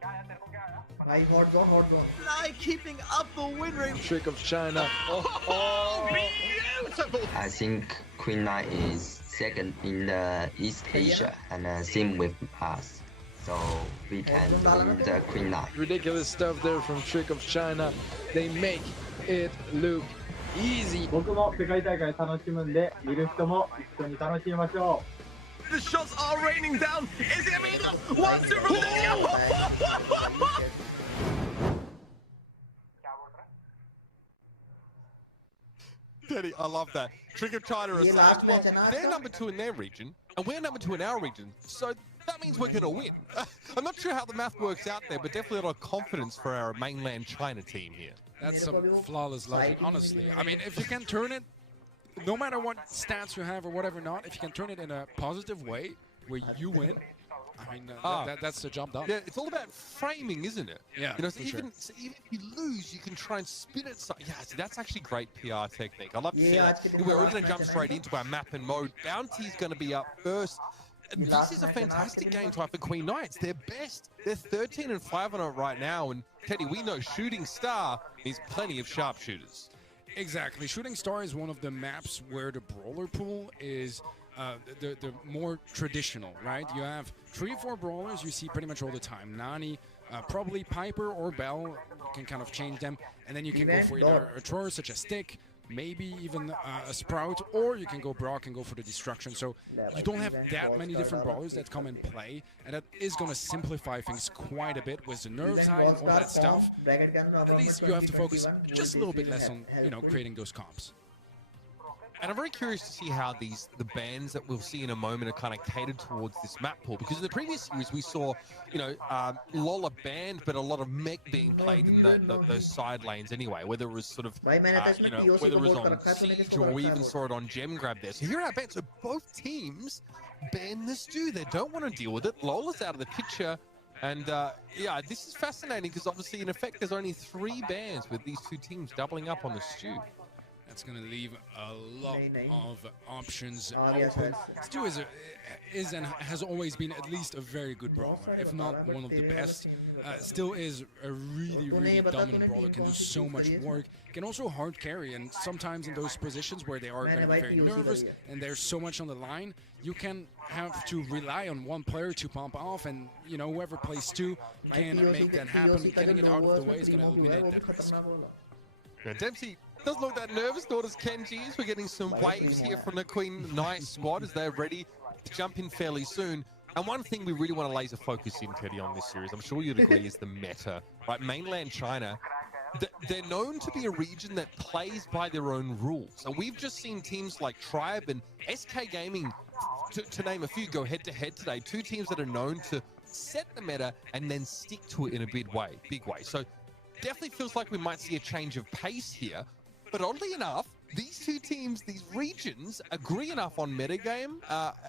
Hot zone. Nai keeping up the win rate. Trick of China. Beautiful. I think Queen Nai is second in the East Asia, and same with us. So we can win the Queen Nai. Ridiculous stuff there from Trick of China. They make it look easy. The shots are raining down. Is it enough? 1-2 from the Teddy, I love that. Trick of China are saying, well, they're #2 in their region, and we're #2 in our region, so that means we're going to win. I'm not sure how the math works out there, but definitely a lot of confidence for our mainland China team here. That's some flawless logic, honestly. I mean, if you can turn it, no matter what stats you have or whatever not, if you can turn it in a positive way where you win, I mean, that's the job done. Yeah, it's all about framing, isn't it? Yeah, you know, so even if you lose, you can try and spin it. So, yeah, see, that's actually great PR technique. I love to see that. We're going to jump straight into our map and mode. Bounty's going to be up first. And this is a fantastic game type for Queen Nai. It's their best. They're 13-5 on it right now. And Teddy, we know Shooting Star needs plenty of sharpshooters. Exactly. Shooting Star is one of the maps where the brawler pool is the more traditional, right? You have 3 or 4 brawlers you see pretty much all the time. Nani, Probably Piper or Bell can kind of change them, and then you can go for either a thrower such as Stick, maybe even a Sprout, or you can go Brock and go for the Destruction. So you don't have that many different brawlers that come in play, and that is going to simplify things quite a bit with the nerves high and all that stuff. At least you have to focus just a little bit less on, you know, creating those comps. And I'm very curious to see how the bans that we'll see in a moment are kind of catered towards this map pool, because in the previous series we saw, you know, Lola banned, but a lot of mech being played in those side lanes anyway, whether it was sort of, you know, whether it was on Siege or we even saw it on Gem Grab there. So here are bans. So both teams ban the Stew. They don't want to deal with it. Lola's out of the picture. And yeah, this is fascinating because obviously in effect there's only 3 bans with these two teams doubling up on the Stew. That's going to leave a lot of options open. Stu is and has always been at least a very good brawler, if not one of the best. Still is a really, really dominant brawler, can do so much work, can also hard carry, and sometimes in those positions where they are going to be very nervous and there's so much on the line, you can have to rely on one player to pump off, and you know, whoever plays Stu can make that happen. Getting it out of the way is going to eliminate that risk. Yeah, Dempsey doesn't look that nervous, nor does Kenji. We're getting some waves here from the Queen Knight squad as they're ready to jump in fairly soon. And one thing we really want to laser focus in, Teddy, on this series, I'm sure you'd agree, is the meta. Right, mainland China, they're known to be a region that plays by their own rules. And we've just seen teams like Tribe and SK Gaming, to name a few, go head-to-head today. 2 teams that are known to set the meta and then stick to it in a big way. So definitely feels like we might see a change of pace here. But oddly enough, these 2 teams, these regions, agree enough on metagame,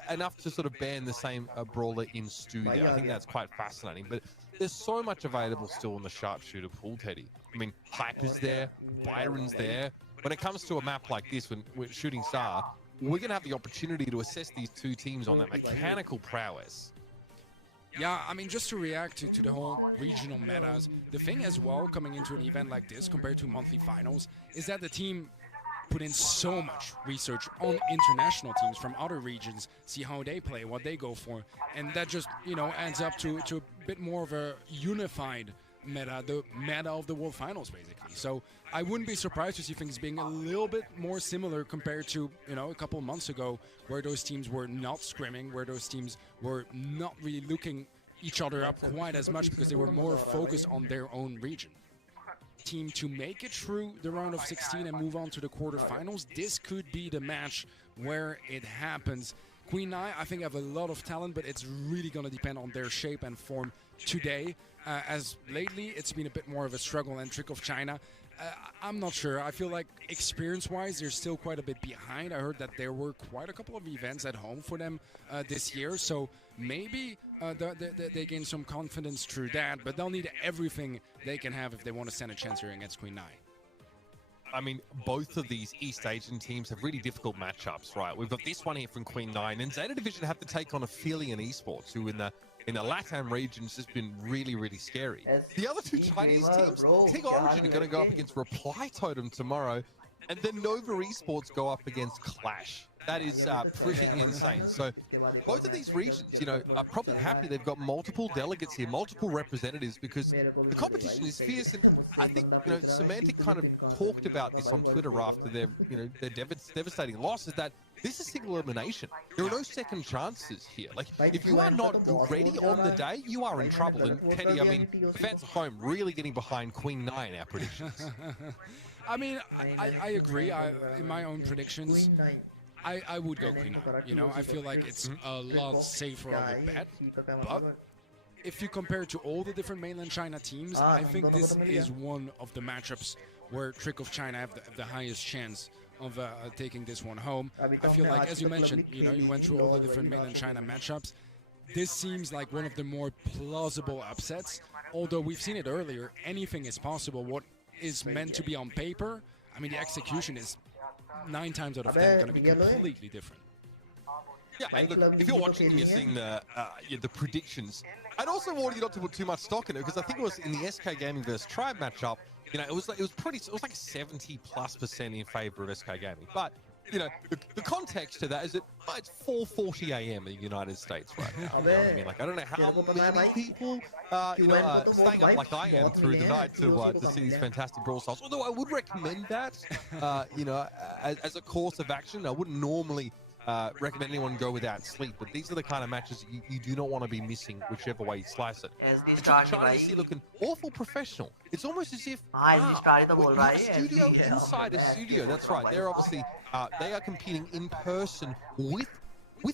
enough to sort of ban the same brawler in Stu there. I think that's quite fascinating. But there's so much available still in the sharpshooter pool, Teddy. I mean, Hyper's there, Byron's there. When it comes to a map like this, when we're shooting Star, we're going to have the opportunity to assess these 2 teams on that mechanical prowess. Yeah, I mean, just to react to the whole regional metas, the thing as well coming into an event like this compared to monthly finals is that the team put in so much research on international teams from other regions, see how they play, what they go for, and that just, you know, adds up to a bit more of a unified meta, the meta of the World Finals, basically. So I wouldn't be surprised to see things being a little bit more similar compared to, you know, a couple months ago, where those teams were not scrimming, where those teams were not really looking each other up quite as much because they were more focused on their own region. Team to make it through the round of 16 and move on to the quarterfinals, this could be the match where it happens. Queen Nai, I think, have a lot of talent, but it's really going to depend on their shape and form today. As lately, it's been a bit more of a struggle, and Trick of China, I'm not sure. I feel like experience-wise, they're still quite a bit behind. I heard that there were quite a couple of events at home for them this year, so maybe they gain some confidence through that, but they'll need everything they can have if they want to stand a chance here against Queen Nai. I mean, both of these East Asian teams have really difficult matchups, right? We've got this one here from Queen Nine, and Zeta Division have to take on Aphelion Esports, who in the LATAM regions has been really, really scary. The other 2 Chinese teams, King Origin, are going to go up against Reply Totem tomorrow, and then Nova Esports go up against Clash. That is pretty insane. So both of these regions, you know, are probably happy they've got multiple delegates here, multiple representatives, because the competition is fierce. And I think, you know, Semantic kind of talked about this on Twitter after their, you know, their devastating loss, is that this is single elimination. There are no second chances here. Like, if you are not ready on the day, you are in trouble. And Teddy, I mean, the fans at home really getting behind Queen Nine, our predictions. I mean, I agree. In my own predictions, I would go Queen Nine. You know, I feel like it's a lot safer of a bet. But if you compare to all the different mainland China teams, I think this is one of the matchups where Trick of China have the highest chance of taking this one home. I feel like, as you mentioned, you know, you went through all the different mainland China matchups. This seems like one of the more plausible upsets. Although we've seen it earlier, anything is possible. What is meant to be on paper, I mean, the execution is 9 times out of 10 going to be completely different. Yeah, and look, if you're watching and you're seeing the predictions, I'd also warn you not to put too much stock in it, because I think it was in the SK Gaming versus Tribe matchup, you know, it was like 70+% in favor of SK Gaming. But you know, the context to that is that it's 4:40 a.m. in the United States right now. You know what I mean? Like, I don't know how many people, you know, are staying up like I am through the night to see these fantastic Brawl Stars. Although I would recommend that, you know, as a course of action. I wouldn't normally recommend anyone go without sleep, but these are the kind of matches you do not want to be missing, whichever way you slice it. China is looking awful professional. It's almost as if we're in a studio inside a studio. That's right. They're obviously they are competing in person with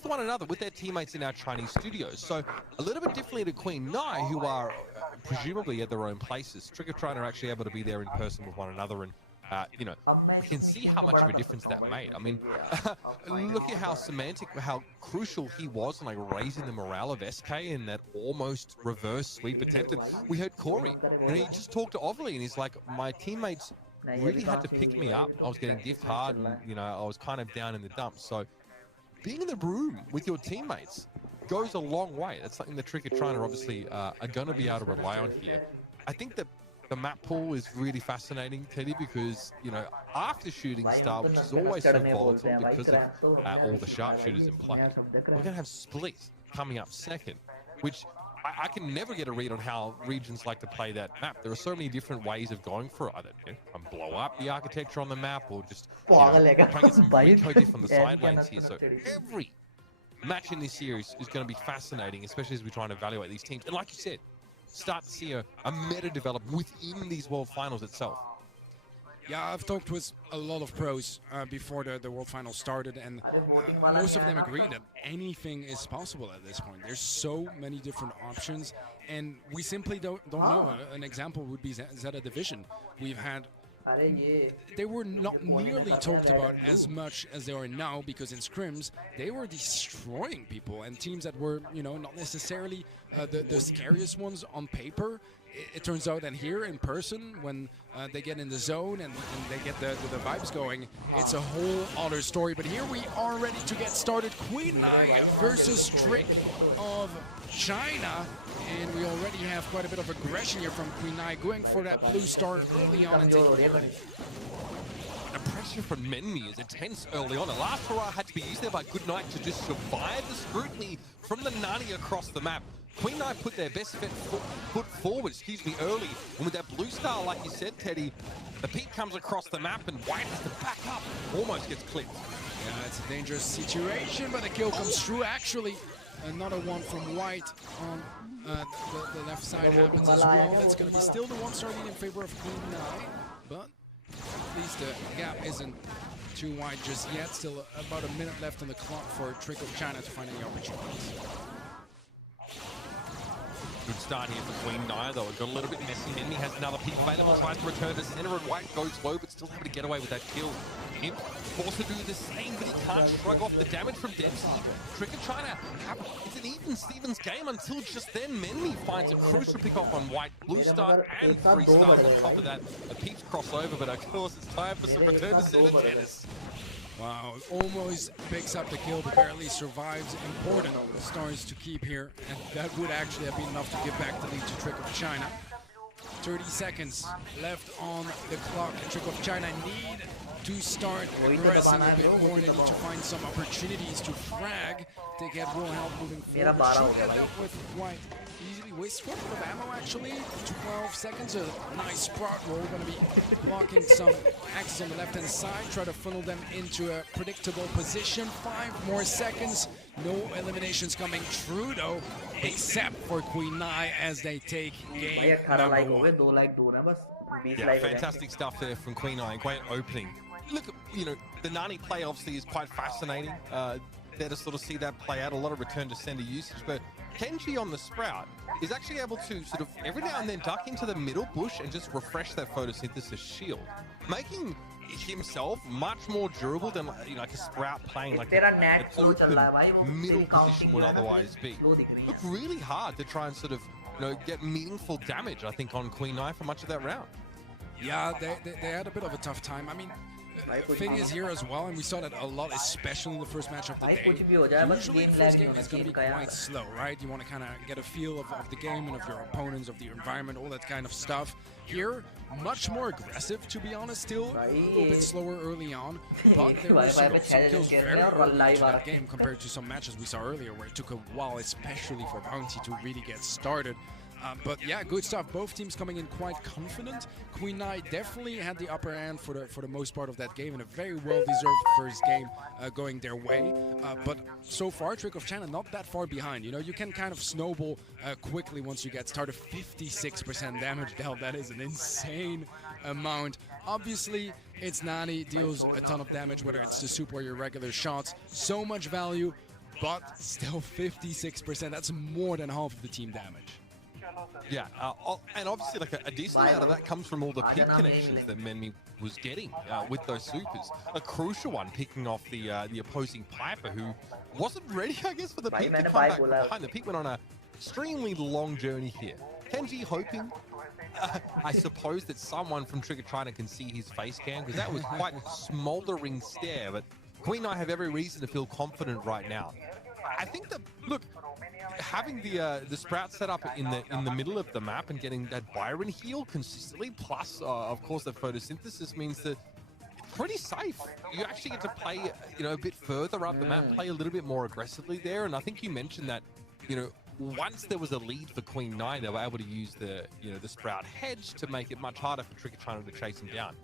one another, with their teammates in our Chinese studios. So a little bit differently to Queen Nai, who are presumably at their own places. Trick of China are actually able to be there in person with one another, and you know, we can see how much of a difference that made. I mean, look at how how crucial he was in like raising the morale of SK in that almost reverse sweep attempt. And we heard Corey, and he just talked to Overly, and he's like, my teammates really had to pick me up. I was getting diffed hard, and you know, I was kind of down in the dumps. So being in the room with your teammates goes a long way. That's something the Trick of China obviously are going to be able to rely on here. I think that the map pool is really fascinating, Teddy, because, you know, after Shooting Star, which is always so volatile because of all the sharpshooters in play, we're going to have Split coming up second, which I can never get a read on how regions like to play that map. There are so many different ways of going for it. Either blow up the architecture on the map, or just try and get some Rico diff on the side lanes here. So every match in this series is going to be fascinating, especially as we try and evaluate these teams. And like you said, start to see a meta develop within these World Finals itself. Yeah, I've talked with a lot of pros before the World Finals started, and most of them agree that anything is possible at this point. There's so many different options, and we simply don't know. An example would be Zeta Division. We've had they were not nearly talked about as much as they are now, because in scrims they were destroying people, and teams that were, you know, not necessarily the scariest ones on paper. It turns out that here in person, when they get in the zone and they get the vibes going, it's a whole other story. But here we are ready to get started. Queen Nai versus Trick of China. And we already have quite a bit of aggression here from Queen Nai, going for that blue star early on and taking it. The pressure from Menmi is intense early on. The last hurrah had to be used there by Goodnight to just survive the scrutiny from the Nani across the map. Queen Nai put their best foot forward, early. And with that blue star, like you said, Teddy, the peak comes across the map and White has to back up. Almost gets clipped. Yeah, it's a dangerous situation, but the kill comes through. Actually, another one from White on the left side happens as well. That's going to be still the one starting in favor of Queen Nai, but at least the gap isn't too wide just yet. Still about a minute left on the clock for Trick of China to find any opportunities. Good start here for Queen Nai, though. It got a little bit messy. Menmi has another pick available, tries to return to center, and White goes low, but still able to get away with that kill. Him forced to do the same, but he can't shrug off the damage from Dempsey. Trick of China, it's an even Stevens game until just then. Menmi finds a crucial pick off on White. Blue star and 3 stars on top of that. A Peeps crossover, but of course it's time for some return to center tennis. Wow, almost picks up the kill, but barely survives. Important stars to keep here, and that would actually have been enough to give back the lead to Trick of China. 30 seconds left on the clock. Trick of China need to start aggressing a bit more. They need to find some opportunities to frag to get full health moving forward. Should get dealt with White easily. Waste quite a bit of ammo actually. 12 seconds, a nice sprout roll. Going to be blocking some axes on the left hand side. Try to funnel them into a predictable position. 5 more seconds. No eliminations coming true though, except for Queen Nai as they take game number 1. Yeah, fantastic stuff there from Queen Nai. Great opening. Look, you know, the Nani play obviously is quite fascinating. There to sort of see that play out, a lot of return to sender usage, but Kenji on the Sprout is actually able to sort of every now and then duck into the middle bush and just refresh that photosynthesis shield, making himself much more durable than, you know, like a Sprout playing like an open middle position would otherwise be. Looked really hard to try and sort of, you know, get meaningful damage, I think, on Queen Nai for much of that round. Yeah, they had a bit of a tough time. I mean, thing is here as well, and we saw that a lot, especially in the first match of the day. Usually the first game is going to be quite slow, right? You want to kind of get a feel of the game and of your opponents, of the environment, all that kind of stuff. Here, much more aggressive, to be honest, still a little bit slower early on, but there were some kills very early into that game compared to some matches we saw earlier where it took a while, especially for Bounty, to really get started. But yeah, good stuff. Both teams coming in quite confident. Queen Nai definitely had the upper hand for the most part of that game, and a very well-deserved first game going their way. But so far, Trick of China not that far behind. You know, you can kind of snowball quickly once you get started. 56% damage dealt. That is an insane amount. Obviously, it's Nani, deals a ton of damage, whether it's the super or your regular shots. So much value, but still 56%. That's more than half of the team damage. Yeah, and obviously like a decent amount of that comes from all the pick connections that Menmi was getting with those supers. A crucial one picking off the opposing Piper, who wasn't ready, I guess, for the pick to come back from behind. The pick went on a extremely long journey here. Kenji hoping, I suppose, that someone from Trick of China can see his face cam, because that was quite a smoldering stare, but Queen Nai have every reason to feel confident right now. I think that, look, having the Sprout set up in the middle of the map and getting that Byron heal consistently, plus of course the photosynthesis, means that it's pretty safe. You actually get to play, you know, a bit further up the map, play a little bit more aggressively there. And I think you mentioned that, you know, once there was a lead for Queen Nai, they were able to use the Sprout hedge to make it much harder for Trick of China to chase him down.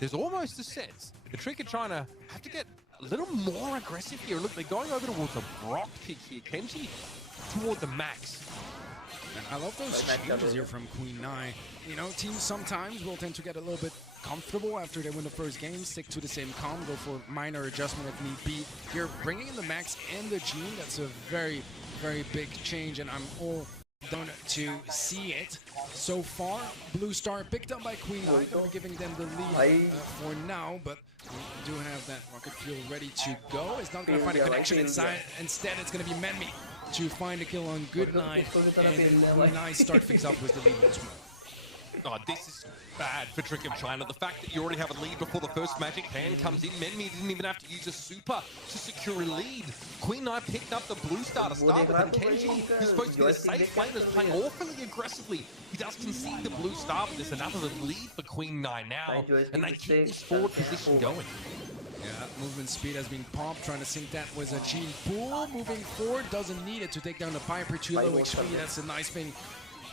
There's almost a sense the Trick of China have to get a little more aggressive here. Look, they're going over towards a Brock pick here. Kenji toward the max. And I love those changes here from Queen Nai. You know, teams sometimes will tend to get a little bit comfortable after they win the first game, stick to the same comp, go for minor adjustment if need be. Here, bringing in the max and the Gene, that's a very, very big change, and I'm all down to see it. So far, Blue Star picked up by Queen Nai, going to be giving them the lead for now, but we do have that rocket fuel ready to go. It's not going to find a connection inside. Instead, it's going to be Menmi to find a kill on Good Night, and Queen Nai start things up with the lead once more. Oh, this is bad for Trick of China. The fact that you already have a lead before the first Magic Hand comes in. Menmi didn't even have to use a super to secure a lead. Queen Nai picked up the Blue Star to start with, and Kenji, who's supposed to be the safe lane, is playing awfully aggressively. He does concede the Blue Star, but there's another lead for Queen Nai now, and they keep this forward position going. Yeah, movement speed has been popped, trying to sync that with a Gene Pool. Moving forward, doesn't need it to take down the Piper, too low HP. That's a nice thing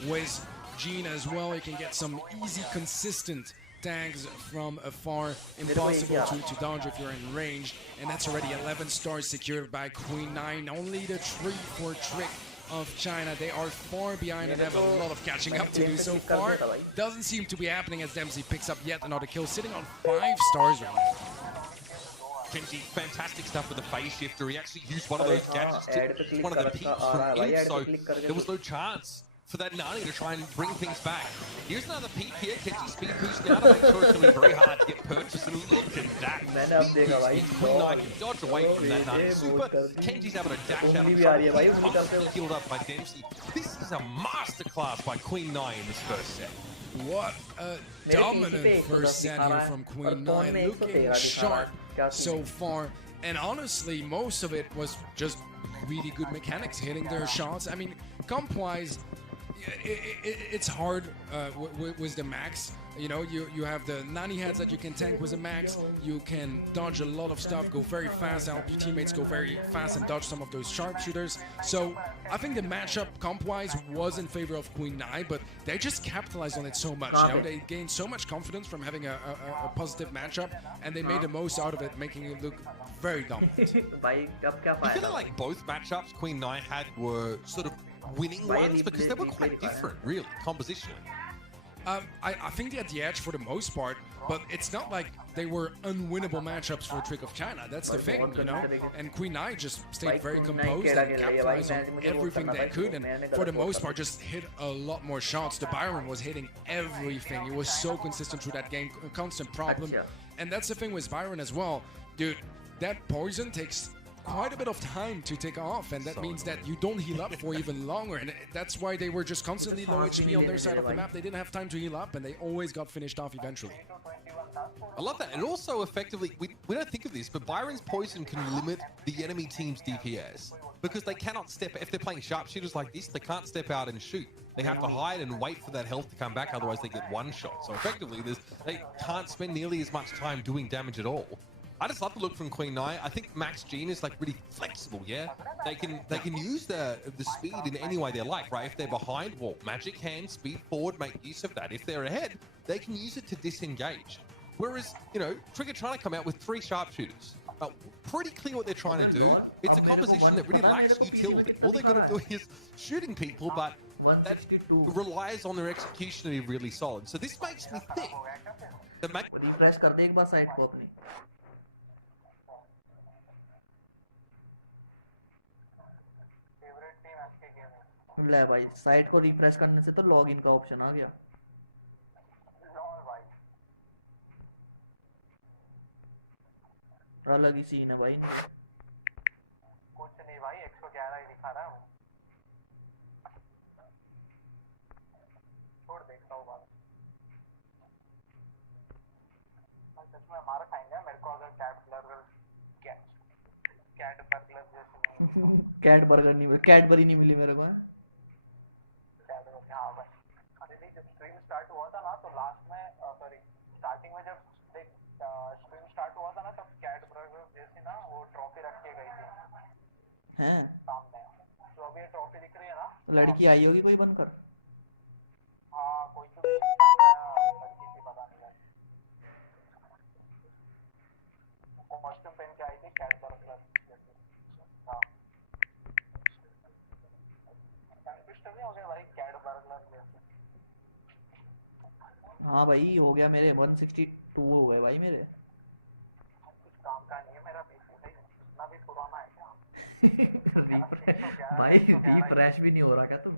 with Gene as well. You can get some easy, consistent tags from afar. Impossible to dodge if you're in range. And that's already 11 stars secured by Queen Nai. Only the 3 for Trick of China. They are far behind and have a lot of catching up to do so far. Doesn't seem to be happening as Dempsey picks up yet another kill, sitting on 5 stars right now. Kenji, fantastic stuff with the phase shifter. He actually used one of those gadgets to one of the peaks from in, so there was no chance for that Nani to try and bring things back. Here's another peek here. Kenji speed boost now to make sure it's going to be very hard to get purchased. And look at that. Speed boost means Queen Nai can dodge away from that Nani super. Kenji's able to dash out of trouble. Constantly healed up by Dempsey. This is a masterclass by Queen Nai in this first set. What a dominant first set here from Queen Nai, looking sharp so far. And honestly, most of it was just really good mechanics, hitting their shots. I mean, comp-wise, it's hard with the max. You know, you have the Nani heads that you can tank with a max. You can dodge a lot of stuff, go very fast, help your teammates go very fast and dodge some of those sharpshooters. So I think the matchup comp-wise was in favor of Queen Nai, but they just capitalized on it so much. You know, they gained so much confidence from having a positive matchup, and they made the most out of it, making it look very dominant. I feel like both matchups Queen Nai had were sort of winning ones because they were quite different, really, compositionally. I think they had the edge for the most part, but it's not like they were unwinnable matchups for Trick of China. That's the thing, you know? And Queen Nai just stayed very composed and capitalized on everything they could, and for the most part just hit a lot more shots. The Byron was hitting everything. He was so consistent through that game, a constant problem. And that's the thing with Byron as well. Dude, that poison takes quite a bit of time to take off, and that means that you don't heal up for even longer, and that's why they were just constantly low HP on their side of the map. They didn't have time to heal up, and they always got finished off eventually. I love that. And also, effectively, we don't think of this, but Byron's poison can limit the enemy team's DPS because they cannot step. If they're playing sharpshooters like this, they can't step out and shoot. They have to hide and wait for that health to come back, otherwise they get one shot. So effectively, they can't spend nearly as much time doing damage at all. I just love the look from Queen Nai. I think Max Jean is like really flexible, yeah? They can use the speed in any way they like, right? If they're behind, well, magic hand, speed forward, make use of that. If they're ahead, they can use it to disengage. Whereas, you know, Trigger trying to come out with 3 sharpshooters. Pretty clear what they're trying to do. It's a composition that really lacks utility. All they're going to do is shooting people, but that relies on their execution to be really solid. So this makes me think that refresh कर दे एक बार site को अपनी. ले भाई site को refresh करने से तो लॉगिन का ऑप्शन आ गया. अलग ही सीन है भाई. कुछ नहीं भाई 111 ही दिखा रहा है वो. छोड़ देखता हूँ बात. सच में मार खाएंगे मेरे को अगर कैट बर्गर जैसे कैट बर्गर नहीं मिली, कैडबरी नहीं मिली मेरे को. हाँ भाई. अरे नहीं जब स्ट्रीम स्टार्ट हुआ था ना तो लास्ट में सॉरी स्टार्टिंग में जब स्ट्रीम स्टार्ट हुआ था ना तब कैट बर्गर जैसी ना वो ट्रॉफी रख के गई थी हैं सामने. जो अभी ये ट्रॉफी दिख रही है ना लड़की आई होगी कोई बनकर. हाँ कोई तो लड़की थी पता नहीं. कॉस्ट्यूम पहन के आई थी कैट बर्गर जैसे. हाँ कंफ्यूज नहीं हो गया भाई कैट बर्गर जैसे. हाँ भाई हो गया मेरे 162 हो गए भाई मेरे. कुछ काम का नहीं है मेरा पीसी भाई. इतना भी पुराना है क्या? भाई रिफ्रेश भी नहीं हो रहा क्या तू?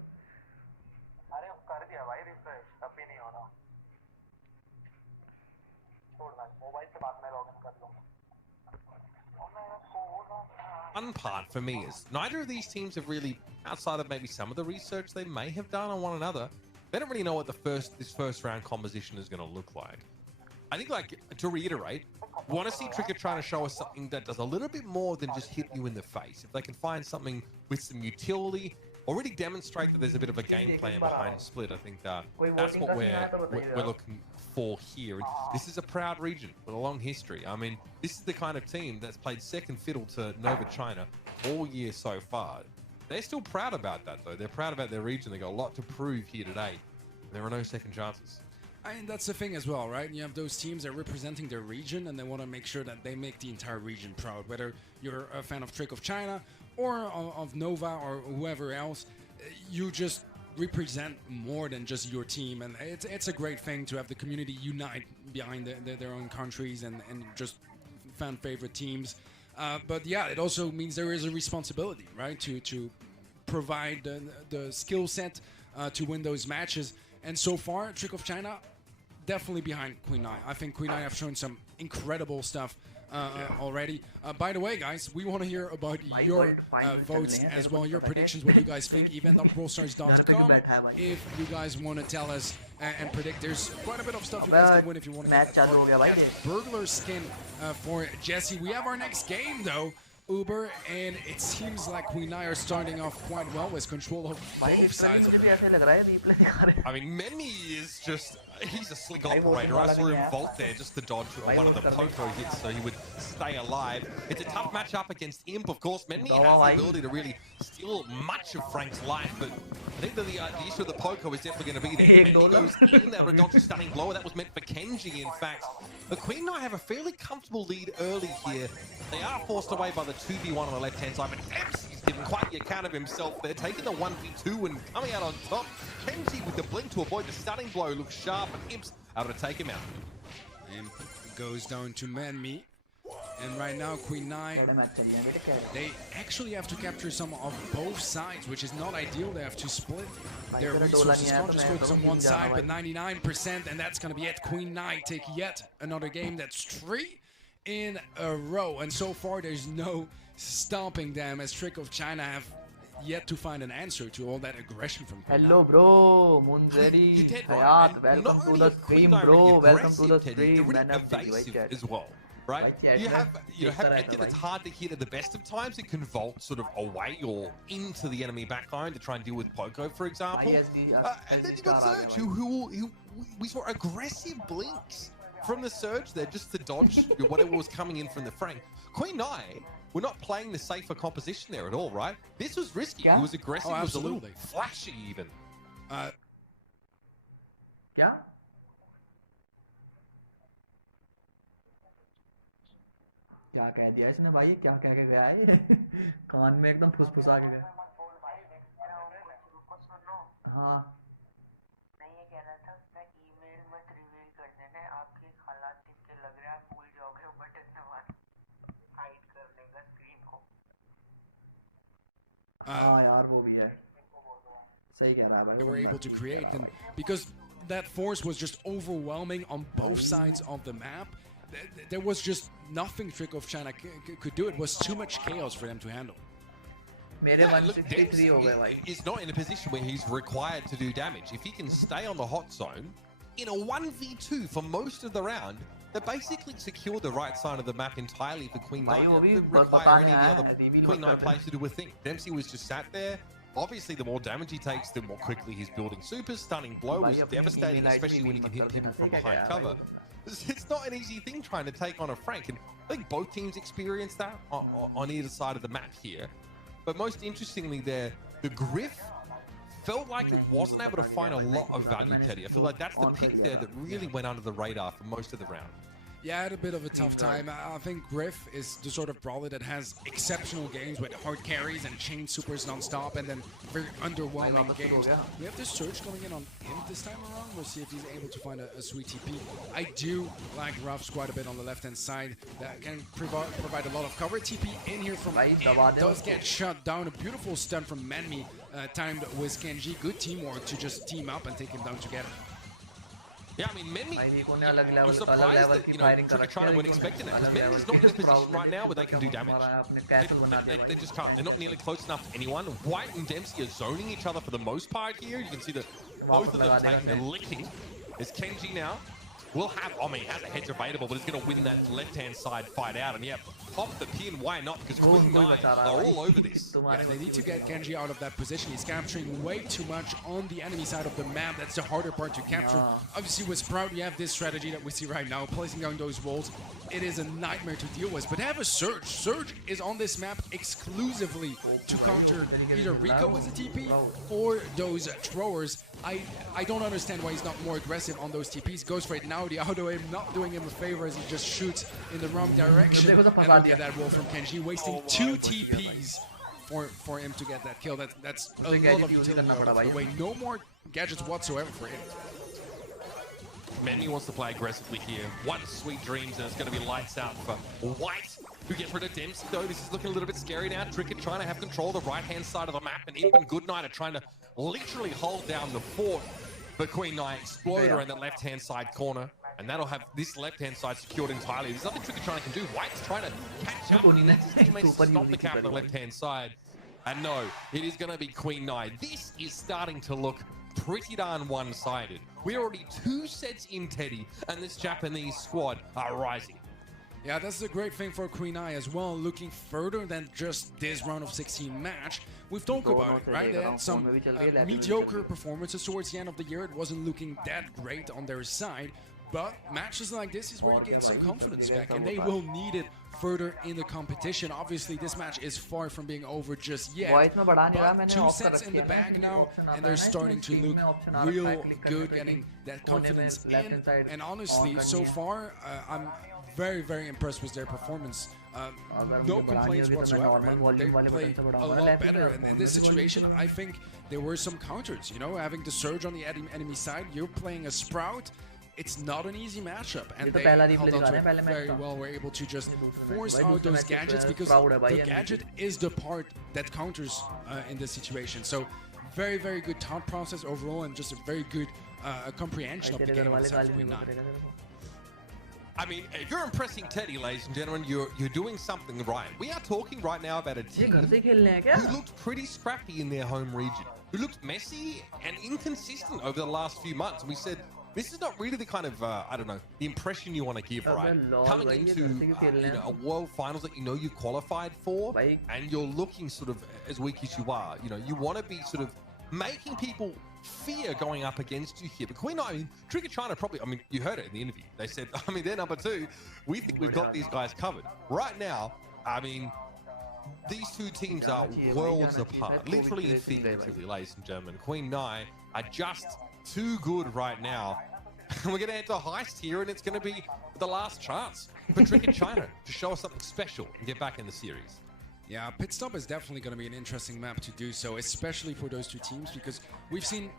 अरे कर दिया भाई रिफ्रेश तब भी नहीं हो रहा. छोड़ भाई मोबाइल से बाद में लॉगिन कर लूंगा. One part for me is neither of these teams have really, outside of maybe some of the research they may have done on one another, they don't really know what this first round composition is going to look like. I think, like, to reiterate, we want to see Trigger trying to show us something that does a little bit more than just hit you in the face. If they can find something with some utility, or really demonstrate that there's a bit of a game plan behind Split, I think that's what we're looking for here. And this is a proud region with a long history. I mean, this is the kind of team that's played second fiddle to Nova China all year so far. They're still proud about that, though. They're proud about their region. They got a lot to prove here today. There are no second chances. And that's the thing as well, right? You have those teams that are representing their region, and they want to make sure that they make the entire region proud. Whether you're a fan of Trick of China or of Nova or whoever else, you just represent more than just your team, and it's a great thing to have the community unite behind their own countries and just fan favorite teams. But yeah, it also means there is a responsibility, right, to provide the skill set to win those matches. And so far, Trick of China definitely behind Queen Nai. I think Queen Nai have shown some incredible stuff already. By the way, guys, we want to hear about your votes as well, your predictions, what you guys think. Event.brawlstars.com. If you guys want to tell us and predict, there's quite a bit of stuff you guys can win if you want to get that burglar skin for Jesse. We have our next game, though. Uber, and it seems like Queen Nai are starting off quite well with control of both sides of the. I mean, Memi is just, he's a slick operator. I saw him vault there just to dodge one of the Poco hits so he would stay alive. It's a tough matchup against Imp, of course. Memi has the ability to really steal much of Frank's life, but I think that the issue of the Poco is definitely going to be there. Memi goes in there and dodges stunning blow. That was meant for Kenji, in fact. The Queen Nai have a fairly comfortable lead early here. They are forced away by the 2v1 on the left-hand side, but Epsy's given quite the account of himself. They're taking the 1v2 and coming out on top. Kenji with the blink to avoid the stunning blow looks sharp, but Imp's able to take him out. Imp goes down to Manmi. And right now, Queen Nai, they actually have to capture some of both sides, which is not ideal. They have to split their resources, not just focus on one side, but 99%, and that's going to be it. Queen Nai take yet another game. That's 3 in a row, and so far there's no stopping them, as Trick of China have yet to find an answer to all that aggression from Queen. Hello, bro. Munzeri. You did Hayat, right. welcome Not to only the are Queen stream, Nine bro. really Welcome to the aggressive, Teddy, stream. they're really evasive as well. Right? You have Edgar that's hard to hit at the best of times. It can vault sort of away or into the enemy backline to try and deal with Poco, for example. And then you got Surge, who we saw aggressive blinks from the Surge there just to dodge whatever was coming in from the Frank. Queen Nine, we're not playing the safer composition there at all, right? This was risky. It was aggressive. It was a little flashy even. क्या? क्या कह दिया इसने भाई? क्या कह के गया है? कान में एकदम फुसफुसा के गया। हाँ। नहीं ये कह रहा था मैं ईमेल मत रिवील कर देना आपके हालात देख के लग रहा है भूल जाओगे बटन दबाना हाइड कर देगा स्क्रीन को। हाँ यार वो भी है। सही कह रहा है भाई। They were able to create, and because that force was just overwhelming on both sides of the map, there was just nothing Trick of China could do. It was too much chaos for them to handle. He's not in a position where he's required to do damage. If he can stay on the hot zone in a 1v2 for most of the round, they basically secure the right side of the map entirely for Queen Nine. They didn't require any of the other Queen Nine players to do a thing. Dempsey was just sat there. Obviously, the more damage he takes, the more quickly he's building supers. Stunning blow was devastating, especially when he can hit people from behind cover. It's not an easy thing trying to take on a Frank, and I think both teams experienced that on either side of the map here. But most interestingly there, the Griff felt like it wasn't able to find a lot of value, Teddy. I feel like that's the pick there that really went under the radar for most of the round. Yeah, I had a bit of a tough time. I think Griff is the sort of brawler that has exceptional games with hard carries and chain supers non-stop, and then very underwhelming games. We have this Surge coming in on him this time around. We'll see if he's able to find a sweet TP. I do like Ruffs quite a bit on the left-hand side. That can provide a lot of cover. TP in here from does get shut down. A beautiful stun from Manmi, timed with Kenji. Good teamwork to just team up and take him down together. Yeah, I mean, Menmi, I'm surprised that, Trick of China weren't expecting that, because Menmi's not in a position right now where they can do damage. They just can't. They're not nearly close enough to anyone. White and Dempsey are zoning each other for the most part here. You can see that both of them taking a licking. There's Kenji now. Will have, I mean, has a hedge available, but he's going to win that left-hand side fight out. And yeah, pop the pin, why not? Because Queen Nine are all over this. Yeah, they need to get Kenji out of that position. He's capturing way too much on the enemy side of the map. That's the harder part to capture. Obviously, with Sprout, you have this strategy that we see right now, placing down those walls. It is a nightmare to deal with, but have a Surge. Surge is on this map exclusively to counter either Rico with a TP or those throwers. I don't understand why he's not more aggressive on those TPs. Goes for it now. The auto aim not doing him a favor as he just shoots in the wrong direction. And look at that wall from Kenji, wasting 2 TPs for him to get that kill. That's a lot of utility out of the way. No more gadgets whatsoever for him. Menmi wants to play aggressively here. One sweet dreams, and it's going to be lights out for White, who gets rid of Dempsey, though. This is looking a little bit scary now. Trick trying to have control of the right-hand side of the map, and even Goodnight are trying to literally hold down the fort. But Queen Nine explode around the left-hand side corner, and that'll have this left-hand side secured entirely. There's nothing Trick can do. White's trying to catch up, and he needs his teammates to stop the cap on the left-hand side. And no, it is going to be Queen Nine. This is starting to look pretty darn one-sided. We're already 2 sets in, Teddy, and this Japanese squad are rising. Yeah, that's the great thing for Queen Eye as well, looking further than just this round of 16 match. We've talked about it, right? They had some mediocre performances towards the end of the year. It wasn't looking that great on their side, but matches like this is where you gain some confidence back, and they will need it further in the competition. Obviously, this match is far from being over just yet, but 2 sets in the bag now, and they're starting to look real good, getting that confidence in. And honestly, so far, I'm very, very impressed with their performance. No complaints whatsoever, man. They played a lot better. And in this situation, I think there were some counters, you know, having the Surge on the enemy side. You're playing a Sprout. It's not an easy matchup, and they held on to it very well. We're able to just force out those gadgets, because the gadget is the part that counters in this situation. So very, very good thought process overall, and just a very good comprehension of the game on the side of Queen Nine. I mean, if you're impressing Teddy, ladies and gentlemen, you're doing something right. We are talking right now about a team who looked pretty scrappy in their home region, who looked messy and inconsistent over the last few months. And we said, this is not really the kind of, I don't know, the impression you want to give, right? Coming into a World Finals that you know you qualified for, and you're looking sort of as weak as you are. You know, you want to be sort of making people fear going up against you here. But Queen, I mean, Trigger China probably, I mean, you heard it in the interview. They said, I mean, they're number 2. We think we've got these guys covered. Right now, I mean, these two teams are worlds apart, literally and figuratively, ladies and gentlemen. Queen Nai are just too good right now. We're going to enter Heist here, and it's going to be the last chance for Trigger China to show us something special and get back in the series. Yeah, Pit Stop is definitely going to be an interesting map to do so, especially for those two teams, because we've seen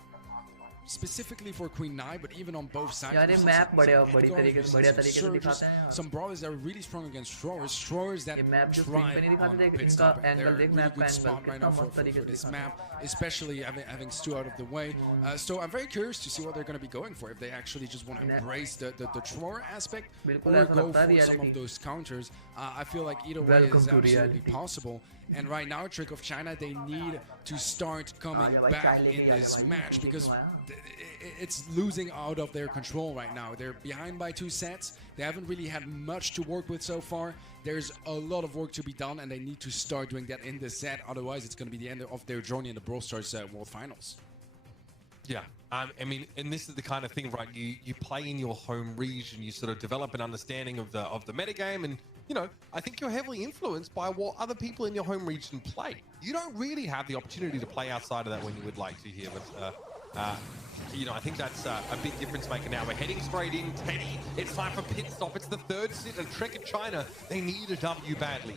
specifically for Queen Nai, but even on both sides, some brawlers that are really strong against throwers that thrive on Pit Stop, and they're a really good spot right now for this map, especially having Stu out of the way. So I'm very curious to see what they're going to be going for, if they actually just want to embrace the thrower aspect or go for some of those counters. I feel like either way is absolutely possible. And right now, Trick of China, they need to start coming back in this match because it's losing out of their control right now. They're behind by 2 sets. They haven't really had much to work with so far. There's a lot of work to be done, and they need to start doing that in this set. Otherwise, it's going to be the end of their journey in the Brawl Stars World Finals. Yeah, I mean, and this is the kind of thing, right? You play in your home region, you sort of develop an understanding of the metagame, and you know, I think you're heavily influenced by what other people in your home region play. You don't really have the opportunity to play outside of that when you would like to here, but you know, I think that's a big difference maker now. We're heading straight in, Teddy. It's time for Pit Stop. It's the 3rd sit, and Trick of China, they need a W badly.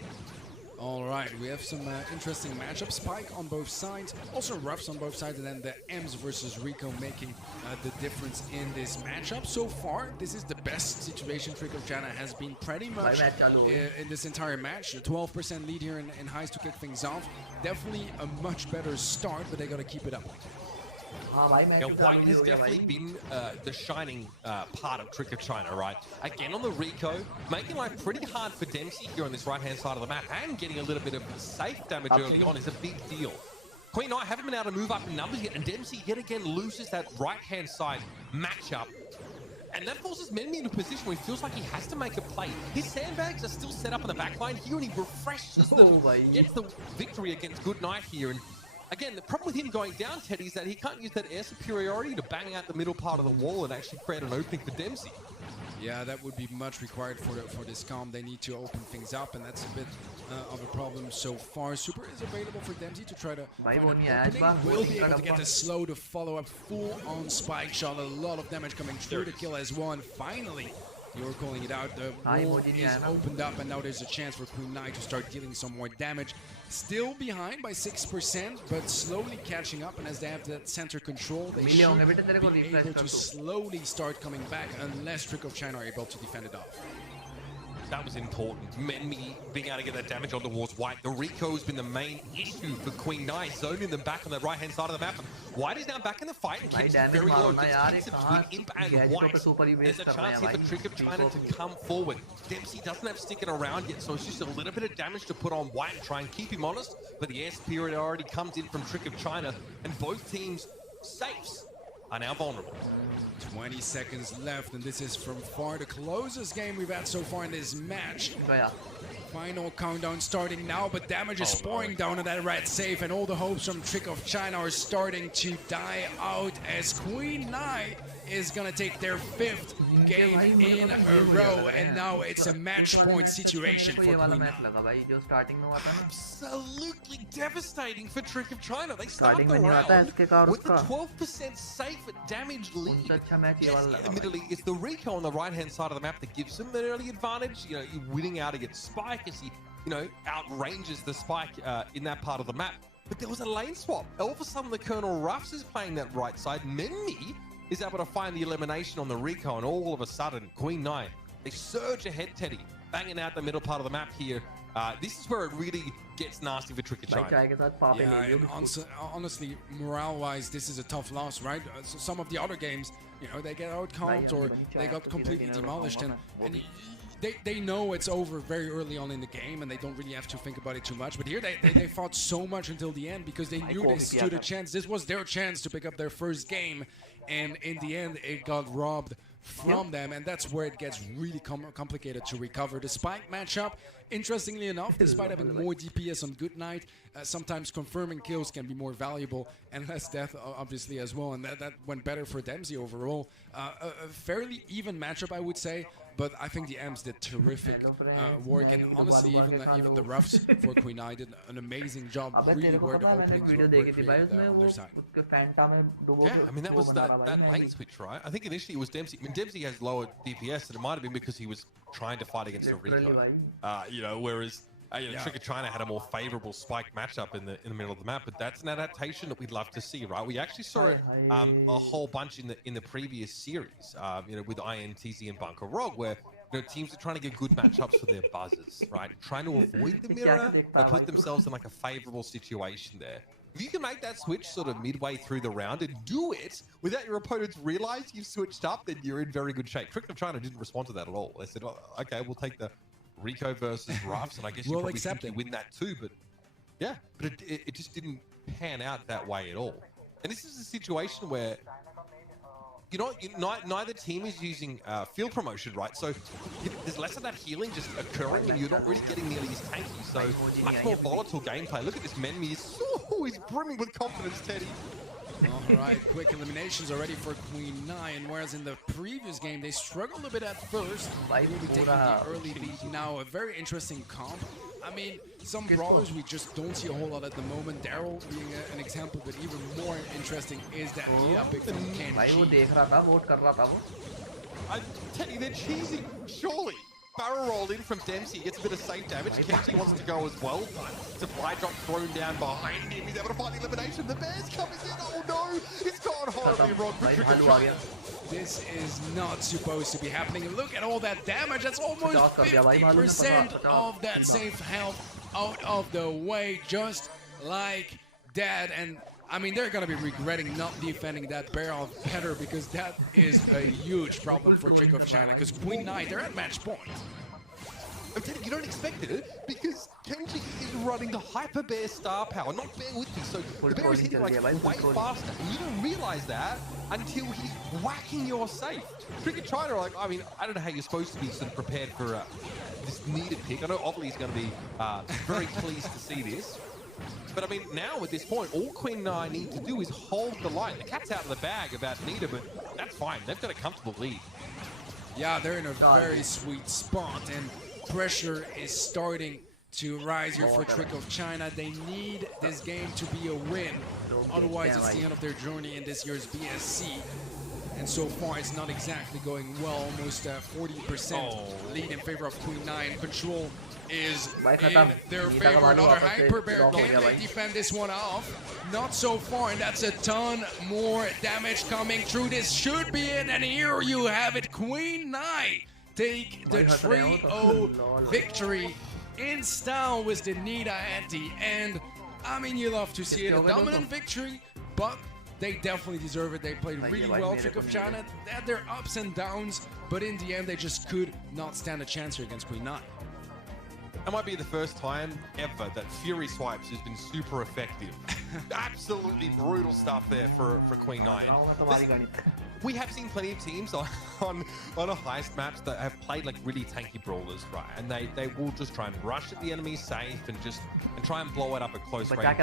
All right, we have some interesting matchups. Spike on both sides, also Ruffs on both sides, and then the M's versus Rico making the difference in this matchup. So far, this is the best situation Trick of China has been pretty much in this entire match. A 12% lead here in Heist to kick things off. Definitely a much better start, but they got to keep it up. Now, White has definitely been the shining part of Trick of China, right? Again on the Rico, making life pretty hard for Dempsey here on this right-hand side of the map, and getting a little bit of safe damage early on is a big deal. Queen Knight haven't been able to move up in numbers yet, and Dempsey yet again loses that right-hand side matchup. And that forces Menmi in a position where he feels like he has to make a play. His sandbags are still set up in the backline here, and he refreshes them, gets the victory against Good Night here. And again, the problem with him going down, Teddy, is that he can't use that air superiority to bang out the middle part of the wall and actually create an opening for Dempsey. Yeah, that would be much required for this comp. They need to open things up, and that's a bit of a problem so far. Super is available for Dempsey to try to find an opening. Will be able to get the slow to follow up full-on spike shot. A lot of damage coming through. The kill as well, and finally, you're calling it out. The wall is opened up, and now there's a chance for Queen Knight to start dealing some more damage. Still behind by 6%, but slowly catching up, and as they have that center control, they should be able to slowly start coming back unless Trick of China are able to defend it off. That was important. Menmi being able to get that damage on towards White. The Rico has been the main issue for Queen Knight, zoning them back on the right-hand side of the map. White is now back in the fight and keeps it very low. Just between Imp and White. There's a chance here for Trick of China to come forward. Dempsey doesn't have sticking around yet, so it's just a little bit of damage to put on White and try and keep him honest. But the air superiority comes in from Trick of China, and both teams' safes are now vulnerable. 20 seconds left, and this is from far the closest game we've had so far in this match. Final countdown starting now, but damage is pouring down on that red safe, and all the hopes from Trick of China are starting to die out as Queen Knight is gonna take their 5th game in a row, and now it's a match point situation for Queen Knight. Absolutely devastating for Trick of China. They start the round with a 12% safe damage lead. Yes, admittedly, it's the Rico on the right-hand side of the map that gives them an early advantage. You know, you're winning out against Spike as he, you know, outranges the Spike in that part of the map. But there was a lane swap. All of a sudden, the Colonel Ruffs is playing that right side. Menmi is able to find the elimination on the Rico, and all of a sudden, Queen Knight, they surge ahead, Teddy, banging out the middle part of the map here. This is where it really gets nasty for Trick or China. Yeah, and honestly, morale-wise, this is a tough loss, right? So some of the other games, you know, they get outcomped or they got completely demolished, and they know it's over very early on in the game, and they don't really have to think about it too much. But here they fought so much until the end because they knew they stood a chance. This was their chance to pick up their first game, and in the end, it got robbed from them, and that's where it gets really complicated to recover. The Spike matchup, interestingly enough, despite having more DPS on Good Night, sometimes confirming kills can be more valuable and less death, obviously, as well, and that went better for Dempsey overall. A fairly even matchup, I would say, but I think the M's did terrific work, and honestly, even the roughs for Queen I did an amazing job. Really, where the openings were created on their side. Yeah, I mean, that was that lane switch, right? I think initially it was Dempsey. I mean, Dempsey has lower DPS, and it might have been because he was trying to fight against a Rico. You know, whereas Trick or China had a more favorable Spike matchup in the middle of the map, but that's an adaptation that we'd love to see, right? We actually saw it a whole bunch in the previous series, you know, with INTZ and Bunker Rog, where teams are trying to get good matchups for their buzzers, right? Trying to avoid the mirror, but put themselves in like a favorable situation there. If you can make that switch sort of midway through the round and do it without your opponents realize you've switched up, then you're in very good shape. Trick or China didn't respond to that at all. They said, oh, okay, we'll take the Rico versus Ruffs, and I guess you probably think you win that too, but yeah, but it just didn't pan out that way at all. And this is a situation where, you know, neither team is using field promotion, right? So there's less of that healing just occurring, and you're not really getting nearly as tanky. So much more volatile gameplay. Look at this Menmi. He's brimming with confidence, Teddy. All right, quick eliminations already for Queen 9, whereas in the previous game they struggled a bit at first. They will be taking the early lead now. A very interesting comp. I mean, some brawlers we just don't see a whole lot at the moment. Daryl being an example, but even more interesting is that Nia picked from Kenji. Teddy, they're cheesing, surely. Barrel rolled in from Dempsey, gets a bit of safe damage. Kenji wants to go as well. Supply drop thrown down behind him. He's able to find the elimination. The Bears coming in. Oh no! It's gone horribly wrong for Trick or China. This is not supposed to be happening. Look at all that damage. That's almost 50% of that safe health out of the way, just like that. And I mean, they're going to be regretting not defending that barrel better, because that is a huge problem for Trick or China, because Queen 9, they're at match point. I'm telling you, you don't expect it, because Kenji is running the Hyper Bear star power, not bear with me, so the bear is hitting like way faster, and you don't realize that until he's whacking your safe. Trick or China are like, I mean, I don't know how you're supposed to be sort of prepared for this needed pick. I know Oblie's going to be very pleased to see this. But I mean, now at this point, all Queen 9 need to do is hold the line. The cat's out of the bag about Nita, but that's fine. They've got a comfortable lead. Yeah, they're in a very sweet spot, and pressure is starting to rise here for Trick or China. They need this game to be a win. Otherwise, it's the end of their journey in this year's BSC. And so far, it's not exactly going well. Almost 40% lead in favor of Queen 9. Control is in their favor. Another Hyper Bear. Can they defend this one off? Not so far, and that's a ton more damage coming through. This should be it, and here you have it. Queen 9 take the 3-0 victory in style with the Nita at the end. I mean, you love to see it. A dominant victory, but they definitely deserve it. They played really well. Trick or China, they had their ups and downs, but in the end, they just could not stand a chance here against Queen 9. That might be the first time ever that Fury Swipes has been super effective. Absolutely brutal stuff there for Queen 9. We have seen plenty of teams on a heist maps that have played like really tanky brawlers, right? And they will just try and rush at the enemy safe and try and blow it up at close range.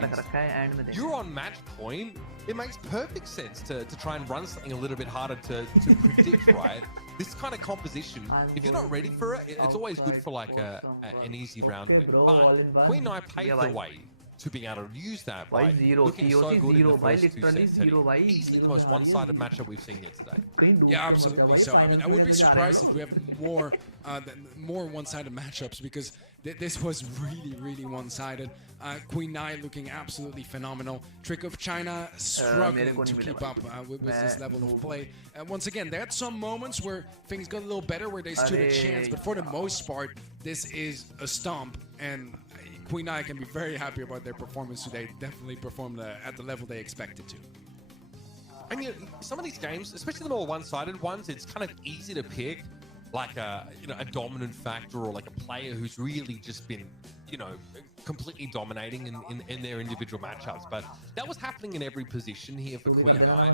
You're on match point. It makes perfect sense to try and run something a little bit harder to predict, right? This kind of composition, if you're not ready for it, it's always good for like an easy round win. But Queen 9 paved the way to being able to use that by looking so good in the first two sets. Easily the most one-sided matchup we've seen here today. Yeah, absolutely so. I mean, I would be surprised if we have more one-sided matchups, because this was really one-sided. Queen Nai looking absolutely phenomenal. Trick of China struggling to keep up with this level of play. Once again, they had some moments where things got a little better, where they stood a chance, but for the most part, this is a stomp, and Queen Nai can be very happy about their performance today. Definitely performed at the level they expected to. And some of these games, especially the more one-sided ones, it's kind of easy to pick like a dominant factor or like a player who's really just been completely dominating in their individual matchups. But that was happening in every position here for Queen Nai.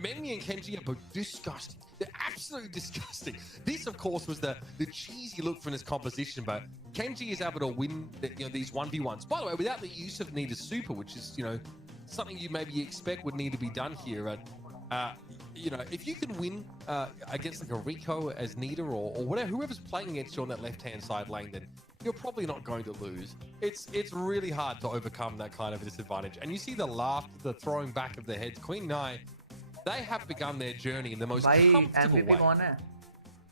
Menmi and Kenji are both disgusting. They're absolutely disgusting. This, of course, was the cheesy look from this composition, but Kenji is able to win these 1v1s. By the way, without the use of Nita's super, which is something you maybe expect would need to be done here. If you can win against like a Rico as Nita or whatever, whoever's playing against you on that left-hand side lane, then you're probably not going to lose. It's really hard to overcome that kind of disadvantage. And you see the laughter, the throwing back of their heads. Queen Nai, they have begun their journey in the most comfortable way.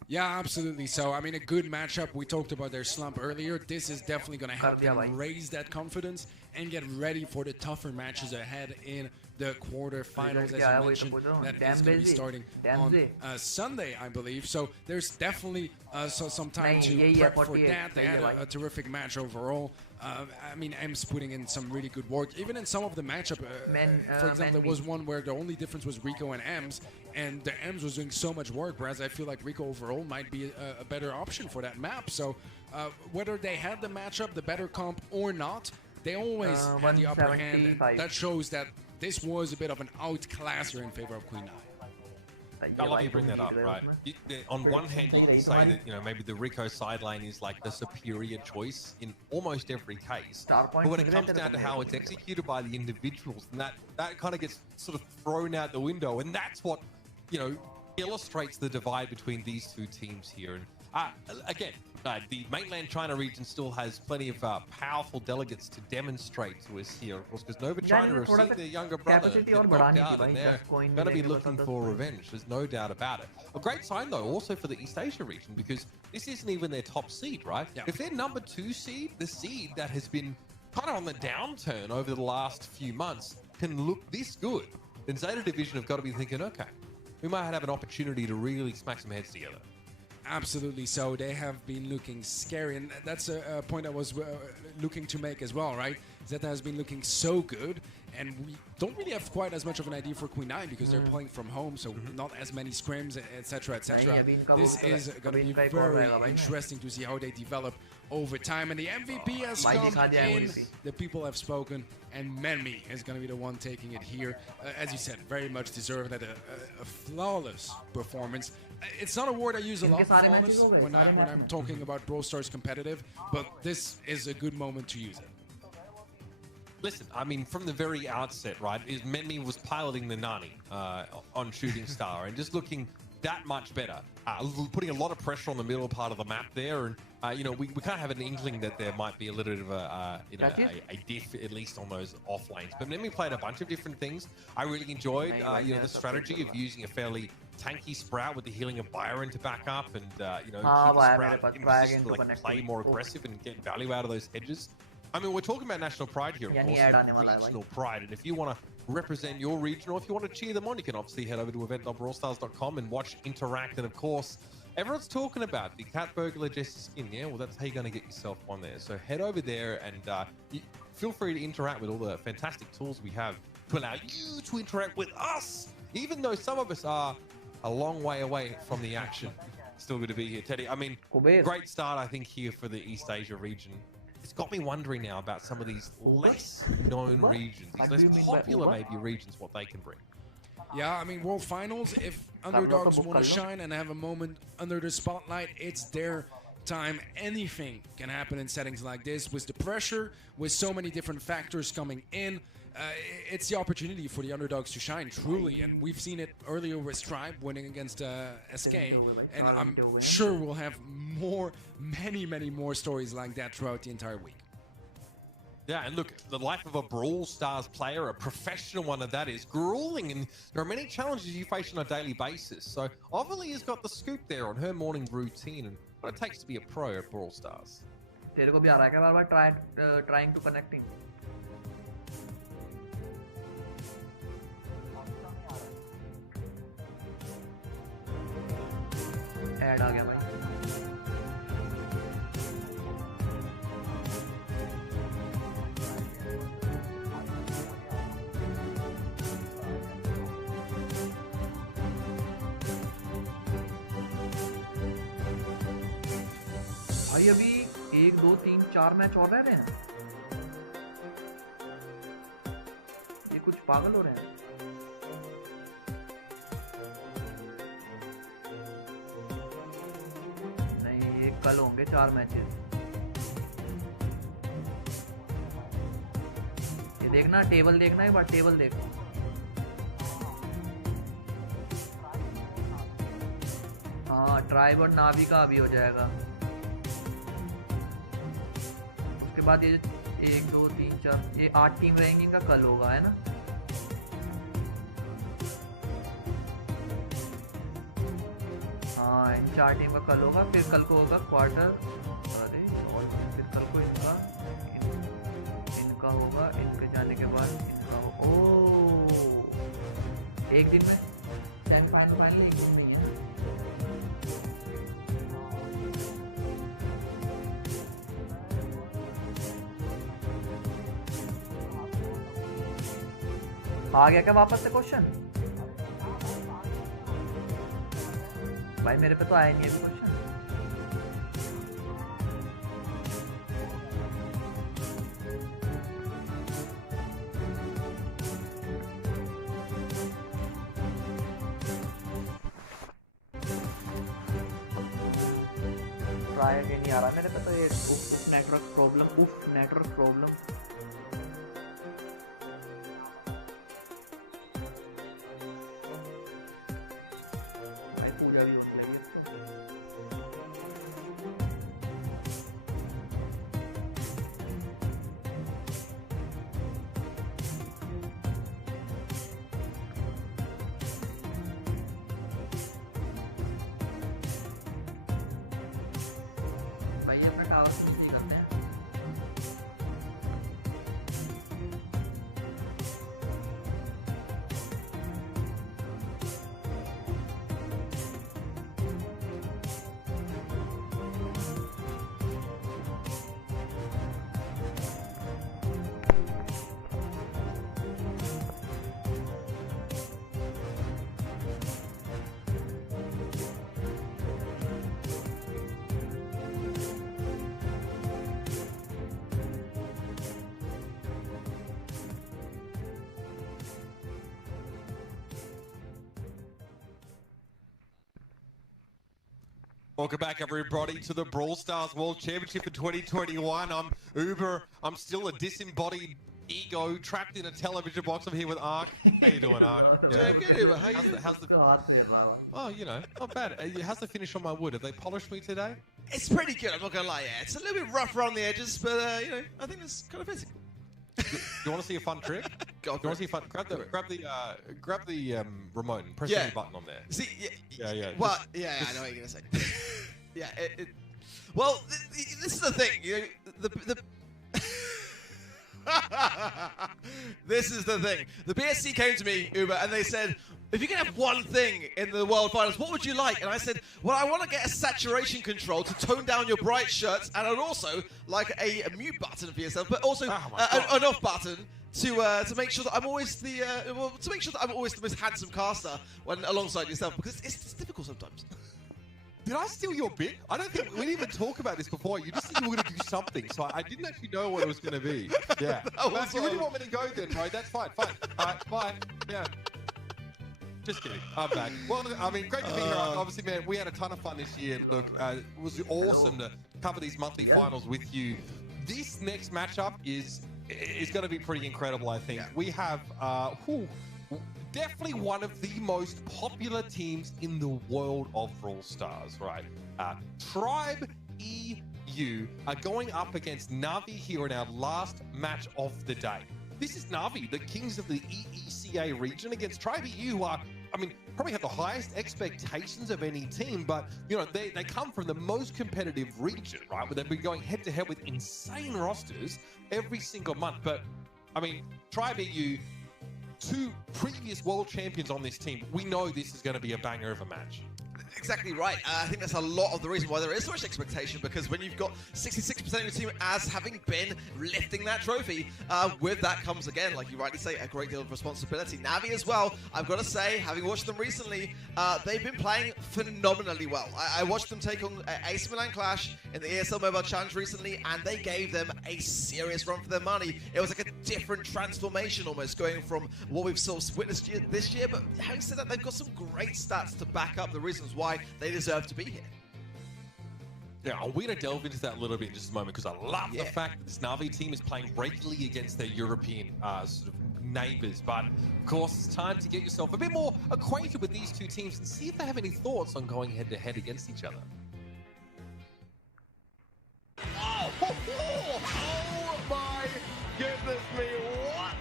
Yeah, absolutely. So, I mean, a good matchup. We talked about their slump earlier. This is definitely going to help them raise that confidence and get ready for the tougher matches ahead in the quarterfinals, as you mentioned. That is going to be starting on Sunday, I believe. So there's definitely some time to prep for that. They had a terrific match overall. I mean, M's putting in some really good work. Even in some of the matchup, for example, there was one where the only difference was Rico and M's, and the M's was doing so much work, whereas I feel like Rico overall might be a better option for that map. So whether they had the matchup, the better comp or not, they always had the upper hand. And that shows that this was a bit of an outclasser in favor of Queen Nai. I love you bring that up, right? On one hand, you can say that maybe the Rico side lane is like the superior choice in almost every case. But when it comes down to how it's executed by the individuals, then that kind of gets sort of thrown out the window, and that's what illustrates the divide between these two teams here. And again, the mainland China region still has plenty of powerful delegates to demonstrate to us here, of course, because Nova China have seen their younger brother get knocked out, and they're going to be looking for revenge. There's no doubt about it. A great sign, though, also for the East Asia region, because this isn't even their top seed, right? Yeah. If they're number 2 seed, the seed that has been kind of on the downturn over the last few months can look this good, then Zeta Division have got to be thinking, okay, we might have an opportunity to really smack some heads together. Absolutely. So they have been looking scary, and that's a point I was looking to make as well, right? Zeta has been looking so good, and we don't really have quite as much of an idea for Queen Nai because they're playing from home, so not as many scrims, etc., etc. This is going to be very interesting to see how they develop over time, and the MVP has come in. The people have spoken, and Menmi is going to be the one taking it here. As you said, very much deserved at a flawless performance. It's not a word I use a lot, flawless, when I'm talking about Brawl Stars competitive, but this is a good moment to use it. Listen, I mean, from the very outset, right, Menmi was piloting the Nani on Shooting Star and just looking that much better, putting a lot of pressure on the middle part of the map there, and we kind of have an inkling that there might be a little bit of a diff, at least on those off lanes. But then we played a bunch of different things. I really enjoyed the strategy of using a fairly tanky Sprout with the healing of Byron to back up, and keep the Sprout in position to play more aggressive and get value out of those hedges. I mean, we're talking about national pride here, of course, regional pride, and if you want to represent your region, or if you want to cheer them on, you can obviously head over to event.brawlstars.com and watch Interact. And of course, everyone's talking about the Cat Burglar Jester skin. Yeah, well, that's how you're going to get yourself one there. So head over there and feel free to interact with all the fantastic tools we have to allow you to interact with us, even though some of us are a long way away from the action. Still good to be here, Teddy. I mean, great start, I think, here for the East Asia region. It's got me wondering now about some of these less known regions, these less popular maybe regions, what they can bring. Yeah, I mean, World Finals, if underdogs want to shine and have a moment under the spotlight, it's their time. Anything can happen in settings like this. With the pressure, with so many different factors coming in, it's the opportunity for the underdogs to shine, truly. And we've seen it earlier with Stripe winning against SK, and I'm sure we'll have many more stories like that throughout the entire week. Yeah, and look, the life of a Brawl Stars player, a professional one of that, is grueling, and there are many challenges you face on a daily basis. So Ovalie has got the scoop there on her morning routine and what it takes to be a pro at Brawl Stars. तेरे को भी आ रहा है क्या बार-बार trying to connecting? Add आ गया भाई। भाई अभी 1 2 3 4 मैच और रह रहे हैं। ये कुछ पागल हो रहे हैं। नहीं ये कल होंगे 4 मैचेस। ये देखना टेबल देखना एक बार टेबल देख। हाँ ट्राइब और नावी का अभी हो जाएगा। उसके बाद ये 1 2 3 4 ये 8 टीम रहेंगी इनका कल होगा है ना। हाँ 4 टीम का कल होगा फिर कल को होगा क्वार्टर। अरे और फिर कल को इनका होगा इनके जाने के बाद इनका हो। ओ एक दिन में सेमीफाइनल फाइनल एक दिन में ही है ना। आ गया क्या वापस से क्वेश्चन? भाई मेरे पे तो आया नहीं अभी क्वेश्चन। ट्राई अगेन नहीं आ रहा मेरे पे तो ये network problem. Welcome back, everybody, to the Brawl Stars World Championship for 2021. I'm Uber. I'm still a disembodied ego trapped in a television box. I'm here with Ark. How you doing, Ark? Doing good, Uber. How you doing? Oh, you know, not bad. How's the finish on my wood? Have they polished me today? It's pretty good, I'm not going to lie. Yeah, it's a little bit rough around the edges, but, you know, I think it's kind of physical. You want to see a fun trick? Go you want to see a fun? Grab the remote and press any button on there. See, yeah. Well, I know what you're gonna say. Yeah, well, this is the thing. You know, this is the thing. The BSC came to me, Uber, and they said, if you could have one thing in the World Finals, what would you like? And I said, well, I want to get a saturation control to tone down your bright shirts, and I'd also like a mute button for yourself, but also an off button to make sure that I'm always the most handsome caster when alongside yourself, because it's difficult sometimes. Did I steal your bit? I don't think we didn't even talk about this before. You just said you were going to do something, so I didn't actually know what it was going to be. Yeah. If you really want me to go then, right? That's fine. All right, bye. Yeah. Just kidding. I'm back. Well, I mean, great to be here. Obviously, man, we had a ton of fun this year. Look, it was awesome to cover these monthly finals with you. This next matchup is going to be pretty incredible, I think. We have definitely one of the most popular teams in the world of Brawl Stars, right? Tribe EU are going up against Navi here in our last match of the day. This is Navi, the kings of the EECA region, against Tribe EU, who are I mean, probably have the highest expectations of any team, but, you know, they come from the most competitive region, right? Where they've been going head-to-head with insane rosters every single month. But, I mean, Tribe EU, 2 previous world champions on this team. We know this is going to be a banger of a match. Exactly right. I think that's a lot of the reason why there is so much expectation, because when you've got 66% of your team as having been lifting that trophy, with that comes, again, like you rightly say, a great deal of responsibility. Navi as well, I've got to say, having watched them recently, they've been playing phenomenally well. I watched them take on AC Milan Clash in the ESL Mobile Challenge recently, and they gave them a serious run for their money. It was like a different transformation almost, going from what we've sort of witnessed this year, but having said that, they've got some great stats to back up the reasons why they deserve to be here. Yeah, we're going to delve into that a little bit in just a moment, because I love the fact that this Navi team is playing regularly against their European sort of neighbors. But, of course, it's time to get yourself a bit more acquainted with these two teams and see if they have any thoughts on going head-to-head against each other. Oh my goodness me, what?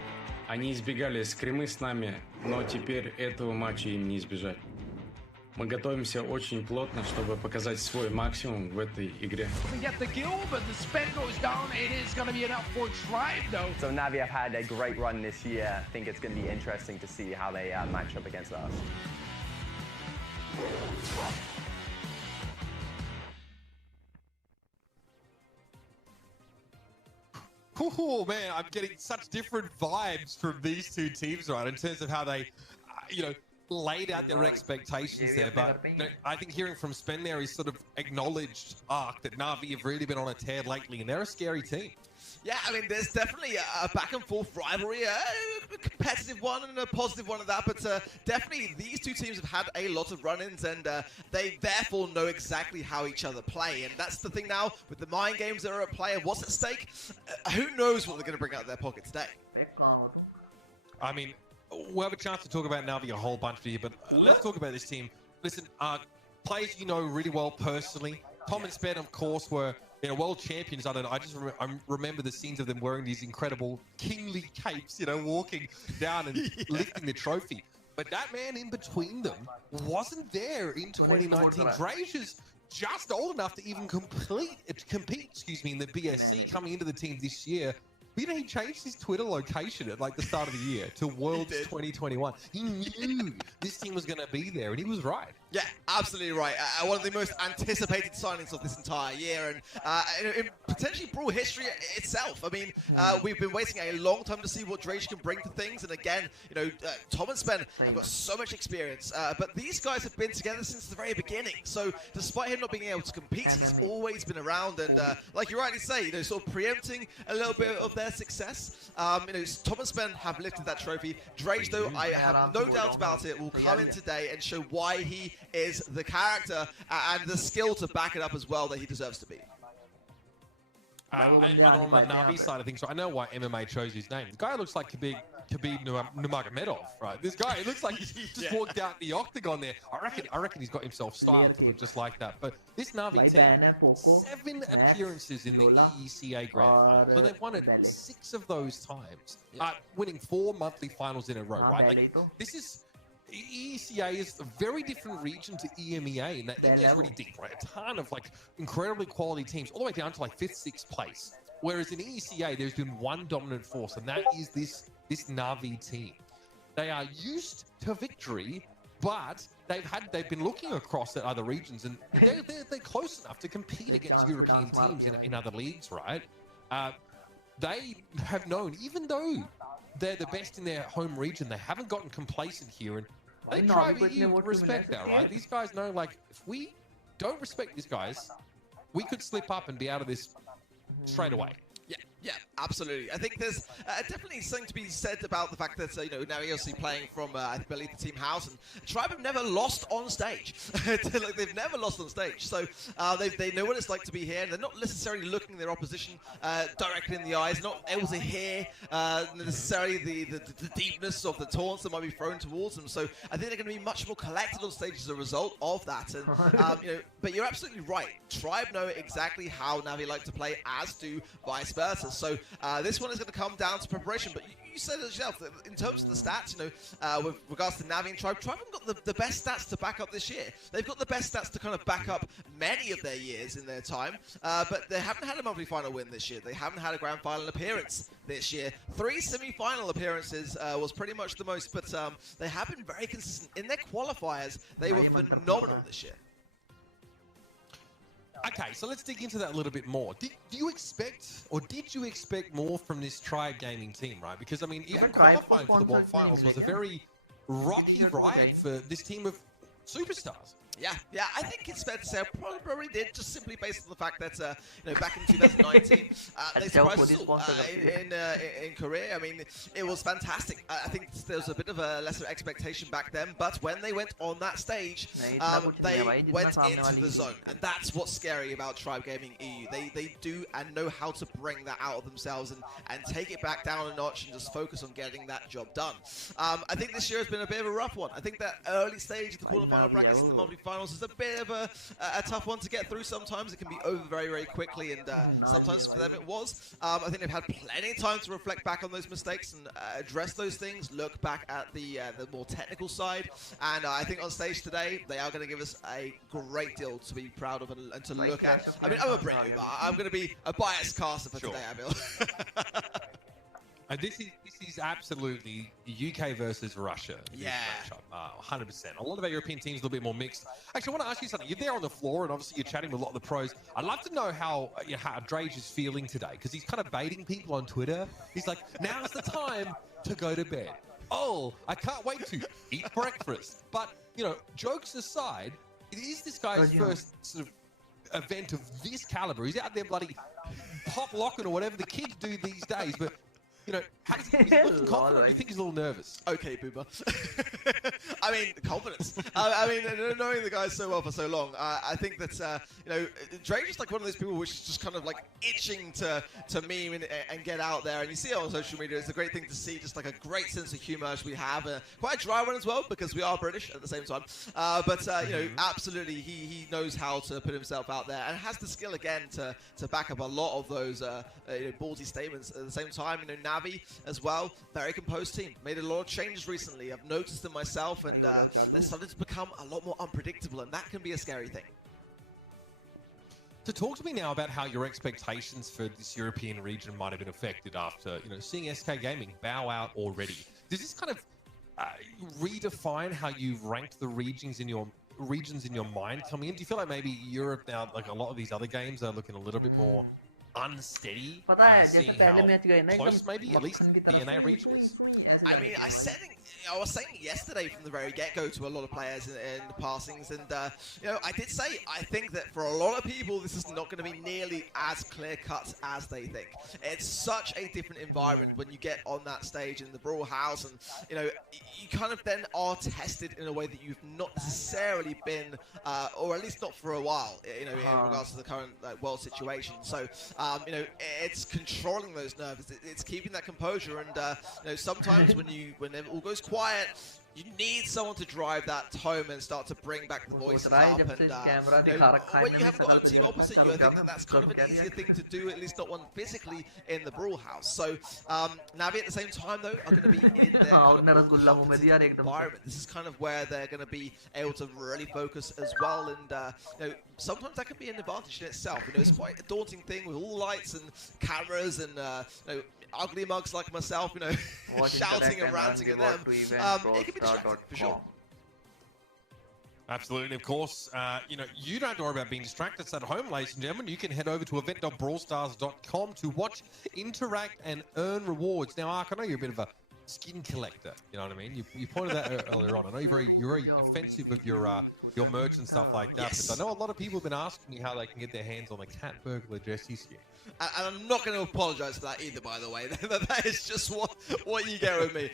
Они избегали скримы с нами, но теперь этого матча им не избежать. Мы готовимся очень плотно, чтобы показать свой максимум в этой игре. We get the kill, but the spend goes down. It is going to be enough for Tribe, though. So Navi have had a great run this year. I think it's going to be interesting to see how they match up against us. Oh man, I'm getting such different vibes from these two teams, right, in terms of how they, you know, laid out their expectations there. But you know, I think hearing from Spen there, he's sort of acknowledged that Navi have really been on a tear lately, and they're a scary team. Yeah, I mean, there's definitely a back-and-forth rivalry, a competitive one and a positive one of that, but definitely these two teams have had a lot of run-ins, and they therefore know exactly how each other play. And that's the thing now, with the mind games that are at play and what's at stake, who knows what they're going to bring out of their pocket today. I mean, we'll have a chance to talk about Navi a whole bunch here, but let's talk about this team. Listen, players you know really well personally. Tom and Spen, of course, were world champions. I don't know. I just remember the scenes of them wearing these incredible kingly capes, you know, walking down and lifting the trophy. But that man in between them wasn't there in 2019. Drazia's just old enough to even compete, in the BSC coming into the team this year. But, you know, he changed his Twitter location at like the start of the year to Worlds 2021. He knew this team was going to be there, and he was right. Yeah, absolutely right. One of the most anticipated signings of this entire year, and in potentially Brawl history itself. I mean, we've been waiting a long time to see what Drake can bring to things, and again, you know, Tom and Spen have got so much experience, but these guys have been together since the very beginning. So, despite him not being able to compete, he's always been around, and like you rightly say, you know, sort of preempting a little bit of their success. You know, Tom and Spen have lifted that trophy. Drake, though, I have no doubt about it, will come in today and show why he is the character and the skill to back it up as well that he deserves to be. And on the Navi side of things, so I know why MMA chose his name. The guy looks like Khabib Nurmagomedov, right? This guy, it looks like he's just walked out the octagon there. I reckon he's got himself styled to look just like that. But this Navi team, 7 appearances in the EECA Grand Final, so they've won it 6 of those times, winning 4 monthly finals in a row, right? Like, this is... EECA is a very different region to EMEA, and that EMEA is really deep, right? A ton of like incredibly quality teams, all the way down to like 5th, 6th place. Whereas in EECA, there's been one dominant force, and that is this Navi team. They are used to victory, but they've been looking across at other regions, and they're close enough to compete against European teams in other leagues, right? They have known, even though they're the best in their home region, they haven't gotten complacent here, and they try to respect that, right? These guys know, like, if we don't respect these guys, we could slip up and be out of this straight away. Yeah, absolutely. I think there's definitely something to be said about the fact that, you know, now you're playing from, I believe, the team house, and Tribe have never lost on stage. Like, they've never lost on stage. So they know what it's like to be here, and they're not necessarily looking their opposition directly in the eyes, not able to hear necessarily the deepness of the taunts that might be thrown towards them. So I think they're going to be much more collected on stage as a result of that. And you know, but you're absolutely right. Tribe know exactly how Navi like to play, as do vice versa. So this one is going to come down to preparation. But you said it yourself, that in terms of the stats, with regards to Navi and Tribe haven't got the best stats to back up this year. They've got the best stats to kind of back up many of their years in their time, but they haven't had a monthly final win this year. They haven't had a grand final appearance this year. 3 semi-final appearances was pretty much the most, but they have been very consistent. In their qualifiers, they were phenomenal this year. Okay, so let's dig into that a little bit more. Did you expect more from this Tribe Gaming team, right? Because, I mean, even qualifying for the World Finals was a very rocky ride for this team of superstars. Yeah, I think it's fair to say I probably did, just simply based on the fact that, back in 2019, they surprised us all in Korea. I mean, it was fantastic. I think there was a bit of a lesser expectation back then, but when they went on that stage, they went into the zone, and that's what's scary about Tribe Gaming EU. They do and know how to bring that out of themselves and take it back down a notch and just focus on getting that job done. I think this year has been a bit of a rough one. I think that early stage of the quarterfinal brackets and the monthly finals is a bit of a tough one to get through. Sometimes it can be over very, very quickly, and sometimes for them it was. I think they've had plenty of time to reflect back on those mistakes and address those things, look back at the more technical side, and I think on stage today they are going to give us a great deal to be proud of and to look at. I mean, I'm a Brit, but I'm going to be a biased caster for today, I feel. And this is absolutely UK versus Russia. Yeah. 100%. A lot of our European teams a little bit more mixed. Actually, I want to ask you something. You're there on the floor, and obviously you're chatting with a lot of the pros. I'd love to know how Drage is feeling today, because he's kind of baiting people on Twitter. He's like, now's the time to go to bed. Oh, I can't wait to eat breakfast. But, jokes aside, it is this guy's first sort of event of this caliber. He's out there bloody pop locking or whatever the kids do these days, but how does he's looking confident? Do you think he's a little nervous? Okay, Booba. I mean, confidence. I mean, knowing the guy so well for so long, I think that, Drake's just like one of those people which is just kind of like itching to meme and get out there. And you see it on social media. It's a great thing to see, just like a great sense of humor as we have. Quite a dry one as well, because we are British at the same time. But absolutely, he knows how to put himself out there and has the skill again to back up a lot of those ballsy statements at the same time. Navi as well, very composed team. Made a lot of changes recently. I've noticed them myself, and they're starting to become a lot more unpredictable, and that can be a scary thing. So talk to me now about how your expectations for this European region might have been affected after, seeing SK Gaming bow out already. Does this kind of redefine how you've ranked the regions in your mind coming in? Do you feel like maybe Europe now, like a lot of these other games, are looking a little bit more unsteady, seeing how close maybe at least the NA region is? I mean, I was saying yesterday from the very get-go to a lot of players in the passings, and I did say I think that for a lot of people this is not going to be nearly as clear-cut as they think. It's such a different environment when you get on that stage in the Brawl House, and you kind of then are tested in a way that you've not necessarily been, or at least not for a while, in regards to the current world situation. So it's controlling those nerves. It's keeping that composure, and sometimes when it all goes quiet, you need someone to drive that home and start to bring back the voices up. And when you haven't got a team opposite you, I think that's kind of an easier thing to do, at least not one physically in the Brawl House. So Navi at the same time though are going to be in their kind of competitive environment. This is kind of where they're going to be able to really focus as well, and sometimes that can be an advantage in itself. It's quite a daunting thing with all lights and cameras and ugly mugs like myself, shouting and ranting at them. It can be distracting, for sure. Absolutely, of course. You don't have to worry about being distracted. It's at home, ladies and gentlemen. You can head over to event.brawlstars.com to watch, interact, and earn rewards. Now, Ark, I know you're a bit of a skin collector. You know what I mean? You pointed that earlier on. I know you're very offensive of your merch and stuff like that. Yes. But I know a lot of people have been asking you how they can get their hands on the Cat Burglar jerseys here. And I'm not going to apologise for that either, by the way. That is just what you get with me.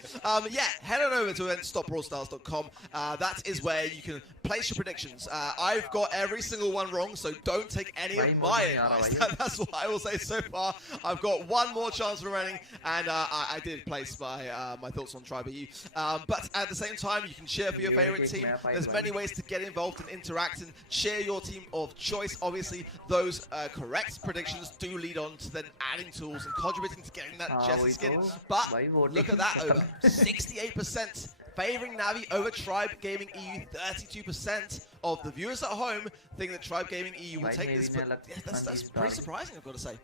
Head on over to event.brawlstars.com. That is where you can place your predictions. I've got every single one wrong, so don't take any of my advice. That's what I will say so far. I've got one more chance remaining, and I did place my thoughts on Tribe EU. But at the same time, you can cheer for your favourite team. There's many ways to get involved and interact and cheer your team of choice. Obviously, those correct predictions do lead on to then adding tools and contributing to getting that Jesse skin. But look at that, over 68% favoring Navi over Tribe Gaming EU. 32% of the viewers at home think that Tribe Gaming EU will take this. But yeah, that's pretty surprising, I've got to say.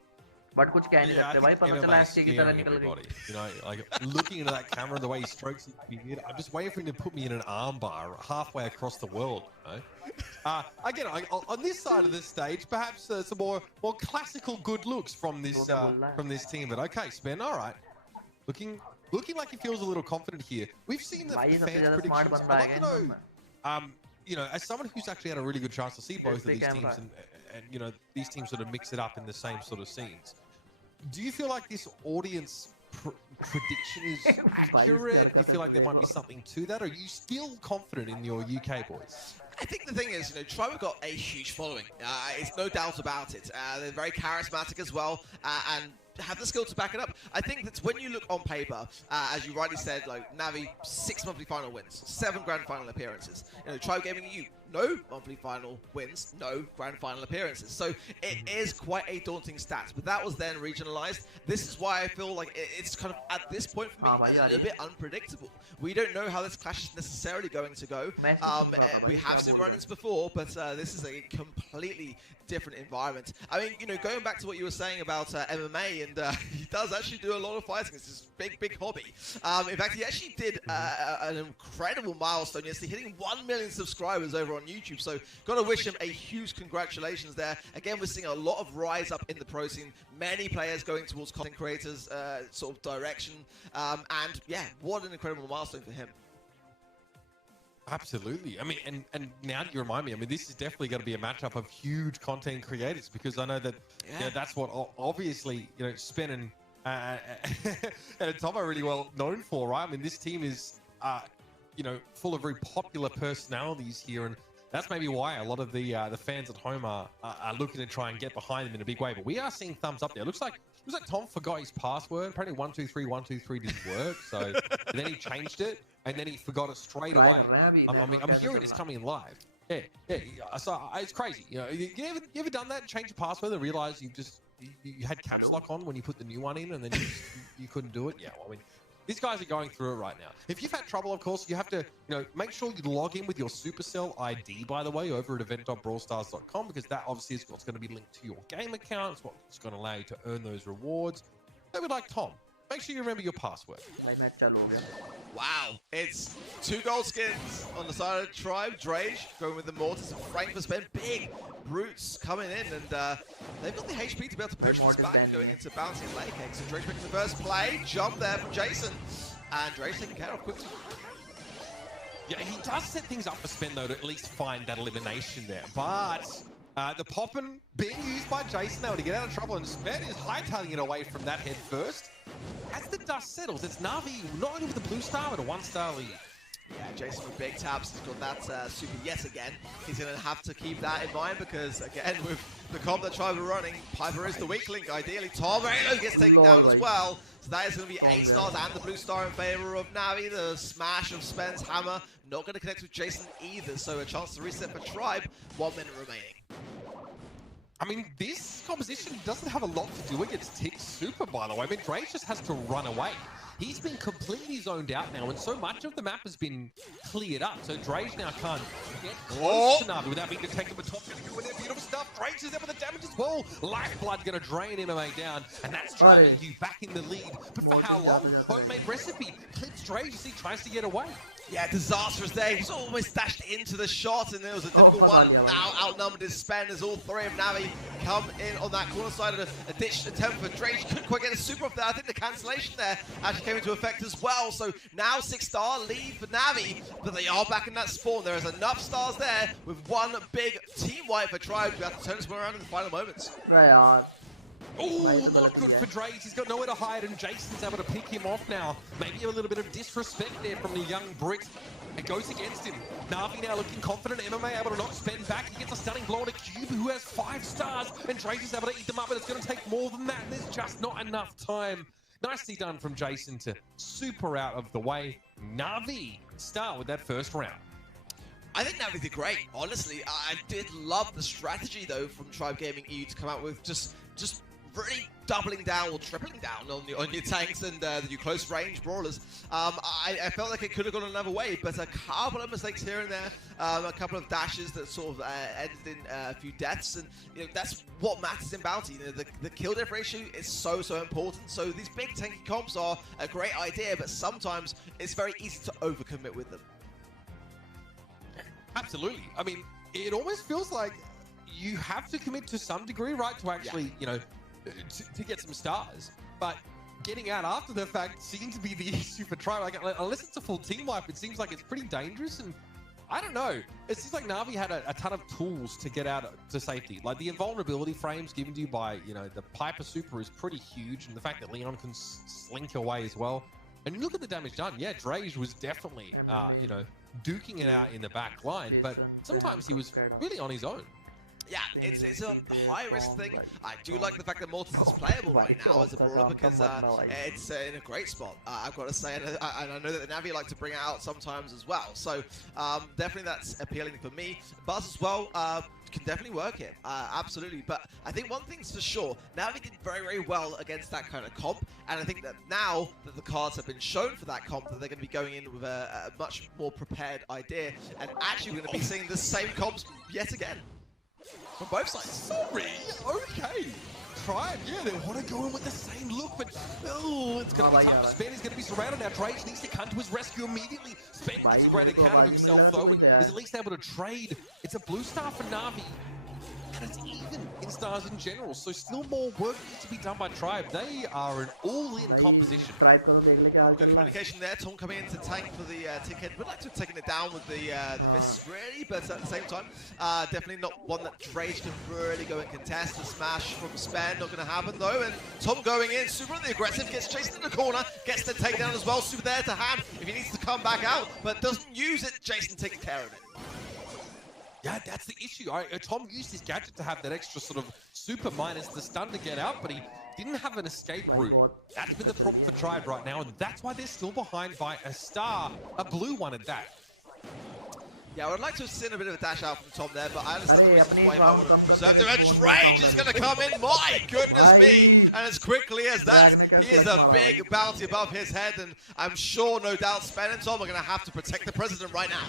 But कुछ कह नहीं सकते भाई, पता चला SK की तरह निकल गई. You know, like looking into that camera, the way he strokes his beard, I'm just waiting for him to put me in an armbar halfway across the world. You know? Again, on this side of the stage, perhaps some more classical good looks from this team. But okay, Spen, all right, looking like he feels a little confident here. We've seen the fans' predictions. I'd like to know, you know, as someone who's actually had a really good chance to see both of these teams and you know, these teams sort of mix it up in the same sort of scenes. Do you feel like this audience prediction is accurate? Do you feel like there might be something to that? Or are you still confident in your UK boys? I think the thing is, you know, Tribe have got a huge following. It's no doubt about it. They're very charismatic as well, and have the skill to back it up. I think that when you look on paper, as you rightly said, like Navi, 6 monthly final wins, 7 grand final appearances. You know, Tribe Gaming EU, no monthly final wins, no grand final appearances. So it is quite a daunting stat, but that was then regionalized. This is why I feel like it's kind of, at this point for me, a little bit unpredictable. We don't know how this clash is necessarily going to go. We have seen run-ins before, but this is a completely different environment. I mean, you know, going back to what you were saying about MMA, and he does actually do a lot of fighting. It's his big hobby. In fact, he actually did an incredible milestone yesterday, hitting 1 million subscribers over on YouTube. So, gotta wish him a huge congratulations there. Again, we're seeing a lot of rise up in the pro scene. Many players going towards content creators sort of direction. And yeah, what an incredible milestone for him. Absolutely. I mean, and now that you remind me, I mean, this is definitely going to be a matchup of huge content creators, because I know that you know, that's what obviously, you know, Spen and Tom are really well known for, right? I mean, this team is, you know, full of very popular personalities here, and that's maybe why a lot of the fans at home are looking to try and get behind them in a big way. But we are seeing thumbs up there. Looks like Tom forgot his password. Apparently 123 didn't work, so then he changed it. And then he forgot it straight away. I'm hearing this coming in live. Yeah. So it's crazy. You know, you ever done that? Change your password and realize you had caps lock on when you put the new one in, and then you couldn't do it. Yeah. Well, I mean, these guys are going through it right now. If you've had trouble, of course, you have to, you know, make sure you log in with your Supercell ID, by the way, over at event.brawlstars.com, because that obviously is what's going to be linked to your game account. It's what's going to allow you to earn those rewards. They would like Tom. Make sure you remember your password. Wow, it's 2 gold skins on the side of Tribe. Drage going with the Mortis and Frank for Spen. Big brutes coming in, and they've got the HP to be able to push this back going into bouncing late cake. So Drage making the first play. Jump there from Jason. And Drage taking care of quickly. Yeah, he does set things up for Spen, though, to at least find that elimination there. But the poppin' being used by Jason now to get out of trouble, and Spen is hightailing it away from that head first. As the dust settles, it's Navi not only with the blue star, but a 1-star lead. Yeah, Jason with big taps. He's got that super yet again. He's going to have to keep that in mind, because, again, with the comp that Tribe are running, Piper is the weak link, ideally. Tom Raylo gets taken down as well. So that is going to be 8 stars and the blue star in favor of Navi. The smash of Spen's hammer not going to connect with Jason either. So a chance to reset for Tribe. 1 minute remaining. I mean, this composition doesn't have a lot to do against Tick Super, by the way. I mean, Drake just has to run away. He's been completely zoned out now, and so much of the map has been cleared up. So Drake now can't get close to Navi without being detected. But Tom's going to go with their beautiful stuff. Drake is there with the damage as well. Lifeblood going to drain MMA down, and that's driving you back in the lead. But for how long? Homemade recipe. Clips Drake as he tries to get away. Yeah, disastrous there. He's almost dashed into the shot, and there was a difficult one. Now outnumbered is Spen as all 3 of Navi come in on that corner side of a ditch attempt for Drake. Couldn't quite get a super off there. I think the cancellation there actually came into effect as well. So now 6-star lead for Navi, but they are back in that spawn. There is enough stars there with one big team wipe for Tribe. We have to turn this one around in the final moments. Oh, not good for Drake. He's got nowhere to hide, and Jason's able to pick him off now. Maybe a little bit of disrespect there from the young Brit. It goes against him. Navi now looking confident. MMA able to knock Spen back. He gets a stunning blow to Cube, who has 5 stars, and Drake is able to eat them up, but it's going to take more than that. There's just not enough time. Nicely done from Jason to super out of the way. Navi start with that first round. I think Navi did great, honestly. I did love the strategy, though, from Tribe Gaming EU to come out with just really doubling down or tripling down on your tanks and your close range brawlers. I felt like it could have gone another way, but a couple of mistakes here and there, a couple of dashes that sort of ended in a few deaths, and that's what matters in Bounty. The kill death ratio is so important. So these big tanky comps are a great idea, but sometimes it's very easy to overcommit with them. Absolutely. I mean, it almost feels like you have to commit to some degree, right, to actually, to get some stars. But getting out after the fact seems to be the issue for Tribe. Like, unless it's a full team wipe, it seems like it's pretty dangerous. And I don't know. It seems like Na'Vi had a ton of tools to get out to safety. Like the invulnerability frames given to you by, the Piper Super is pretty huge. And the fact that Leon can slink away as well. And you look at the damage done. Yeah, Drage was definitely, duking it out in the back line, but sometimes he was really on his own. Yeah, it's a high-risk thing. I do like the fact that Mortis is playable right now as a brawler because it's in a great spot, I've got to say. And I know that the Navi like to bring it out sometimes as well. So definitely that's appealing for me. Buzz as well can definitely work it, absolutely. But I think one thing's for sure, Navi did very well against that kind of comp. And I think that now that the cards have been shown for that comp, that they're going to be going in with a much more prepared idea. And actually we're going to be seeing the same comps yet again. From both sides. Sorry, okay. Tribe, yeah, they want to go in with the same look, but it's going to be tough. Span is going to be surrounded now. Drage needs to come to his rescue immediately. Span gets a great account of himself, though, and is at least able to trade. It's a blue star for Na'Vi, and it's even in stars in general, so still more work needs to be done by Tribe. They are an all-in composition. Good communication there. Tom coming in to tank for the ticket. Would like to have taken it down with the fists, really, but at the same time, definitely not one that Drage can really go and contest. The smash from Span not going to happen, though, and Tom going in, super on the aggressive, gets chased in the corner, gets the takedown as well. Super there to hand if he needs to come back out, but doesn't use it. Jason takes care of it. Yeah, that's the issue. Tom used his gadget to have that extra sort of super minus the stun to get out, but he didn't have an escape route. That's been the problem for Tribe right now, and that's why they're still behind by a star, a blue one at that. Yeah, I would like to have seen a bit of a dash out from Tom there, but I understand the reasons why he might want to preserve the edge. Rage is going to come in, my goodness me! And as quickly as that, he is a big bounty above his head, and I'm sure, no doubt, Span and Tom are going to have to protect the president right now.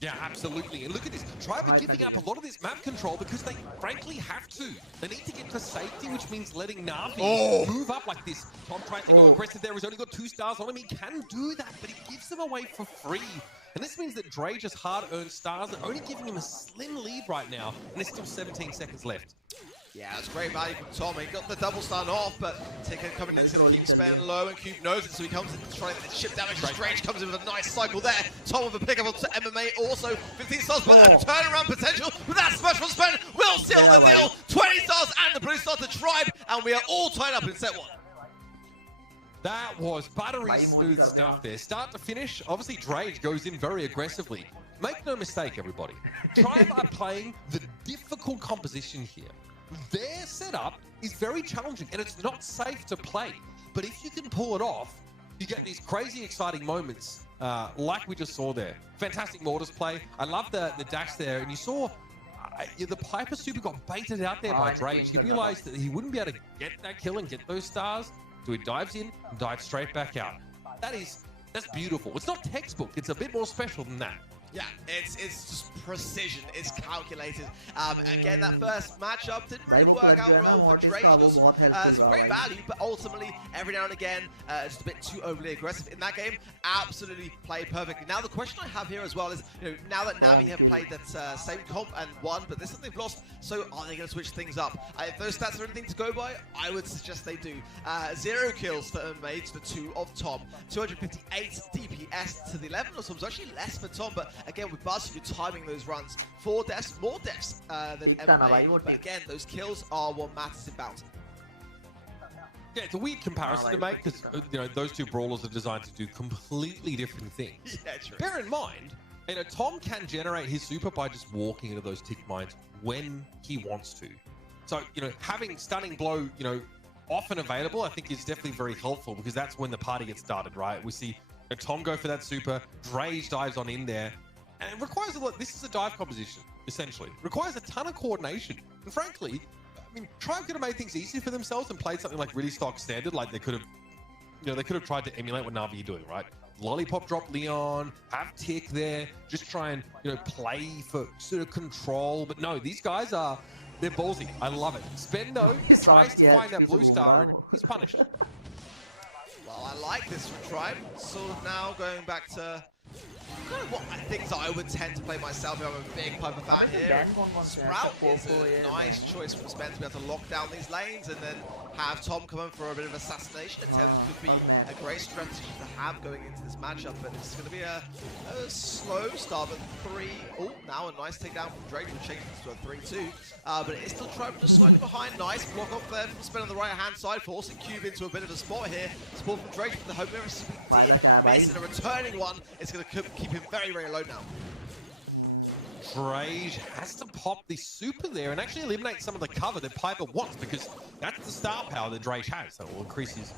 Yeah, absolutely. And look at this. Tribe are giving up a lot of this map control because they frankly have to. They need to get to safety, which means letting Na'Vi move up like this. Tom tries to go aggressive there. He's only got 2 stars on him. He can do that, but he gives them away for free. And this means that Drage's hard-earned stars are only giving him a slim lead right now, and there's still 17 seconds left. Yeah, that's great value from Tom. He got the double stun off, but Ticket coming in to keep Span low, and Cube knows it, so he comes in to try and chip damage. Drage comes in with a nice cycle there. Tom with a pickup to MMA also. 15 stars, but a turnaround potential with that smash from Span will seal the deal. 20 stars and the blue star to Tribe, and we are all tied up in set 1. That was buttery smooth stuff there. Start to finish, obviously Drage goes in very aggressively. Make no mistake, everybody. Tribe are playing the difficult composition here. Their setup is very challenging and it's not safe to play. But if you can pull it off, you get these crazy exciting moments like we just saw there. Fantastic Mortis play. I love the dash there. And you saw the Piper Super got baited out there by Drage. He realized that he wouldn't be able to get that kill and get those stars. So he dives in and dives straight back out. That's beautiful. It's not textbook. It's a bit more special than that. Yeah, it's just precision. It's calculated. Again, that first matchup didn't really work out well for Drake. Some great value, but ultimately, every now and again, just a bit too overly aggressive in that game. Absolutely played perfectly. Now, the question I have here as well is, now that Na'Vi have played that same comp and won, but this time they've lost, so are they going to switch things up? If those stats are anything to go by, I would suggest they do. 0 kills for Mage, the 2 of Tom. 258 DPS to the 11 of Tom. So actually less for Tom, but again, with Buzz, you're timing those runs. 4 deaths, more deaths than MMA. But again, those kills are what matters in Bounty. Yeah, it's a weird comparison to make because those 2 brawlers are designed to do completely different things. Yeah, true. Bear in mind, Tom can generate his super by just walking into those tick mines when he wants to. So, having Stunning Blow, often available, I think is definitely very helpful because that's when the party gets started, right? We see Tom go for that super, Drage dives on in there, And it requires a lot. This is a dive composition, essentially. It requires a ton of coordination. And frankly, I mean, Tribe could have made things easier for themselves and played something like really stock standard, like they could have, they could have tried to emulate what Na'Vi are doing, right? Lollipop drop Leon, have Tick there, just try and, play for sort of control. But no, these guys they're ballsy. I love it. Spendo tries to find that blue star and he's punished. Well, I like this from Tribe. Sort of now going back to kind of what things I would tend to play myself. I'm a big Piper fan here. Sprout is a nice choice from Spence to be able to lock down these lanes and then have Tom come in for a bit of assassination attempt. Could be a great strategy to have going into this matchup, but it's going to be a slow start. But now a nice takedown from Drake, which changes to a 3-2. But it is still Tribe just slightly behind. Nice block off there from Spin on the right hand side, forcing Cube into a bit of a spot here. Support from Drake for the home mirror. Miss and a returning one. It's going to keep him very, very low now. Drage has to pop the super there and actually eliminate some of the cover that Piper wants, because that's the star power that Drage has. That will increase his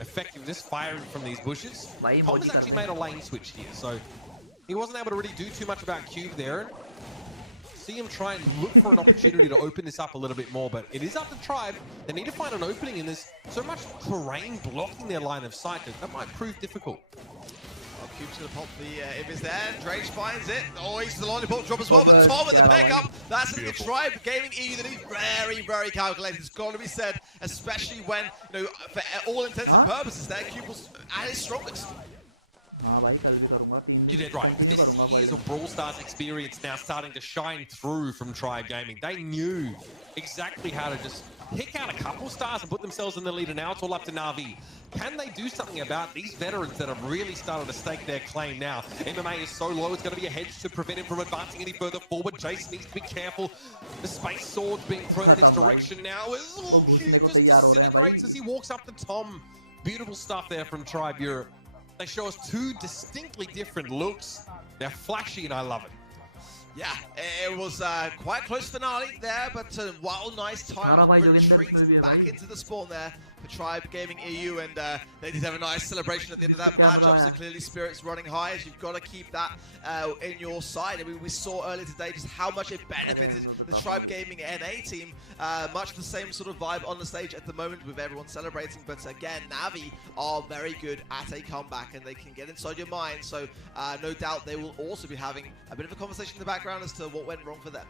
effectiveness firing from these bushes. Tom has actually made a lane switch here, so he wasn't able to really do too much about Cube there. See him try and look for an opportunity to open this up a little bit more, but it is up to Tribe. They need to find an opening, and there's so much terrain blocking their line of sight that might prove difficult. Cube's going to pop the Ibis there. Drage finds it. Oh, he's the lollipop drop as well, but Tom at the pickup. That's the Tribe Gaming EU that is very, very calculated. It's got to be said, especially when, for all intents and purposes there, Cube was at his strongest. You're dead right, but this is years of Brawl Stars experience now starting to shine through from Tribe Gaming. They knew exactly how to just pick out a couple stars and put themselves in the lead, and now it's all up to Na'Vi. Can they do something about these veterans that have really started to stake their claim now? MMA is so low, it's going to be a hedge to prevent him from advancing any further forward. Jason needs to be careful. The space sword's being thrown in his direction now. Oh, he just disintegrates as he walks up to Tom. Beautiful stuff there from Tribe Europe. They show us two distinctly different looks. They're flashy and I love it. Yeah, it was quite close finale there, but while nice time retreat back into the spawn there for Tribe Gaming EU, and they did have a nice celebration at the end of that matchup, so clearly spirits running high, as you've got to keep that in your side. I mean, we saw earlier today just how much it benefited the Tribe Gaming NA team. Much the same sort of vibe on the stage at the moment with everyone celebrating, but again, Na'Vi are very good at a comeback and they can get inside your mind, so no doubt they will also be having a bit of a conversation in the background as to what went wrong for them.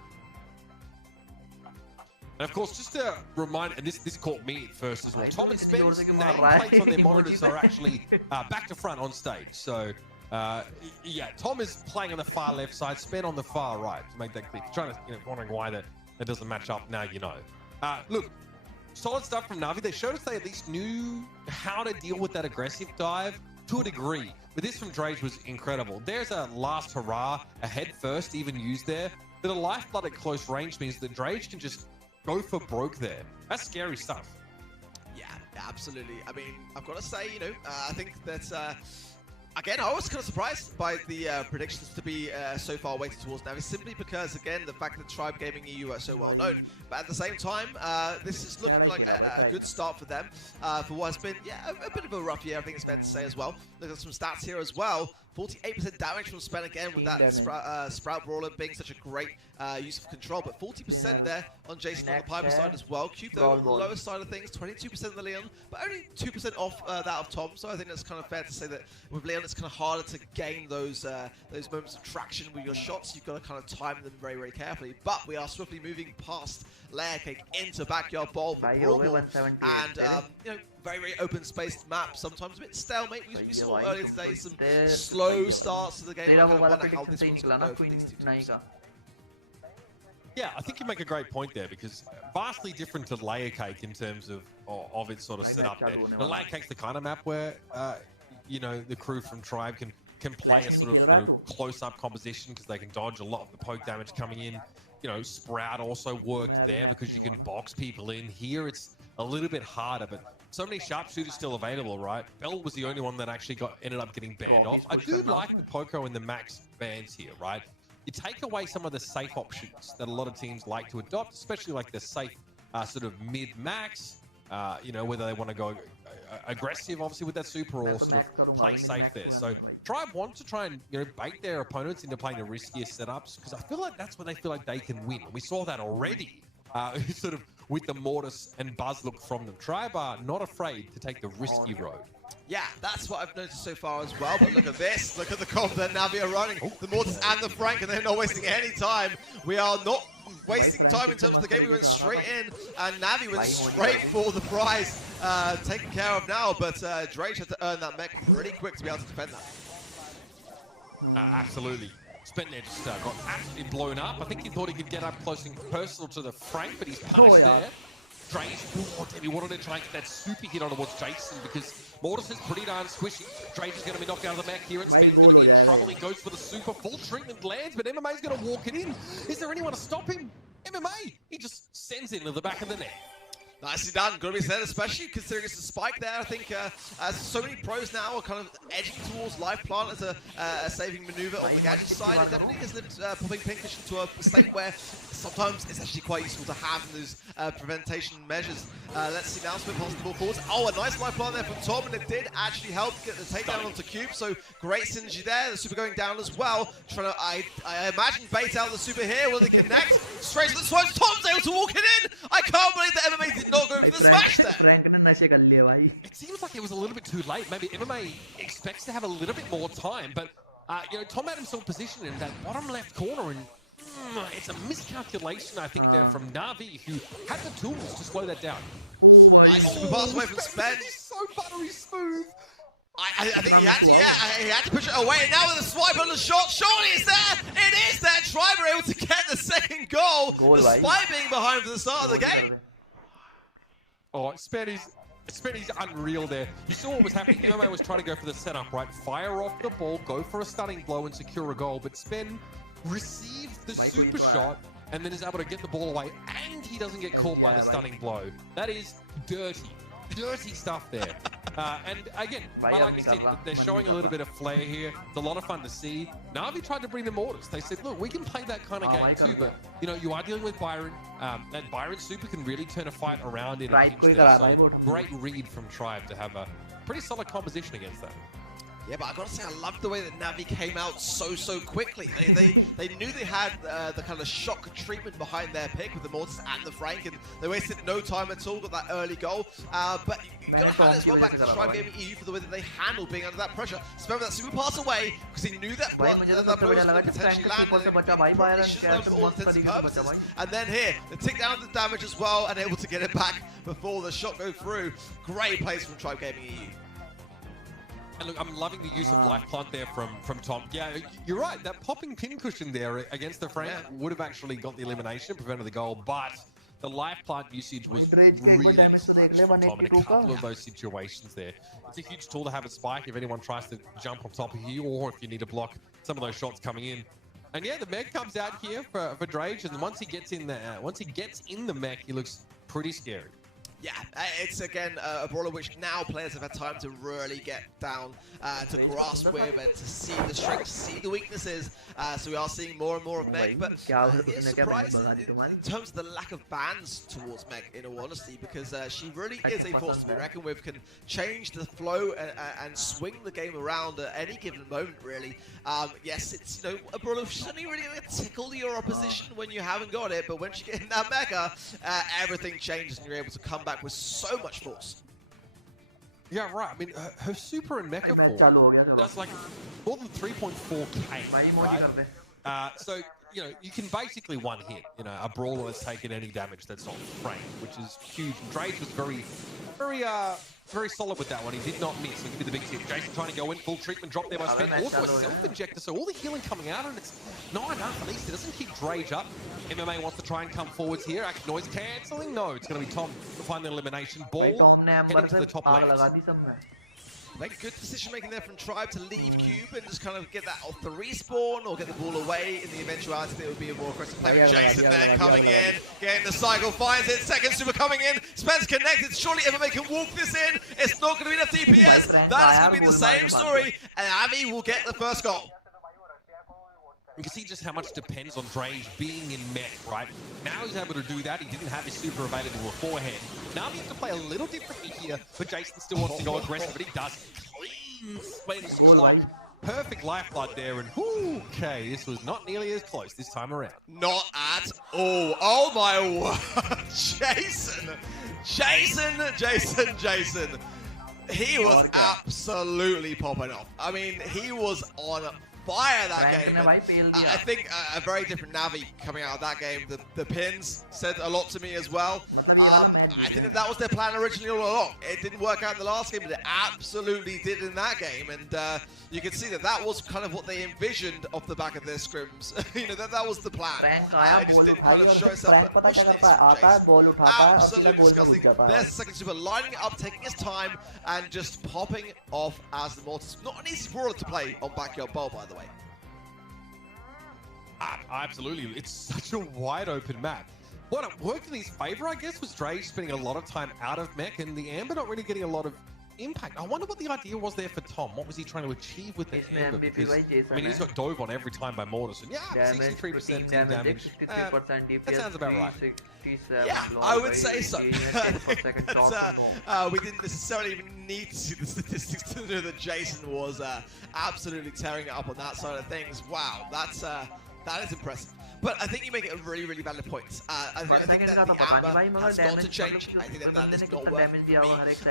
And of course, just a reminder, and this caught me at first as well, Tom and Spen's nameplates on their monitors are actually back to front on stage. So, yeah, Tom is playing on the far left side, Spen on the far right, to make that clear. If you're trying to, wondering why that doesn't match up, now you know. Look, solid stuff from Na'Vi. They showed us they at least knew how to deal with that aggressive dive to a degree. But this from Drage was incredible. There's a last hurrah, a head first even used there. But a lifeblood at close range means that Drage can just go for broke there. That's scary stuff. Yeah, absolutely. I mean, I've got to say, I think that, again, I was kind of surprised by the predictions to be so far weighted towards Na'Vi, simply because, again, the fact that Tribe Gaming EU are so well known. But at the same time, this is looking like a good start for them for what has been, a bit of a rough year, I think it's fair to say as well. Look at some stats here as well. 48% damage from Spen again with that Sprout Brawler being such a great use of control, but 40% there on Jason on the Piper side as well. Cube though on the lower side of things, 22% of the Leon, but only 2% off that of Tom, so I think that's kind of fair to say that with Leon it's kind of harder to gain those moments of traction with your shots. You've got to kind of time them very, very carefully, but we are swiftly moving past Layer Cake into Backyard Bowl for Brawl, and very, very open spaced map, sometimes a bit stalemate. We saw earlier today some slow starts to the game. I kind of wonder how this one's going to go for these two teams. Yeah, I think you make a great point there, because vastly different to Layer Cake in terms of its sort of setup there. The Layer Cake's the kind of map where, the crew from Tribe can play a sort of close-up composition because they can dodge a lot of the poke damage coming in. Sprout also worked there because you can box people in. Here it's a little bit harder, but so many sharpshooters still available, right? Bell was the only one that actually ended up getting banned off. I do like the Poco and the Max bans here, right? You take away some of the safe options that a lot of teams like to adopt, especially like the safe sort of mid-max, whether they want to go aggressive, obviously, with that super, or sort of play safe there. So Tribe want to try and bait their opponents into playing the riskier setups, because I feel like that's when they feel like they can win. We saw that already, sort of with the Mortis and Buzz look from them. Tribe are not afraid to take the risky road. Yeah, that's what I've noticed so far as well, but look at this. Look at the comp that Navi are running. The Mortis and the Frank, and they're not wasting any time. We are not wasting time in terms of the game. We went straight in, and Navi went straight for the prize. Taken care of now, but Drake had to earn that mech pretty quick to be able to defend that. Absolutely. Spentner just got absolutely blown up. I think he thought he could get up close and personal to the Frank, but he's punished there. Drake, he wanted to try and get that super hit on towards Jason, because Mortis is pretty darn squishy. Drake is going to be knocked out of the mech here, and Spen's going to be in trouble. He goes for the super, full treatment lands, but MMA's going to walk it in. Is there anyone to stop him? MMA, he just sends it into the back of the net. Nicely done, gotta be said, especially considering it's a spike there. I think so many pros now are kind of edging towards Life Plant as a saving maneuver on the gadget side. It definitely has lived popping Pinkish into a state where sometimes it's actually quite useful to have those preventation measures. Let's see now, Spin passes the ball forwards. Oh, a nice Life Plant there from Tom, and it did actually help get the takedown onto Cube, so great synergy there. The super going down as well. Trying to, I imagine, bait out the super here. Will they connect? Straight to the swipes. Tom's able to walk it in! I can't believe that MMA did not go for the smash there. It seems like it was a little bit too late. Maybe MMA expects to have a little bit more time, but Tom had himself positioned in that bottom left corner, and it's a miscalculation, I think, there from Navi, who had the tools to slow that down. Nice super pass away from Spen. So buttery smooth. I think he had to, he had to push it away. And now with a swipe on the shot, surely it's there! It is there! Tribe were able to get the second goal, despite being behind for the start of the game. Oh, Spenny's unreal there. You saw what was happening. MMA was trying to go for the setup, right? Fire off the ball, go for a stunning blow and secure a goal. But Spen received the super shot and then is able to get the ball away, and he doesn't get caught by the stunning blow. That is dirty. Dirty stuff there. And again, like I said, they're showing a little bit of flair here. It's a lot of fun to see. Navi tried to bring the Mortis. They said, look, we can play that kind of game too, but you are dealing with Byron. That Byron super can really turn a fight around in a pinch there. So great read from Tribe to have a pretty solid composition against that. Yeah, but I gotta say, I love the way that Navi came out so quickly. They knew they had the kind of shock treatment behind their pick with the Mortis and the Frank, and they wasted no time at all, got that early goal. But you gotta hand it as well back to Tribe Gaming EU for the way that they handled being under that pressure. Spent that super pass away, because he knew that blow was going to potentially land, and probably should have for all intents and purposes. And then here, they tick down the damage as well, and able to get it back before the shot go through. Great plays from Tribe Gaming EU. And look, I'm loving the use of Life Plant there from Tom. Yeah, you're right. That popping pin cushion there against the Frank would have actually got the elimination, prevented the goal, but the Life Plant usage was really from Tom in a couple of those situations there. It's a huge tool to have a spike if anyone tries to jump on top of you, or if you need to block some of those shots coming in. And yeah, the mech comes out here for Drage, and once he gets in the mech, he looks pretty scary. Yeah, it's again a brawler which now players have had time to really get down, to grasp with, and to see the strengths, see the weaknesses. So we are seeing more and more of Meg, but it's surprising in terms of the lack of bans towards Meg, in all honesty, because she really is a force to be reckoned with, can change the flow and swing the game around at any given moment, really. Yes, it's a brawler which is only really going to tickle your opposition when you haven't got it, but once you get in that mecha, everything changes and you're able to come back with so much force. Yeah, right. I mean, her super and mecha form does like more than 3.4k, right? So, you can basically one hit, a brawler that's taken any damage that's not framed, which is huge. Drake was very solid with that one. He did not miss. He'll give you the big tip. Jason trying to go in, full treatment drop there by Spence. Also a self-injector, so all the healing coming out, and it's not enough. At least it doesn't keep Drage up. MMA wants to try and come forwards here. Act noise cancelling. No, it's going to be Tom to find the elimination. Ball heading to the top left. Like good decision making there from Tribe to leave Cube and just kind of get that off the respawn or get the ball away in the eventuality that it would be a more aggressive play with Jason then coming in, getting the cycle, finds it, second super coming in, Spence connected, surely MMA can walk this in, it's not going to be enough DPS, that is going to be the same story, and Avi will get the first goal. You can see just how much depends on Drage being in mech, right? Now he's able to do that. He didn't have his super available beforehand. Now we have to play a little differently here, but Jason still wants to go aggressive, but he does. Clean splits, like perfect lifeblood there, and okay, this was not nearly as close this time around. Not at all. Oh my word. Jason. He was absolutely popping off. I mean, he was on fire that game. I think a very different Navi coming out of that game. The pins said a lot to me as well. I think that was their plan originally all along. It didn't work out in the last game, but it absolutely did in that game. And you can see that was kind of what they envisioned off the back of their scrims. You know, that was the plan. It just didn't kind of show itself. But push this from Jason. Absolutely disgusting. There's the second super, lining it up, taking his time, and just popping off as the Mortis. Not an easy brawler to play on Backyard Bowl, by the way. Absolutely, it's such a wide open map. What worked in his favor, I guess, was Drage spending a lot of time out of mech and the Amber not really getting a lot of impact. I wonder what the idea was there for Tom. What was he trying to achieve with the Amber? Because, I mean, he's got dove on every time by Mortis. And yeah, 63% team damage. That sounds about right. Yeah, I would say so. We didn't necessarily even need to see the statistics to know that Jason was absolutely tearing it up on that side of things. Wow, that is impressive. But I think you make a really, really valid point. I think that the Amber has got to change. I think that is not working for me.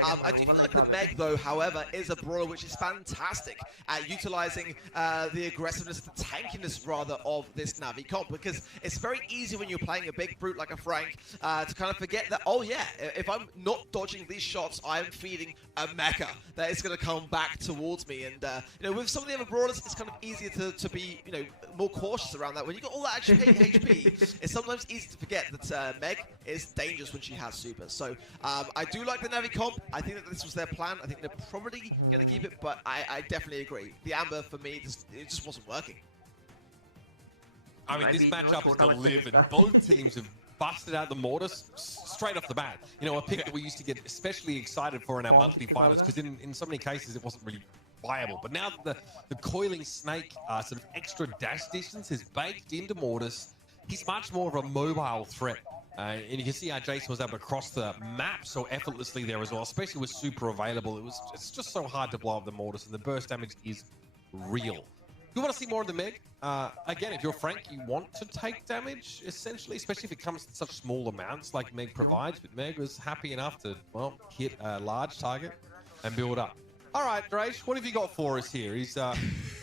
I do feel like the Meg, though, however, is a brawler which is fantastic at utilizing the aggressiveness, the tankiness, rather, of this Navi comp. Because it's very easy when you're playing a big brute like a Frank to kind of forget that, oh yeah, if I'm not dodging these shots, I'm feeding a mecha that is going to come back towards me. And you know, with some of the other brawlers, it's kind of easier to be, you know, more cautious around that. When you got all that HP, it's sometimes easy to forget that Meg is dangerous when she has super. So I do like the Navi comp. I think that this was their plan. I think they're probably going to keep it, but I definitely agree. The Amber, for me, it just wasn't working. I mean, this matchup is to live, and both teams have busted out the Mortis straight off the bat. You know, a pick that we used to get especially excited for in our monthly finals, because in so many cases it wasn't really viable. But now that the coiling snake sort of extra dash distance is baked into Mortis, he's much more of a mobile threat. And you can see how Jason was able to cross the map so effortlessly there as well, especially with super available. It's just so hard to blow up the Mortis, and the burst damage is real. You want to see more of the Meg? Again, if you're Frank, you want to take damage, essentially, especially if it comes in such small amounts like Meg provides. But Meg was happy enough to, well, hit a large target and build up. All right, Drage, what have you got for us here? He's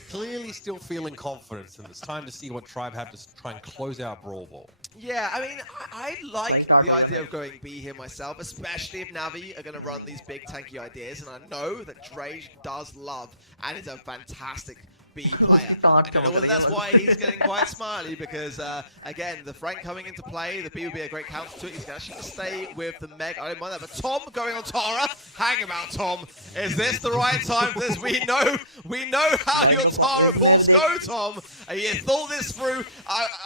clearly still feeling confidence, and it's time to see what Tribe have to try and close out Brawl Ball. Yeah, I mean, I like the idea of going B here myself, especially if Navi are going to run these big tanky ideas, and I know that Drage does love and is a fantastic B player. I don't know whether that's why he's getting quite smiley, because again, the Frank coming into play, the B would be a great counter to it. He's going to actually stay with the Meg. I don't mind that, but Tom going on Tara. Hang about, Tom. Is this the right time for this? We know how your Tara pulls go, Tom. You thought this through.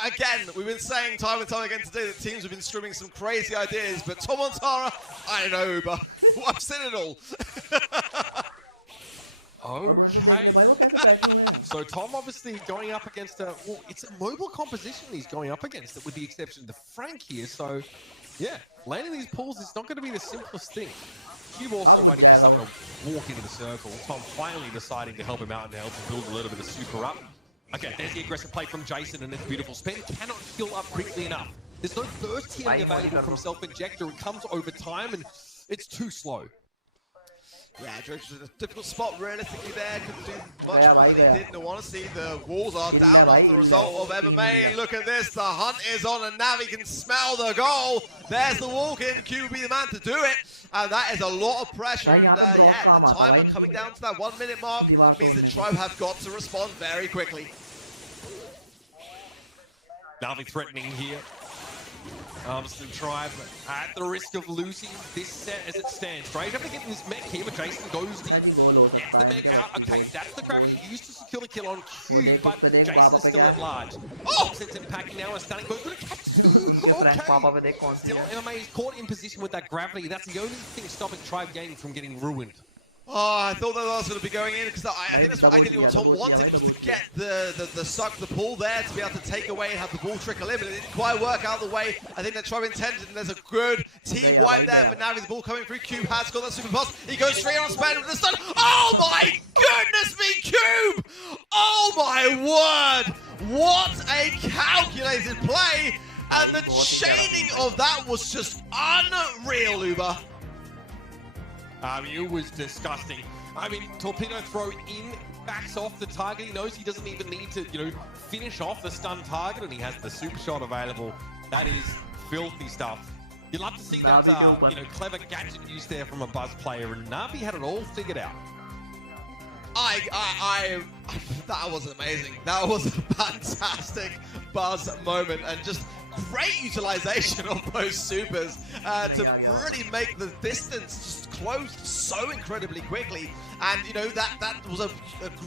Again, we've been saying time and time again today that teams have been streaming some crazy ideas, but Tom on Tara, I don't know, Uber. I've seen it all. Okay. So Tom obviously going up against well, it's a mobile composition he's going up against, with the exception of the Frank here. So, yeah, landing these pulls is not going to be the simplest thing. Cube also waiting for someone to walk into the circle. Tom finally deciding to help him out and to help him build a little bit of super up. Okay, there's the aggressive play from Jason, and it's beautiful. Spen cannot heal up quickly enough. There's no burst healing available from Self-Injector. It comes over time, and it's too slow. Yeah, Drage was in a difficult spot realistically there. Couldn't do much more than he did. No want to see the walls are down off the result of MMA. And look at this, the hunt is on, and Navi can smell the goal. There's the walk in. Q will be the man to do it. And that is a lot of pressure. And yeah, the timer coming down to that 1 minute mark means that Tribe have got to respond very quickly. Navi threatening here. Obviously, Tribe at the risk of losing this set as it stands. Drage have to get in this mech here, but Jason goes in. Gets the mech out. Okay, that's the gravity used to secure the kill on Q, but Jason is still at large. Oh! Sets him packing now, a stunning boost. Okay. Still, MMA is caught in position with that gravity. That's the only thing stopping Tribe Gaming from getting ruined. Oh, I thought that was going to be going in because I think that's what ideally what Tom wanted was to get the suck, the pull there to be able to take away and have the ball trickle in, but it didn't quite work out the way I think that Tribe intended, and there's a good team wipe there for Navi. The ball coming through. Cube has got that super pass. He goes straight on Span with the stun. Oh my goodness me, Cube! Oh my word! What a calculated play! And the chaining of that was just unreal, Uber. It was disgusting. I mean, torpedo throw in, backs off the target. He knows he doesn't even need to, finish off the stun target, and he has the super shot available. That is filthy stuff. You'd love to see that, clever gadget used there from a Buzz player, and Navi had it all figured out. That was amazing. That was a fantastic Buzz moment, and just great utilization of those supers to really make the distance just close so incredibly quickly. And that was a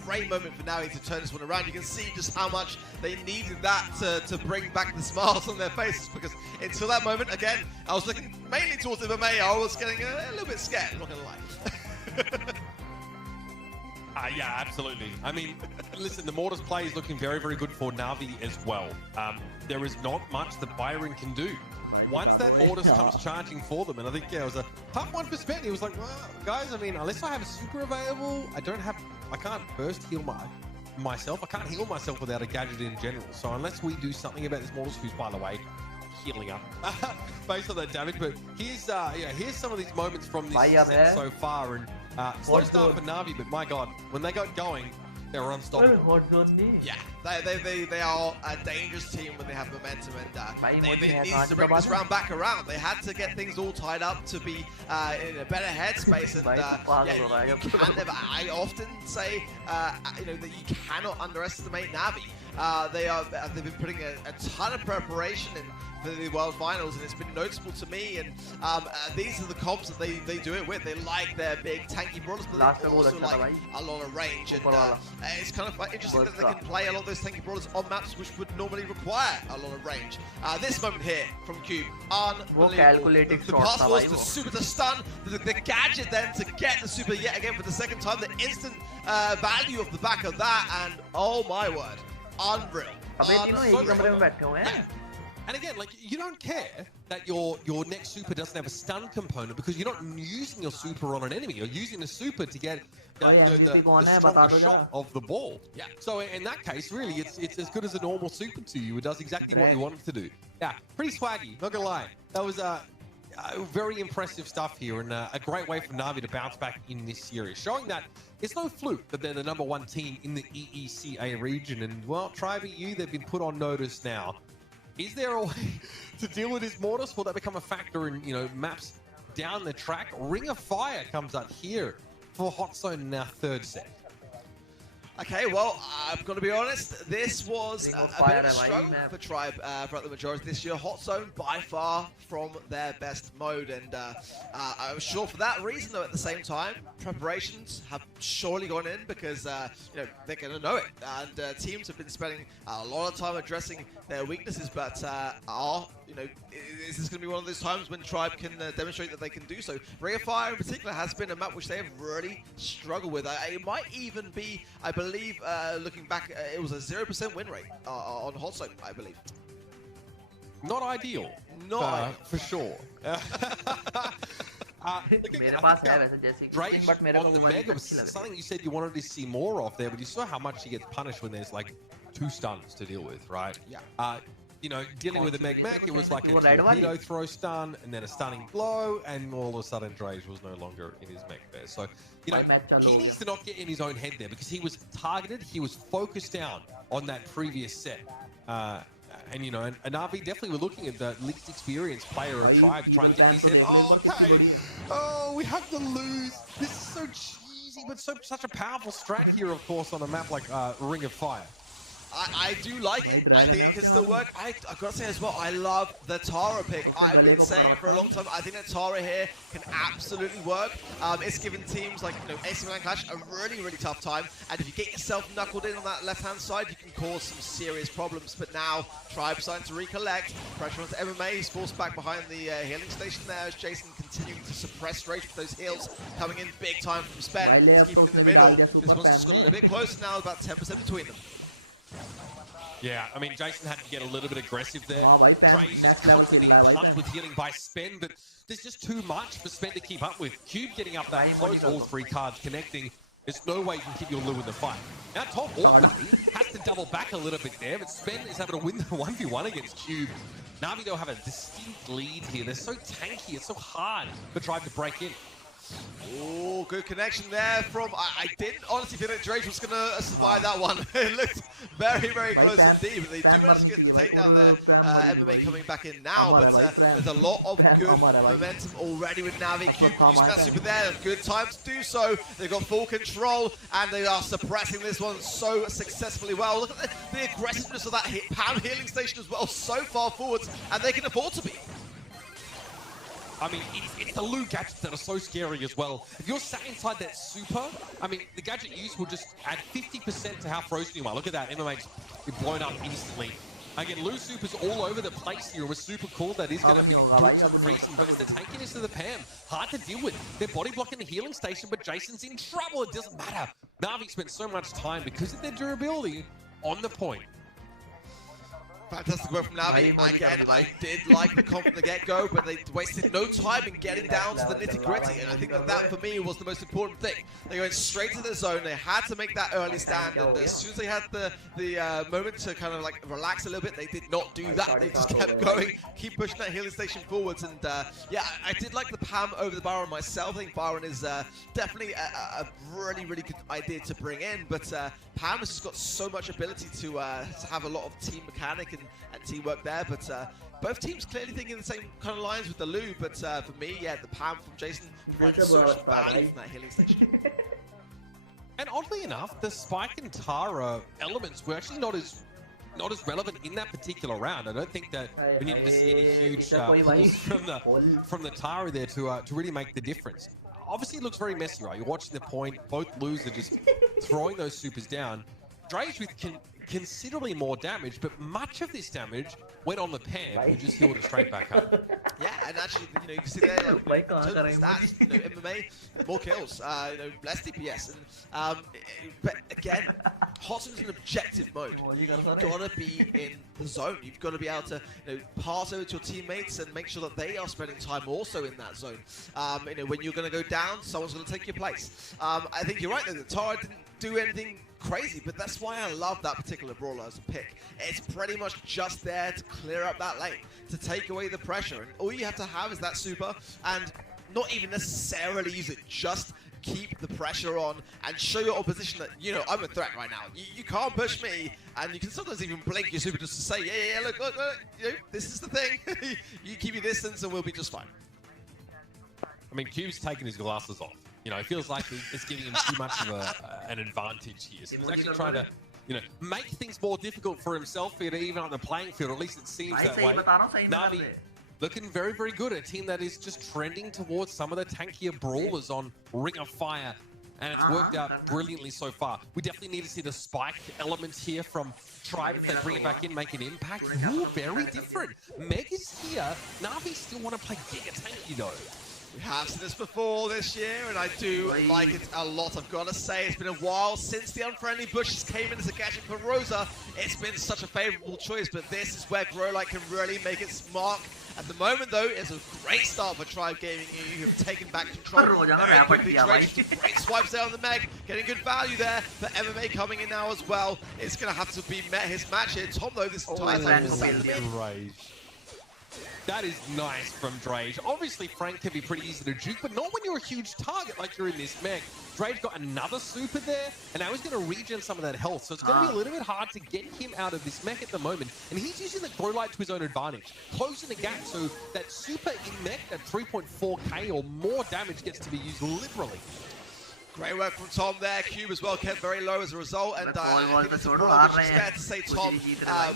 great moment for Navi to turn this one around. You can see just how much they needed that to bring back the smiles on their faces, because until that moment, again, I was looking mainly towards the MMA. I was getting a little bit scared, I'm not gonna lie. Yeah, absolutely. I mean, listen, the Mortis play is looking very, very good for Navi as well. There is not much that Byron can do. Once that Mortis comes charging for them, and I think, it was a tough one for Spen. He was like, well, guys, I mean, unless I have a super available, I can't burst heal myself. I can't heal myself without a gadget in general. So unless we do something about this Mortis, who's, by the way, healing up based on that damage. But here's some of these moments from this set so far, and slow start for Navi, but my god, when they got going, they were unstoppable. Yeah, they are a dangerous team when they have momentum, and they need to bring this round back around. They had to get things all tied up to be in a better headspace, and you can never. I often say that you cannot underestimate Navi. They've been putting a ton of preparation in for the World Finals, and it's been noticeable to me, and these are the comps that they do it with. They like their big tanky brawlers, but they also like a lot of range, and it's kind of interesting that they can play a lot of those tanky brawlers on maps which would normally require a lot of range. This moment here from Cube, unbelievable. The pass was the super to stun, the gadget then to get the super yet again for the second time, the instant value of the back of that, and oh my word, unreal. And again, you don't care that your next super doesn't have a stun component, because you're not using your super on an enemy. You're using the super to get the stronger shot of the ball. Yeah. So in that case, really, it's as good as a normal super to you. It does exactly what you want it to do. Yeah, pretty swaggy, not gonna lie. That was very impressive stuff here, and a great way for Navi to bounce back in this series, showing that it's no fluke that they're the #1 team in the EECA region. And well, Tribe EU, they've been put on notice now. Is there a way to deal with this Mortis? Will that become a factor in, maps down the track? Ring of Fire comes up here for Hot Zone in our third set. Okay, well, I'm going to be honest, this was a bit of a struggle for Tribe throughout the majority of this year. Hot Zone, by far, from their best mode, and I'm sure for that reason, though, at the same time, preparations have surely gone in, because, they're going to know it, and teams have been spending a lot of time addressing their weaknesses, but is this going to be one of those times when Tribe can demonstrate that they can do so? Ring of Fire, in particular, has been a map which they have really struggled with. It might even be, I believe, looking back, it was a 0% win rate on Hot Zone, I believe. Not ideal. For sure. Drake on the Mega was something you said you wanted to see more of there, but you saw how much he gets punished when there's 2 stuns to deal with, right? Yeah. Dealing with the Meg Mac, it was like a torpedo throw stun, and then a stunning blow, and all of a sudden Drage was no longer in his mech there. So, he needs to not get in his own head there, because he was targeted, he was focused down on that previous set. And Navi definitely were looking at the least experienced player of Tribe to try and get his head. Oh, okay. Oh, we have to lose. This is so cheesy, but such a powerful strat here, of course, on a map like Ring of Fire. I do like it. I think it can still work. I've got to say as well, I love the Tara pick. I've been saying it for a long time. I think that Tara here can absolutely work. It's given teams like AC Milan Clash a really, really tough time. And if you get yourself knuckled in on that left-hand side, you can cause some serious problems. But now, Tribe starting to recollect. Pressure onto MMA. He's forced back behind the healing station there as Jason continuing to suppress Rage with those heals coming in big time from Spen. He's keeping in the middle. This one's just got a little bit closer now, about 10% between them. Yeah, I mean, Jason had to get a little bit aggressive there. Drage is constantly pumped with healing by Spen, but there's just too much for Spen to keep up with. Cube getting up that close, all three cards connecting. There's no way you can keep your Lou in the fight. Now, Tom awkwardly has to double back a little bit there, but Spen is able to win the 1v1 against Cube. Na'Vi, though, have a distinct lead here. They're so tanky, it's so hard to try to break in. Oh, good connection there from... I didn't honestly think that Drage was going to survive that one. It looked very, very close indeed, but they do manage to get the takedown there. MMA coming back in now, but there's a lot of good momentum already with Na'Vi. Cube using that super there, good time to do so. They've got full control, and they are suppressing this one so successfully well. Look at the aggressiveness of that Pam healing station as well, so far forwards, and they can afford to be. I mean, it's the Lou gadgets that are so scary as well. If you're sat inside that super, I mean, the gadget use will just add 50% to how frozen you are. Look at that, MMA's blown up instantly. Again, Lou super's all over the place here. It was super cool. That is going to be doing some freezing, but it's the tankiness of the Pam. Hard to deal with. They're body blocking the healing station, but Jason's in trouble. It doesn't matter. Na'Vi spent so much time because of their durability on the point. Fantastic work from Na'Vi. Again, I did like the comp from the get-go, but they wasted no time in getting down to the nitty-gritty, and I think that for me was the most important thing. They went straight to the zone. They had to make that early stand, and as soon as they had the moment to kind of like relax a little bit, they did not do that. They just kept going, keep pushing that healing station forwards, and yeah, I did like the Pam over the Byron myself. I think Byron is definitely a really, really good idea to bring in, but Pam has just got so much ability to have a lot of team mechanic and teamwork there, but both teams clearly thinking the same kind of lines with the Lou, but for me, yeah, the Pam from Jason provided so much value from that healing station. And oddly enough, the Spike and Tara elements were actually not as relevant in that particular round. I don't think that we needed to see any huge pulls from the Tara there to really make the difference. Obviously, it looks very messy, right? You're watching the point, both Lus are just throwing those supers down. Drage with considerably more damage, but much of this damage went on the Pam, who just healed it straight back up. Yeah, and actually, you know, you can see there, like, in terms of stats, you know, MMA, more kills, you know, less DPS, and but again, Hotson is an objective mode. You've got to be in the zone. You've got to be able to, you know, pass over to your teammates and make sure that they are spending time also in that zone. You know, when you're going to go down, someone's going to take your place. I think you're right though, that Tara didn't do anything crazy, but that's why I love that particular brawler as a pick. It's pretty much just there to clear up that lane, to take away the pressure, and all you have to have is that super, and not even necessarily use it, just keep the pressure on and show your opposition that, you know, I'm a threat right now. You can't push me, and you can sometimes even blink your super just to say, yeah, look, you know, this is the thing. You keep your distance and we'll be just fine. I mean, Cube's taking his glasses off. You know, it feels like it's giving him too much of an advantage here. So he's actually trying to, you know, make things more difficult for himself here to even on the playing field. At least it seems that way. Na'Vi looking very, very good. A team that is just trending towards some of the tankier brawlers on Ring of Fire. And it's worked out brilliantly so far. We definitely need to see the spike elements here from Tribe. If they bring it back in, make an impact. Ooh, very different. Meg is here. Na'Vi still want to play Giga Tanky though. We have seen this before this year, and I do like it a lot. I've got to say, it's been a while since the Unfriendly Bushes came in as a gadget for Rosa. It's been such a favorable choice, but this is where Growlight can really make its mark. At the moment, though, it's a great start for Tribe Gaming. You have taken back control very quickly. Great swipes there on the Meg, getting good value there. For MMA coming in now as well. It's going to have to be his match here. Tom, though, this entire time Right. That is nice from Drage. Obviously, Frank can be pretty easy to juke, but not when you're a huge target like you're in this Meg. Drage got another super there, and now he's going to regen some of that health, so it's going to be a little bit hard to get him out of this mech at the moment, and he's using the grow light to his own advantage, closing the gap so that super in mech, that 3.4k or more damage gets to be used liberally. Great work from Tom there. Cube as well kept very low as a result, and I think it's fair to say Tom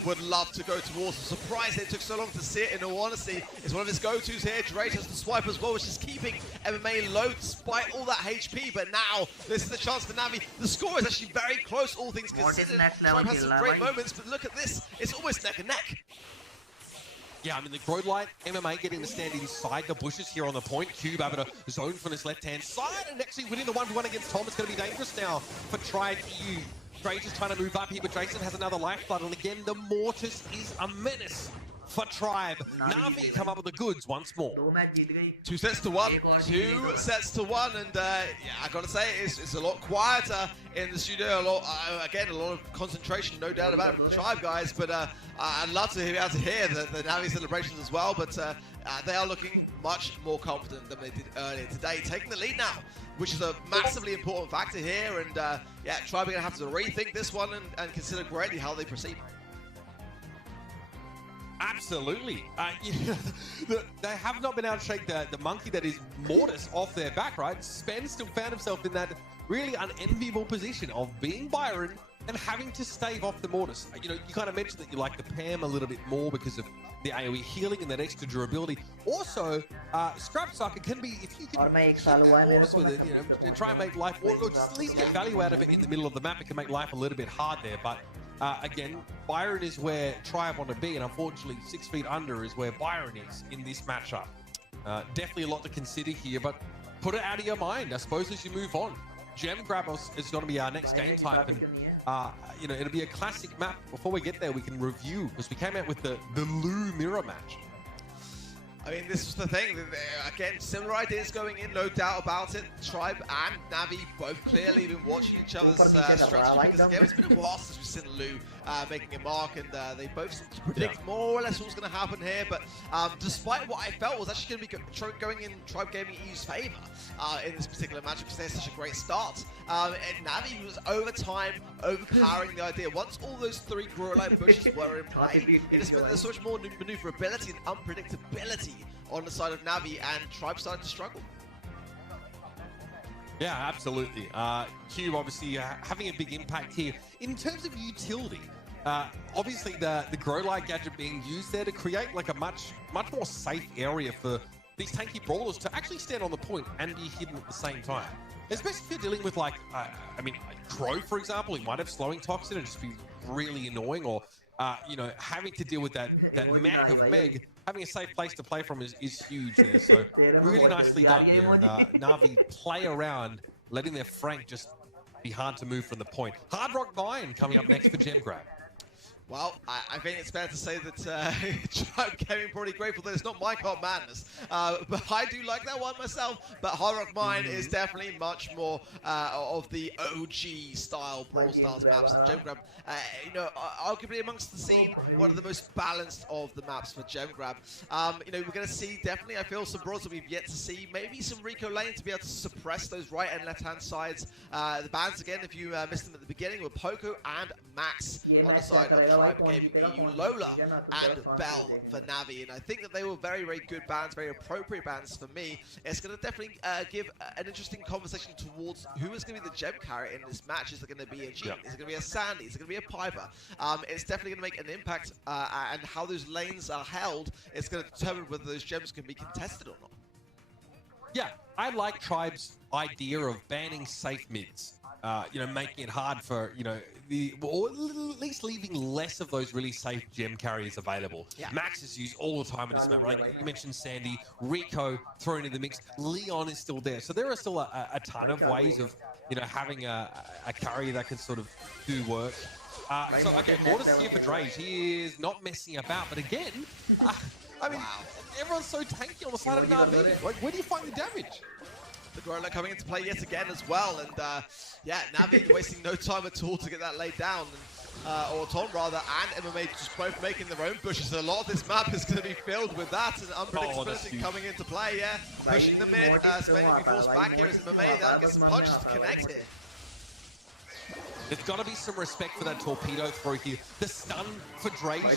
would love to go towards. I'm surprised it took so long to see it, in all honesty. It's one of his go-tos here. Drage has the swipe as well, which is keeping MMA low despite all that HP, but now this is the chance for Na'Vi. The score is actually very close, all things considered. Tribe has some great moments, but look at this. It's almost neck and neck. Yeah, I mean, the Grow Light MMA getting to stand inside the bushes here on the point. Cube able to zone from his left-hand side and actually winning the 1v1 against Tom. It's going to be dangerous now for Tribe EU. Drage is trying to move up here, but Jason has another lifeblood. And again, the Mortis is a menace for Tribe. Na'Vi come up with the goods once more. 2 sets to 1. 2 sets to 1. And yeah, I got to say, it's a lot quieter in the studio. Again, a lot of concentration, no doubt about it, from the Tribe guys. But I'd love to be able to hear the Na'Vi celebrations as well. But they are looking much more confident than they did earlier today, taking the lead now, which is a massively important factor here. And yeah, Tribe are going to have to rethink this one and consider greatly how they proceed. Absolutely. They have not been able to shake the monkey that is Mortis off their back, right? Spen still found himself in that really unenviable position of being Byron and having to stave off the Mortis. You know, you kind of mentioned that you like the Pam a little bit more because of the AoE healing and that extra durability. Also, Scrap Sucker can be, if you can Mortis with it, you know, and try and make life, or just at least get value out of it in the middle of the map, it can make life a little bit hard there. But again, Byron is where Tribe want to be, and unfortunately 6 feet under is where Byron is in this matchup. Definitely a lot to consider here, but put it out of your mind, I suppose, as you move on. Gem Grab is going to be our next game type, and you know, it'll be a classic map. Before we get there, we can review, because we came out with the Lou Mirror match. I mean, this was the thing. Again, similar ideas going in, no doubt about it. Tribe and Na'Vi both clearly been watching each other's strategy, because again, it's been a while since we've seen Lou making a mark, and they both seem to predict more or less what's going to happen here. But despite what I felt was actually going to be going in Tribe Gaming EU's favor in this particular match, because they had such a great start. And Na'Vi was over time overpowering the idea. Once all those 3 Grow Light bushes were in play, it just meant there's so much more maneuverability and unpredictability on the side of Na'Vi, and Tribe started to struggle. Yeah, absolutely. Cube obviously having a big impact here. In terms of utility, obviously the Grow Light gadget being used there to create like a much more safe area for these tanky brawlers to actually stand on the point and be hidden at the same time. Especially if you're dealing with like, I mean, Crow, for example, he might have slowing toxin and just be really annoying, or you know, having to deal with that mech of Meg. Having a safe place to play from is huge there. So really nicely done there. And Na'Vi play around, letting their Frank just be hard to move from the point. Hard Rock Mine coming up next for Gem Grab. Well, I think it's fair to say that Tribe Gaming probably grateful that it's not My Cart Madness. But I do like that one myself. But Hard Rock Mine is definitely much more of the OG style Brawl Stars maps. And Gem Grab, you know, arguably amongst the scene, one of the most balanced of the maps for Gem Grab. You know, we're going to see definitely, I feel, some brawls that we've yet to see. Maybe some Rico Lane to be able to suppress those right and left hand sides. The bans, again, if you missed them at the beginning, were Poco and Max on the side of Tribe Gaming EU, Lola and Bell for Na'Vi, and I think that they were very, very good bans, very appropriate bans for me. It's going to definitely give an interesting conversation towards who is going to be the gem carry in this match. Is it going to be a Jean? Is it going to be a Sandy? Is it going to be a Piper? It's definitely going to make an impact, and how those lanes are held, it's going to determine whether those gems can be contested or not. Yeah, I like Tribe's idea of banning safe mids. You know, making it hard for, you know, or at least leaving less of those really safe gem carriers available. Yeah. Max is used all the time in this map, right? You mentioned Sandy, Rico thrown in the mix, Leon is still there. So there are still a ton of ways of, you know, having a carrier that can sort of do work. So, okay, Mortis here for Drage. He is not messing about, but again, I mean, everyone's so tanky on the side of Na'Vi. Like, where do you find the damage? The Gorilla coming into play yet again as well, and yeah, Na'Vi wasting no time at all to get that laid down, or Tom rather, and MMA just both making their own pushes. A lot of this map is going to be filled with that, and unpredictability coming into play, yeah. Pushing the mid, Spain will be forced back here as MMA, they'll get some punches to connect here. There's got to be some respect for that torpedo throw here. The stun for Drage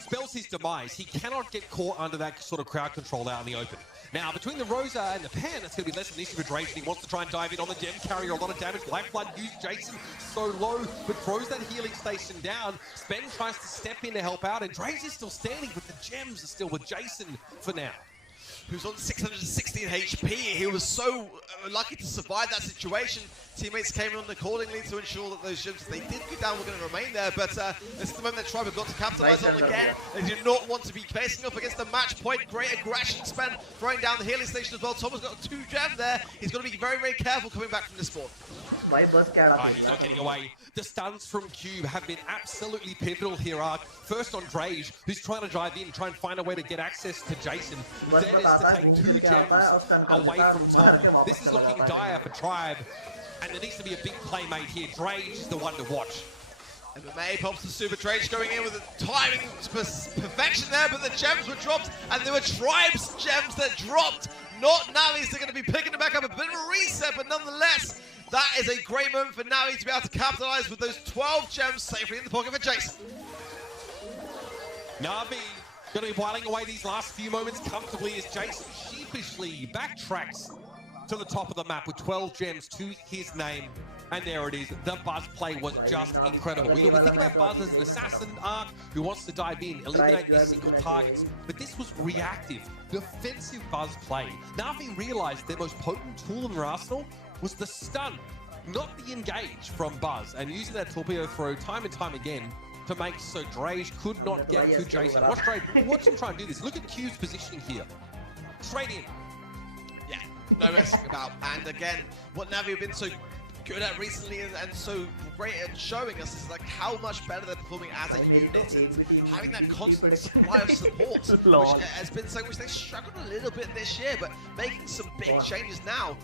spells his demise. He cannot get caught under that sort of crowd control out in the open. Now, between the Rosa and the Pan, it's going to be less of an issue for Drake. He wants to try and dive in on the gem carrier. A lot of damage. Lifeblood used Jason so low, but throws that healing station down. Spen tries to step in to help out, and Drake is still standing, but the gems are still with Jason for now. who's on 616 HP. He was so lucky to survive that situation. Teammates came on accordingly to ensure that those gems, they did go down, were going to remain there. But this is the moment that Tribe have got to capitalize on again. They do not want to be facing up against the match point. Great aggression spend, throwing down the healing station as well. Thomas got 2 gems there. He's got to be very, very careful coming back from this spawn. He's not getting away. The stuns from Cube have been absolutely pivotal here, Ark. First on Drage, who's trying to drive in, try and find a way to get access to Jason. Then is to take 2 gems away from Tom. This is looking dire for Tribe. And there needs to be a big playmate here. Drage is the one to watch. MMA pops the super Drage going in with the timing perfection there, but the gems were dropped, and there were Tribe's gems that dropped. Not Navi's. They're going to be picking it back up. A bit of a reset, but nonetheless, that is a great moment for Navi to be able to capitalize with those 12 gems safely in the pocket for Jason. Navi going to be whiling away these last few moments comfortably as Jason sheepishly backtracks to the top of the map with 12 gems to his name. And there it is. The Buzz play was just incredible. You know, we think about Buzz as an assassin Ark who wants to dive in, eliminate these single targets. But this was reactive, defensive Buzz play. Navi realized their most potent tool in their arsenal was the stun, not the engage from Buzz. And using that torpedo throw time and time again to make so Drage could not get to Jason. Watch him try and do this. Look at Q's positioning here. Straight in. Yeah, no messing about. And again, what Navi have been so good at recently and so great at showing us is like how much better they're performing as a unit and having that constant supply of support, which has been something which they struggled a little bit this year, but making some big changes now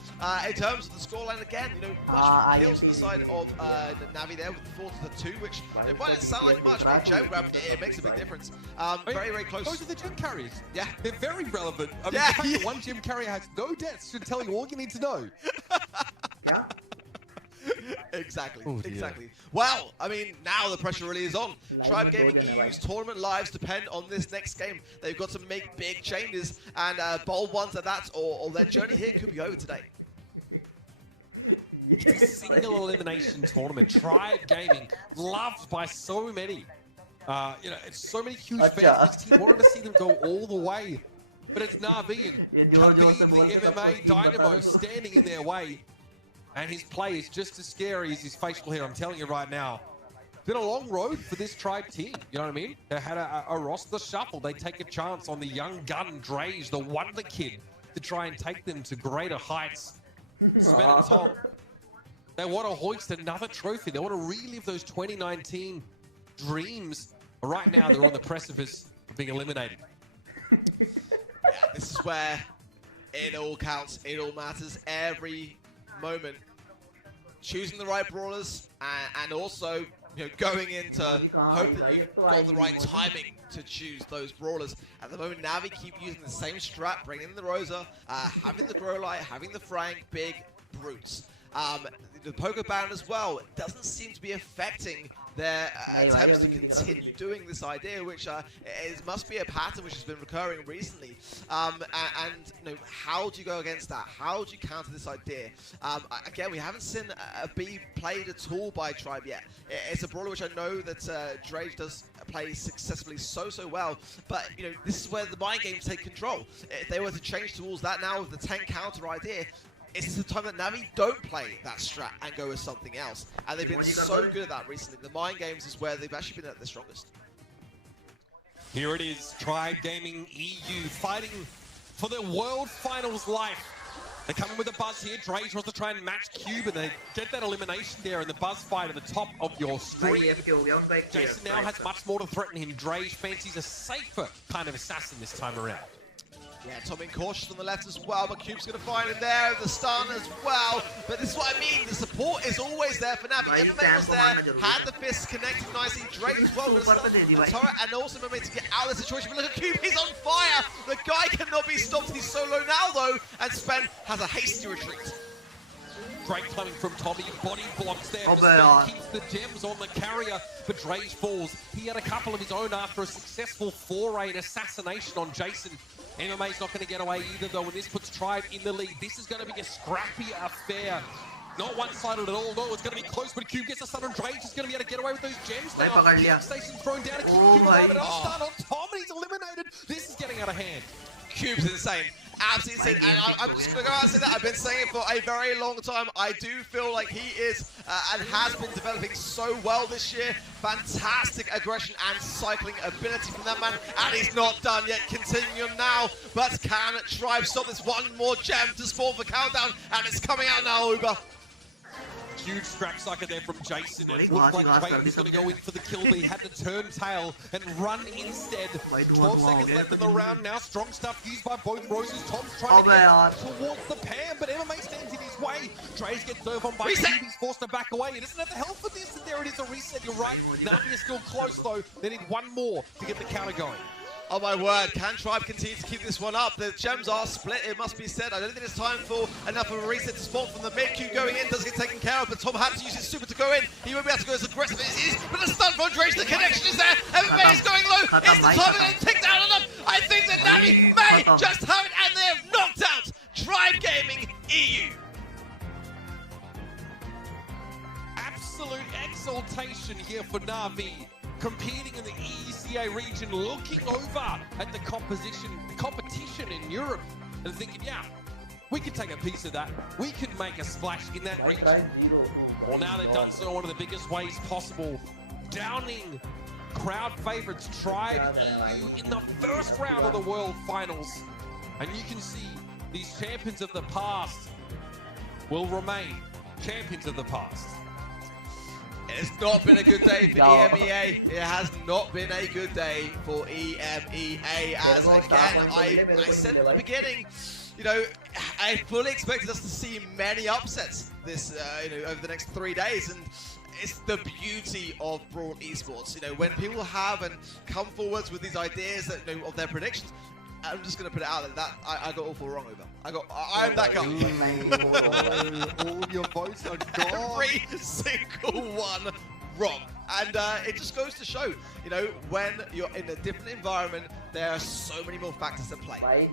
in terms of the scoreline. Again, you know, much more kills on the side of Navi there with the 4-2, which it might not sound like much, but gem grab, it makes a big difference. Very, very close. Those are the gem carriers. Yeah. They're very relevant. I mean, the fact that one gem carrier has no deaths should tell you all you need to know. Exactly, exactly. Well, I mean, now the pressure really is on. Tribe Gaming EU's tournament lives depend on this next game. They've got to make big changes, and bold ones at that, or their journey here could be over today. It's a single elimination tournament. Tribe Gaming, loved by so many. You know, it's so many huge fans. This team wanted to see them go all the way. But it's Navi and Khabib, the MMA dynamo, standing in their way. And his play is just as scary as his facial hair, I'm telling you right now. Been a long road for this Tribe team, you know what I mean? They had a roster shuffle. They take a chance on the young gun, Drage, the wonder kid, to try and take them to greater heights. Spend at the top. They want to hoist another trophy. They want to relive those 2019 dreams. Right now, they're on the precipice of being eliminated. Yeah, this is where it all counts, it all matters, every moment. Choosing the right brawlers and also, you know, going into hope that you've got the right timing to choose those brawlers. At the moment, Navi keep using the same strat, bringing in the Rosa, having the Grow Light, having the Frank, big brutes. The poker ban as well doesn't seem to be affecting their attempts to continue doing this idea, which must be a pattern which has been recurring recently. And you know, how do you go against that? How do you counter this idea? Again, we haven't seen a B played at all by Tribe yet. It's a brawler which I know that Drage does play successfully so well, but you know, this is where the mind games take control. If they were to change towards that now with the 10 counter idea, it's the time that Navi don't play that strat and go with something else. And they've been so good at that recently. The mind games is where they've actually been at their strongest. Here it is, Tribe Gaming EU fighting for their World Finals life. They're coming with a Buzz here. Drage wants to try and match Cube, and they get that elimination there in the Buzz fight at the top of your screen. Jason now has much more to threaten him. Drage fancies a safer kind of assassin this time around. Yeah, Tom being cautious on the left as well, but Cube's going to find him there, the stun as well. But this is what I mean, the support is always there for Navi. MMA was there, had the fists connected nicely, Drake as well, and also MMA to get out of the situation. But look at Cube, he's on fire! The guy cannot be stopped, he's so low now though, and Spen has a hasty retreat. Great coming from Tommy, body blocks there. Spen keeps the gems on the carrier, but Drage falls. He had a couple of his own after a successful foray and assassination on Jason. MMA's not going to get away either, though, when this puts Tribe in the lead. This is going to be a scrappy affair. Not one-sided at all. No, it's going to be close, but Cube gets a stun on Drage. He's going to be able to get away with those gems now. Gem station thrown down. Cube alive, another stun on Tom, and he's eliminated. This is getting out of hand. Cube's insane. absolutely insane. And I'm just going to go out and say that. I've been saying it for a very long time. I do feel like he is and has been developing so well this year. Fantastic aggression and cycling ability from that man. And he's not done yet. Continuing on now. But can Tribe stop this? One more gem to spawn for countdown. And it's coming out now, Uber. Huge strap sucker there from Jason. It looked like Drake was going to go in for the kill, but he had to turn tail and run instead. 12 seconds left in the round now. Strong stuff used by both Roses. Tom's trying to get towards the pan, but MMA stands in his way. Dre's gets dove on by Steve. He's forced to back away. He doesn't have the health for this, and there it is, a reset. You're right. Navi is still close, though. They need one more to get the counter going. Oh my word, can Tribe continue to keep this one up? The gems are split, it must be said. I don't think it's time for enough of a reset to spawn from the mid queue going in. Does get taken care of, but Tom had to use his super to go in. He won't be able to go as aggressive as he is, but the stun from Drake, the connection is there. MMA is going low. It's the time and ticked out enough. I think that Navi may just have it, and they have knocked out Tribe Gaming EU. Absolute exaltation here for Navi. Competing in the ECA region, looking over at the competition in Europe and thinking, yeah, we can take a piece of that. We can make a splash in that region. Well, now they've done so in one of the biggest ways possible, downing crowd favorites Tribe EU in the first round of the World Finals. And you can see these champions of the past will remain champions of the past. It's not been a good day for EMEA. It has not been a good day for EMEA. As again, I said at the beginning, you know, I fully expected us to see many upsets this, you know, over the next 3 days, and it's the beauty of Brawl Esports. You know, when people have and come forwards with these ideas that, you know, of their predictions. I'm just gonna put it out there that I got all four wrong, Uber. I'm that guy. All your votes are gone. Every single one wrong. And it just goes to show, you know, when you're in a different environment, there are so many more factors at play. I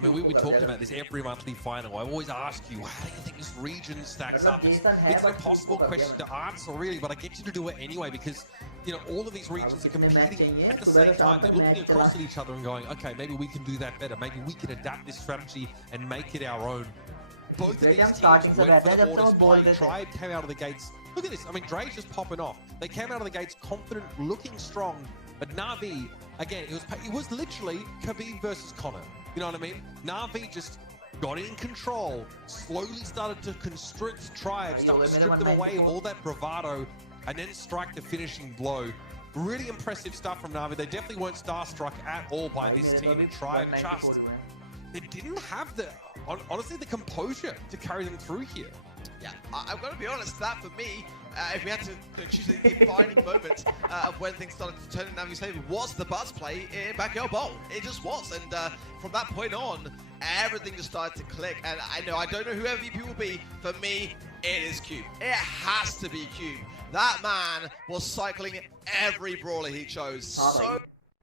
mean, we talked about this every monthly final. I always ask you, how do you think this region stacks up? It's an impossible question to answer, really, but I get you to do it anyway because, you know, all of these regions are competing at the same time. They're looking across at each other and going, okay, maybe we can do that better. Maybe we can adapt this strategy and make it our own. Both of these teams went for the Mortis play. Tribe came out of the gates. Look at this. I mean, Dre's just popping off. They came out of the gates confident, looking strong. But Na'Vi, again, it was literally Khabib versus Connor. You know what I mean? Na'Vi just got in control, slowly started to constrict Tribe, started to strip them away of all that bravado, and then strike the finishing blow. Really impressive stuff from Na'Vi. They definitely weren't starstruck at all by this team, and Tribe just, they didn't have the, honestly, the composure to carry them through here. Yeah, I've got to be honest, that for me, if we had to choose a defining moment of when things started to turn in Navi's favor, was the buzz play in Backyard Bowl. It just was, and from that point on, everything just started to click, and I don't know who MVP will be. For me, it is Cube. It has to be Cube. That man was cycling every brawler he chose. So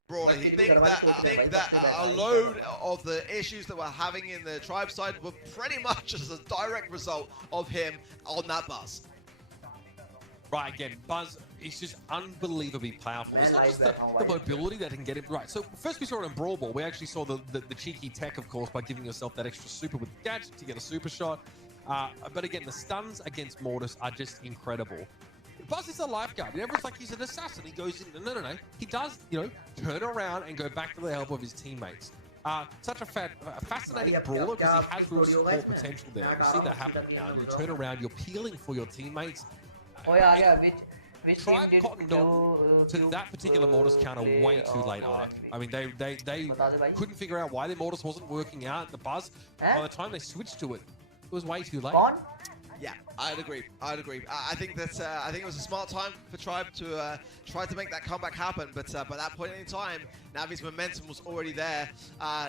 brawler. He think that a load of the issues that we're having in the Tribe side were pretty much as a direct result of him on that buzz. Right, again, Buzz is just unbelievably powerful. It's not just the mobility that can get him right. So first we saw it in Brawl Ball. We actually saw the cheeky tech, of course, by giving yourself that extra super with the gadget to get a super shot. But again, the stuns against Mortis are just incredible. Buzz is a lifeguard. Everyone's like he's an assassin. He goes in. No. He does, you know, turn around and go back to the help of his teammates. Such a fascinating brawler because he has real support potential there. You see that happen now. You turn around, you're peeling for your teammates. Tribe cottoned on to that particular Mortis counter way too late, Ark. I mean, they couldn't figure out why their Mortis wasn't working out. The Buzz, by the time they switched to it, it was way too late. Yeah, I'd agree. I think that I think it was a smart time for Tribe to try to make that comeback happen. But by that point in time, Navi's momentum was already there.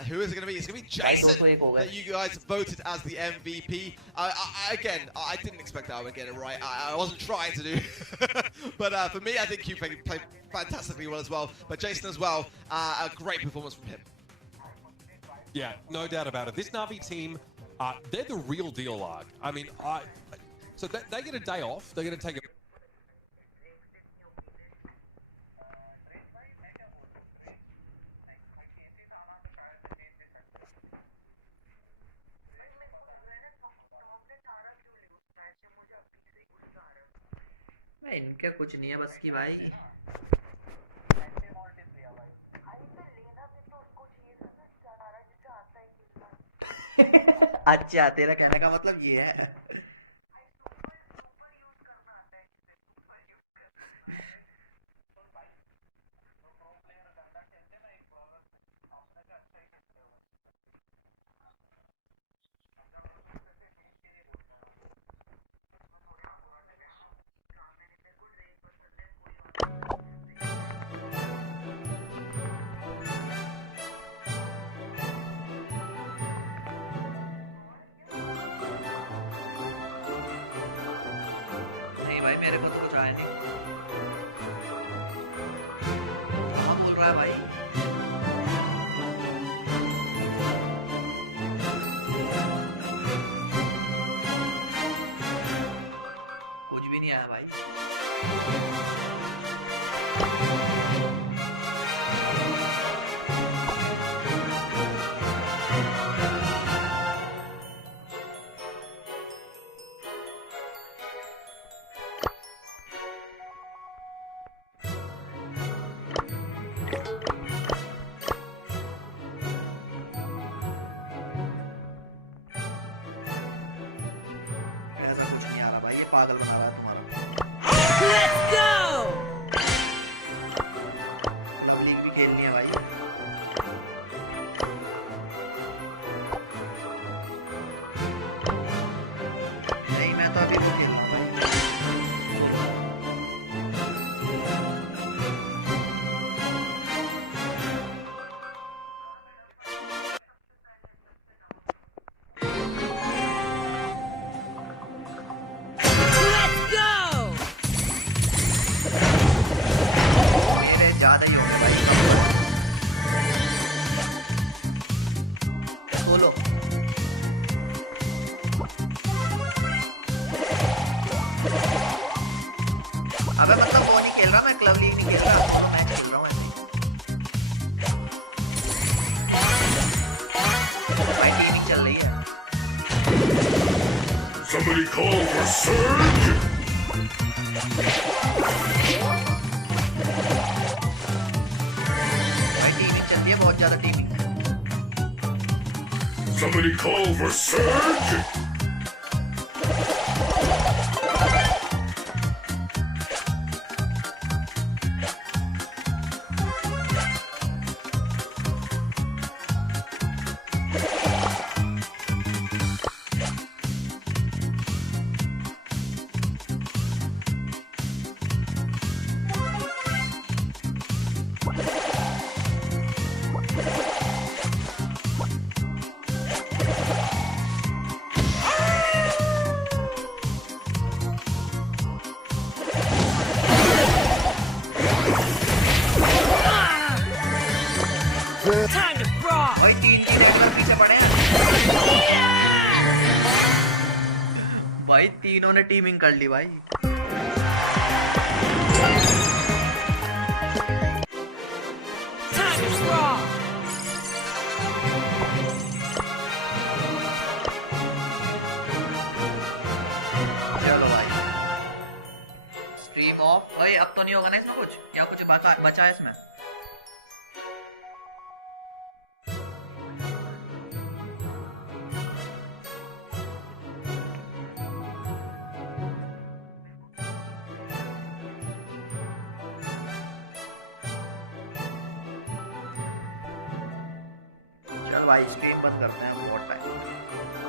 Who is it going to be? It's going to be Jason that you guys voted as the MVP. Again, I didn't expect that I would get it right. I wasn't trying to do. But for me, I think Q played fantastically well as well. But Jason as well, a great performance from him. Yeah, no doubt about it. This Navi team, they're the real deal, Ark. I mean, so they get a day off. They're going to take a... भाई इनका कुछ नहीं है बस की भाई। अच्छा तेरा कहने का मतलब ये है। नहीं भाई मेरे को तो कुछ आया नहीं। कौन बोल रहा है भाई? कुछ भी नहीं आया भाई। ऐसा कुछ नहीं आ रहा भाई, ये पागल बना रहा है तुम्हारा। Let's go! लव लीग भी खेलनी है भाई। नहीं मैं तो अभी वो खेल रहा हूँ भाई। Let's go! मेरे ज्यादा ही हो गए भाई। बोलो अबे मतलब वो नहीं खेल रहा मैं, क्लब लीग नहीं खेल रहा, तो मैं खेल रहा हूँ ऐसे ही। भाई टीमिंग चल रही है। Somebody call for surge! भाई टीमिंग चल रही है, बहुत ज्यादा teeming. Somebody call for surge! Time to brawl! भाई तीन की रेगुलर पीछे पड़े हैं। भाई तीनों ने टीमिंग कर ली भाई। Time to brawl! चलो भाई स्ट्रीम ऑफ। भाई अब तो नहीं होगा ना इसमें कुछ, क्या कुछ बचा है इसमें? चल भाई स्ट्रीम बंद करते हैं, बहुत टाइम।